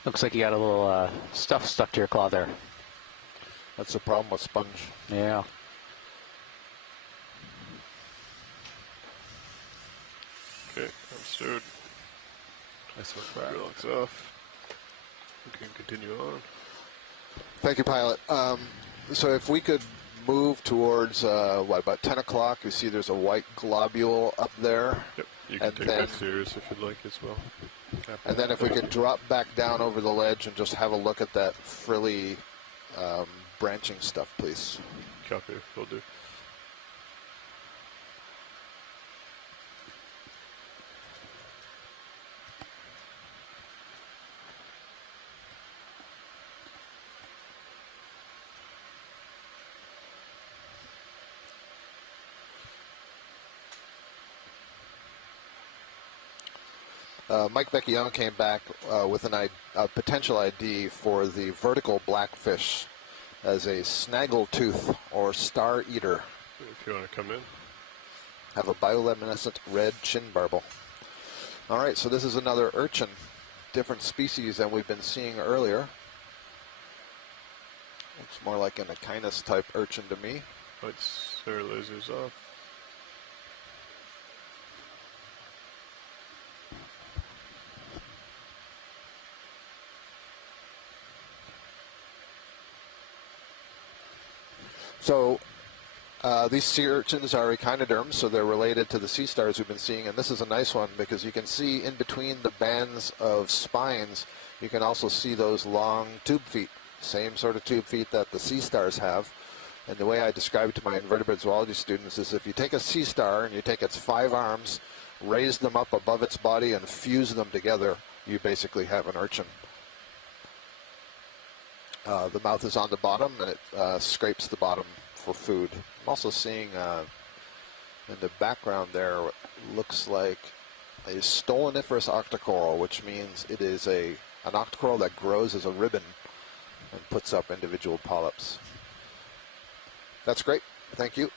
Looks like you got a little stuff stuck to your claw there. That's the problem with sponge. Yeah. Okay, I'm stowed. Nice work, Brad. Relax off. We can continue on. Thank you, pilot. So if we could move towards, about 10 o'clock, you see there's a white globule up there. Yep, you can take that serious if you'd like as well. And then if we could drop back down over the ledge and just have a look at that frilly branching stuff, please. Copy, will do. Mike Vecchione came back with a potential ID for the vertical blackfish as a snaggletooth or star eater. If you want to come in. Have a bioluminescent red chin barbel. All right, so this is another urchin, different species than we've been seeing earlier. Looks more like an Okeanos type urchin to me. Lights, their lasers off. So these sea urchins are echinoderms, so they're related to the sea stars we've been seeing. And this is a nice one because you can see in between the bands of spines, you can also see those long tube feet, same sort of tube feet that the sea stars have. And the way I describe it to my invertebrate zoology students is if you take a sea star and you take its 5 arms, raise them up above its body and fuse them together, you basically have an urchin. The mouth is on the bottom, and it scrapes the bottom for food. I'm also seeing in the background there what looks like a stoloniferous Octa Coral, which means it is an Octa Coral that grows as a ribbon and puts up individual polyps. That's great. Thank you.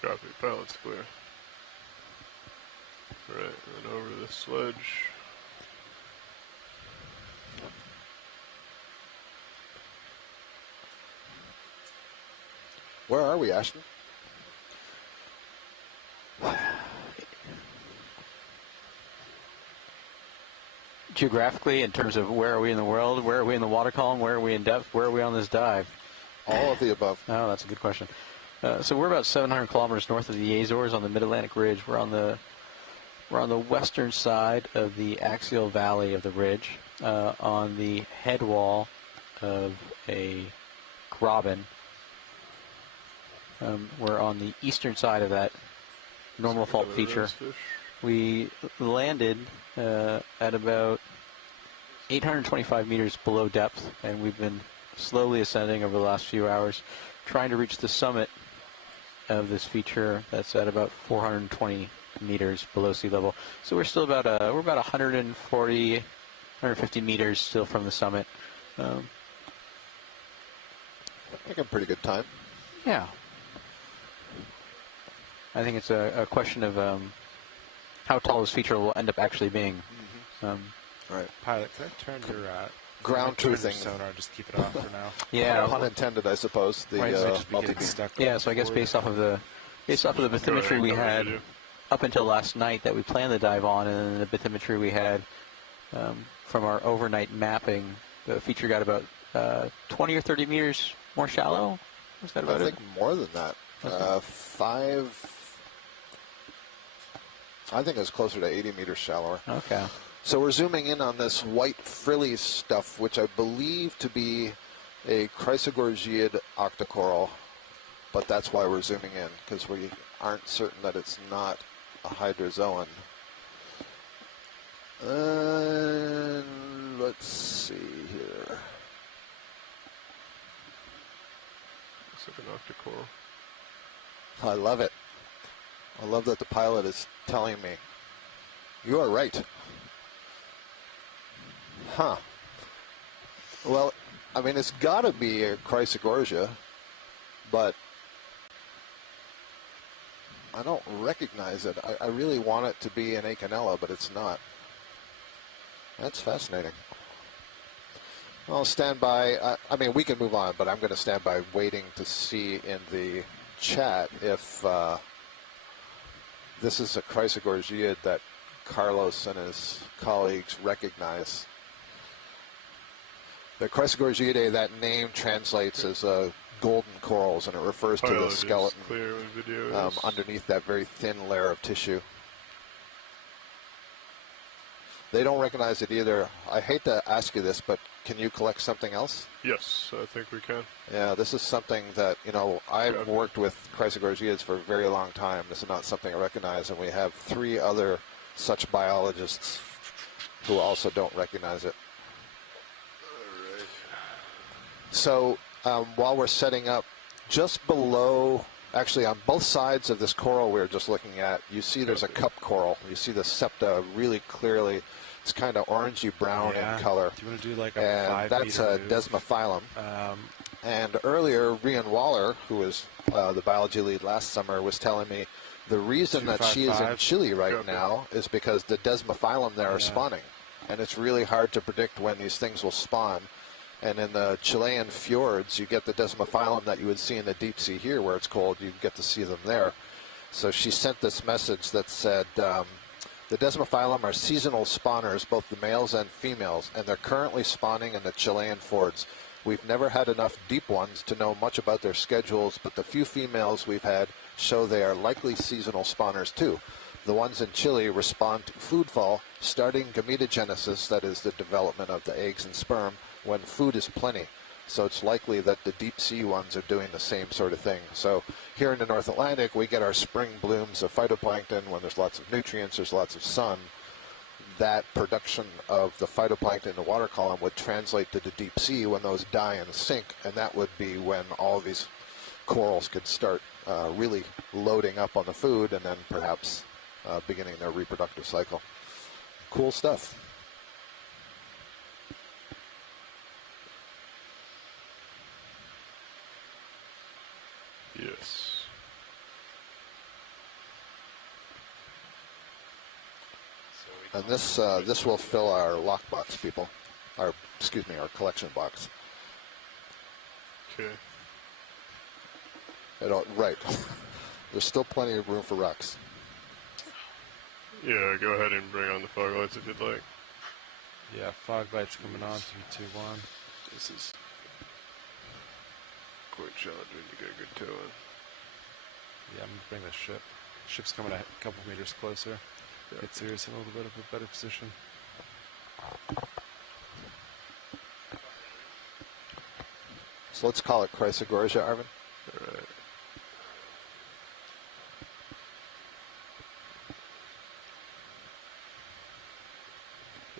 Copy. Pilot's clear. Right, then over the sledge. Where are we, Ashton? Geographically, in terms of where are we in the world, where are we in the water column, where are we in depth, where are we on this dive? All of the above. Oh, that's a good question. So we're about 700 kilometers north of the Azores on the Mid-Atlantic Ridge. We're on the western side of the axial valley of the ridge, on the head wall of a graben. We're on the eastern side of that normal fault feature. We landed at about 825 meters below depth, and we've been slowly ascending over the last few hours, trying to reach the summit of this feature that's at about 420 meters below sea level. So we're still about we're about 140, 150 meters still from the summit. I think a pretty good time. Yeah. I think it's a question of how tall this feature will end up actually being. Right. Pilot, can I turn your ground truthing sonar, just keep it off for now. Yeah, pun intended, I suppose. The yeah, so I guess based off of the bathymetry we had up until last night that we planned the dive on, and then the bathymetry we had from our overnight mapping, the feature got about 20 or 30 meters more shallow. Was that about I think more than that. Okay. 5. I think it was closer to 80 meters shallower. Okay. So we're zooming in on this white frilly stuff, which I believe to be a Chrysogorgiid Octa Coral, but that's why we're zooming in, because we aren't certain that it's not a Hydrazone. Let's see here. Looks like an Octa Coral. I love it. I love that the pilot is telling me, you are right. Huh. Well, I mean, it's got to be a Chrysogorgia, but I don't recognize it. I really want it to be an Okeanos, but it's not. That's fascinating. I'll stand by. I mean, we can move on, but I'm going to stand by waiting to see in the chat if this is a Chrysogorgiid that Carlos and his colleagues recognize. The Chrysogorgiidae, that name translates as golden corals, and it refers to the skeleton underneath that very thin layer of tissue. They don't recognize it either. I hate to ask you this, but can you collect something else? Yes, I think we can. Yeah, this is something that, you know, I've worked with Chrysogorgiids for a very long time. This is not something I recognize, and we have 3 other such biologists who also don't recognize it. So while we're setting up, just below, actually on both sides of this coral we were just looking at, you see there's a cup coral. You see the septa really clearly. It's kind of orangey brown in color. Do you want to do like a and that's a desmophyllum. And earlier, Rian Waller, who was the biology lead last summer, was telling me the reason that she is in Chile right now is because the desmophyllum there are spawning. And it's really hard to predict when these things will spawn. And in the Chilean fjords, you get the desmophyllum that you would see in the deep sea here where it's cold. You get to see them there. So she sent this message that said, the desmophyllum are seasonal spawners, both the males and females, and they're currently spawning in the Chilean fjords. We've never had enough deep ones to know much about their schedules, but the few females we've had show they are likely seasonal spawners too. The ones in Chile respond to food fall, starting gametogenesis, that is the development of the eggs and sperm, when food is plenty. So it's likely that the deep sea ones are doing the same sort of thing. So here in the North Atlantic, we get our spring blooms of phytoplankton when there's lots of nutrients, there's lots of sun. That production of the phytoplankton in the water column would translate to the deep sea when those die and sink, and that would be when all of these corals could start really loading up on the food and then perhaps beginning their reproductive cycle. Cool stuff. Yes. And this will fill our lockbox, people. Our collection box. Okay. Right. There's still plenty of room for rocks. Yeah, go ahead and bring on the fog lights if you'd like. Yeah, fog lights coming on. 3, 2, 1. This is quite challenging to get a good tow in. Yeah, I'm going to bring the ship. Ship's coming a couple meters closer. Yeah. Get Sirius in a little bit of a better position. So let's call it Chrysogorgia, Arvin. All right.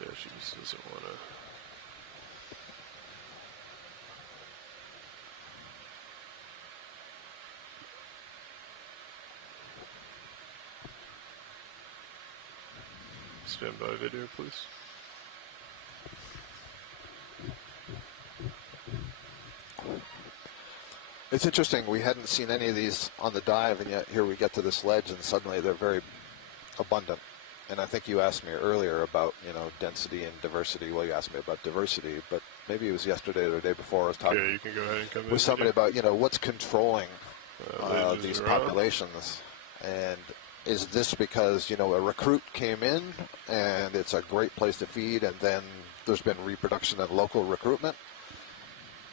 Yeah, she just doesn't want to. Stand by video, please. It's interesting. We hadn't seen any of these on the dive, and yet here we get to this ledge, and suddenly they're very abundant. And I think you asked me earlier about, density and diversity. Well, you asked me about diversity, but maybe it was yesterday or the day before. I was talking you can go ahead and come in with somebody about what's controlling these around. populations, and is this because a recruit came in and it's a great place to feed, and then there's been reproduction and local recruitment,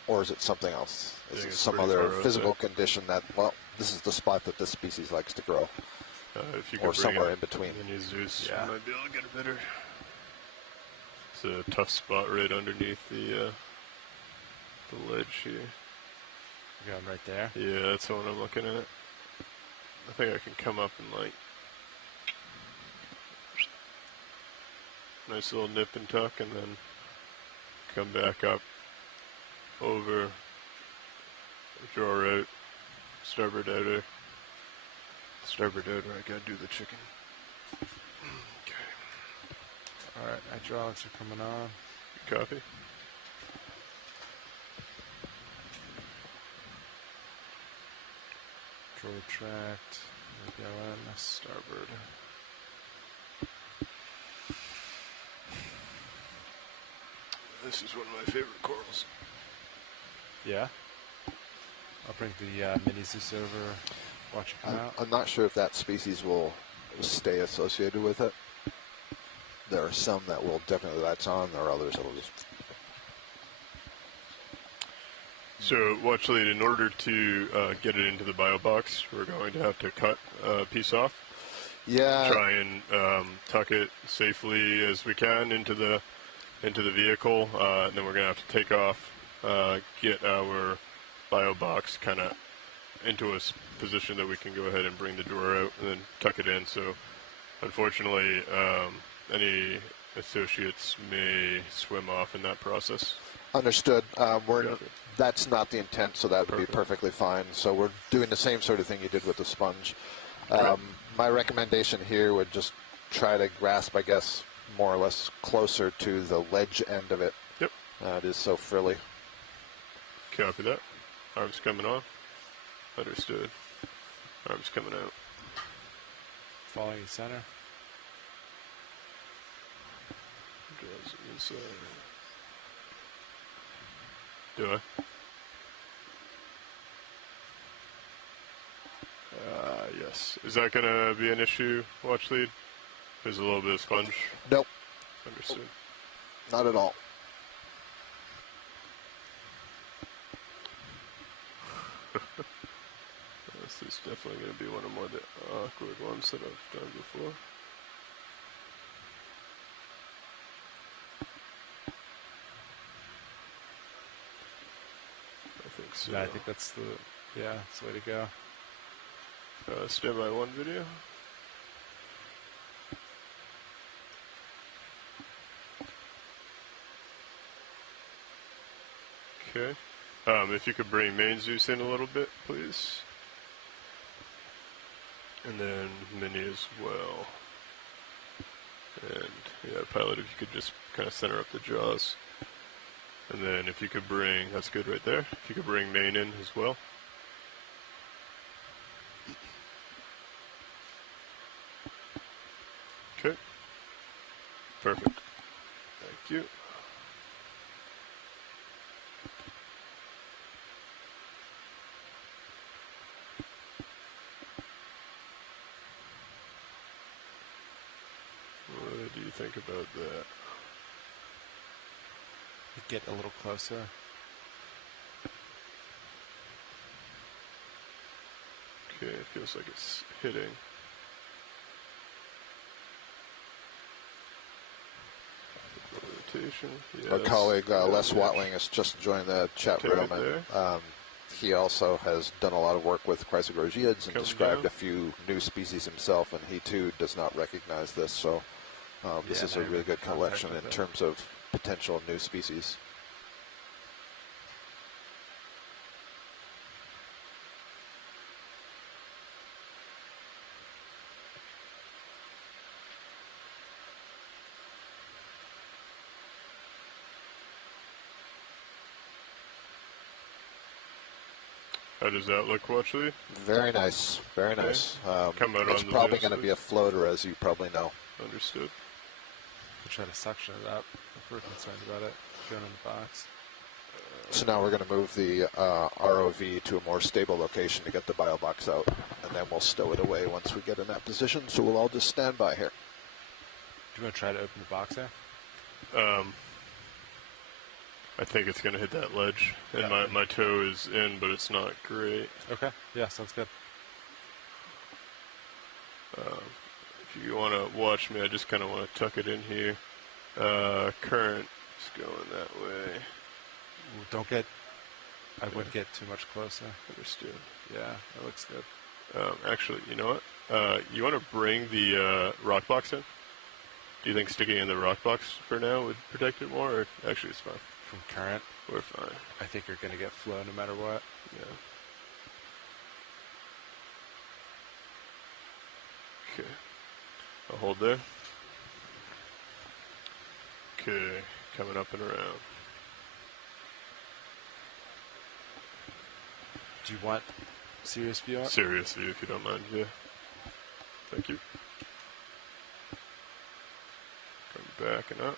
or is it something else? Is it some other physical condition that this is the spot that this species likes to grow, if you or somewhere in between? Mini Zeus, you might be able to get a better. It's a tough spot right underneath the ledge here. You got 'em right there? Yeah, that's the one I'm looking at. I think I can come up and nice little nip and tuck, and then come back up over, draw out, starboard outer, I gotta do the chicken. Okay. Alright, hydraulics are coming on. Good copy. Draw retract, go in, starboard. This is one of my favorite corals. Yeah? I'll bring the mini Zeus over, watch it come out. I'm not sure if that species will stay associated with it. There are some that will definitely latch on, there are others that will just... So, watch lead, in order to get it into the bio box, we're going to have to cut a piece off. Yeah. Try and tuck it safely as we can into the vehicle, and then we're going to have to take off, get our bio box kind of into a position that we can go ahead and bring the door out and then tuck it in. So, unfortunately, any associates may swim off in that process. Understood. That's not the intent, so that would be perfectly fine. So we're doing the same sort of thing you did with the sponge. My recommendation here would just try to grasp, I guess, more or less closer to the ledge end of it. Yep. It is so frilly. Copy that. Arms coming on. Understood. Arms coming out. Following center. Draws it inside. Do I? Yes. Is that going to be an issue, watch lead? There's a little bit of sponge? Nope. Understood. Not at all. This is definitely going to be one of more the awkward ones that I've done before. I think so. Yeah, I think that's the way to go. Stand by one video. Okay. If you could bring main Zeus in a little bit, please. And then mini as well. And yeah, pilot, if you could just kind of center up the jaws. And then if you could bring, that's good right there. If you could bring main in as well. Okay. Perfect. Thank you. What do you think about that? Get a little closer. Okay, it feels like it's hitting. Rotation. Yes. Our colleague Les Watling has just joined the chat room, right and he also has done a lot of work with chrysogorgiids and described a few new species himself, and he too does not recognize this. So this is a really good collection in terms of potential new species. How does that look, Watchley? Very nice, very nice. Come out it's on the probably Zeus going to be a floater, as you probably know. Understood. We'll try to suction it up if we're concerned about it going in the box. So now we're going to move the ROV to a more stable location to get the biobox out, and then we'll stow it away once we get in that position. So we'll all just stand by here. Do you want to try to open the box there? I think it's going to hit that ledge, and my toe is in, but it's not great. Okay, yeah, sounds good. If you want to watch me, I just kind of want to tuck it in here. Current is going that way. Don't get, I wouldn't get too much closer. Understood. Yeah, that looks good. Actually, you know what? You want to bring the rock box in? Do you think sticking in the rock box for now would protect it more, or actually it's fine? From current? We're fine. I think you're going to get flow no matter what. Yeah. Okay. I'll hold there. Okay, coming up and around. Do you want serious view up? Serious view, if you don't mind, yeah. Thank you. Come back and up.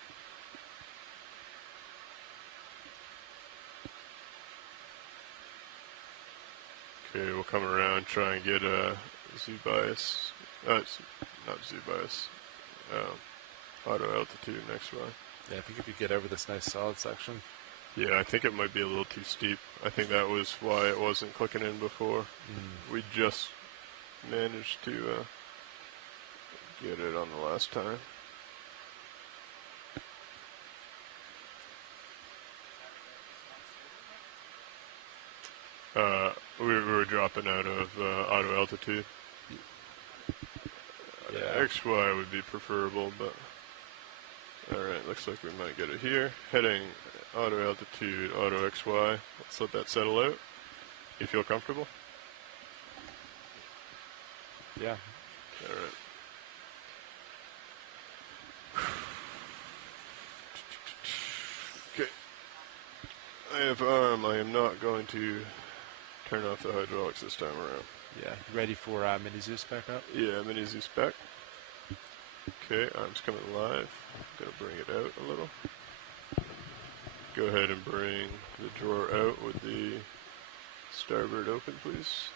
Okay, we'll come around, try and get a Z-bias. It's not Z-bias. Auto altitude next one. Yeah, I think if you get over this nice solid section. Yeah, I think it might be a little too steep. I think that was why it wasn't clicking in before. We just managed to get it on the last time. We were dropping out of auto altitude. Yeah. XY would be preferable, but alright, looks like we might get it here. Heading auto altitude, auto XY. Let's let that settle out. You feel comfortable? Yeah. Alright. Okay. I have arm. I am not going to turn off the hydraulics this time around. Yeah. Ready for mini Zeus back up? Yeah, mini Zeus back. Okay, arm's coming live. I'm going to bring it out a little. Go ahead and bring the drawer out with the starboard open, please.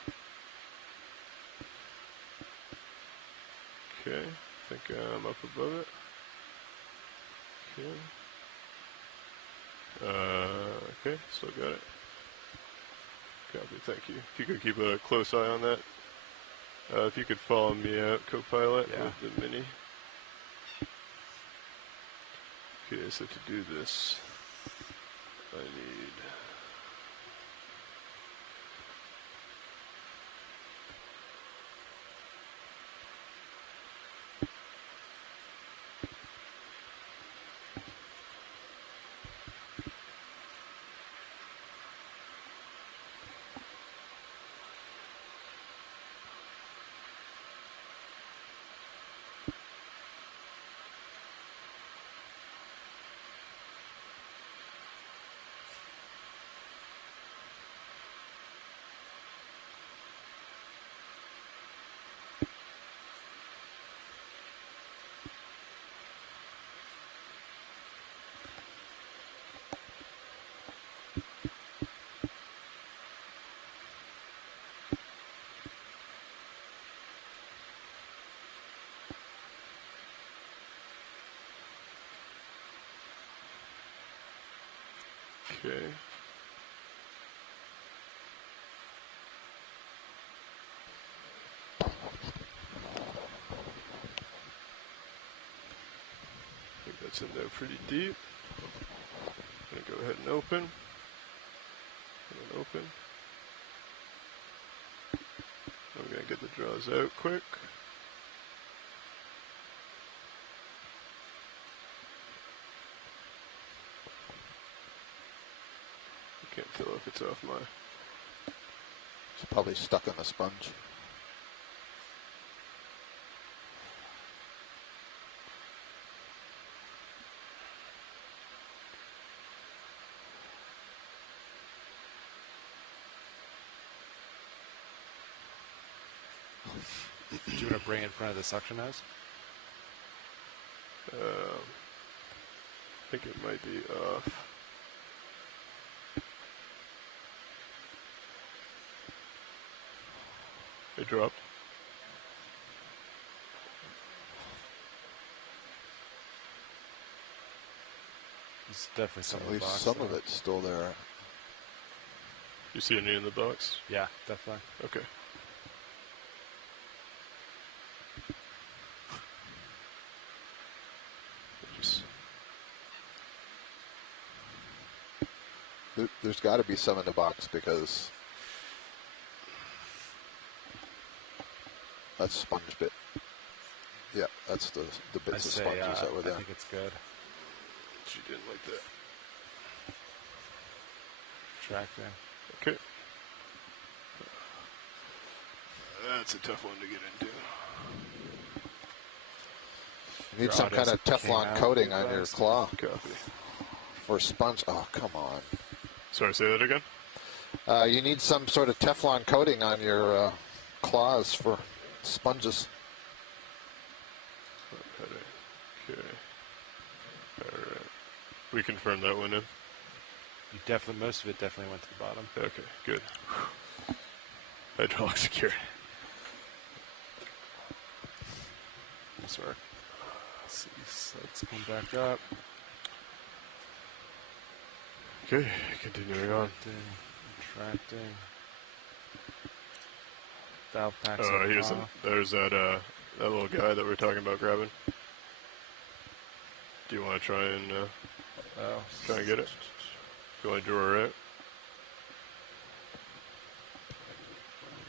Okay, I think I'm up above it. Okay. Okay, still got it. Copy, thank you. If you could keep a close eye on that. If you could follow me out, co-pilot, with the mini. Okay, so to do this, I need... Okay. I think that's in there pretty deep. I'm going to go ahead and open. And then open. I'm going to get the draws out quick. Can't tell if it's off my... It's probably stuck in the sponge. Do you want to bring it in front of the suction hose? I think it might be off. It dropped. There's definitely some At in the least box. some of it's still there. You see any in the box? Yeah, definitely. Okay. There's got to be some in the box because that's sponge bit. Yeah, that's the bits of sponges that were there. I think it's good. She didn't like that. Tracking. Okay. That's a tough one to get into. You need some kind of Teflon coating on your claw. Copy. For sponge. Oh, come on. Sorry, say that again? You need some sort of Teflon coating on your claws for sponges. Okay. All right. We confirmed that one in. You definitely, most of it definitely went to the bottom. Okay, good. Hydraulic secure. Nice work. Let's see, so let's come back up. Okay, continuing on. Retracting. Valve packs. There's that little guy that we are talking about grabbing. Do you want to try and get it? Do you want to draw her out?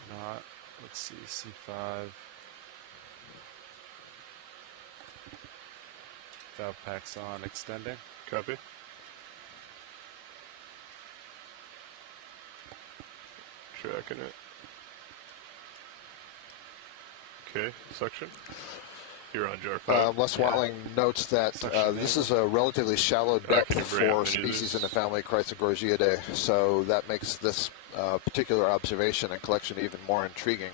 Not. Let's see. C5. Valve packs on. Extending. Copy. Tracking it. Okay, suction. You're on jar 5. Les Watling notes that this is a relatively shallow depth for species in the family Chrysogorgiidae, so that makes this particular observation and collection even more intriguing.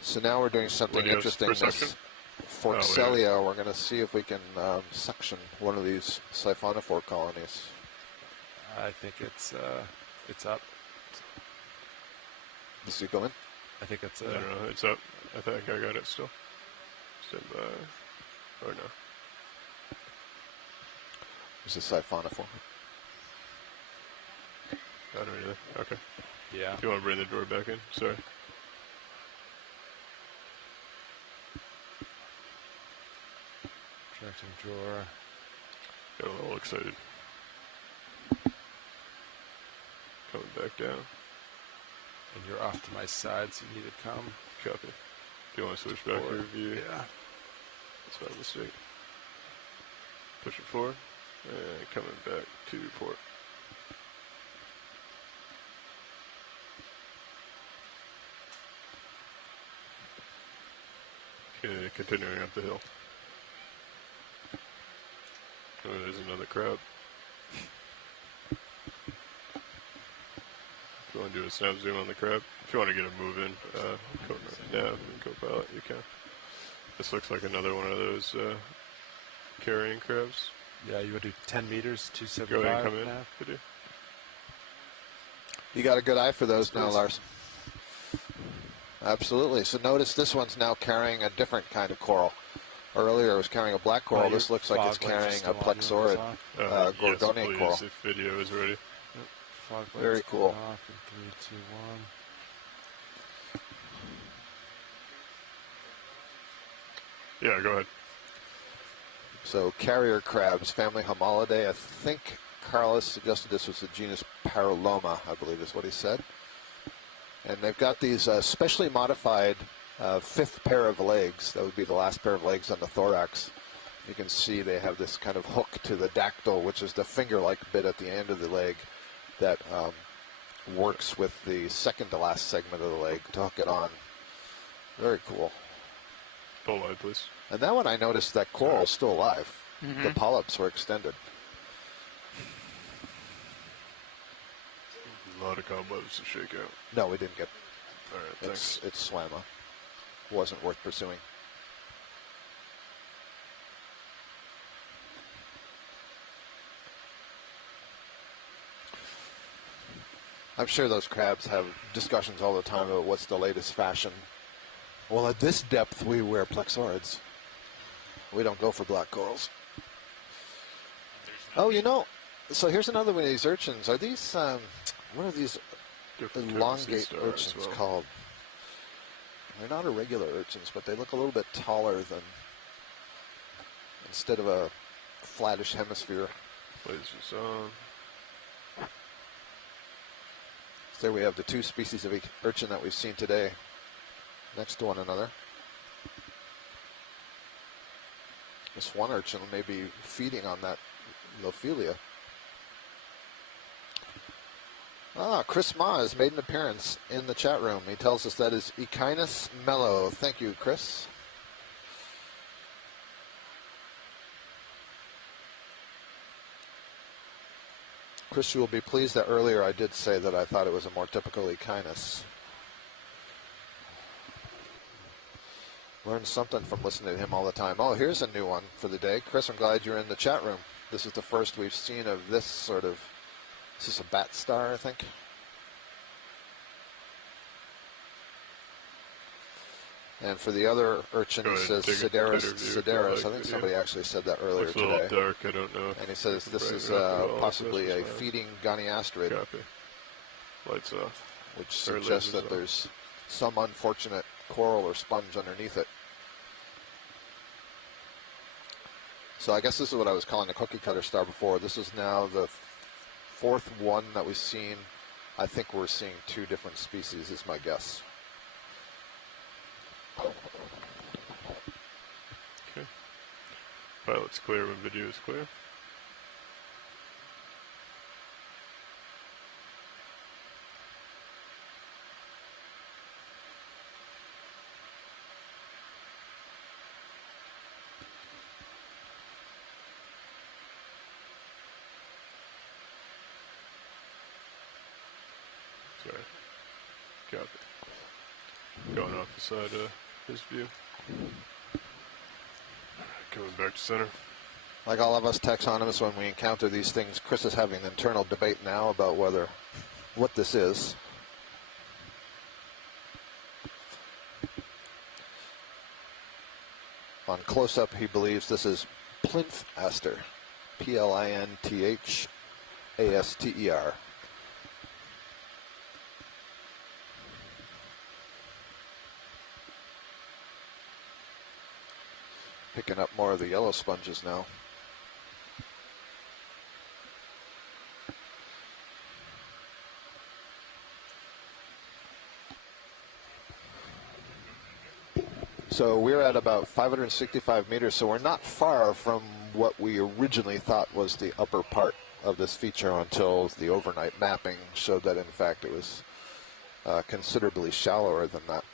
So now we're doing something interesting. This Forxellia, we're going to see if we can suction one of these siphonophore colonies. I think it's up. Is it going? I think it's I don't know, it's up. I think I got it still. Stand by. Or no. There's a siphonophore. I don't either. Okay. Yeah. Do you want to bring the door back in? Sorry. Tracking drawer. Got a little excited. Coming back down. And you're off to my side, so you need to come. Copy. Do you want to switch back to review? Yeah. That's my mistake. Push it forward. And coming back to port. Okay, continuing up the hill. Oh, there's another crab. If you want to do a snap zoom on the crab, if you want to get a move in, nav and co-pilot, you can. This looks like another one of those carrying crabs. Yeah, you would do 10 meters, 275. Go ahead and come in. Could you? You got a good eye for those now, Lars. Absolutely. So notice this one's now carrying a different kind of coral. Earlier it was carrying a black coral. This looks like it's carrying a plexaurid Gorgonian coral. Yes, if video is ready. Very cool. Off in 3, 2, 1. Yeah, go ahead. So carrier crabs, family Homolidae. I think Carlos suggested this was the genus Paraloma, I believe is what he said. And they've got these specially modified fifth pair of legs. That would be the last pair of legs on the thorax. You can see they have this kind of hook to the dactyl, which is the finger-like bit at the end of the leg that works with the second to last segment of the leg to hook it on. Very cool. Pull wide, please. And that one I noticed that coral is still alive. Mm-hmm. The polyps were extended. A lot of cobwebs to shake out. No, we didn't get. All right, thanks. It's swam up. Wasn't worth pursuing. I'm sure those crabs have discussions all the time about what's the latest fashion Well, at this depth, we wear plexaurids. We don't go for black corals. Oh, you know, so here's another one of these urchins. Are these, what are these elongate urchins called? They're not irregular urchins, but they look a little bit taller than, instead of a flattish hemisphere. Lasers on. There we have the two species of urchin that we've seen today next to one another. This one urchin may be feeding on that Lophelia. Chris Ma has made an appearance in the chat room. He tells us that is Echinus mellow. Thank you, Chris. Chris, you will be pleased that earlier I did say that I thought it was a more typical Echinus. Learn something from listening to him all the time. Oh, here's a new one for the day. Chris, I'm glad you're in the chat room. This is the first we've seen of this sort of, this is a bat star, I think. And for the other urchin, he says Sideris. I think somebody actually said that earlier today. Looks a little dark, I don't know. And he says this is possibly a feeding goniasterid. Copy. Lights off. Which suggests that there's some unfortunate coral or sponge underneath it. So I guess this is what I was calling a cookie cutter star before. This is now the fourth one that we've seen. I think we're seeing two different species is my guess. Okay. Pilot's clear when video is clear. Sorry. Copy. Going off the side of his view. Coming back to center. Like all of us taxonomists, when we encounter these things, Chris is having an internal debate now about what this is. On close-up, he believes this is plinth aster, P-L-I-N-T-H-A-S-T-E-R. Picking up more of the yellow sponges now. So we're at about 565 meters, so we're not far from what we originally thought was the upper part of this feature until the overnight mapping showed that in fact it was considerably shallower than that.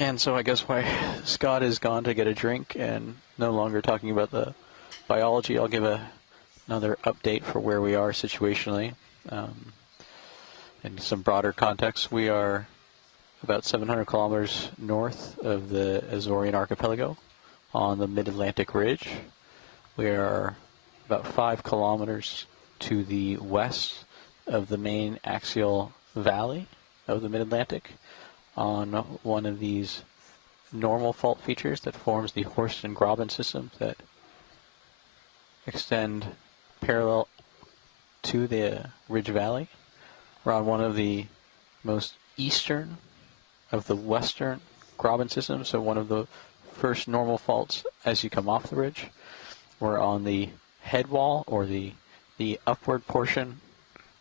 And so I guess why Scott is gone to get a drink and no longer talking about the biology, I'll give another update for where we are situationally. In some broader context, we are about 700 kilometers north of the Azorian Archipelago on the Mid-Atlantic Ridge. We are about 5 kilometers to the west of the main axial valley of the Mid-Atlantic on one of these normal fault features that forms the Horst and Graben systems that extend parallel to the Ridge Valley. We're on one of the most eastern of the western Graben systems, so one of the first normal faults as you come off the ridge. We're on the head wall, or the upward portion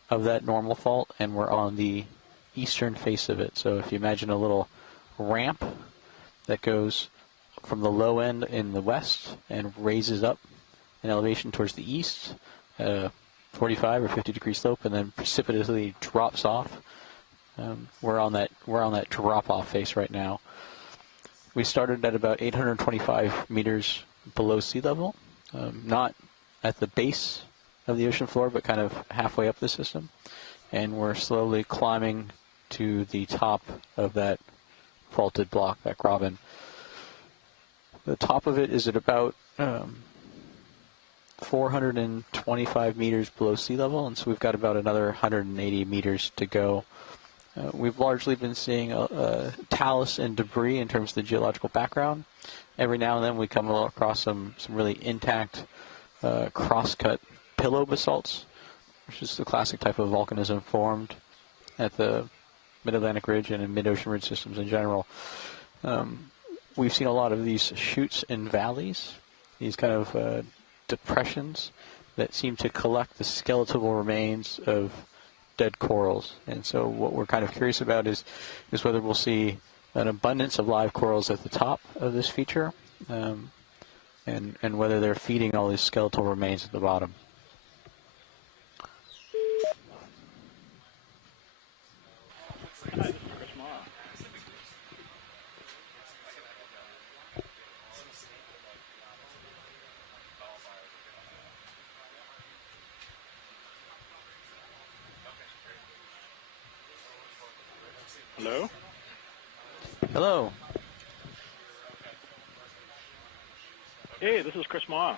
of that normal fault, and we're on the eastern face of it. So if you imagine a little ramp that goes from the low end in the west and raises up in elevation towards the east, 45 or 50 degree slope, and then precipitously drops off. We're on that drop-off face right now. We started at about 825 meters below sea level, not at the base of the ocean floor, but kind of halfway up the system, and we're slowly climbing to the top of that faulted block, that Graben. The top of it is at about 425 meters below sea level, and so we've got about another 180 meters to go. We've largely been seeing talus and debris in terms of the geological background. Every now and then we come across some really intact cross-cut pillow basalts, which is the classic type of volcanism formed at the Mid-Atlantic Ridge and in mid-ocean ridge systems in general. We've seen a lot of these chutes and valleys, these kind of depressions that seem to collect the skeletal remains of dead corals. And so what we're kind of curious about is whether we'll see an abundance of live corals at the top of this feature, and whether they're feeding all these skeletal remains at the bottom. Hello? Hello. Hey, this is Chris Ma.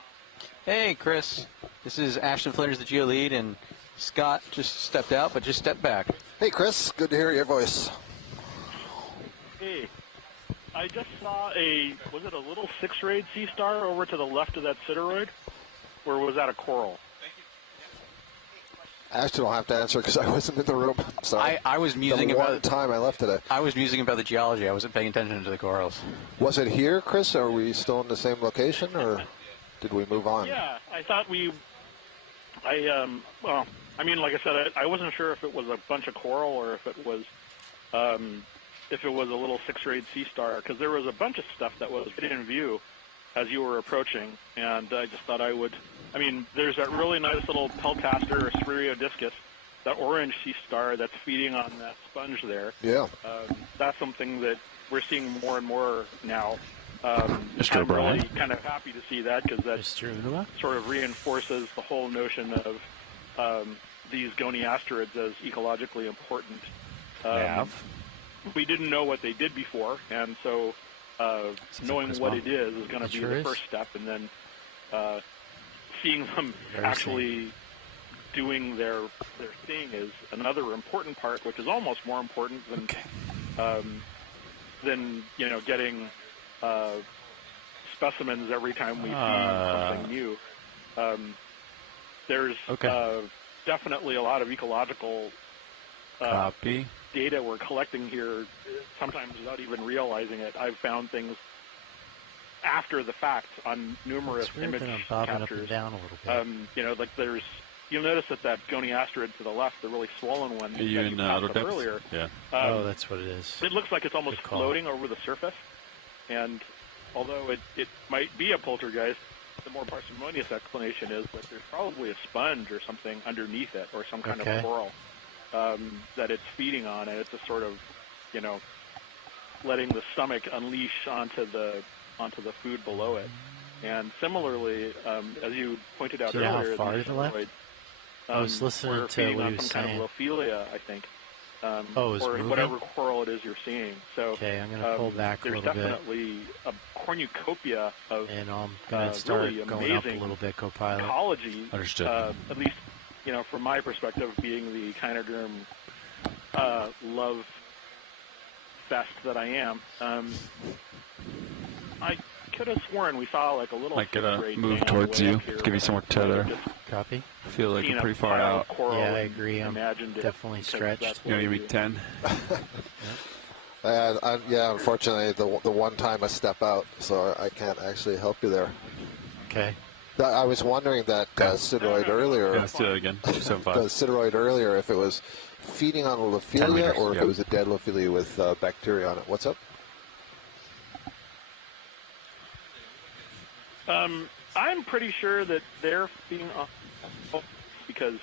Hey, Chris. This is Ashton Flinders, the Geo Lead, and Scott just stepped out, but just stepped back. Hey, Chris. Good to hear your voice. Hey, I just saw was it a little 6-rayed sea star over to the left of that Sideroid? Or was that a coral? Ashton will have to answer because I wasn't in the room. I'm sorry. I was musing about the time I left today. I was musing about the geology. I wasn't paying attention to the corals. Was it here, Chris? Are we still in the same location, or did we move on? Yeah, I thought well, I mean, like I said, I wasn't sure if it was a bunch of coral or if it was a little 6-rayed sea star, because there was a bunch of stuff that was in view as you were approaching, and I just thought there's that really nice little peltaster or spheroidiscus, that orange sea star that's feeding on that sponge there. Yeah. That's something that we're seeing more and more now. Mr. I'm O'Brien? really kind of happy to see that, because that sort of reinforces the whole notion of these goniastrids as ecologically important. We didn't know what they did before, and so knowing what it is going to be the first step, and then seeing them actually doing their thing is another important part, which is almost more important than getting specimens every time we see something new. There's definitely a lot of ecological data we're collecting here, sometimes without even realizing it. I've found things after the fact on numerous image captures. Down a little bit. You'll notice that goniastrid to the left, the really swollen one that you passed up earlier. Yeah. That's what it is. It looks like it's almost floating over the surface, and although it might be a poltergeist, the more parsimonious explanation is that there's probably a sponge or something underneath it, or some kind of coral that it's feeding on, and it's just sort of, letting the stomach unleash onto the food below it. And similarly, as you pointed out earlier, how far to the left? I was listening to what he was saying. Kind of Lophelia, I think. It's or moving? whatever coral it is you're seeing. So I'm going to pull back a little bit. There's definitely a cornucopia of and I'm going to start really going up a little bit, co-pilot. Ecology. Understood. At least, from my perspective, being the Chynoderm love fest that I am. I could have sworn we saw like a little. Might get a move towards you, give you some more tether. Copy. I feel like you're pretty far out. Yeah, I agree. I'm definitely stretched. You know, you meet 10. Yeah, unfortunately, the one time I step out, so I can't actually help you there. Okay. I was wondering that Sidroid earlier. Yeah, let's do it again. 275. The Sidroid earlier, if it was feeding on a Lophelia or if it was a dead Lophelia with bacteria on it. What's up? I'm pretty sure that they're feeding on, because,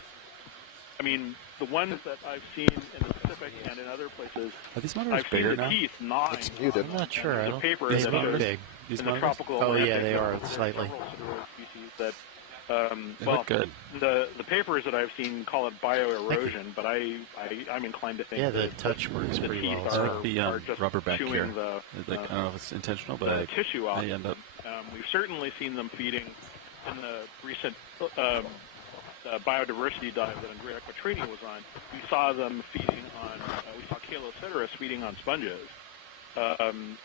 I mean, the ones that I've seen in the Pacific and in other places, are these monitors I've bigger seen the now? teeth gnawing. It's muted. I'm not sure. I don't paper think that they're shows big. These in the monitors? tropical Oh, yeah, Atlantic, they are there slightly. several Sidroid species that, They well, look good. the papers that I've seen call it bioerosion, but I'm inclined to think Yeah, the that touch works the pretty teeth well. I like the are just rubber back chewing here. the, I don't know if it's intentional, but the tissue off. they end up. We've certainly seen them feeding in the recent biodiversity dive that Andrea Quattrini was on. We saw them feeding on, we saw Chaloceterus feeding on sponges.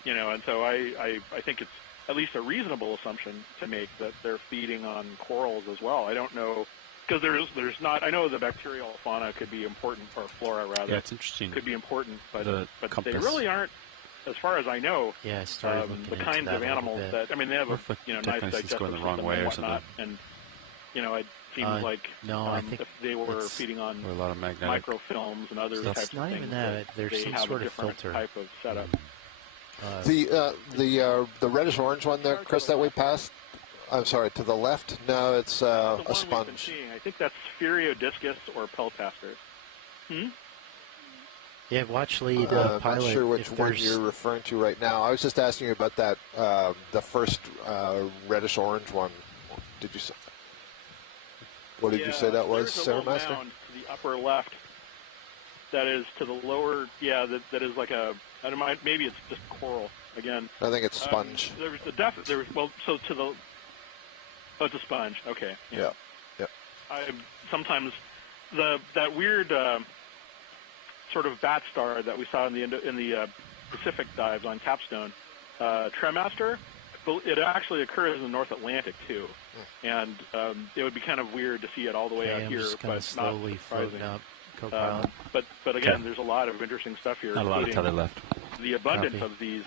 You know, and so I think it's at least a reasonable assumption to make that they're feeding on corals as well. I don't know, because there's not, I know the bacterial fauna could be important, or flora rather. Yeah, it's interesting. Could be important, but they compass. really aren't, as far as I know, Yeah, I started looking the into kinds that of a little animals bit. that, I mean, they have What if a nice technically it's digestive going the system wrong way and or whatnot, something? and you know, it seems like no, I think if they were it's- feeding on Or a lot of magnetic. microfilms and other It's types of not things, even that. There's they some have sort a of different filter. type of setup. The reddish orange one there, Chris, that we passed. I'm sorry, to the left. No, it's The a one we've been sponge. seeing, I think that's Sphereodiscus or peltaster. Yeah, watch lead I'm pilot. not sure which if one there's- you're referring to right now. I was just asking you about that, the first reddish orange one. Did you say? What did you say that was, there's a Sarah little Master? mound to the upper left. That is to the lower. Yeah, that is like a. I don't mind. Maybe it's just coral again. I think it's sponge. There's the so to the. Oh, it's a sponge. Okay. Yeah. Sometimes that weird sort of bat star that we saw in the Pacific dives on Capstone, Tremaster, it actually occurs in the North Atlantic too, and it would be kind of weird to see it all the way Okay, out I'm here, just kind but of slowly not surprising. floating up. Co-pilot. But again, there's a lot of interesting stuff here. Not a lot of including tether left. The abundance Copy. of these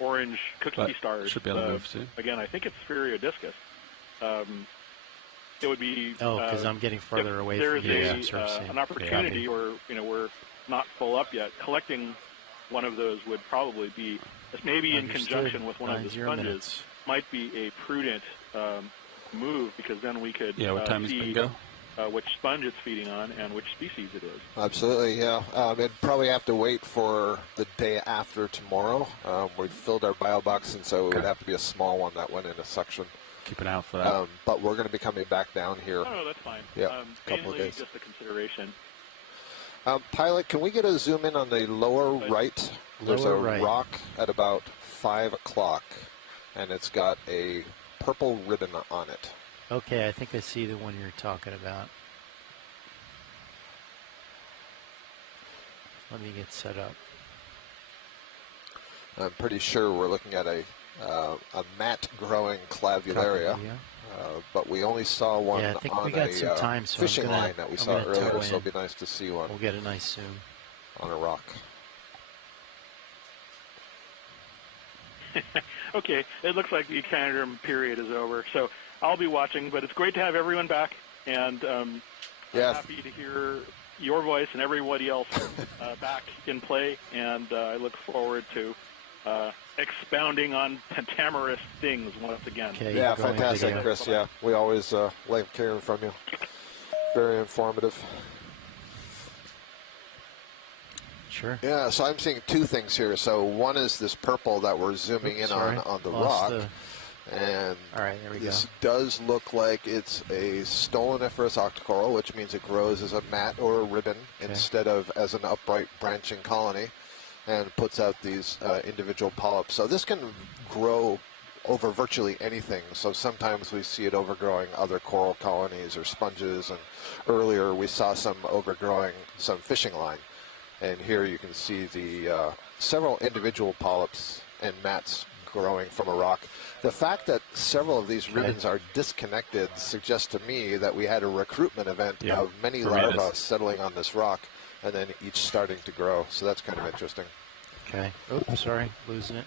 orange cookie But stars. should be able to move soon. Again, I think it's Sphereodiscus. It would be. Oh, because I'm getting further away from you. There's I'm sort of seeing. an opportunity, or we're not full up yet. Collecting one of those would probably be, maybe in Understood. conjunction with one of the 90 sponges, minutes. might be a prudent move, because then we could Yeah, what time is see bingo? which sponge it's feeding on and which species it is. Absolutely, yeah. It'd probably have to wait for the day after tomorrow. We've filled our bio box, and so it would have to be a small one that went in a suction. Keep an eye out for that. But we're going to be coming back down here. Oh, no, that's fine. Yeah, a couple of mainly days. just a consideration. Pilot, can we get a zoom in on the lower right? There's a Lower right. rock at about 5 o'clock, and it's got a purple ribbon on it. Okay, I think I see the one you're talking about. Let me get set up. I'm pretty sure we're looking at a mat-growing clavularia, but we only saw one Yeah, I think on we got a some time, so fishing I'm gonna, line that we I'm saw gonna earlier, toe so it'll in. be nice to see one We'll get a nice zoom. on a rock. Okay, it looks like the echinoderm period is over, so I'll be watching, but it's great to have everyone back, and I'm happy to hear your voice and everybody else back in play, and I look forward to expounding on pentamerous things once again. Okay, Yeah, fantastic, Chris. Yeah, we always like hearing from you. Very informative. Sure. Yeah, so I'm seeing two things here. So one is this purple that we're zooming in sorry. on the Lost rock. And all right, there we this go. does look like it's a stoloniferous Octa Coral, which means it grows as a mat or a ribbon instead of as an upright branching colony, and puts out these individual polyps. So this can grow over virtually anything. So sometimes we see it overgrowing other coral colonies or sponges, and earlier we saw some overgrowing some fishing line. And here you can see the several individual polyps and mats growing from a rock. The fact that several of these ribbons are disconnected suggests to me that we had a recruitment event of many larvae settling on this rock and then each starting to grow. So that's kind of interesting. Okay. Oh, sorry, losing it.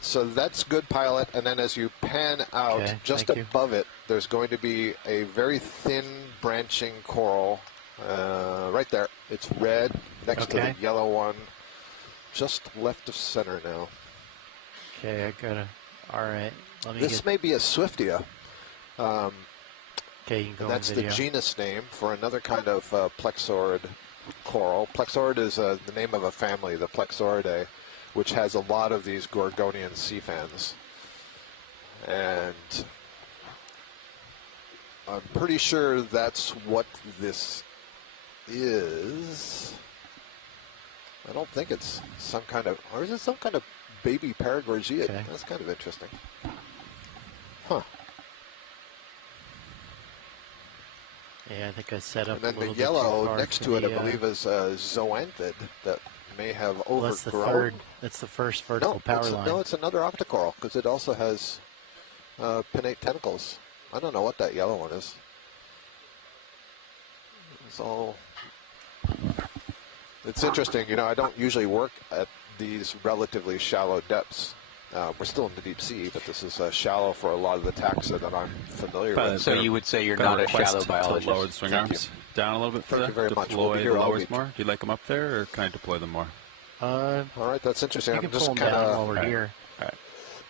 So that's good pilot. And then as you pan out, just above it, there's going to be a very thin branching coral right there. It's red next to the yellow one, just left of center now. Okay, I got to. All right. This may be a Swiftia. Okay, you can go and that's on the video. genus name for another kind of plexaurid coral. Plexaurid is the name of a family, the Plexauridae, which has a lot of these Gorgonian sea fans. And I'm pretty sure that's what this is. I don't think it's some kind of, or is it some kind of baby paragorgia? That's kind of interesting. Huh. Yeah, I think I set up. And then the yellow next to it, I believe, is zoanthid that may have overgrown. That's the first vertical power line. No, it's another Octa Coral because it also has pinnate tentacles. I don't know what that yellow one is. It's interesting. You know, I don't usually work at these relatively shallow depths. We're still in the deep sea, but this is shallow for a lot of the taxa that I'm familiar with. So you would say you're not a shallow biologist. To lower the swing arms down a little bit further. Thank you very much. Deploy We'll be here the all lowers week. more. Do you like them up there, or can I deploy them more? All right, that's interesting. You I'm can just pull them down while we're here.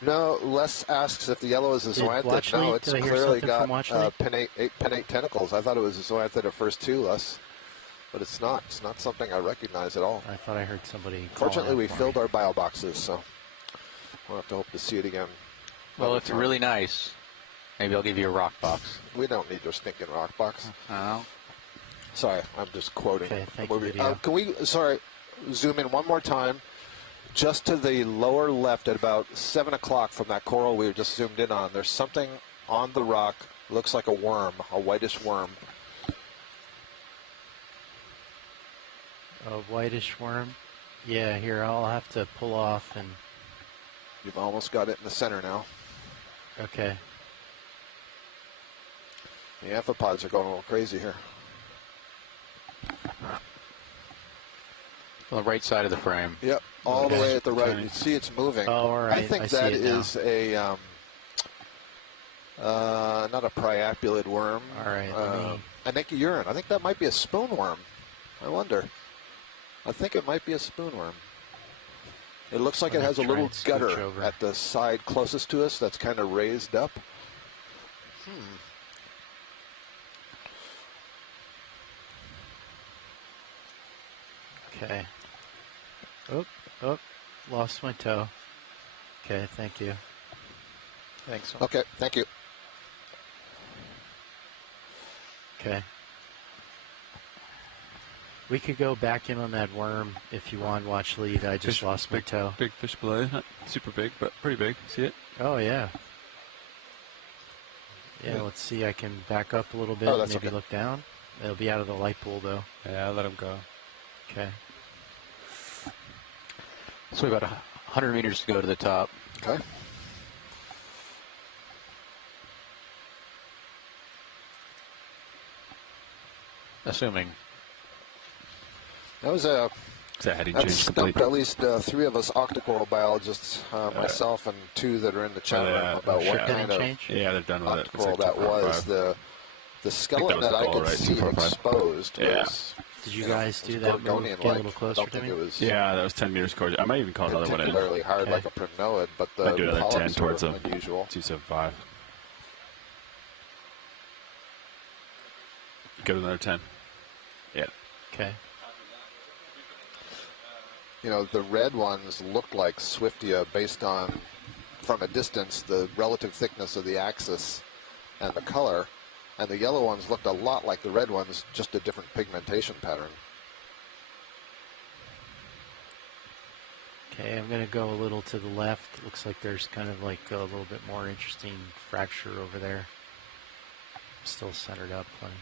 No, Les asks if the yellow is a zoanthid. No, it's clearly got pinnate tentacles. I thought it was a zoanthid at first too, Les. But it's not. It's not something I recognize at all. I thought I heard somebody. Fortunately, we filled our bio boxes, so we'll have to hope to see it again. Well, if you're really nice, maybe I'll give you a rock box. We don't need your stinking rock box. Oh. Sorry, I'm just quoting. Okay, thank you. You. Can we, zoom in one more time? Just to the lower left at about 7 o'clock from that coral we just zoomed in on, there's something on the rock, looks like a worm, a whitish worm. A whitish worm? Yeah, here, I'll have to pull off and... You've almost got it in the center now. Okay. The amphipods are going a little crazy here. On the right side of the frame. Yep, all the way at the right. You see it's moving. Oh, all right. I think that is a, not a priapulid worm. All right, I think urine. I think that might be a spoon worm. I wonder. I think it might be a spoon worm. It looks like it has a little gutter at the side closest to us that's kind of raised up. Okay. Oh, lost my toe. Okay, thank you. Thanks. Okay, thank you. Okay. We could go back in on that worm if you want. Watch lead. I just lost my toe. Big fish below. Not super big, but pretty big. See it? Oh, yeah. Yeah, let's see. I can back up a little bit and maybe look down. It'll be out of the light pool, though. Yeah, I'll let him go. Okay. So we have about 100 meters to go to the top. Okay. Assuming. That was that stumped at least 3 of us Octa Coral biologists, myself and 2 that are in the chat room, about what kind of they're done with Octa Coral that was. The skeleton that I could see exposed was... Did you guys do that? Get a little closer to me? Yeah, that was 10 meters towards. I might even call another one in. Particularly hard like a Crinoid, but the I'd do another 10 towards them. Unusual. 275. Go to another 10. Yeah. Okay. You know, the red ones look like Swiftia based on, from a distance, the relative thickness of the axis and the color. And the yellow ones looked a lot like the red ones, just a different pigmentation pattern. Okay, I'm going to go a little to the left. It looks like there's kind of like a little bit more interesting fracture over there. Still centered up plenty.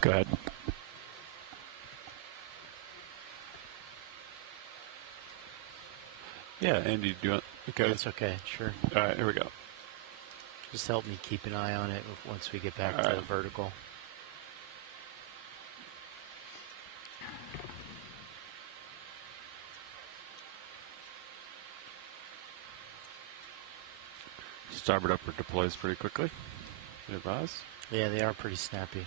Go ahead. Yeah, Andy, do you want? Okay. That's okay, sure. All right, here we go. Just help me keep an eye on it once we get back to vertical. Starboard upward deploys pretty quickly. You advise? Yeah, they are pretty snappy.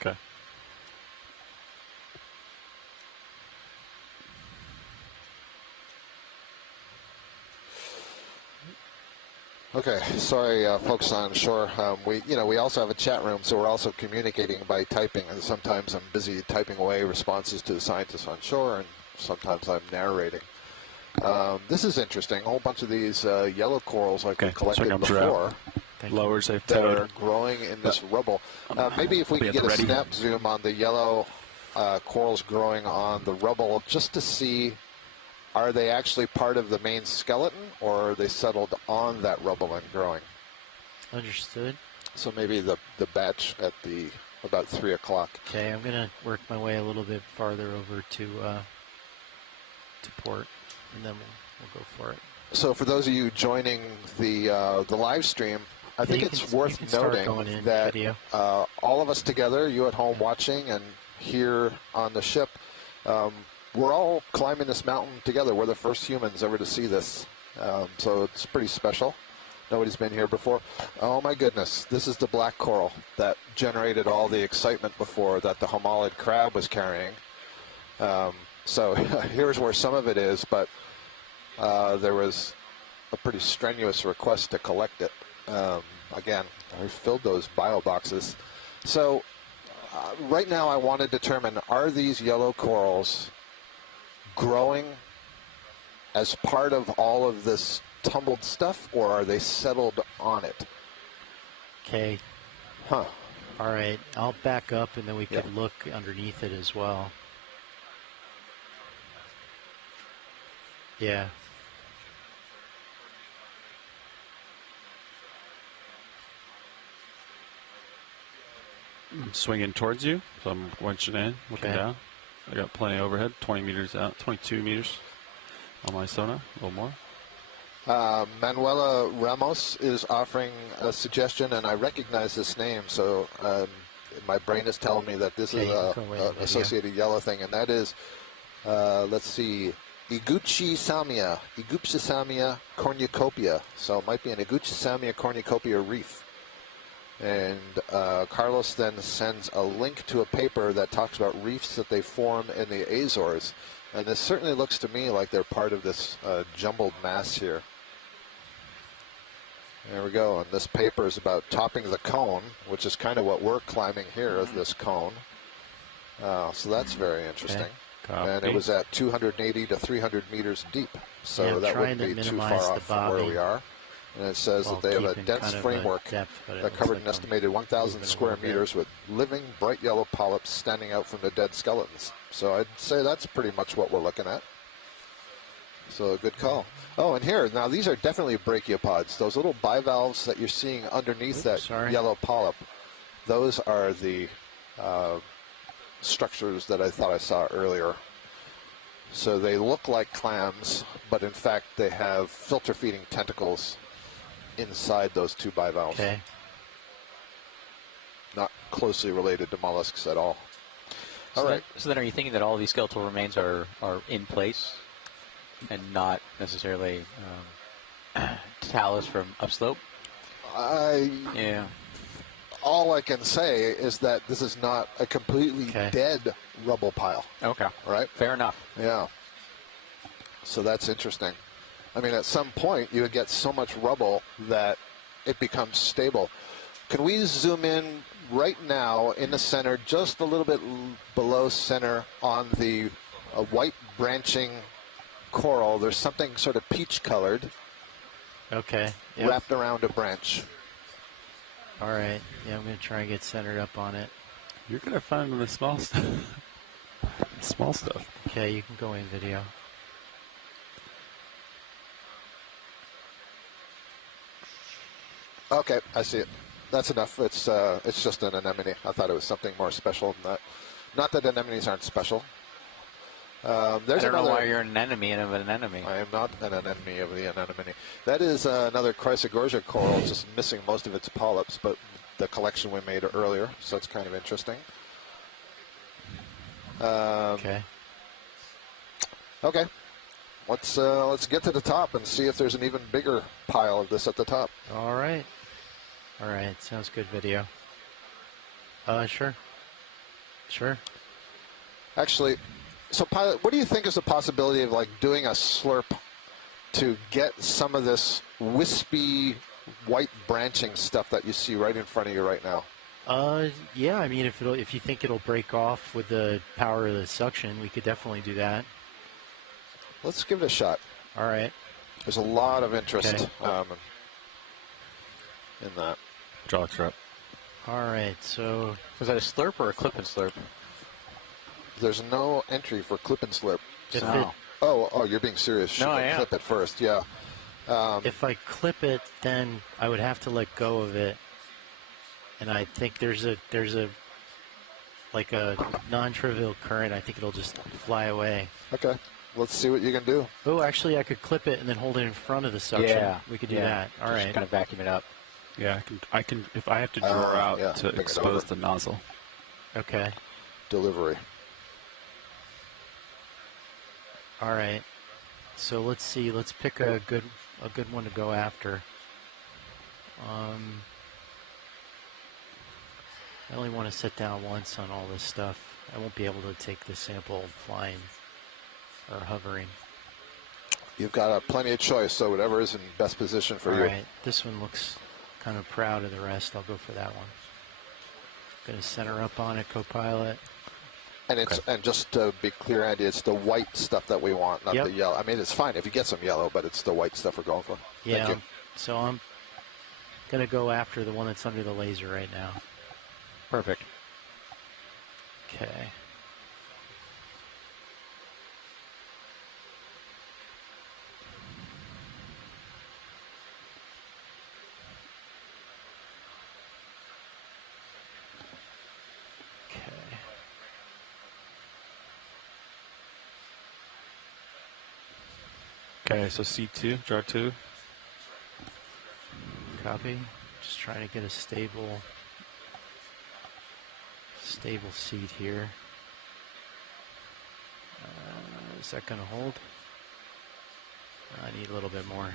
Okay. Okay, sorry, folks on shore. We also have a chat room, so we're also communicating by typing. And sometimes I'm busy typing away responses to the scientists on shore, and sometimes I'm narrating. This is interesting. A whole bunch of these yellow corals like we collected before lowers they've that are growing in this rubble. Maybe if we could get a snap zoom on the yellow corals growing on the rubble, just to see, are they actually part of the main skeleton, or are they settled on that rubble and growing? Understood. So maybe the batch at about 3 o'clock. Okay, I'm gonna work my way a little bit farther over to port, and then we'll go for it. So for those of you joining the live stream, I think it's worth noting that all of us together, you at home watching and here on the ship, we're all climbing this mountain together. We're the first humans ever to see this, so it's pretty special. Nobody's been here before. Oh my goodness, this is the black coral that generated all the excitement before that the homalid crab was carrying. So here's where some of it is, but there was a pretty strenuous request to collect it. Again, I filled those bio boxes. So right now I want to determine, are these yellow corals growing as part of all of this tumbled stuff, or are they settled on it? Okay. Huh. All right, I'll back up and then we could look underneath it as well. Yeah. I'm swinging towards you, so I'm winching in, looking down. I got plenty overhead, 20 meters out, 22 meters on my sonar, a little more. Manuela Ramos is offering a suggestion, and I recognize this name, so my brain is telling me that this is an associated yellow thing, and that is, let's see, Iguchisamia cornucopia. So it might be an Iguchisamia cornucopia reef. And Carlos then sends a link to a paper that talks about reefs that they form in the Azores. And this certainly looks to me like they're part of this jumbled mass here. There we go. And this paper is about topping the cone, which is kind of what we're climbing here, is this cone. So that's very interesting. And it was at 280 to 300 meters deep. So that wouldn't be too far off from where we are. And it says that they have a dense framework that covered an estimated 1,000 square meters with living bright yellow polyps standing out from the dead skeletons. So I'd say that's pretty much what we're looking at. So a good call. Oh, and here, now these are definitely brachiopods. Those little bivalves that you're seeing underneath yellow polyp, those are the structures that I thought I saw earlier. So they look like clams, but in fact they have filter feeding tentacles inside those two bivalves. Okay. Not closely related to mollusks at all. All right. So then are you thinking that all of these skeletal remains are in place and not necessarily talus from upslope? All I can say is that this is not a completely dead rubble pile. Okay. Right? Fair enough. Yeah. So that's interesting. I mean, at some point, you would get so much rubble that it becomes stable. Can we zoom in right now in the center, just a little bit below center on the white branching coral? There's something sort of peach-colored wrapped around a branch. All right. Yeah, I'm going to try and get centered up on it. You're going to find the small stuff. Small stuff. Okay, you can go in video. Okay, I see it. that's enough. It's just an anemone. I thought it was something more special than that. Not that anemones aren't special. I don't know why you're an enemy of an anemone. I am not an enemy of the anemone. That is another Chirostylic coral, just missing most of its polyps, but the collection we made earlier, so it's kind of interesting. Okay. Okay. Let's get to the top and see if there's an even bigger pile of this at the top. All right. All right. Sounds good. Video. Sure. Sure. Actually, so Pilot, what do you think is the possibility of like doing a slurp to get some of this wispy white branching stuff that you see right in front of you right now? Yeah. I mean, if you think it'll break off with the power of the suction, we could definitely do that. Let's give it a shot. All right. There's a lot of interest in that. Jaws are up. All right. So was that a slurp or a clip and slurp? There's no entry for clip and slurp. No. Oh, you're being serious. No, I am. Clip it first, yeah. If I clip it, then I would have to let go of it, and I think there's a like a non-trivial current. I think it'll just fly away. Okay, let's see what you can do. Oh, actually, I could clip it and then hold it in front of the suction. Yeah, we could do that. All right. Just kind of vacuum it up. Yeah, I can. If I have to draw out to expose the nozzle. Okay. Delivery. All right. So let's see. Let's pick a good one to go after. I only want to sit down once on all this stuff. I won't be able to take the sample flying or hovering. You've got plenty of choice, so whatever is in best position for you. All right. This one looks kind of proud of the rest. I'll go for that one. Going to center up on it, co-pilot. And and just to be clear, Andy, it's the white stuff that we want, not the yellow. I mean, it's fine if you get some yellow, but it's the white stuff we're going for. Yeah. Thank you. So I'm going to go after the one that's under the laser right now. Perfect. Okay. Okay, so C2, jar 2. Copy. Just trying to get a stable seat here. Is that going to hold? I need a little bit more.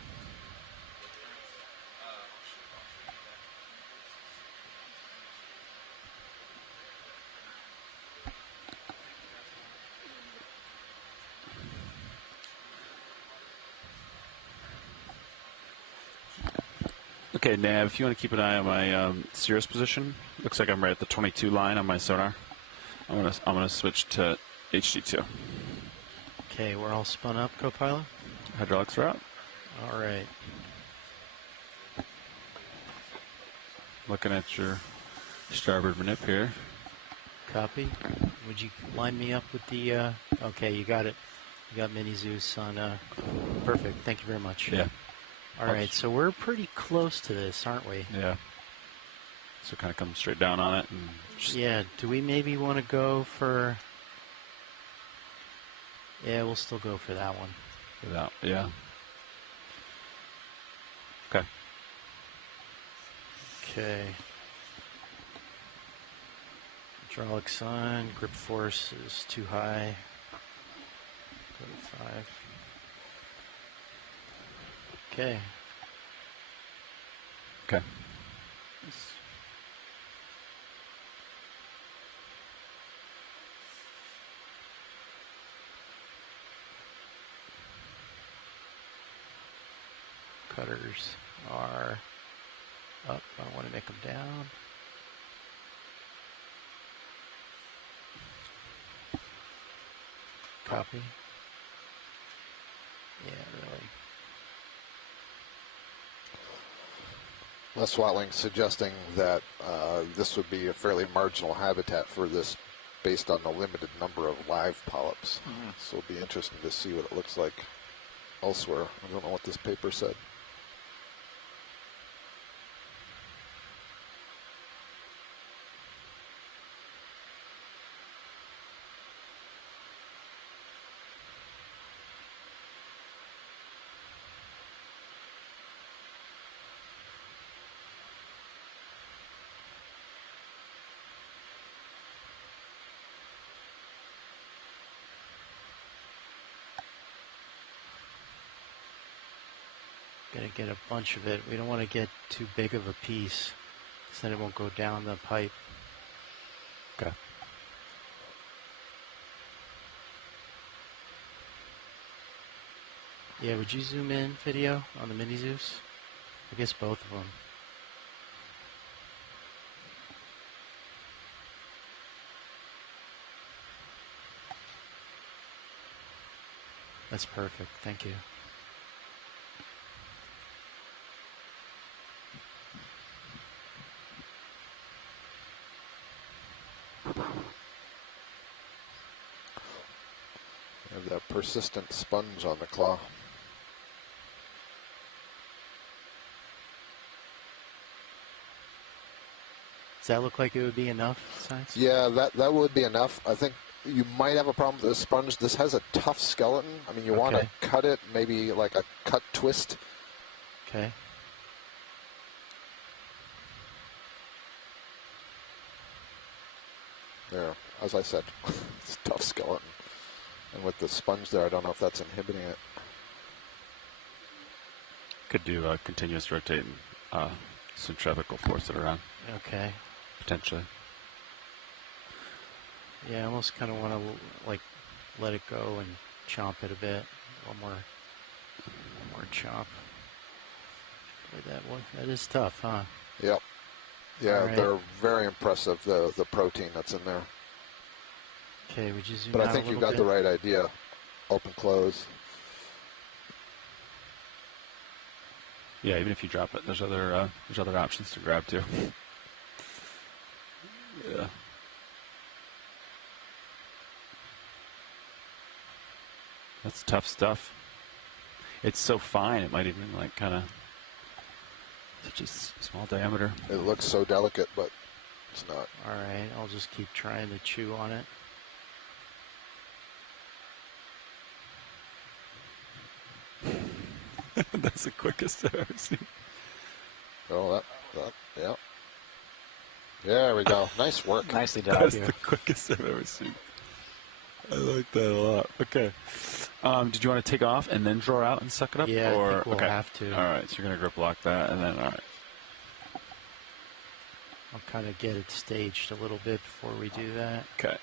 Okay, Nav, if you want to keep an eye on my Cirrus position, looks like I'm right at the 22 line on my sonar. I'm gonna switch to HD2. Okay, we're all spun up, co-pilot. Hydraulics are out. All right. Looking at your starboard manip here. Copy. Would you line me up with the? Okay, you got it. You got Mini Zeus on. Perfect. Thank you very much. Yeah. All right, so we're pretty close to this, aren't we? Yeah. So kind of come straight down on it. And yeah, do we maybe want to go for... Yeah, we'll still go for that one. Yeah. Okay. Okay. Hydraulics on, grip force is too high. 35. Okay. Okay. Cutters are up. I want to make them down. Copy. Yeah, really. Les Watling suggesting that this would be a fairly marginal habitat for this based on the limited number of live polyps. So it'll be interesting to see what it looks like elsewhere. I don't know what this paper said. going to get a bunch of it. We don't want to get too big of a piece, because then it won't go down the pipe. Okay. Yeah, would you zoom in video on the mini Zeus? I guess both of them. That's perfect. Thank you. Have that persistent sponge on the claw. Does that look like it would be enough, Science? Yeah, that would be enough. I think you might have a problem with this sponge. This has a tough skeleton. I mean, you want to cut it, maybe like a cut twist. Okay. There, as I said, it's a tough skeleton. And with the sponge there, I don't know if that's inhibiting it. Could do a continuous rotate and centrifugal force it around. Okay. Potentially. Yeah, I almost kind of want to like let it go and chomp it a bit. One more chomp. Boy, that is tough, huh? Yep. Yeah, right. They're very impressive, the protein that's in there. Okay, would you zoom But out I think a you little got bit? the right idea. Open, close. Yeah, even if you drop it, there's other options to grab too. Yeah. That's tough stuff. It's so fine, it might even like kind of such a small diameter. It looks so delicate, but it's not. All right, I'll just keep trying to chew on it. That's the quickest I've ever seen. Oh, yeah. There we go. Nice work. Nicely done. That's the quickest I've ever seen. I like that a lot. Okay. Did you want to take off and then draw out and suck it up? Yeah, or, I think we'll okay. have to. All right, so you're going to grip lock that, and then, all right. I'll kind of get it staged a little bit before we do that. Okay.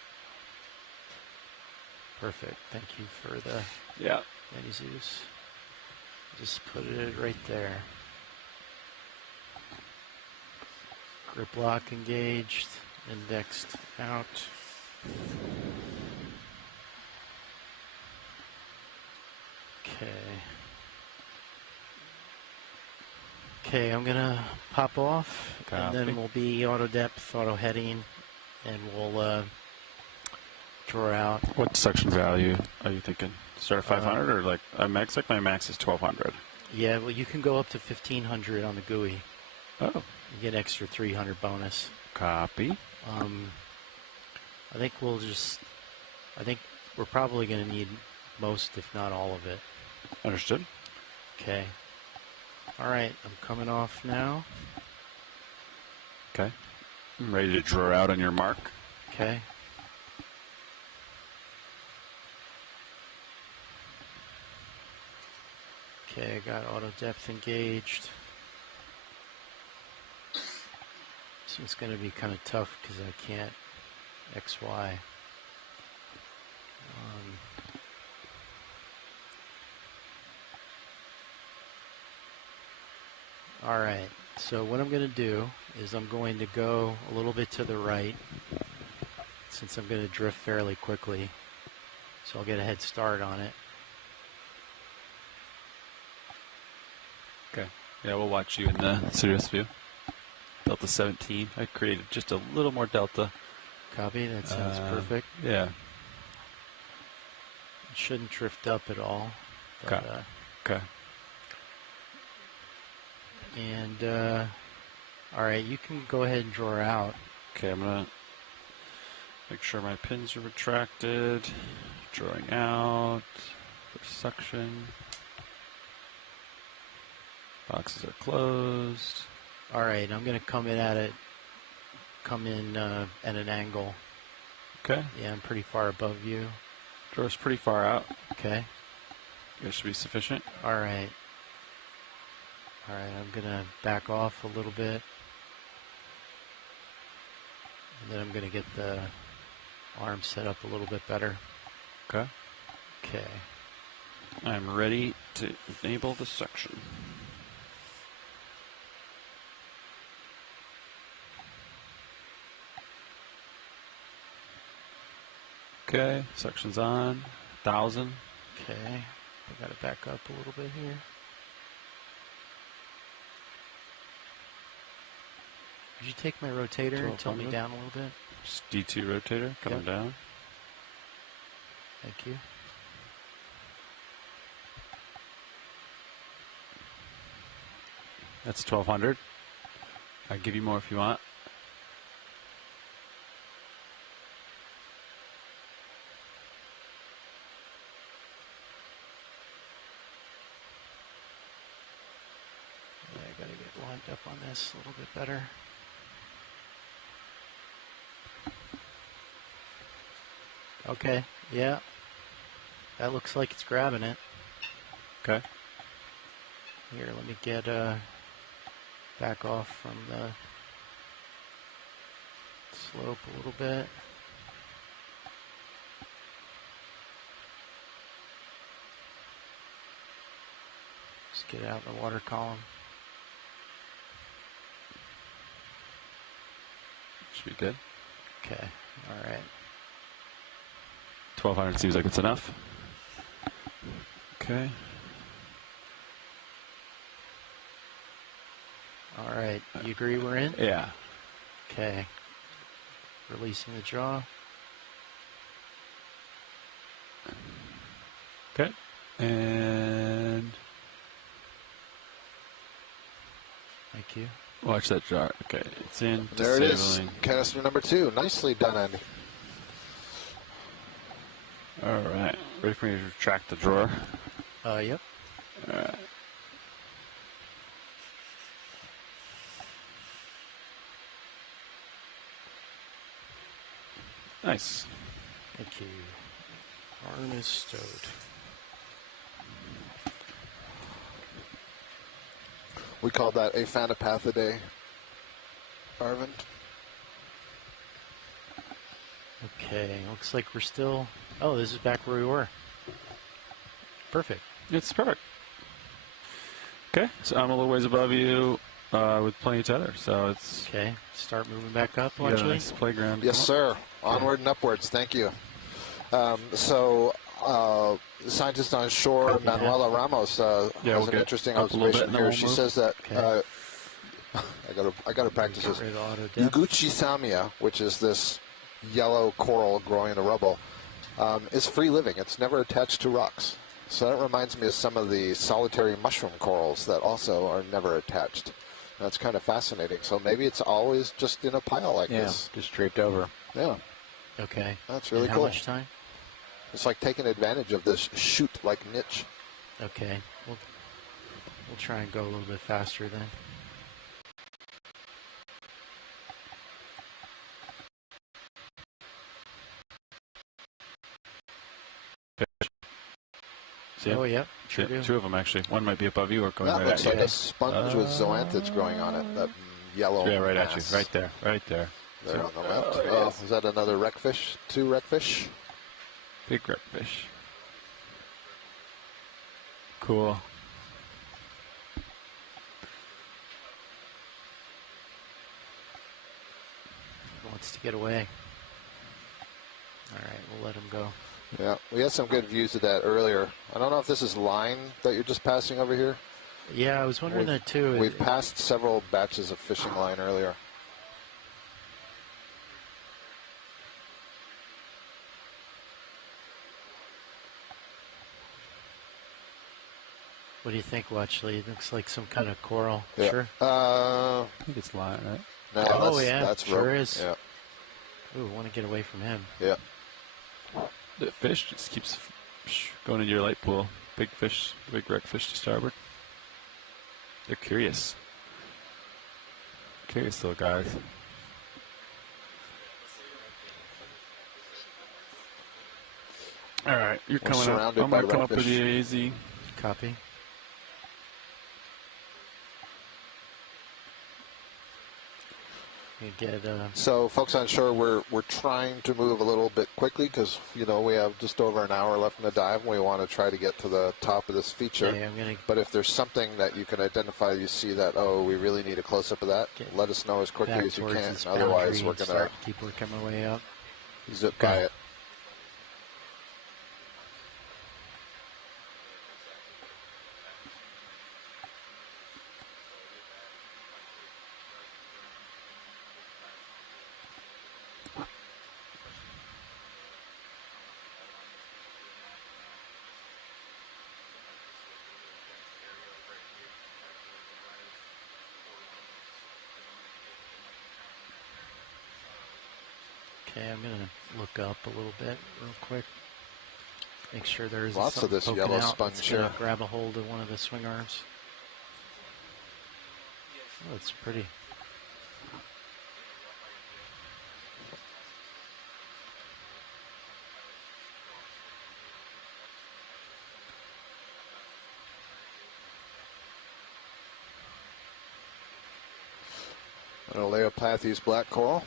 Perfect. Thank you for the mini Zeus. Just put it right there. Grip lock engaged, indexed out. Okay. Okay, I'm gonna pop off, and then we'll be auto depth, auto heading, and we'll draw out. What section value are you thinking? Start at 500 or like a max? Like my max is 1200. Yeah, well, you can go up to 1500 on the GUI. Oh. You get extra 300 bonus. Copy. I think we're probably going to need most, if not all of it. Understood. Okay. All right, I'm coming off now. Okay. I'm ready to draw out on your mark. Okay. Okay, I got auto depth engaged. This one's going to be kind of tough because I can't XY. All right, so what I'm going to do is I'm going to go a little bit to the right since I'm going to drift fairly quickly. So I'll get a head start on it. Okay. Yeah, we'll watch you in the serious view. Delta 17. I created just a little more delta. Copy. That sounds perfect. Yeah. It shouldn't drift up at all. But, Okay. Okay. And, all right, you can go ahead and draw out. Okay, I'm going to make sure my pins are retracted. Drawing out. For suction. Boxes are closed. All right, I'm going to come in at an angle. Okay. Yeah, I'm pretty far above you. Draw's pretty far out. Okay. That should be sufficient. All right. All right, I'm going to back off a little bit. And then I'm going to get the arm set up a little bit better. Okay. Okay. I'm ready to enable the suction. Okay, suction's on. 1,000. Okay. I got to back up a little bit here. Could you take my rotator and tilt me down a little bit? Just D2 rotator coming down. Thank you. That's 1,200. I'll give you more if you want. Yeah, I got to get lined up on this a little bit better. Okay, yeah. That looks like it's grabbing it. Okay. Here, let me get back off from the slope a little bit. Just get out in the water column. Should be good. Okay, all right. 1,200 seems like it's enough. Okay. All right, you agree we're in? Yeah. Okay. Releasing the jaw. Okay. And thank you. Watch that jar. Okay, it's in. There it is. Disabling. Canister number 2. Nicely done, Andy. All right. Ready for me to retract the drawer? Yep. All right. Nice. Thank you. Arm is stowed. We call that a Phanapathidae, Arvind. Okay, looks like we're still... Oh, this is back where we were. Perfect. It's perfect. Okay, so I'm a little ways above you with plenty of tether, so it's... Okay, start moving back up, You got a actually. nice playground. Yes, sir. Onward and upwards. Thank you. Scientist on shore, Manuela Ramos, has an interesting observation here. She says that I got to practice this. Yuguchi samia, which is this yellow coral growing in the rubble, is free living. It's never attached to rocks. So that reminds me of some of the solitary mushroom corals that also are never attached. That's kind of fascinating. So maybe it's always just in a pile like this. Just draped over. Yeah. Okay. That's really And cool. How much time? It's like taking advantage of this chute-like niche. Okay. We'll try and go a little bit faster then. See Oh, it? yep. Sure do. Two of them, actually. One might be above you or going That right looks at like you. a sponge with zoanthids growing on it. That yellow Yeah, right at mass. you. Right there. Right there. There on the left. Is that another wreckfish? 2 wreckfish? Big wreckfish. Cool. He wants to get away. All right, we'll let him go. Yeah, we had some good views of that earlier. I don't know if this is line that you're just passing over here. Yeah, I was wondering that too. We've passed several batches of fishing line earlier. What do you think, Watchley? It looks like some kind of coral. Yeah. Sure. I think it's line, right? No, Oh, that's, yeah, that's sure rope. is. Yeah. Ooh, I want to get away from him. Yeah. The fish just keeps going into your light pool. Big fish, big wreckfish to starboard. They're curious. Curious little guys. All right, you're We're coming up. surrounded I'm by going to come up with wreckfish. you, AZ. Copy. You get. So, folks on shore, we're trying to move a little bit quickly because we have just over an hour left in the dive, and we want to try to get to the top of this feature. Okay, but if there's something that you can identify, you see that we really need a close up of that. Let us know as quickly as you can. Otherwise, we're gonna keep working my way up. Zip by it. Okay, I'm going to look up a little bit real quick. Make sure there isn't lots of this yellow sponge here. Grab a hold of one of the swing arms. Oh, it's pretty. An Oleopathes black coral.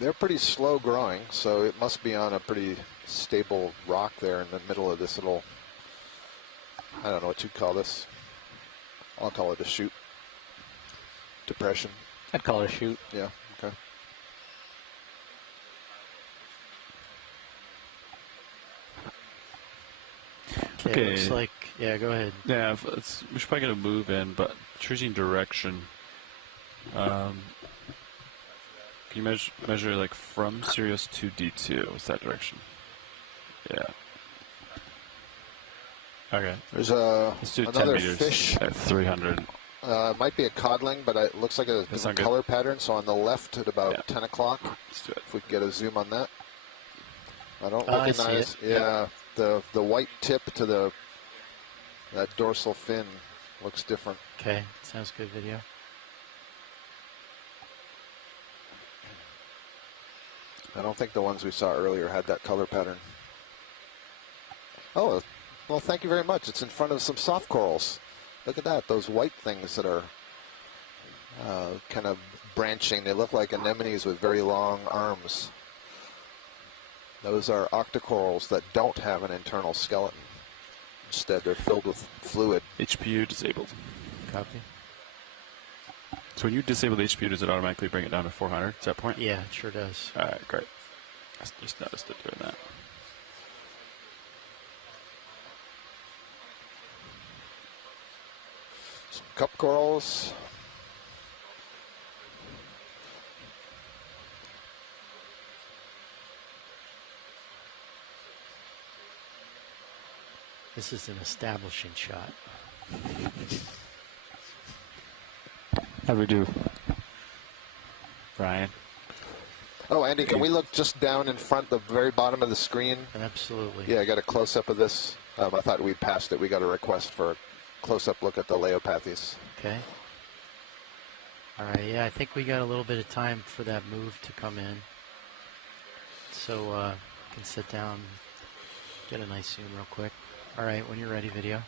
They're pretty slow growing, so it must be on a pretty stable rock there in the middle of this little, I don't know what you'd call this. I'll call it a chute. Depression. I'd call it a chute. Yeah, okay. Okay. Looks like, yeah, go ahead. Yeah, we should probably get a move in, but choosing direction. Can you measure like from Sirius to D2? What's that direction? Yeah. Okay. There's Let's do another 10 meters fish at 300. It might be a codling, but it looks like a different color pattern. So on the left at about 10 o'clock. Let's do it. If we could get a zoom on that. I don't I recognize. see it. Yeah, the white tip to that dorsal fin looks different. Okay, sounds good video. I don't think the ones we saw earlier had that color pattern. Oh, well, thank you very much. It's in front of some soft corals. Look at that, those white things that are kind of branching. They look like anemones with very long arms. Those are Octa Corals that don't have an internal skeleton. Instead, they're filled with fluid. HPU disabled. Copy. So when you disable the HPU, does it automatically bring it down to 400 at that point? Yeah, it sure does. All right, great. I just noticed it doing that. Some cup corals. This is an establishing shot. How do we do, Brian? Oh, Andy, can we look just down in front, the very bottom of the screen? Absolutely. Yeah, I got a close-up of this. I thought we'd passed it. We got a request for a close-up look at the Oleopathes. Okay. All right, yeah, I think we got a little bit of time for that move to come in. So we can sit down, get a nice zoom real quick. All right, when you're ready, video.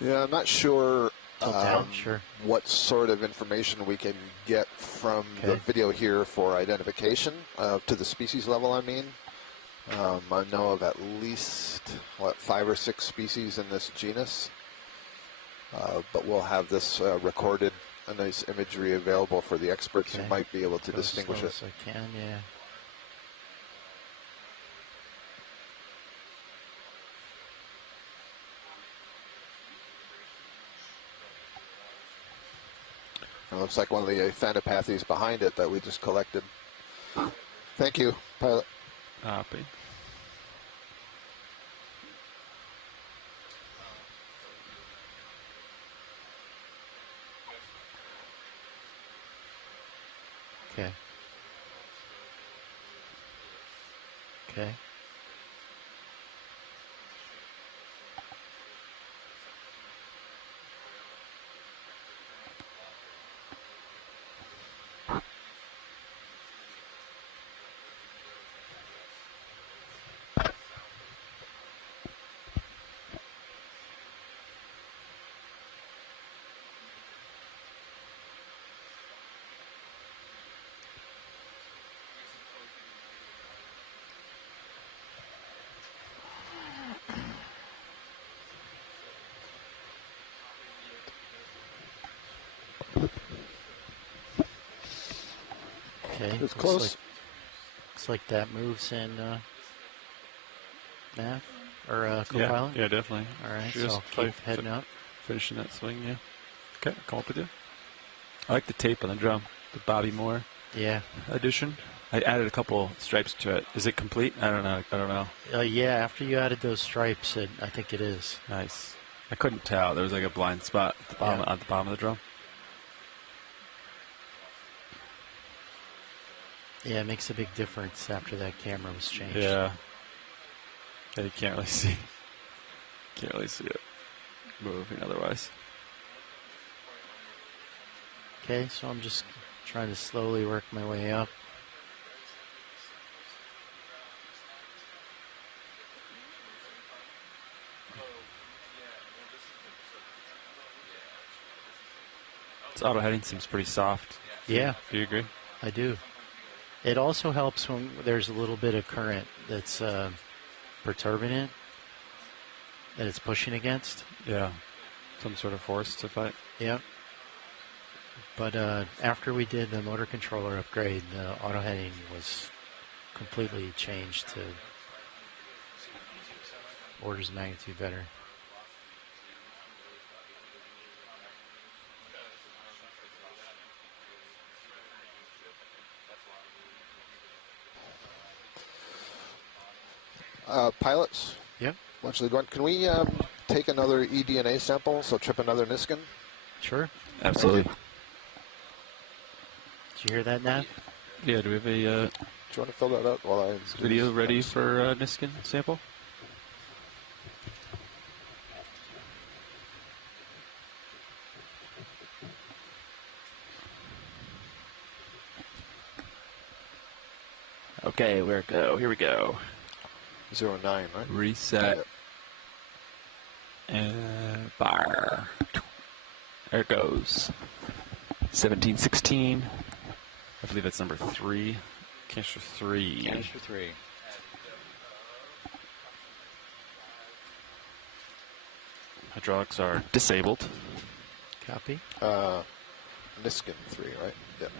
Yeah, I'm not sure, sure what sort of information we can get from the video here for identification to the species level, I mean. I know of at least, 5 or 6 species in this genus. But we'll have this recorded, a nice imagery available for the experts who might be able to distinguish it. As I can, yeah. It looks like one of the Phanopathes behind it that we just collected. Thank you, pilot. Copy. Okay. Okay. Okay. It's close. Looks like that moves in nav or co-pilot. Yeah, definitely. All right, Just so I'll keep heading up. Finishing that swing, yeah. Okay, I'll come up with you. I like the tape on the drum, the Bobby Moore edition. I added a couple stripes to it. Is it complete? I don't know. Yeah, after you added those stripes, I think it is. Nice. I couldn't tell. There was like a blind spot at the bottom, at the bottom of the drum. Yeah, it makes a big difference after that camera was changed. Yeah. You can't really see. Can't really see it moving otherwise. Okay, so I'm just trying to slowly work my way up. This auto heading seems pretty soft. Yeah. Do you agree? I do. It also helps when there's a little bit of current that's perturbing it, that it's pushing against. Yeah. Some sort of force to fight. Yep. But after we did the motor controller upgrade, the auto heading was completely changed to orders of magnitude better. Pilots? Yep. Can we take another eDNA sample, so trip another Niskin? Sure. Absolutely. Did you hear that, Nav? Yeah, do we have a do you want to fill that out while I video ready for Niskin sample? Okay, where go? Here we go. 09, right? Reset. And fire. There it goes. 1716. I believe that's number 3. Canister 3. Canister 3. Hydraulics are disabled. Copy. Niskin 3, right? Yep.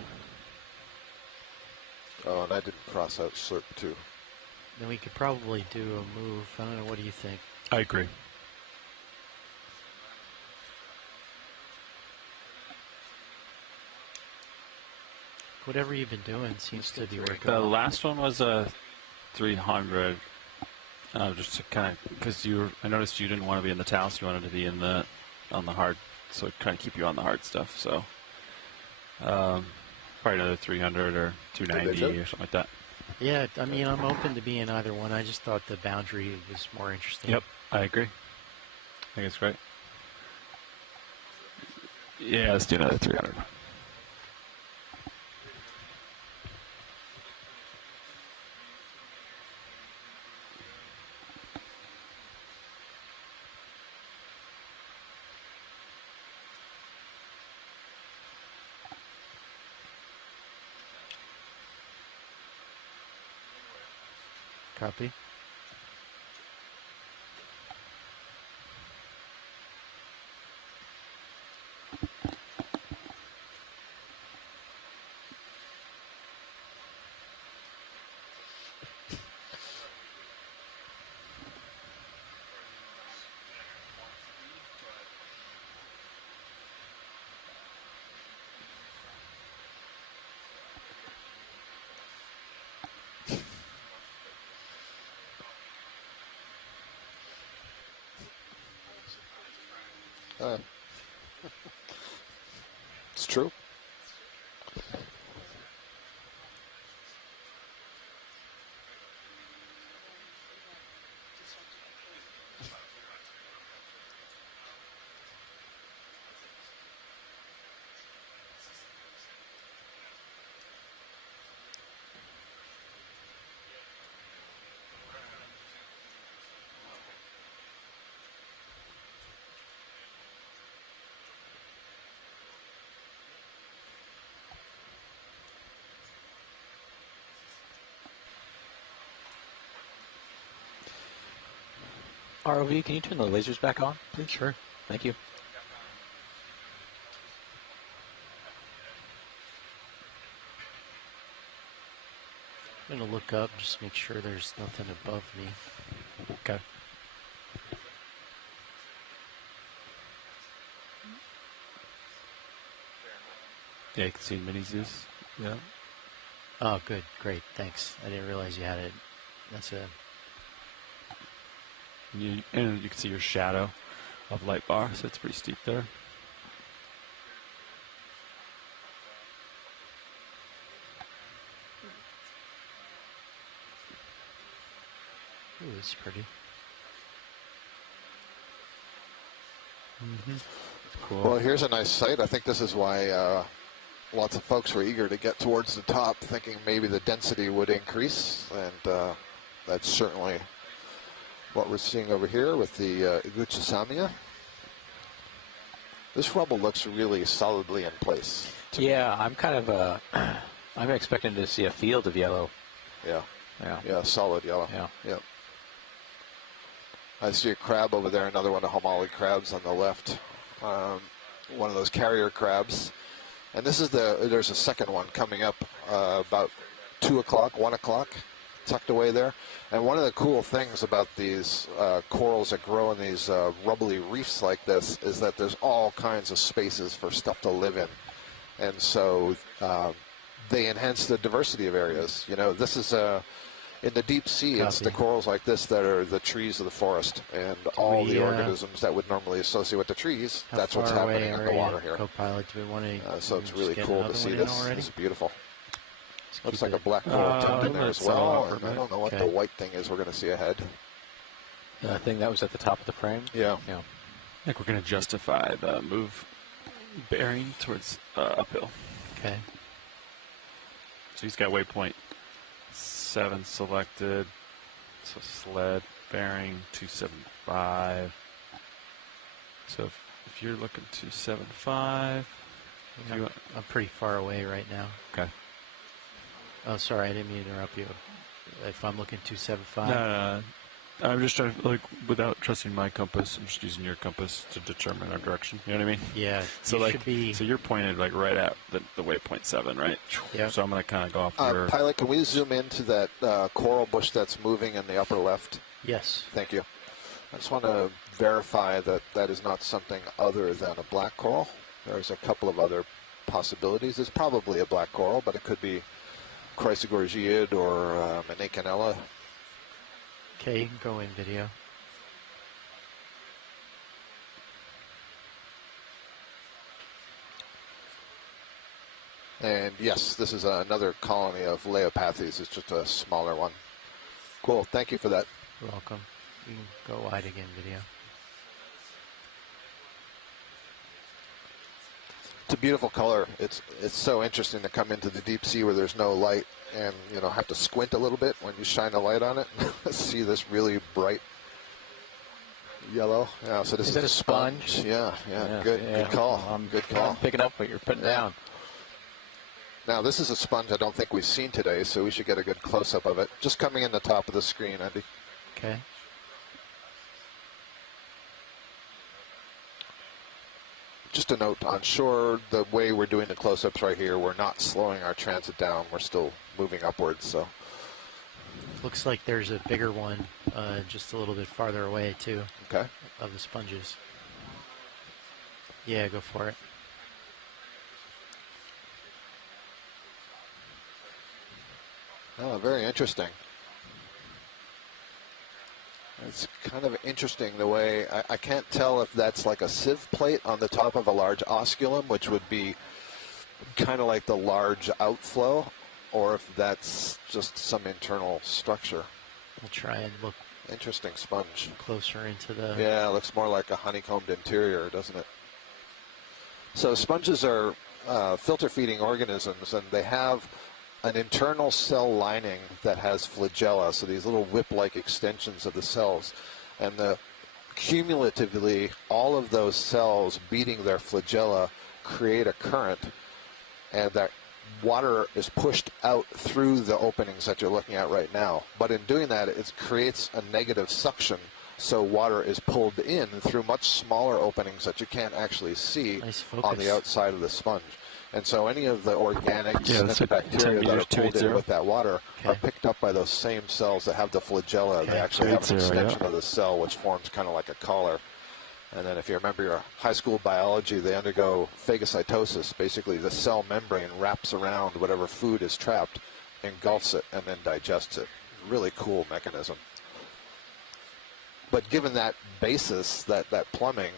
Oh, and I didn't cross out slurp 2. Then we could probably do a move. I don't know. What do you think? I agree. Whatever you've been doing seems to be working. The last one was a 300. Just to kind of, because I noticed you didn't want to be in the Taos. You wanted to be in on the hard, so kind of keep you on the hard stuff. So probably another 300 or 290 or something like that. Yeah, I mean, I'm open to being either one. I just thought the boundary was more interesting. Yep, I agree. I think it's great. Yeah, let's do another 300. Copy. It's true. ROV, can you turn the lasers back on, please? Sure. Thank you. look up, just make sure there's nothing above me. Okay. Yeah, you can see mini Zeus. Yeah. Oh, good, great, thanks. I didn't realize you had it. That's a. And you can see your shadow of light bar, so it's pretty steep there. Ooh, this is pretty. Cool. Well, here's a nice site. I think this is why lots of folks were eager to get towards the top, thinking maybe the density would increase, and that's certainly what we're seeing over here with the Iguchisamia. This rubble looks really solidly in place. Yeah, I'm kind of I'm expecting to see a field of yellow. Yeah. Yeah. Yeah, solid yellow. Yeah. Yep. I see a crab over there, another one of the homology crabs on the left. One of those carrier crabs. And this is there's a second one coming up about 2 o'clock, 1 o'clock, tucked away there. And one of the cool things about these corals that grow in these rubbly reefs like this is that there's all kinds of spaces for stuff to live in. And so they enhance the diversity of areas. You know, this is in the deep sea, it's the corals like this that are the trees of the forest. And all the organisms that would normally associate with the trees, that's what's happening in the water here. Co-pilot, do we want to so it's really cool to see this. It's beautiful. Looks like a black coral tucked in there as that's well. And I don't know what the white thing is we're going to see ahead. The thing that was at the top of the frame? Yeah. Yeah. I think we're going to justify the move bearing towards uphill. Okay. So he's got waypoint 7 selected. So sled bearing 275. So if you're looking 275, I'm pretty far away right now. Okay. Oh, sorry, I didn't mean to interrupt you. If I'm looking 275. No. I'm just trying to, without trusting my compass, I'm just using your compass to determine our direction. You know what I mean? Yeah. So so you're pointed right at the waypoint 7, right? Yeah. So I'm going to kind of go off your. Pilot, can we zoom into that coral bush that's moving in the upper left? Yes. Thank you. I just want to verify that that is not something other than a black coral. There's a couple of other possibilities. It's probably a black coral, but it could be Chrysogorgiid or Manecanella. Okay, you can go in video. And yes, this is another colony of Leopathes. It's just a smaller one. Cool, thank you for that. You're welcome. You can go wide again video. It's a beautiful color. It's so interesting to come into the deep sea where there's no light and have to squint a little bit when you shine a light on it. See this really bright yellow. Yeah, so this is a sponge? Yeah, good call. Good call. I'm picking up what you're putting down. Now this is a sponge I don't think we've seen today, so we should get a good close-up of it. Just coming in the top of the screen, Andy. Okay. Just a note, on shore, the way we're doing the close-ups right here, we're not slowing our transit down. We're still moving upwards, so. Looks like there's a bigger one just a little bit farther away, too. Okay. Of the sponges. Yeah, go for it. Oh, very interesting. It's kind of interesting the way, I can't tell if that's like a sieve plate on the top of a large osculum, which would be kind of like the large outflow, or if that's just some internal structure. We'll try and look. Interesting sponge. Closer into the. Yeah, it looks more like a honeycombed interior, doesn't it? So sponges are filter feeding organisms, and they have an internal cell lining that has flagella, so these little whip-like extensions of the cells. And cumulatively, all of those cells beating their flagella create a current, and that water is pushed out through the openings that you're looking at right now. But in doing that, it creates a negative suction, so water is pulled in through much smaller openings that you can't actually see on the outside of the sponge. And so any of the organics and the like bacteria 10 that are meters, pulled in 280. with that water are picked up by those same cells that have the flagella. They actually have an 280, extension of the cell, which forms kind of like a collar. And then if you remember your high school biology, they undergo phagocytosis. Basically, the cell membrane wraps around whatever food is trapped, engulfs it, and then digests it. Really cool mechanism. But given that basis, that plumbing,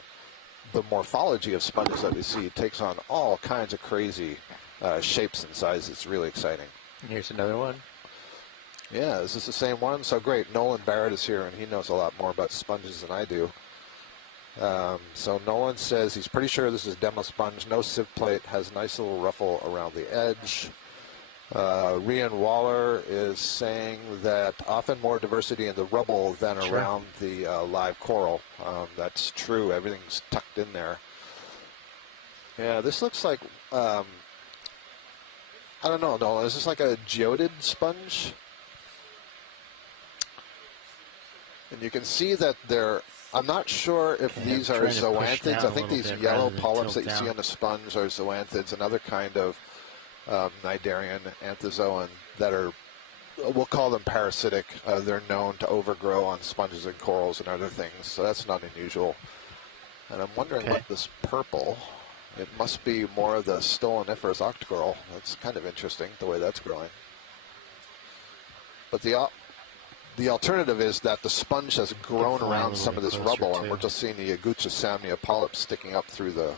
the morphology of sponges that we see takes on all kinds of crazy shapes and sizes. It's really exciting. Here's another one. Yeah, is this the same one? So great. Nolan Barrett is here, and he knows a lot more about sponges than I do. So Nolan says he's pretty sure this is demo sponge. No sieve plate, has a nice little ruffle around the edge. Rian Waller is saying that often more diversity in the rubble than around the live coral. That's true. Everything's tucked in there. Yeah, this looks like, I don't know, Nolan, is this like a geodid sponge? And you can see that they're, I'm not sure if these are zoanthids. I think these yellow polyps that you see on the sponge are zoanthids, another kind of Cnidarian anthozoan that are, we'll call them parasitic. They're known to overgrow on sponges and corals and other things, so that's not unusual. And I'm wondering what this purple, it must be more of the stoloniferous Octa Coral. That's kind of interesting, the way that's growing. But the alternative is that the sponge has grown around some of this rubble, and we're just seeing the Hexachor polyps sticking up through the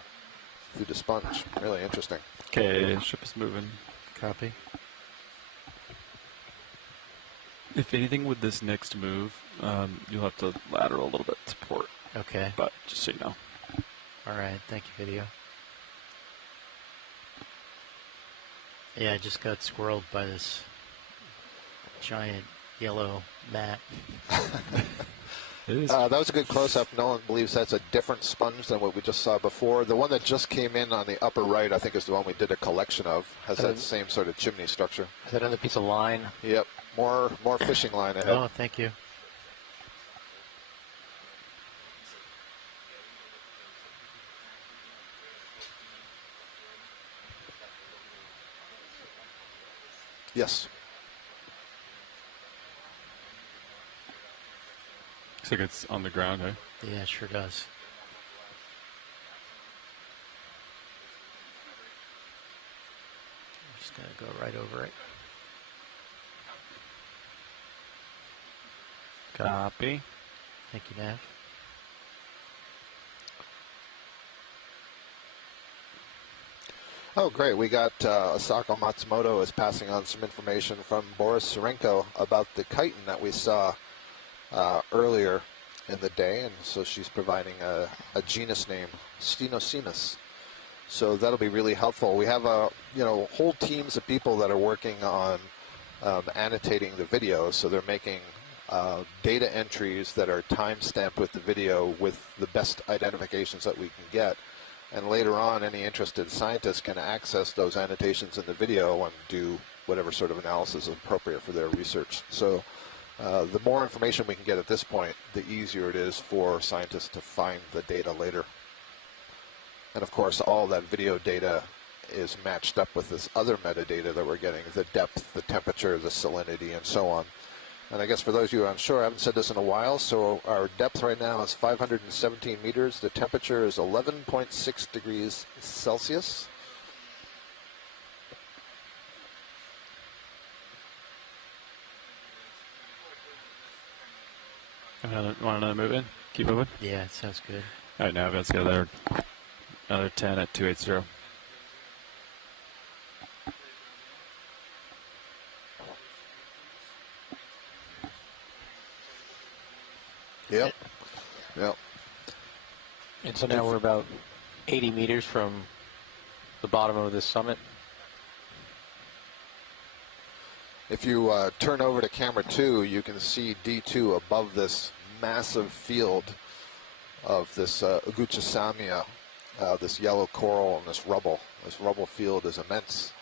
sponge. Really interesting. Okay, ship is moving. Copy. If anything with this next move, you'll have to lateral a little bit to port. Okay. But just so you know. All right. Thank you, video. Yeah, I just got squirreled by this giant yellow mat. That was a good close-up. Nolan believes that's a different sponge than what we just saw before. The one that just came in on the upper right, I think, is the one we did a collection of. Has that same sort of chimney structure. Is that another piece of line? Yep. More fishing line ahead. Oh, thank you. Yes. Looks like it's on the ground, eh? Yeah, it sure does. I'm just going to go right over it. Copy. Thank you, Nav. Oh, great. We got Asako Matsumoto is passing on some information from Boris Serenko about the chitin that we saw earlier in the day, and so she's providing a genus name, Stenocemus. So that'll be really helpful. We have whole teams of people that are working on annotating the video, so they're making data entries that are time-stamped with the video with the best identifications that we can get. And later on, any interested scientists can access those annotations in the video and do whatever sort of analysis is appropriate for their research. So the more information we can get at this point, the easier it is for scientists to find the data later. And of course, all that video data is matched up with this other metadata that we're getting, the depth, the temperature, the salinity, and so on. And I guess for those of you who are unsure, I haven't said this in a while, so our depth right now is 517 meters. The temperature is 11.6 degrees Celsius. Want another move in? Keep moving? Yeah, it sounds good. All right, now let's get another 10 at 280. Yep. And so now we're about 80 meters from the bottom of this summit. If you turn over to camera 2, you can see D2 above this massive field of this Hexachor, this yellow coral and this rubble. This rubble field is immense.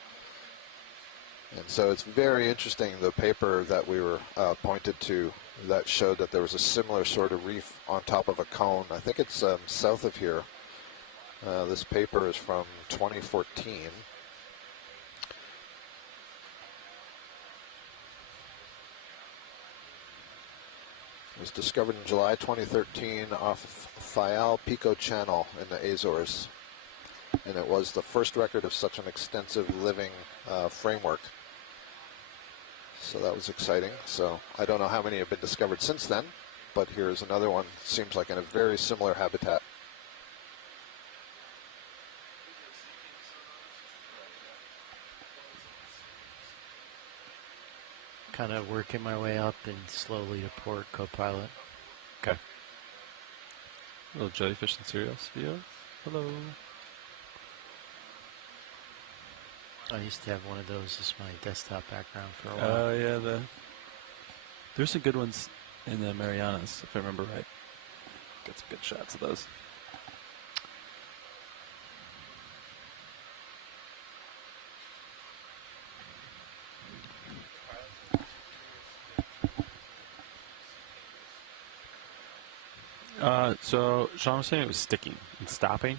And so it's very interesting, the paper that we were pointed to that showed that there was a similar sort of reef on top of a cone. I think it's south of here. This paper is from 2014. It was discovered in July 2013 off Phyla Pico Channel in the Azores. And it was the first record of such an extensive living framework. So that was exciting. So I don't know how many have been discovered since then, but here's another one. Seems like in a very similar habitat. Kind of working my way up and slowly to port, co-pilot. Okay. Little jellyfish and cereals video. Hello. I used to have one of those as my desktop background for a while. Oh, yeah. There's some good ones in the Marianas, if I remember right. Got some good shots of those. So Sean was saying it was sticking and stopping,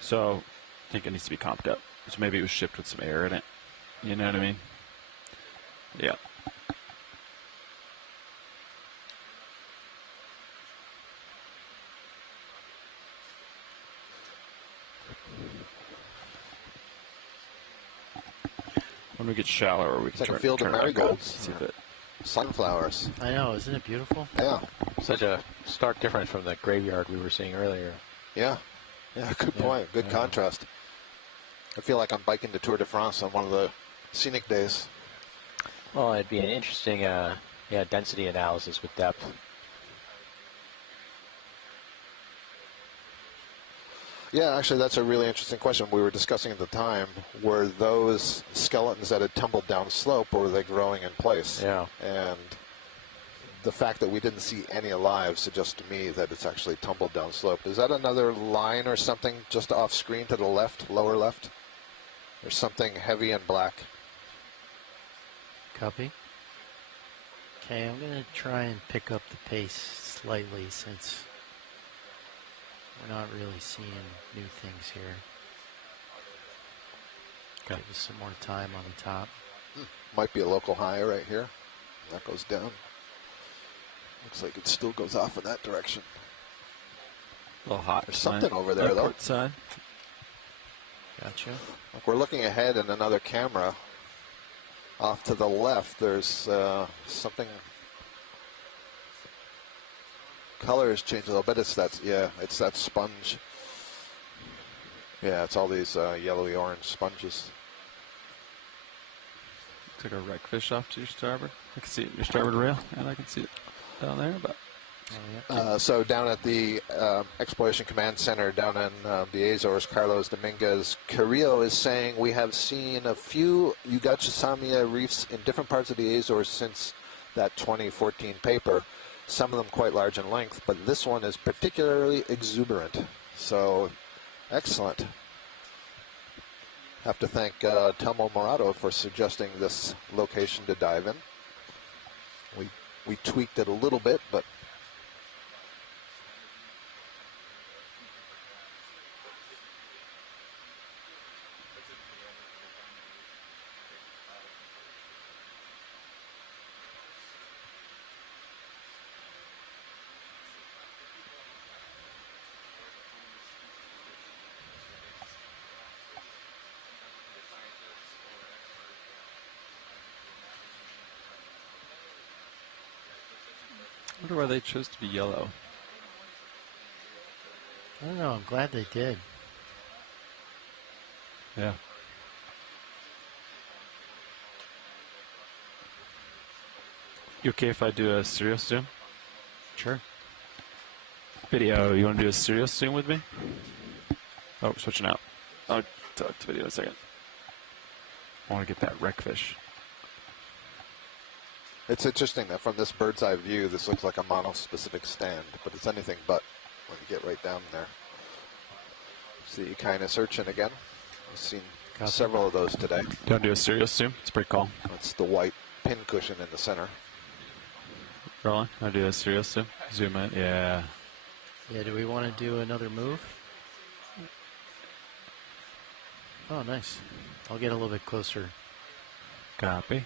so I think it needs to be comped up. So maybe it was shipped with some air in it. You know what I mean? Yeah. When we get shallower, we can like a field of marigolds. See if it. Sunflowers. I know, isn't it beautiful? Yeah. Such a stark difference from the graveyard we were seeing earlier. Yeah. Yeah, good point. Good contrast. I feel like I'm biking to Tour de France on one of the scenic days. Well, it'd be an interesting density analysis with depth. Yeah, actually, that's a really interesting question. We were discussing at the time, were those skeletons that had tumbled down slope, or were they growing in place? Yeah. And the fact that we didn't see any alive suggests to me that it's actually tumbled down slope. Is that another line or something just off screen to the left, lower left? There's something heavy and black. Copy. Okay, I'm going to try and pick up the pace slightly since we're not really seeing new things here. Give us some more time on the top. Might be a local high right here. That goes down. Looks like it still goes off in that direction. A little hot. There's something over there, though. Side. Gotcha. Look, we're looking ahead in another camera. Off to the left, there's something. Color has changed a little bit. It's that sponge. Yeah, it's all these yellowy orange sponges. Looks like a wreckfish off to your starboard. I can see it in your starboard rail, and I can see it down there. But so down at the Exploration Command Center down in the Azores, Carlos Dominguez Carrillo is saying we have seen a few Yugachisamia reefs in different parts of the Azores since that 2014 paper. Some of them quite large in length, but this one is particularly exuberant. So, excellent. Have to thank Telmo Morato for suggesting this location to dive in. We tweaked it a little bit, but I wonder why they chose to be yellow. I don't know. I'm glad they did. Yeah. You okay if I do a serial zoom? Sure. Video, you want to do a serial zoom with me? Oh, we're switching out. I'll talk to video in a second. I want to get that wreckfish. it's interesting that from this bird's eye view, this looks like a monospecific stand, but it's anything but when you get right down there. See Okeanos urchin again. We've seen several of those today. You want to do a serial zoom? It's pretty cool. That's the white pin cushion in the center. Rolling. I'll do a serial zoom. Zoom in. Yeah. Yeah, do we want to do another move? Oh, nice. I'll get a little bit closer. Copy.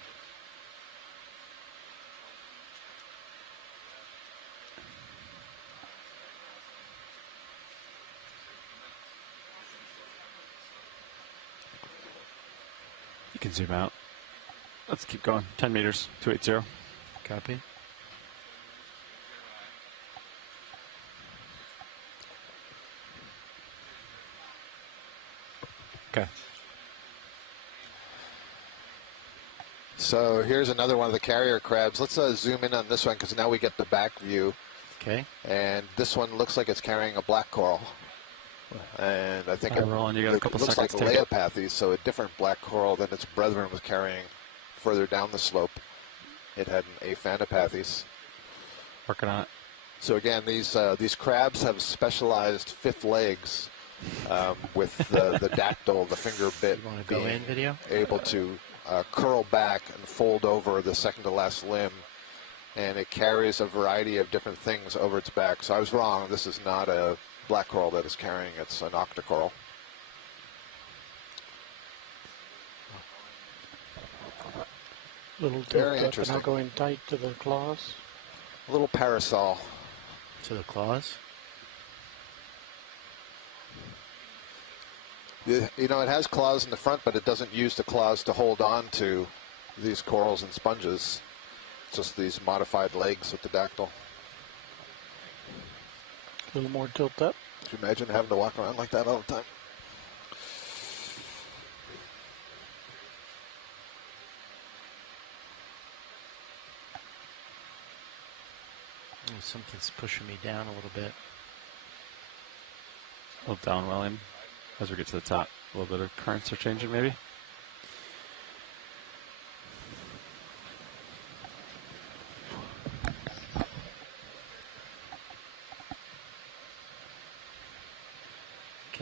You can zoom out. Let's keep going. 10 meters, 280. Copy. Okay. So here's another one of the carrier crabs. Let's zoom in on this one because now we get the back view. Okay. And this one looks like it's carrying a black coral. And I think Roland, you got a couple looks like seconds. Leopathes, so a different black coral than its brethren was carrying further down the slope. It had an Aphanopathes. Working on it. So again, these crabs have specialized fifth legs with the dactyl, the finger bit, being able to curl back and fold over the second to last limb, and it carries a variety of different things over its back. So I was wrong. This is not a black coral that is carrying. It's an Octa Coral. Little Very tilt up interesting. and now going tight to the claws. A little parasol. To the claws? You know, it has claws in the front, but it doesn't use the claws to hold on to these corals and sponges. Just these modified legs with the dactyl. A little more tilt up. Could you imagine having to walk around like that all the time? Oh, something's pushing me down a little bit. A little downwelling as we get to the top. A little bit of currents are changing, maybe.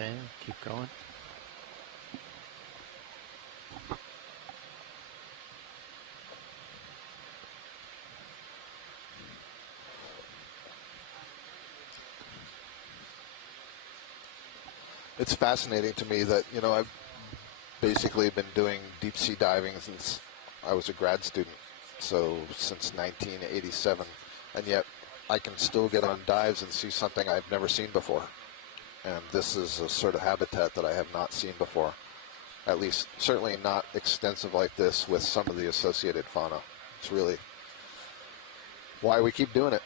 Okay, keep going. It's fascinating to me that, you know, I've basically been doing deep sea diving since I was a grad student, so since 1987, and yet I can still get on dives and see something I've never seen before. And this is a sort of habitat that I have not seen before, at least certainly not extensive like this with some of the associated fauna. It's really why we keep doing it.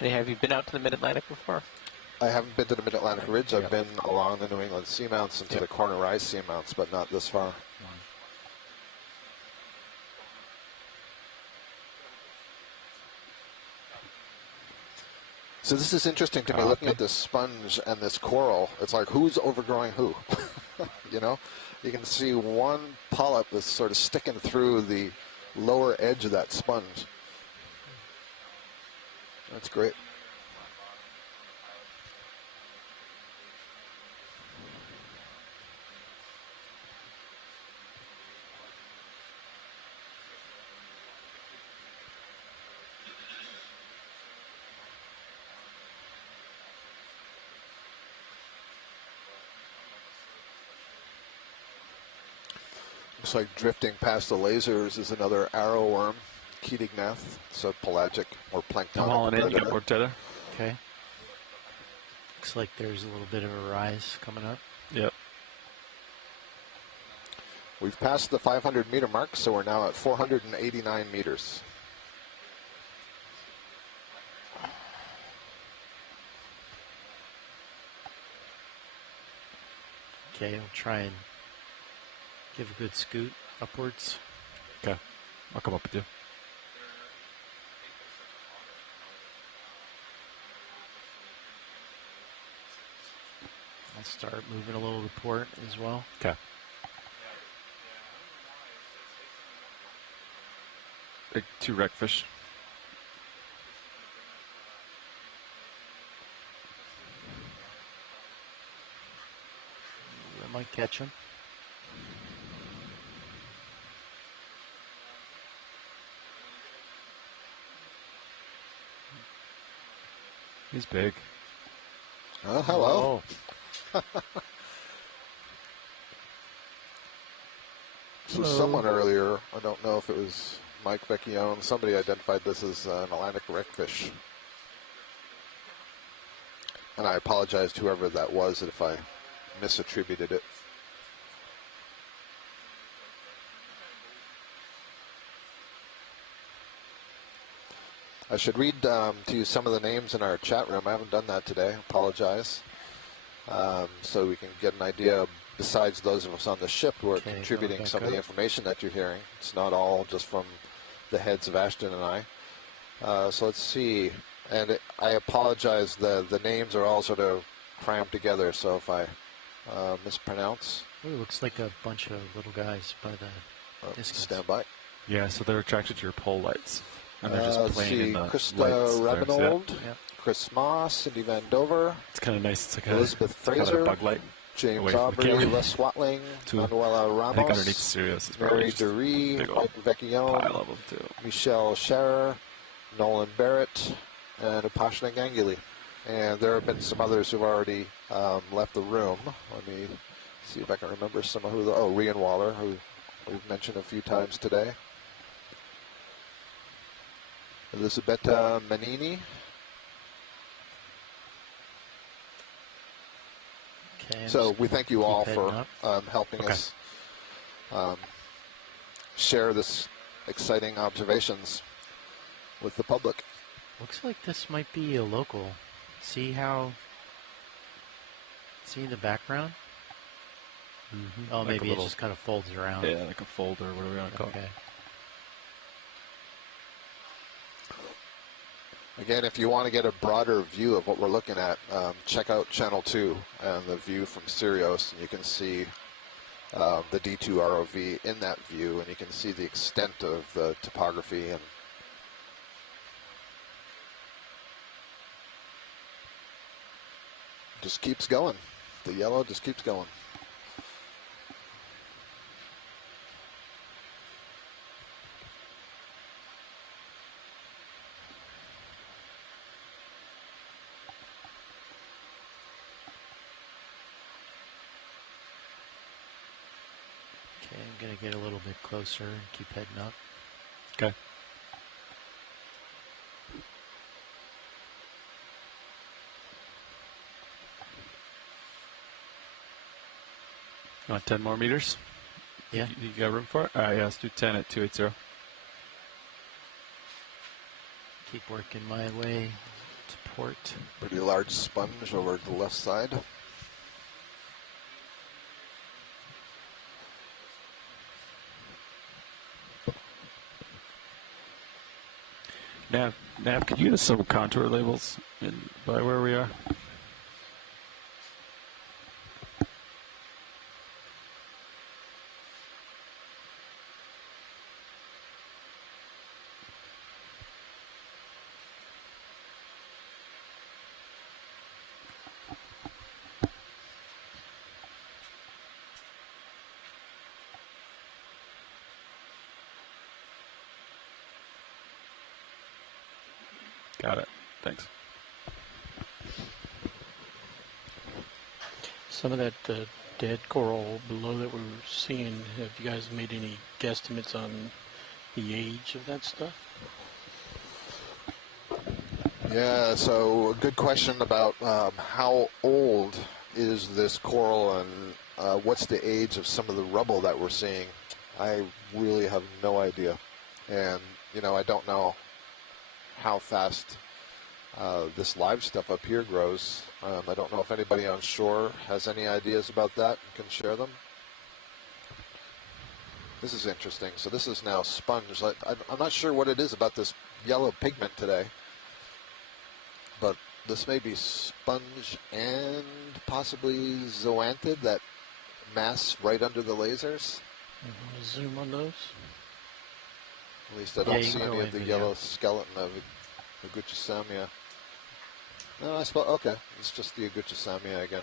And have you been out to the Mid-Atlantic before? I haven't been to the Mid-Atlantic Ridge. I've been along the New England Seamounts and to the Carnivorous Seamounts, but not this far. So this is interesting to me, looking at this sponge and this coral. It's like, who's overgrowing who? You know? You can see one polyp that's sort of sticking through the lower edge of that sponge. That's great. Looks like drifting past the lasers is another arrowworm, Keatingnath. It's a pelagic or planktonic. I'm hauling in, got more tether. Okay. Looks like there's a little bit of a rise coming up. Yep. We've passed the 500 meter mark, so we're now at 489 meters. Okay, I'll try and give a good scoot upwards. Okay, I'll come up with you. I'll start moving a little to port as well. Okay. Big 2 wreckfish. I might catch him. He's big. Oh, hello. So someone earlier, I don't know if it was Mike Vecchione, somebody identified this as an Atlantic wreckfish. And I apologize to whoever that was if I misattributed it. I should read to you some of the names in our chat room. I haven't done that today. Apologize. So we can get an idea, besides those of us on the ship who are contributing some of the information that you're hearing. It's not all just from the heads of Ashton and I. So let's see. And I apologize, the names are all sort of crammed together, so if I mispronounce. Ooh, looks like a bunch of little guys by the distance. Stand by. Yeah, so they're attracted to your pole lights. And they're just playing in the Krista lights. Rabinold, Yeah. Chris Moss, Cindy Van Dover. It's kind of nice. It's like Elizabeth Fraser, a bug light. James Aubrey, Les Swatling, Manuela Ramos, I think underneath Sirius is Mary Dury, Mike Vecchione, Michelle Scherer, Nolan Barrett, and Upashna Ganguly. And there have been some others who've already left the room. Let me see if I can remember some of who. Rian Waller, who we've mentioned a few times today. Elisabetta Manini. Okay, so we thank you all for helping us share this exciting observations with the public. Looks like this might be a local. See the background? Mm-hmm. Oh, Like maybe it just kind of folds around. Yeah, like a folder, what do we want to call it? Again, if you want to get a broader view of what we're looking at, check out Channel 2 and the view from Sirius, and you can see the D2 ROV in that view, and you can see the extent of the topography. And just keeps going. The yellow just keeps going. Okay, I'm going to get a little bit closer and keep heading up. Okay. You want 10 more meters? Yeah. You got room for it? All right, yeah, let's do 10 at 280. Keep working my way to port. Pretty large sponge over the left side. Nav, could you get us some contour labels by where we are? Got it. Thanks. Some of that dead coral below that we were seeing, have you guys made any guesstimates on the age of that stuff? Yeah, so a good question about how old is this coral and what's the age of some of the rubble that we're seeing. I really have no idea. And, you know, I don't know how fast this live stuff up here grows. I don't know if anybody on shore has any ideas about that and can share them. This is interesting. So this is now sponge. I'm not sure what it is about this yellow pigment today, but this may be sponge and possibly zoanthid, that mass right under the lasers. Zoom on those. At least I don't see any of the yellow skeleton of Aguchasamia. No, I suppose, okay, it's just the Aguchasamia again.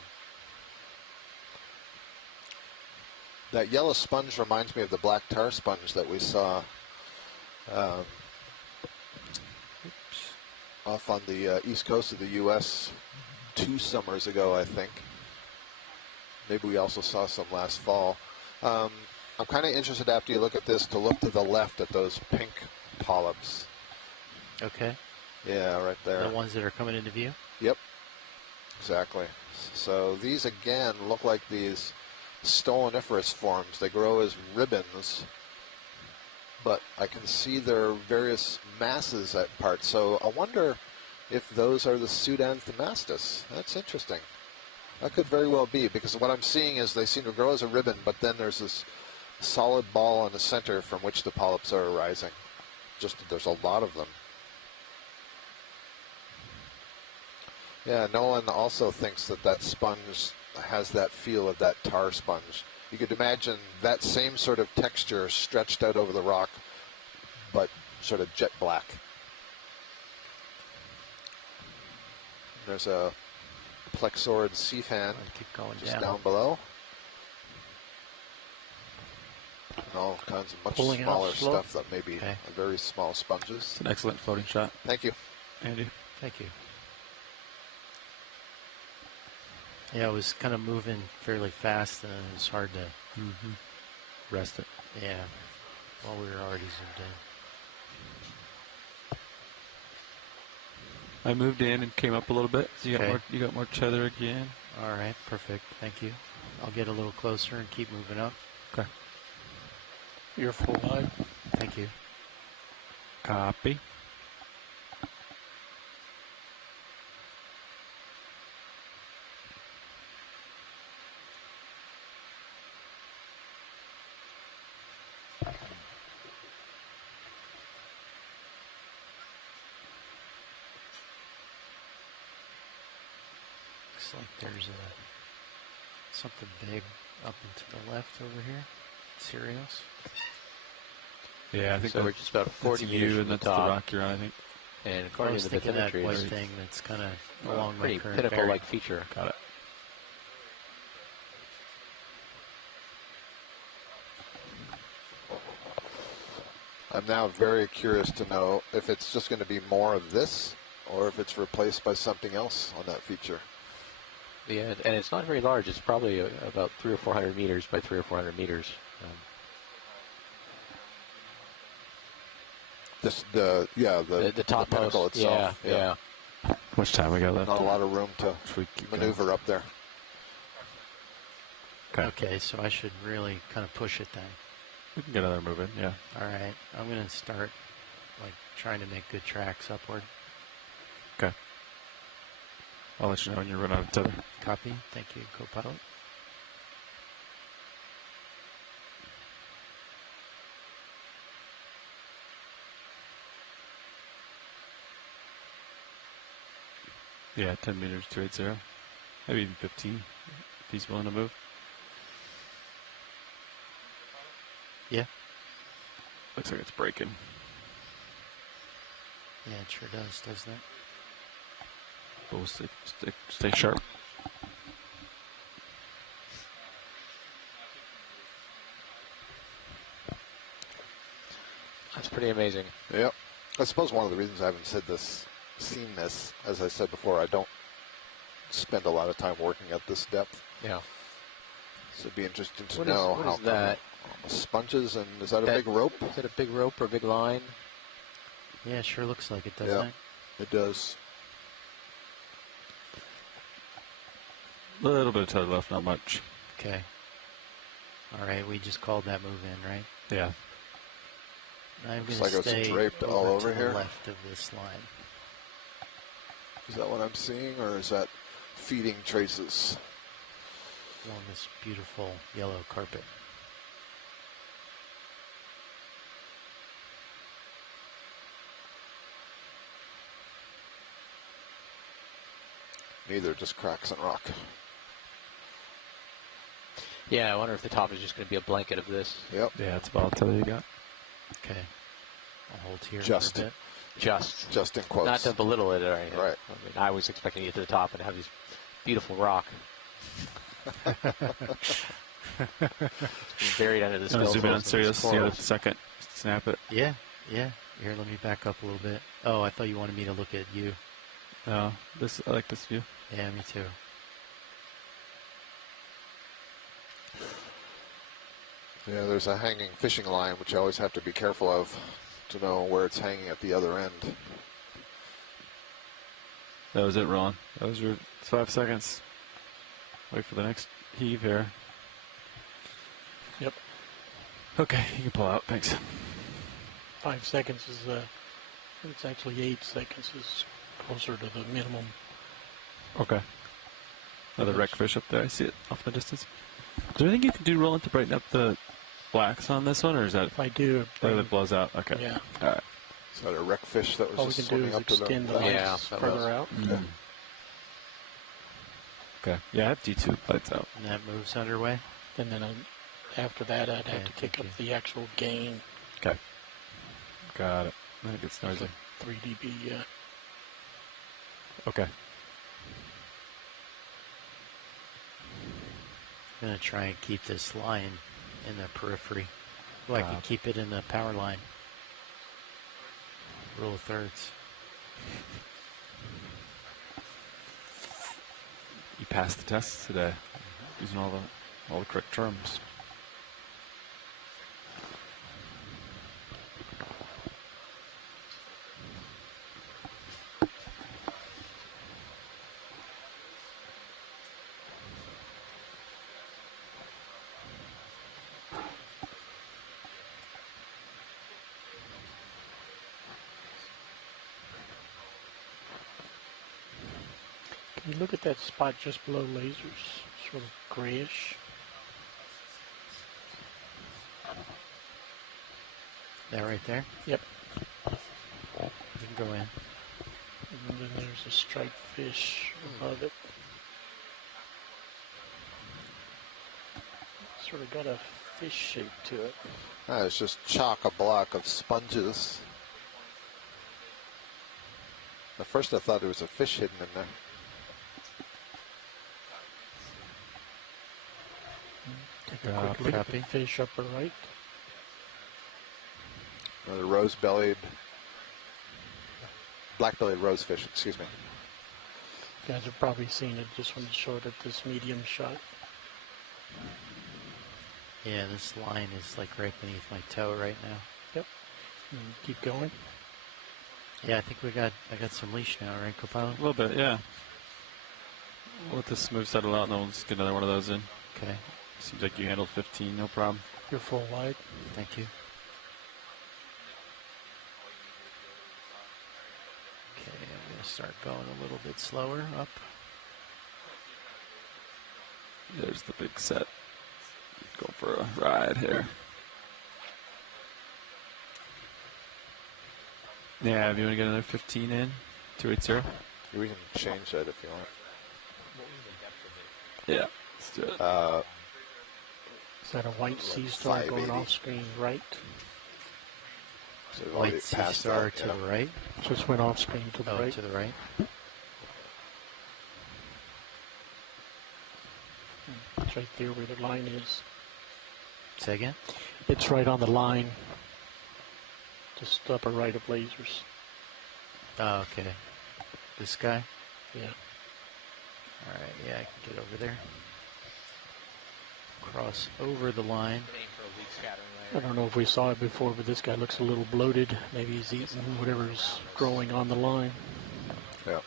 That yellow sponge reminds me of the black tar sponge that we saw off on the east coast of the U.S. 2 summers ago, I think. Maybe we also saw some last fall. I'm kind of interested, after you look at this, to look to the left at those pink polyps. Okay. Yeah, right there. The ones that are coming into view? Yep, exactly. So these, again, look like these stoloniferous forms. They grow as ribbons. but I can see their various masses at parts. So I wonder if those are the Pseudanthemastus. That's interesting. That could very well be, because what I'm seeing is they seem to grow as a ribbon, but then there's this solid ball in the center from which the polyps are arising. Just there's a lot of them. Yeah, Nolan also thinks that that sponge has that feel of that tar sponge. You could imagine that same sort of texture stretched out over the rock, but sort of jet black. There's a plexorid sea fan keep going just down below. And all kinds of much Pulling smaller out slow. stuff that may be very small sponges. It's an excellent floating shot. Thank you. Andy. Thank you. Yeah, it was kind of moving fairly fast, and it was hard to rest it. Yeah, while we were already zoomed in. I moved in and came up a little bit. So you got more tether again. All right, perfect. Thank you. I'll get a little closer and keep moving up. Okay. You're full line. Thank you. Copy. Looks like there's something big up and to the left over here. Serious. Yeah, I think so. We're just about 40 that's meters you, from and the that's top. the rock you're on, I think. And I according was to the thinking that bathymetry, white it's thing that's kind of along my pretty current pinnacle-like feature. Got it. I'm now very curious to know if it's just going to be more of this, or if it's replaced by something else on that feature. Yeah, and it's not very large. It's probably about 300 or 400 meters by 300 or 400 meters. The top pinnacle itself. Yeah. How much time we got left? Not a lot of room to maneuver up there. Okay, so I should really kind of push it then. We can get another move in, yeah. All right, I'm going to start like trying to make good tracks upward. Okay. I'll let you know when you run out of tether. Copy. Thank you, co-pilot. Yeah, 10 meters, 280. Maybe even 15 if he's willing to move. Yeah. Looks like it's breaking. Yeah, it sure does, doesn't it? But we'll stay sharp. That's pretty amazing. Yep. I suppose one of the reasons I haven't seen this, as I said before, I don't spend a lot of time working at this depth. Yeah. So it'd be interesting to What know is how that? Sponges, and is that a big rope? Is that a big rope or a big line? Yeah, it sure looks like it, doesn't it? It does. A little bit of tether left, not much. Okay. All right, we just called that move in, right? Yeah. I'm Looks going to like it's stay draped all over to here. the left of this line. Is that what I'm seeing, or is that feeding traces? Along this beautiful yellow carpet. Neither, just cracks and rock. Yeah, I wonder if the top is just going to be a blanket of this. Yep. Yeah, that's about all the tether you got. Okay. I'll hold here Just. for a bit. Just in quotes. Not to belittle it or anything. Right. I mean, I was expecting to get to the top and have this beautiful rock. Buried under the Zoom in on skeletons. serious. See a second. Snap it. Yeah, yeah. Here, let me back up a little bit. Oh, I thought you wanted me to look at you. No, I like this view. Yeah, me too. Yeah, there's a hanging fishing line, which I always have to be careful of to know where it's hanging at the other end. That was it, Ron. That was your 5 seconds. Wait for the next heave here. Yep. Okay, you can pull out. Thanks. 5 seconds is it's actually 8 seconds is closer to the minimum. Okay. Another wreck fish up there. I see it off in the distance. Is there anything you can do, Roland, to brighten up the blacks on this one, or is that? If I do, it blows out. Okay. Yeah. All right. Is that a wreck fish that was all we just can do swimming is up to the extend the lights? lights further out. Mm. Okay. Yeah, I have D2 lights out. And that moves underway. And then after that, I'd have to kick up the actual gain. Okay. Got it. Then it gets noisy. 3 dB, yeah. Okay. I'm going to try and keep this line in the periphery. Well, I can keep it in the power line. Rule of thirds. You passed the test today, using all the correct terms. Can you look at that spot just below lasers? Sort of grayish. That right there? Yep. You can go in. And then there's a striped fish above it. Sort of got a fish shape to it. It's just chock-a-block of sponges. At first I thought there was a fish hidden in there. Take a quick look at the fish upper right. Another rose-bellied, black-bellied rosefish, excuse me. You guys have probably seen it. Just want to show it at this medium shot. Yeah, this line is like right beneath my toe right now. Yep. And keep going. Yeah, I think I got some leash now, right, Copilot? A little bit, yeah. We'll let this smooth settle out, and then we'll just get another one of those in. Okay. Seems like you handled 15, no problem. You're full wide. Thank you. Okay, I'm going to start going a little bit slower up. There's the big set. Go for a ride here. Yeah, if you want to get another 15 in, 280. We can change that if you want. Yeah, let's do it. Is that a white sea star going off screen right? So white sea star to the right. Just went off screen to the right. To the right. It's right there where the line is. Say again? It's right on the line. Just upper right of lasers. Oh, okay. This guy? Yeah. All right, yeah, I can get over there. Cross over the line. I don't know if we saw it before, but this guy looks a little bloated. Maybe he's eating whatever's growing on the line. Yeah.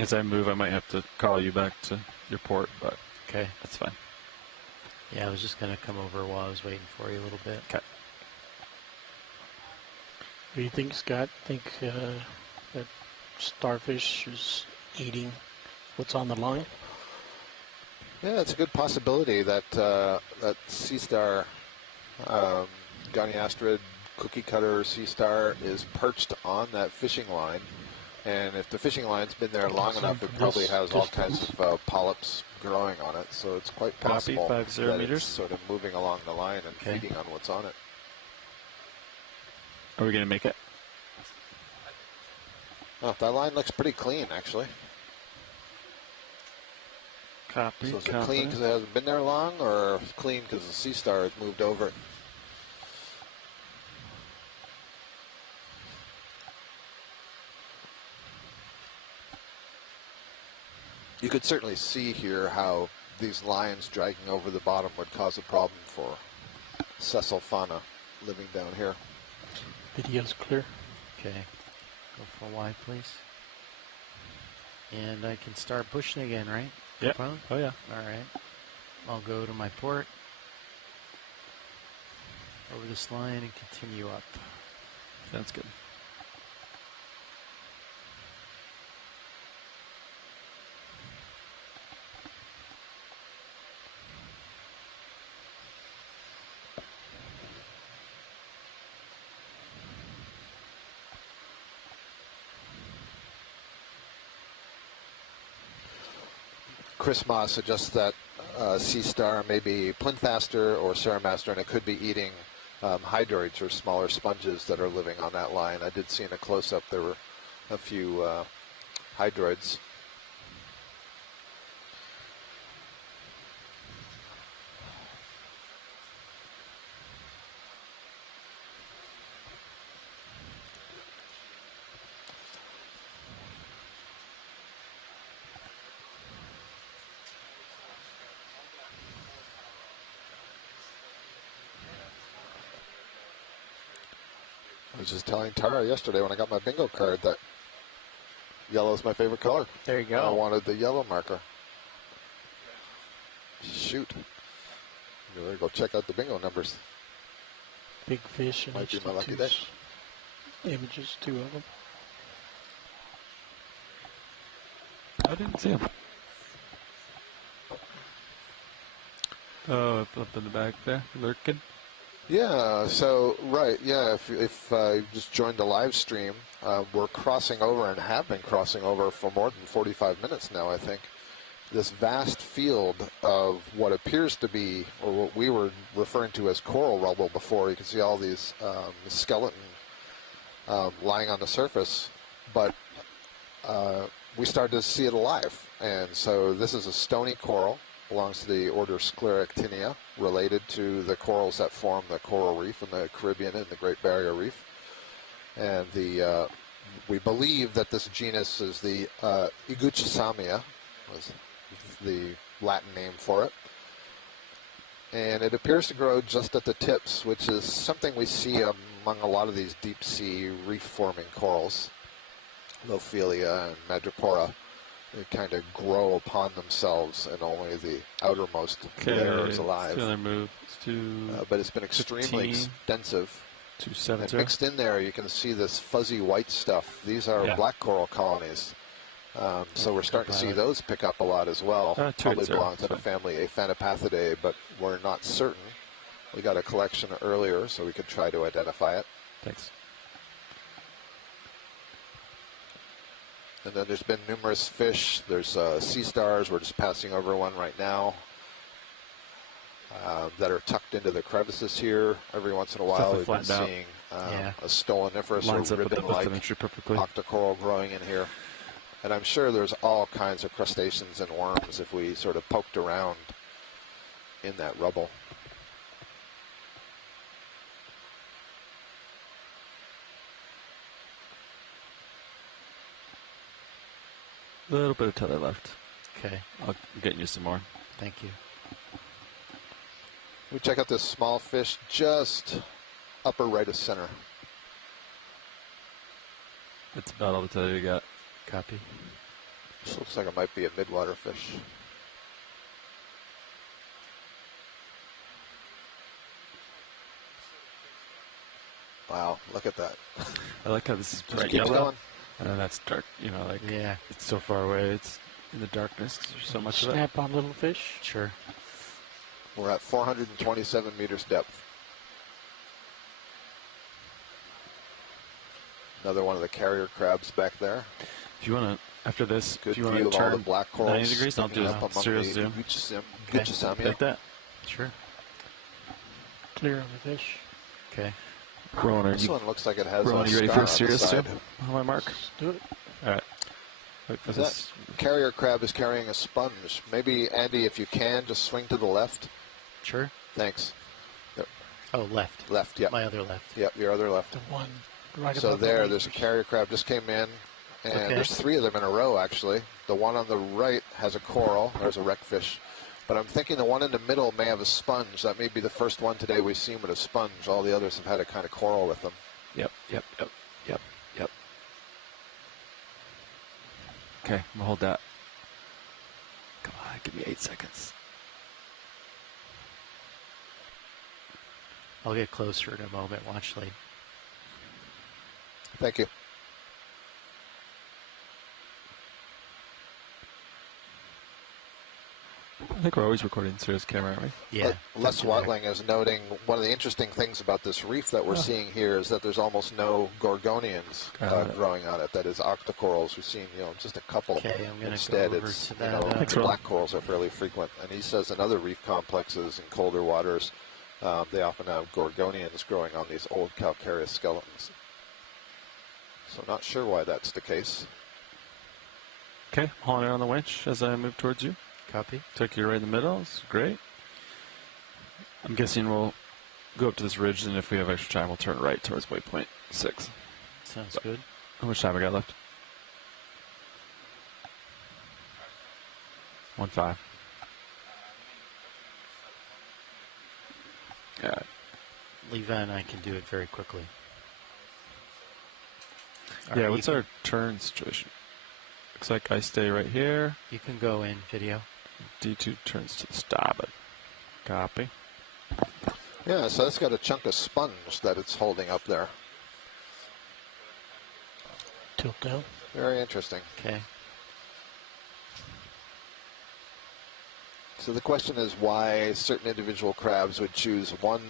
As I move, I might have to call you back to your port, but okay, that's fine. Yeah, I was just going to come over while I was waiting for you a little bit. Okay. What do you think, Scott? Think that starfish is eating what's on the line? Yeah, it's a good possibility that that sea star, Goniastrid cookie cutter sea star is perched on that fishing line. And if the fishing line's been there long enough, it probably has all kinds of polyps growing on it. So it's quite possible that it's sort of moving along the line and feeding on what's on it. Are we going to make it? Oh, that line looks pretty clean, actually. Copy. So is it clean because it hasn't been there long, or clean because the sea star has moved over it? You could certainly see here how these lines dragging over the bottom would cause a problem for sessile fauna living down here. Video's clear. Okay. Go full wide, please. And I can start pushing again, right? Yeah. Oh, yeah. All right. I'll go to my port. Over this line and continue up. Sounds good. Chris Moss suggests that sea star may be plinfaster or ceramaster, and it could be eating hydroids or smaller sponges that are living on that line. I did see in a close-up there were a few hydroids. I was just telling Tara yesterday when I got my bingo card that yellow is my favorite color. There you go. I wanted the yellow marker. Shoot. I'm going to go check out the bingo numbers. Big fish and might be my lucky day. Images, 2 of them. I didn't see him. Oh, up in the back there, lurking. Yeah, so, right, yeah, if you just joined the live stream, we're crossing over and have been crossing over for more than 45 minutes now, I think. This vast field of what appears to be, or what we were referring to as coral rubble before. You can see all these skeleton lying on the surface, but we started to see it alive. And so this is a stony coral. Belongs to the order Scleractinia, related to the corals that form the coral reef in the Caribbean and the Great Barrier Reef. And we believe that this genus is the Iguchisamia, was the Latin name for it. And it appears to grow just at the tips, which is something we see among a lot of these deep sea reef-forming corals, Lophelia and Madrepora. They kind of grow upon themselves, and only the outermost layer is alive. Move but it's been extremely 15, extensive. 270. And mixed in there, you can see this fuzzy white stuff. These are black coral colonies. So we're starting to see those pick up a lot as well. Probably belong to the family Aphanopathidae, but we're not certain. We got a collection earlier, so we could try to identify it. Thanks. And then there's been numerous fish. There's sea stars. We're just passing over one right now that are tucked into the crevices here. Every once in a while, we've been seeing a stoloniferous or ribbon-like Octa Coral growing in here. And I'm sure there's all kinds of crustaceans and worms if we sort of poked around in that rubble. A little bit of tether left. Okay. I'll get you some more. Thank you. We check out this small fish just upper right of center. That's about all the tether you got. Copy. This looks like it might be a midwater fish. Wow, look at that. I like how this is Just bright keeps yellow. going. And then that's dark, like, it's so far away, it's in the darkness, 'cause there's so much of it. Snap on little fish? Sure. We're at 427 meters depth. Another one of the carrier crabs back there. If you want to, after this, good if you view want to of all turn the black corals 90 degrees, I'll do up a among serious the zoom. Guchisamia. Like that? Sure. Clear on the fish. Okay. Rowan, This one looks like it has Rowan, a you ready scar for a on the serious side. zoom? On my mark. Let's do it. All right. Wait for That this. carrier crab is carrying a sponge. Maybe, Andy, if you can, just swing to the left. Sure. Thanks. There. Oh, left. Left, yep. My other left. Yep, your other left. The one right So above the there, light there's a fish. carrier crab just came in, and Okay. there's 3 of them in a row, actually. The one on the right has a coral. There's a wreckfish. But I'm thinking the one in the middle may have a sponge. That may be the first one today we've seen with a sponge. All the others have had a kind of coral with them. Yep. Okay, I'm gonna hold that. Come on, give me 8 seconds. I'll get closer in a moment. Watch, Lee. Thank you. I think we're always recording serious camera, aren't we? Yeah. Les Watling is noting one of the interesting things about this reef that we're seeing here is that there's almost no Gorgonians growing on it. That is Octa Corals. We've seen, just a couple. Okay, I'm going to Instead, go over it's, to that. black corals are fairly frequent. And he says in other reef complexes in colder waters, they often have Gorgonians growing on these old calcareous skeletons. So not sure why that's the case. Okay, hauling it on the winch as I move towards you. Copy. Take you right in the middle. It's great. I'm guessing we'll go up to this ridge, and if we have extra time, we'll turn right towards waypoint 6. Sounds good. How much time I got left? 1:05. All right. Leva and I can do it very quickly. Yeah, what's our turn situation? Looks like I stay right here. You can go in video. D2 turns to the starboard. Copy. Yeah, so it's got a chunk of sponge that it's holding up there. Tilt down. Very interesting. Okay. So the question is why certain individual crabs would choose one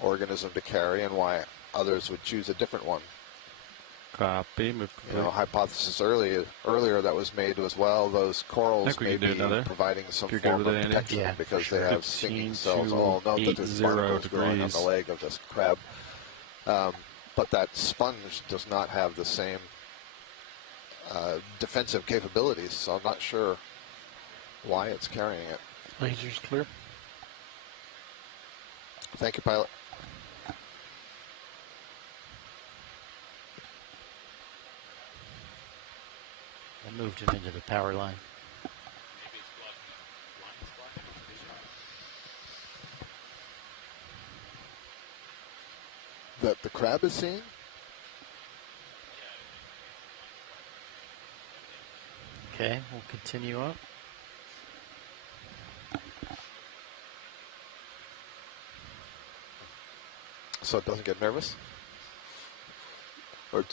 organism to carry and why others would choose a different one. Copy. Move. Hypothesis earlier that was made was, well, those corals may be providing some form of protection because they have stinging cells. Oh, I'll note that there's barnacles growing on the leg of this crab. But that sponge does not have the same defensive capabilities, so I'm not sure why it's carrying it. Laser's clear. Thank you, pilot. I moved him into the power line. That the crab is seeing? Okay, we'll continue up. So it doesn't get nervous? Or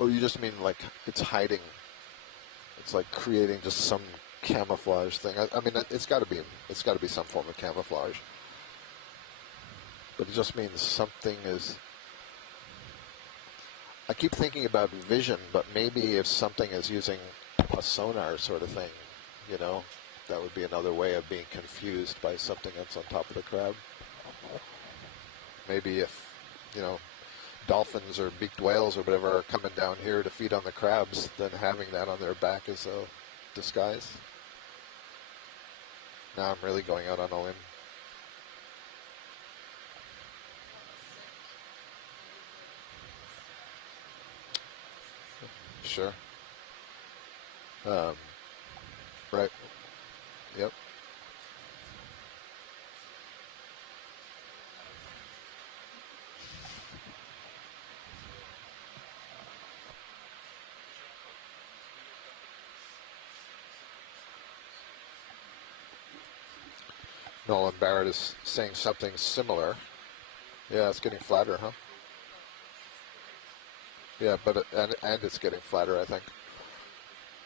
you just mean like it's hiding? It's like creating just some camouflage thing. I mean, it's got to be some form of camouflage. But it just means something is. I keep thinking about vision, but maybe if something is using a sonar sort of thing, that would be another way of being confused by something that's on top of the crab. Maybe if, dolphins or beaked whales or whatever are coming down here to feed on the crabs, then having that on their back is a disguise. Now I'm really going out on a limb. Sure. Right. Yep. Nolan Barrett is saying something similar. Yeah, it's getting flatter, huh? Yeah, but and it's getting flatter, I think.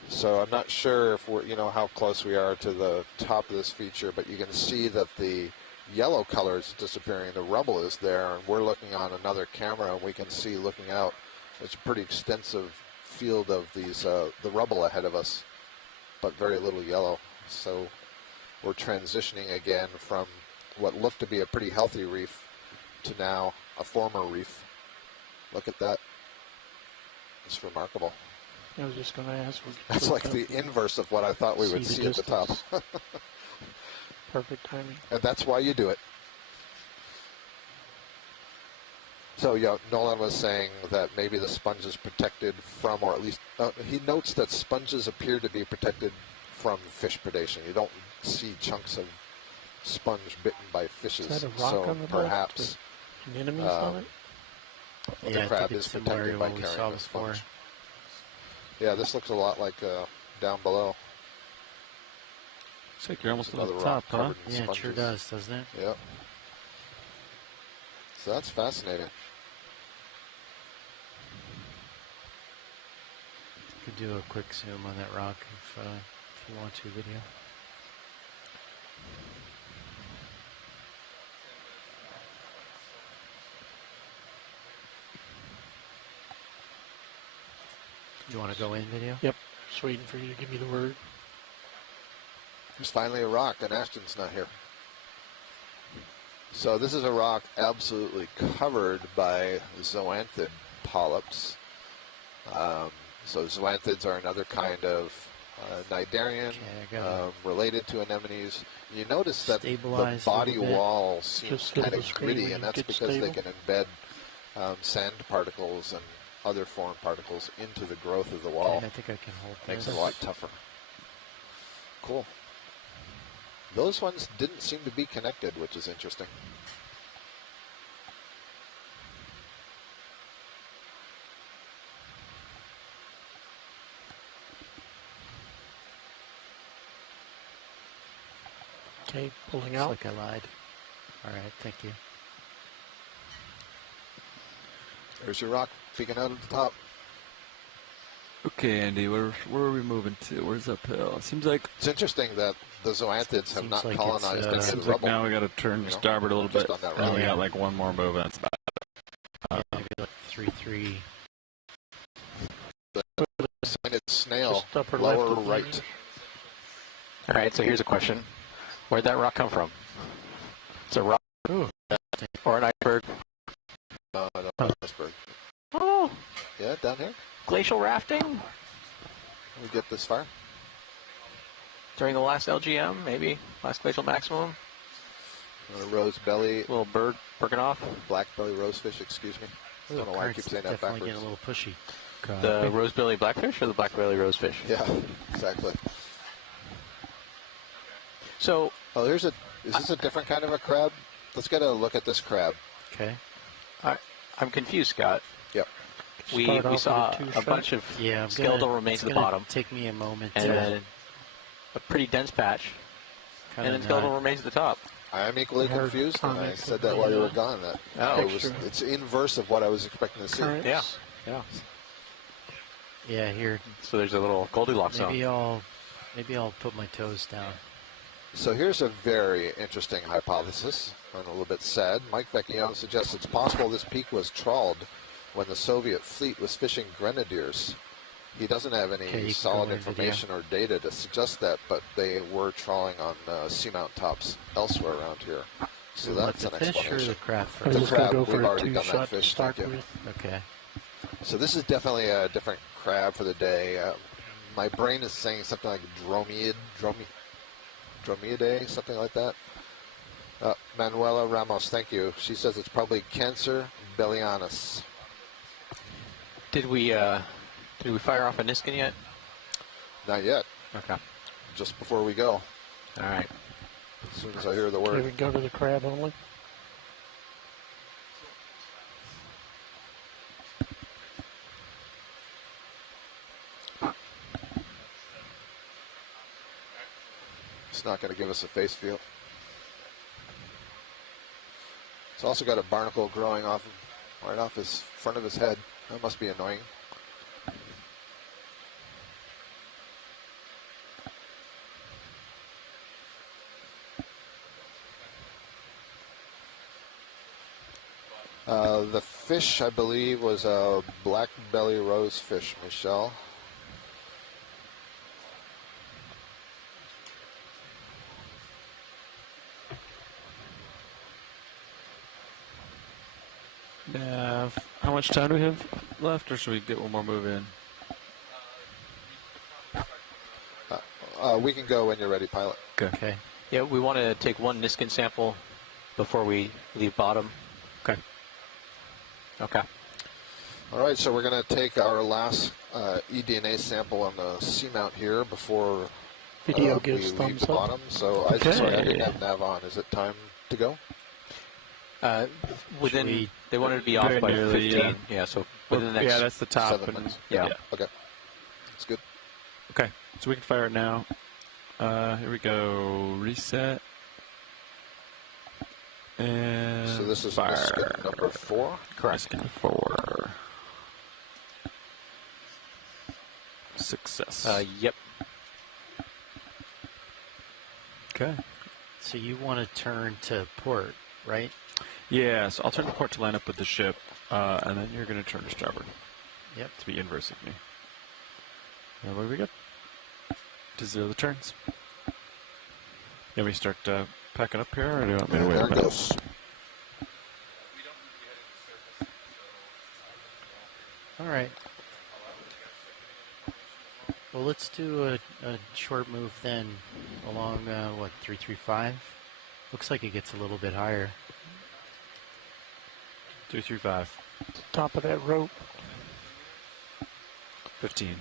So I'm not sure if we're, how close we are to the top of this feature, but you can see that the yellow color is disappearing. The rubble is there, and we're looking on another camera, and we can see looking out. It's a pretty extensive field of these the rubble ahead of us, but very little yellow. So we're transitioning again from what looked to be a pretty healthy reef to now a former reef. Look at that. It's remarkable. I was just going to ask. That's like the inverse of what I thought we would see at the top. Perfect timing. And that's why you do it. So, yeah, Nolan was saying that maybe the sponge is protected from, or at least, he notes that sponges appear to be protected from fish predation. You don't see chunks of sponge bitten by fishes. Is that a rock on the perhaps anemones on it? the crab is protected by carrying the sponge. Yeah, this looks a lot like down below. Looks like you're almost Another at the rock top, huh? covered in Yeah, it sure sponges. does, doesn't it? Yep. So that's fascinating. Could do a quick zoom on that rock if you want to, video. You want to go in, video? Yep. Just waiting for you to give me the word. There's finally a rock, and Ashton's not here. So this is a rock absolutely covered by zoanthid polyps. So zoanthids are another kind of cnidarian related to anemones. You notice that the body wall seems kind of gritty, and that's because they can embed sand particles and other foreign particles into the growth of the wall. Okay, I think I can hold Makes this. it a lot tougher. Cool. Those ones didn't seem to be connected, which is interesting. Okay, pulling out. Looks like I lied. All right, thank you. There's your rock peeking out at the top. Okay, Andy, where are we moving to? Where's uphill? It seems like it's interesting that the zoanthids have not like colonized any of seems the like rubble. now we got to turn starboard a little bit. On that And we rock. got like one more move. That's about Maybe like 3-3. The zoanthid snail, Just upper lower left of the right. range. All right, so here's a question. Where'd that rock come from? It's a rock or an iceberg? No, not iceberg. Oh, Yeah, down here. glacial rafting We get this far. during the last LGM, maybe last glacial maximum. Rose belly. Little bird working off. Black belly rosefish, excuse me. I don't know why I keep saying that Definitely backwards. getting a little pushy. The rose-belly blackfish or the black-belly rosefish? Yeah, exactly. So, oh, is this a different kind of a crab? Let's get a look at this crab. Okay. I'm confused, Scott. Yep. We saw a bunch of skeletal remains at the bottom. Take me a moment. And then a pretty dense patch. And then skeletal remains at the top. I am equally confused, and I said that while you were gone. That it's inverse of what I was expecting to see. Yeah. Yeah. Yeah, here. So there's a little Goldilocks zone. Maybe I'll put my toes down. So here's a very interesting hypothesis, and a little bit sad. Mike Vecchione suggests it's possible this peak was trawled when the Soviet fleet was fishing grenadiers. He doesn't have any solid information or data to suggest that, but they were trawling on seamount tops elsewhere around here. So that's an explanation. Or the crab first? The crab, we've already done that fish. Thank you. Okay. So this is definitely a different crab for the day. My brain is saying something like Dromiidae, something like that. Manuela Ramos, thank you. She says it's probably Cancer bellianus. Did we fire off a Niskin yet? Not yet. Okay. Just before we go. All right. As soon as I hear the word. Okay, we go to the crab only. It's not going to give us a face feel. It's also got a barnacle growing right off his front of his head. That must be annoying. The fish, I believe, was a black belly rosefish, Michelle. How much time do we have left, or should we get one more move in? We can go when you're ready, pilot. Okay. Yeah, we want to take one Niskin sample before we leave bottom. Okay. Okay. All right, so we're going to take our last eDNA sample on the seamount here before Video we gives leave thumbs the up. bottom. So I didn't have Nav on. Is it time to go? They wanted to be off by 15. Yeah, so within the next that's the top. 7 minutes. Yeah. Okay. It's good. Okay, so we can fire it now. Here we go. Reset. And so this is fire. Michigan number 4? Correct. Michigan 4. Success. Yep. Okay. So you want to turn to port, right? Yeah, so I'll turn to port to line up with the ship, and then you're going to turn to starboard. Yep. To be inverse of me. And what do we get? To 0 the turns. Then we start packing up here, or do you want me to wait? There it goes. All right. Well, let's do a short move then along, 335? Looks like it gets a little bit higher. 335. Top of that rope. 15.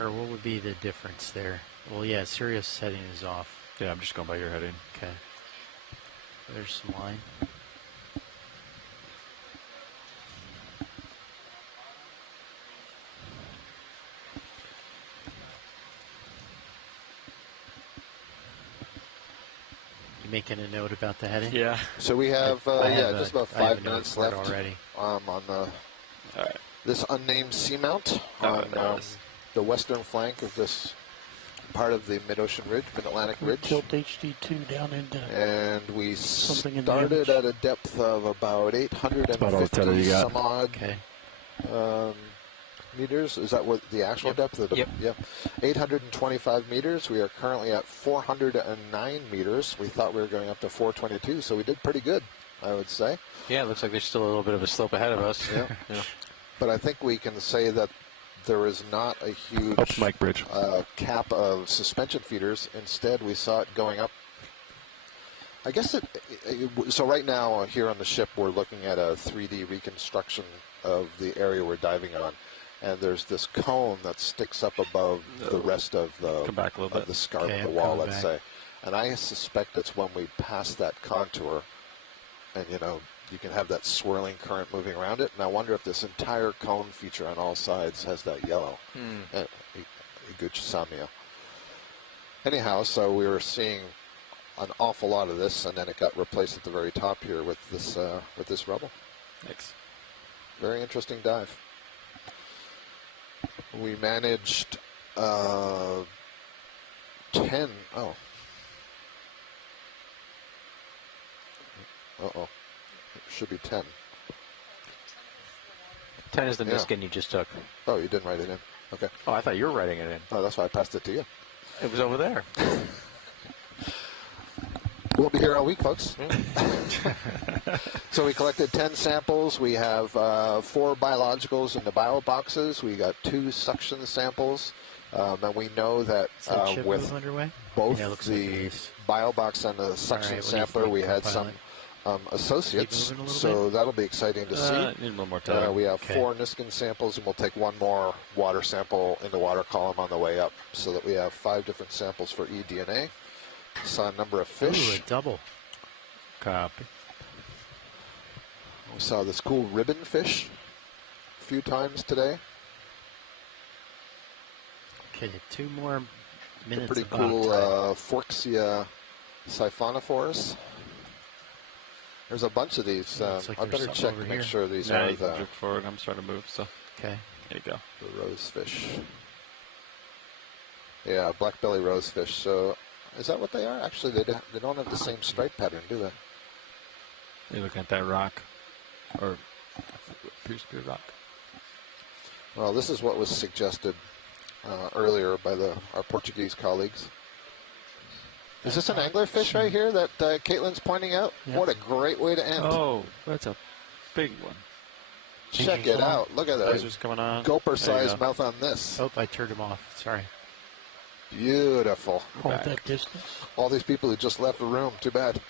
Or what would be the difference there? Well, yeah, Sirius heading is off. Yeah, I'm just going by your heading. Okay. There's some line. You making a note about the heading? Yeah. So we have, just about 5 minutes left already. On the this unnamed seamount on the western flank of this part of the mid-ocean ridge, mid-Atlantic ridge. Tilt HD2 down into and we something in started the at a depth of about 850 some odd meters. Is that what the actual depth of the, Yep. 825 meters. We are currently at 409 meters. We thought we were going up to 422, so we did pretty good, I would say. Yeah, it looks like there's still a little bit of a slope ahead of us. Yeah. But I think we can say that there is not a huge cap of suspension feeders. Instead, we saw it going up. I guess so right now here on the ship, we're looking at a 3D reconstruction of the area we're diving on. And there's this cone that sticks up above the rest of the, the scarp of the wall, let's say. And I suspect it's when we pass that contour and, you can have that swirling current moving around it. And I wonder if this entire cone feature on all sides has that yellow. Iguchisamia. Anyhow, so we were seeing an awful lot of this, and then it got replaced at the very top here with this rubble. Thanks. Very interesting dive. We managed 10. Oh. Uh-oh. It should be 10. 10 is the Niskin you just took. Oh, you didn't write it in. Okay. Oh, I thought you were writing it in. Oh, that's why I passed it to you. It was over there. We'll be here all week, folks. So we collected 10 samples. We have 4 biologicals in the bio boxes. We got 2 suction samples. And we know that with both the bio box and the suction sampler, we had some associates. So that'll be exciting to see. Need a little more time. We have 4 Niskin samples, and we'll take 1 more water sample in the water column on the way up, so that we have 5 different samples for eDNA. Saw a number of fish. Ooh, a double. Copy. We saw this cool ribbon fish a few times today. Okay, 2 more minutes. Pretty cool Forxia siphonophores. There's a bunch of these. Like I better check to make sure these are the. Drift forward. I'm starting to move. So. Okay. There you go. The rosefish. Yeah, black belly rosefish. So. Is that what they are? Actually, they don't have the same stripe pattern, do they? You're looking at that rock, or appears to be a rock. Well, this is what was suggested earlier by our Portuguese colleagues. Is this an anglerfish right here that Caitlin's pointing out? Yep. What a great way to end. Oh, that's a big one. Check it out. Look at that. Lasers coming on. Gopher-sized mouth on this. Oh, I turned him off. Sorry. Beautiful. Hold that distance. All these people who just left the room. Too bad.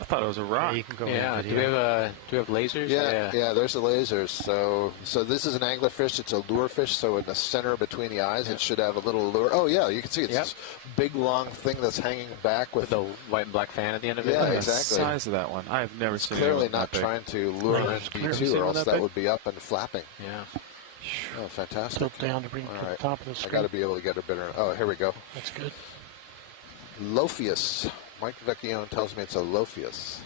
I thought it was a rock. Yeah, you can go do we have lasers? Yeah, there's the lasers. So this is an anglerfish. It's a lure fish. So in the center between the eyes, it should have a little lure. Oh yeah, you can see it's this big long thing that's hanging back with the white and black fan at the end of it. Yeah, Look exactly. The size of that one. I've never seen. Clearly not trying to lure in B2, or else that would be up and flapping. Yeah. Oh, fantastic. Tilt down to bring it to the top of the I screen. got to be able to get a better. Oh, here we go. That's good. Lophius. Mike Vecchione tells me it's a Lophius.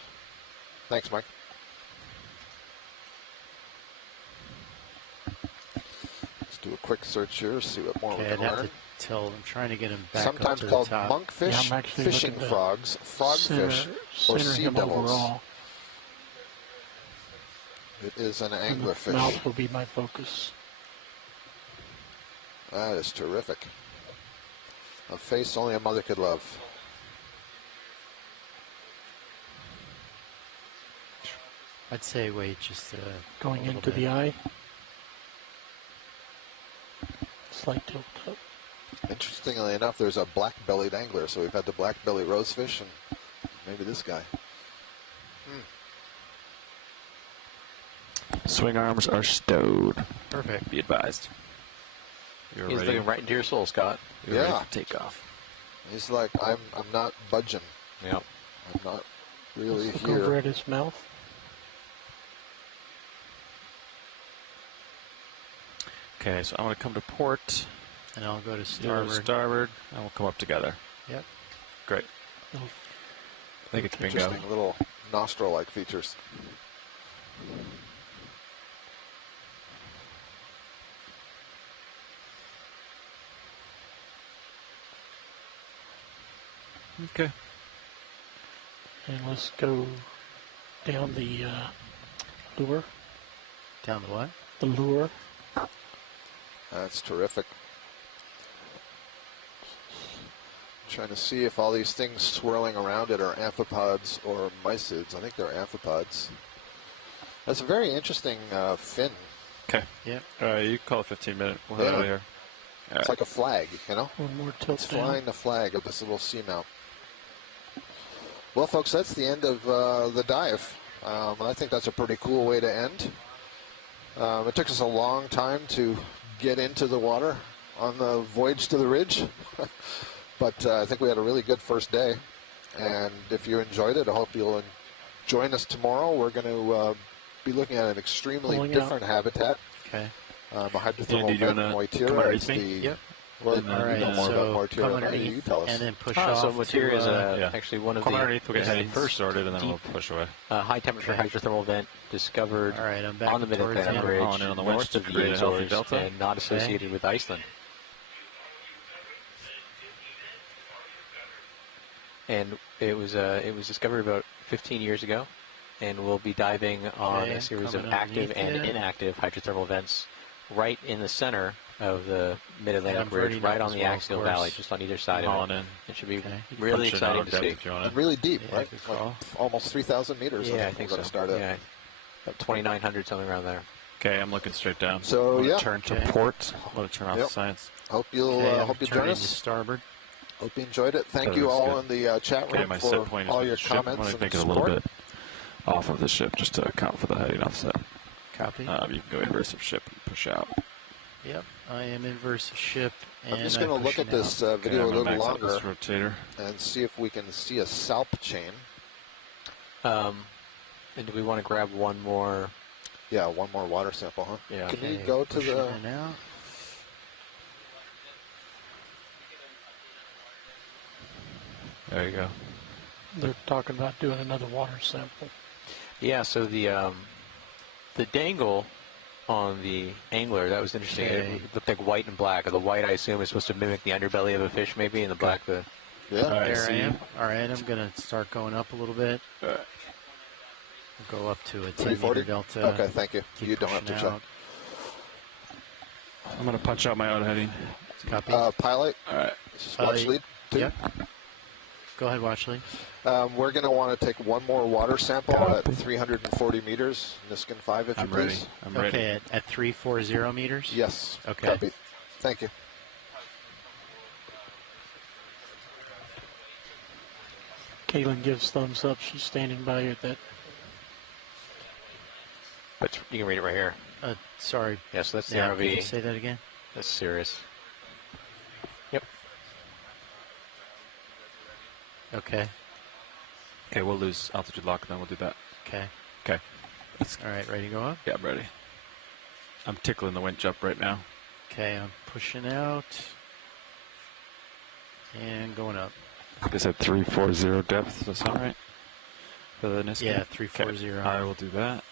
Thanks, Mike. Let's do a quick search here, see what more we Okay, can I'd have learn. to tell. I'm trying to get him back Sometimes up to called the top. monkfish, Yeah, I'm actually fishing looking to frogs, frogfish, or center sea him devils. overall. It is an And the anglerfish. mouth will be my focus. That is terrific. A face only a mother could love. I'd say wait just Going into the eye. Slight tilt up. Interestingly enough, there's a black-bellied angler. So we've had the black-bellied rosefish and maybe this guy. Swing arms are stowed. Perfect. Be advised. You're He's ready. looking right into your soul, Scott. You're ready for takeoff. He's like, I'm not budging. Yep. I'm not really Look here. over at his mouth. Okay, so I'm going to come to port. And I'll go to You'll starboard. go to starboard, and we'll come up together. Yep. Great. Oh. I think it's bingo. Interesting little nostril-like features. Okay. And let's go down the lure. Down the what? The lure. That's terrific. Trying to see if all these things swirling around it are amphipods or mysids. I think they're amphipods. That's a very interesting fin. Okay. Yep. You call it 15 minutes. We'll head out of here. It's like a flag, you know? One more tilt It's down. flying the flag of this little seamount. Well, folks, that's the end of the dive. I think that's a pretty cool way to end. It took us a long time to get into the water on the voyage to the ridge. But I think we had a really good first day. And if you enjoyed it, I hope you'll join us tomorrow. We're going to be looking at an extremely Pulling different out. habitat. Okay. A hydrothermal you vent, wanna come Moitira. underneath It's me? the, Yep. Well, And then you All know right, more so about come Moitira. Maybe underneath you tell us. and then push So off. Materia is yeah. actually one of Come the underneath, we'll get headings. headings first sorted, and then we'll push away. High temperature Okay. hydrothermal vent discovered All right, I'm back on the towards Mid-Atlantic the Ridge, Hauling in on the north winch of to the create a healthy Azores, delta. and not associated with Iceland. And it was discovered about 15 years ago, and we'll be diving on Okay, a series of coming active underneath and you. inactive hydrothermal vents right in the center of the And Mid-Atlantic I'm burning Ridge, right up on as the well, of axial course. valley, just on either side Hauling of it. in. It should be Okay. really Punch in out exciting of to depth see. if you want And to. really deep, Yeah, right? good Like call. almost 3,000 meters. Yeah, I think think we're so. going to start at. Yeah, about 2,900, something around there. Okay, I'm looking straight down. So, I'm gonna yeah. turn to Okay. port. I'm going to turn off Yep. the science. Hope you'll Okay, I'm hope you join turning to us. starboard. Hope you enjoyed it. Thank That you was all good. in the chat Okay, room my for set point is all with your the ship. I'm comments going to and make it a little support. bit off of the ship just to account for the heading offset. Copy. You can go inverse of ship and push out. Yep, I am inverse of ship. And I'm just going to look at this Okay, video I'm a gonna little max out longer this rotator. and see if we can see a salp chain. And do we want to grab one more? Yeah, one more water sample, huh? Yeah. Can Okay, you go to pushing the... in and out. There you go. They're talking about doing another water sample. Yeah, so the dangle on the angler, that was interesting. Okay. It looked like white and black. The white, I assume, is supposed to mimic the underbelly of a fish, maybe, and the black, the... Yeah. All right, There I see. am. All right, I'm going to start going up a little bit. All right. We'll go up to a 10 340? meter delta. Okay, thank you. Keep You don't have to pushing check. out. I'm going to punch out my own heading. Copy. Pilot, All right. watch lead. Two. Yep. Go ahead, Watchley. We're going to want to take one more water sample at 340 meters, Niskin 5, if you I'm ready. please. I'm ready. Okay, at 340 meters? Yes. Okay. Copy. Thank you. Kaylin gives thumbs up. She's standing by you at that. But you can read it right here. Sorry. Yeah, so that's the Yeah, can you ROV. say that again? That's serious. Yep. Okay. Okay, we'll lose altitude lock, and then we'll do that. Okay. Okay. All right, ready to go up? Yeah, I'm ready. I'm tickling the winch up right now. Okay, I'm pushing out and going up. They said 340 depth. Does that sound right? For the Niska? Yeah, 340. Okay. All right, we'll do that.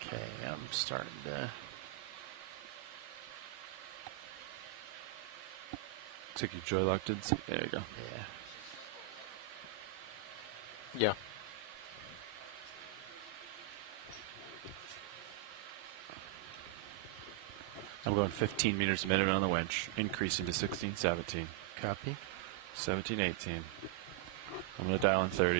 Okay, I'm starting to. Looks like you joy locked in. There you go. Yeah. Yeah. I'm going 15 meters a minute on the winch, increasing to 16, 17. Copy. 17, 18. I'm going to dial in 30.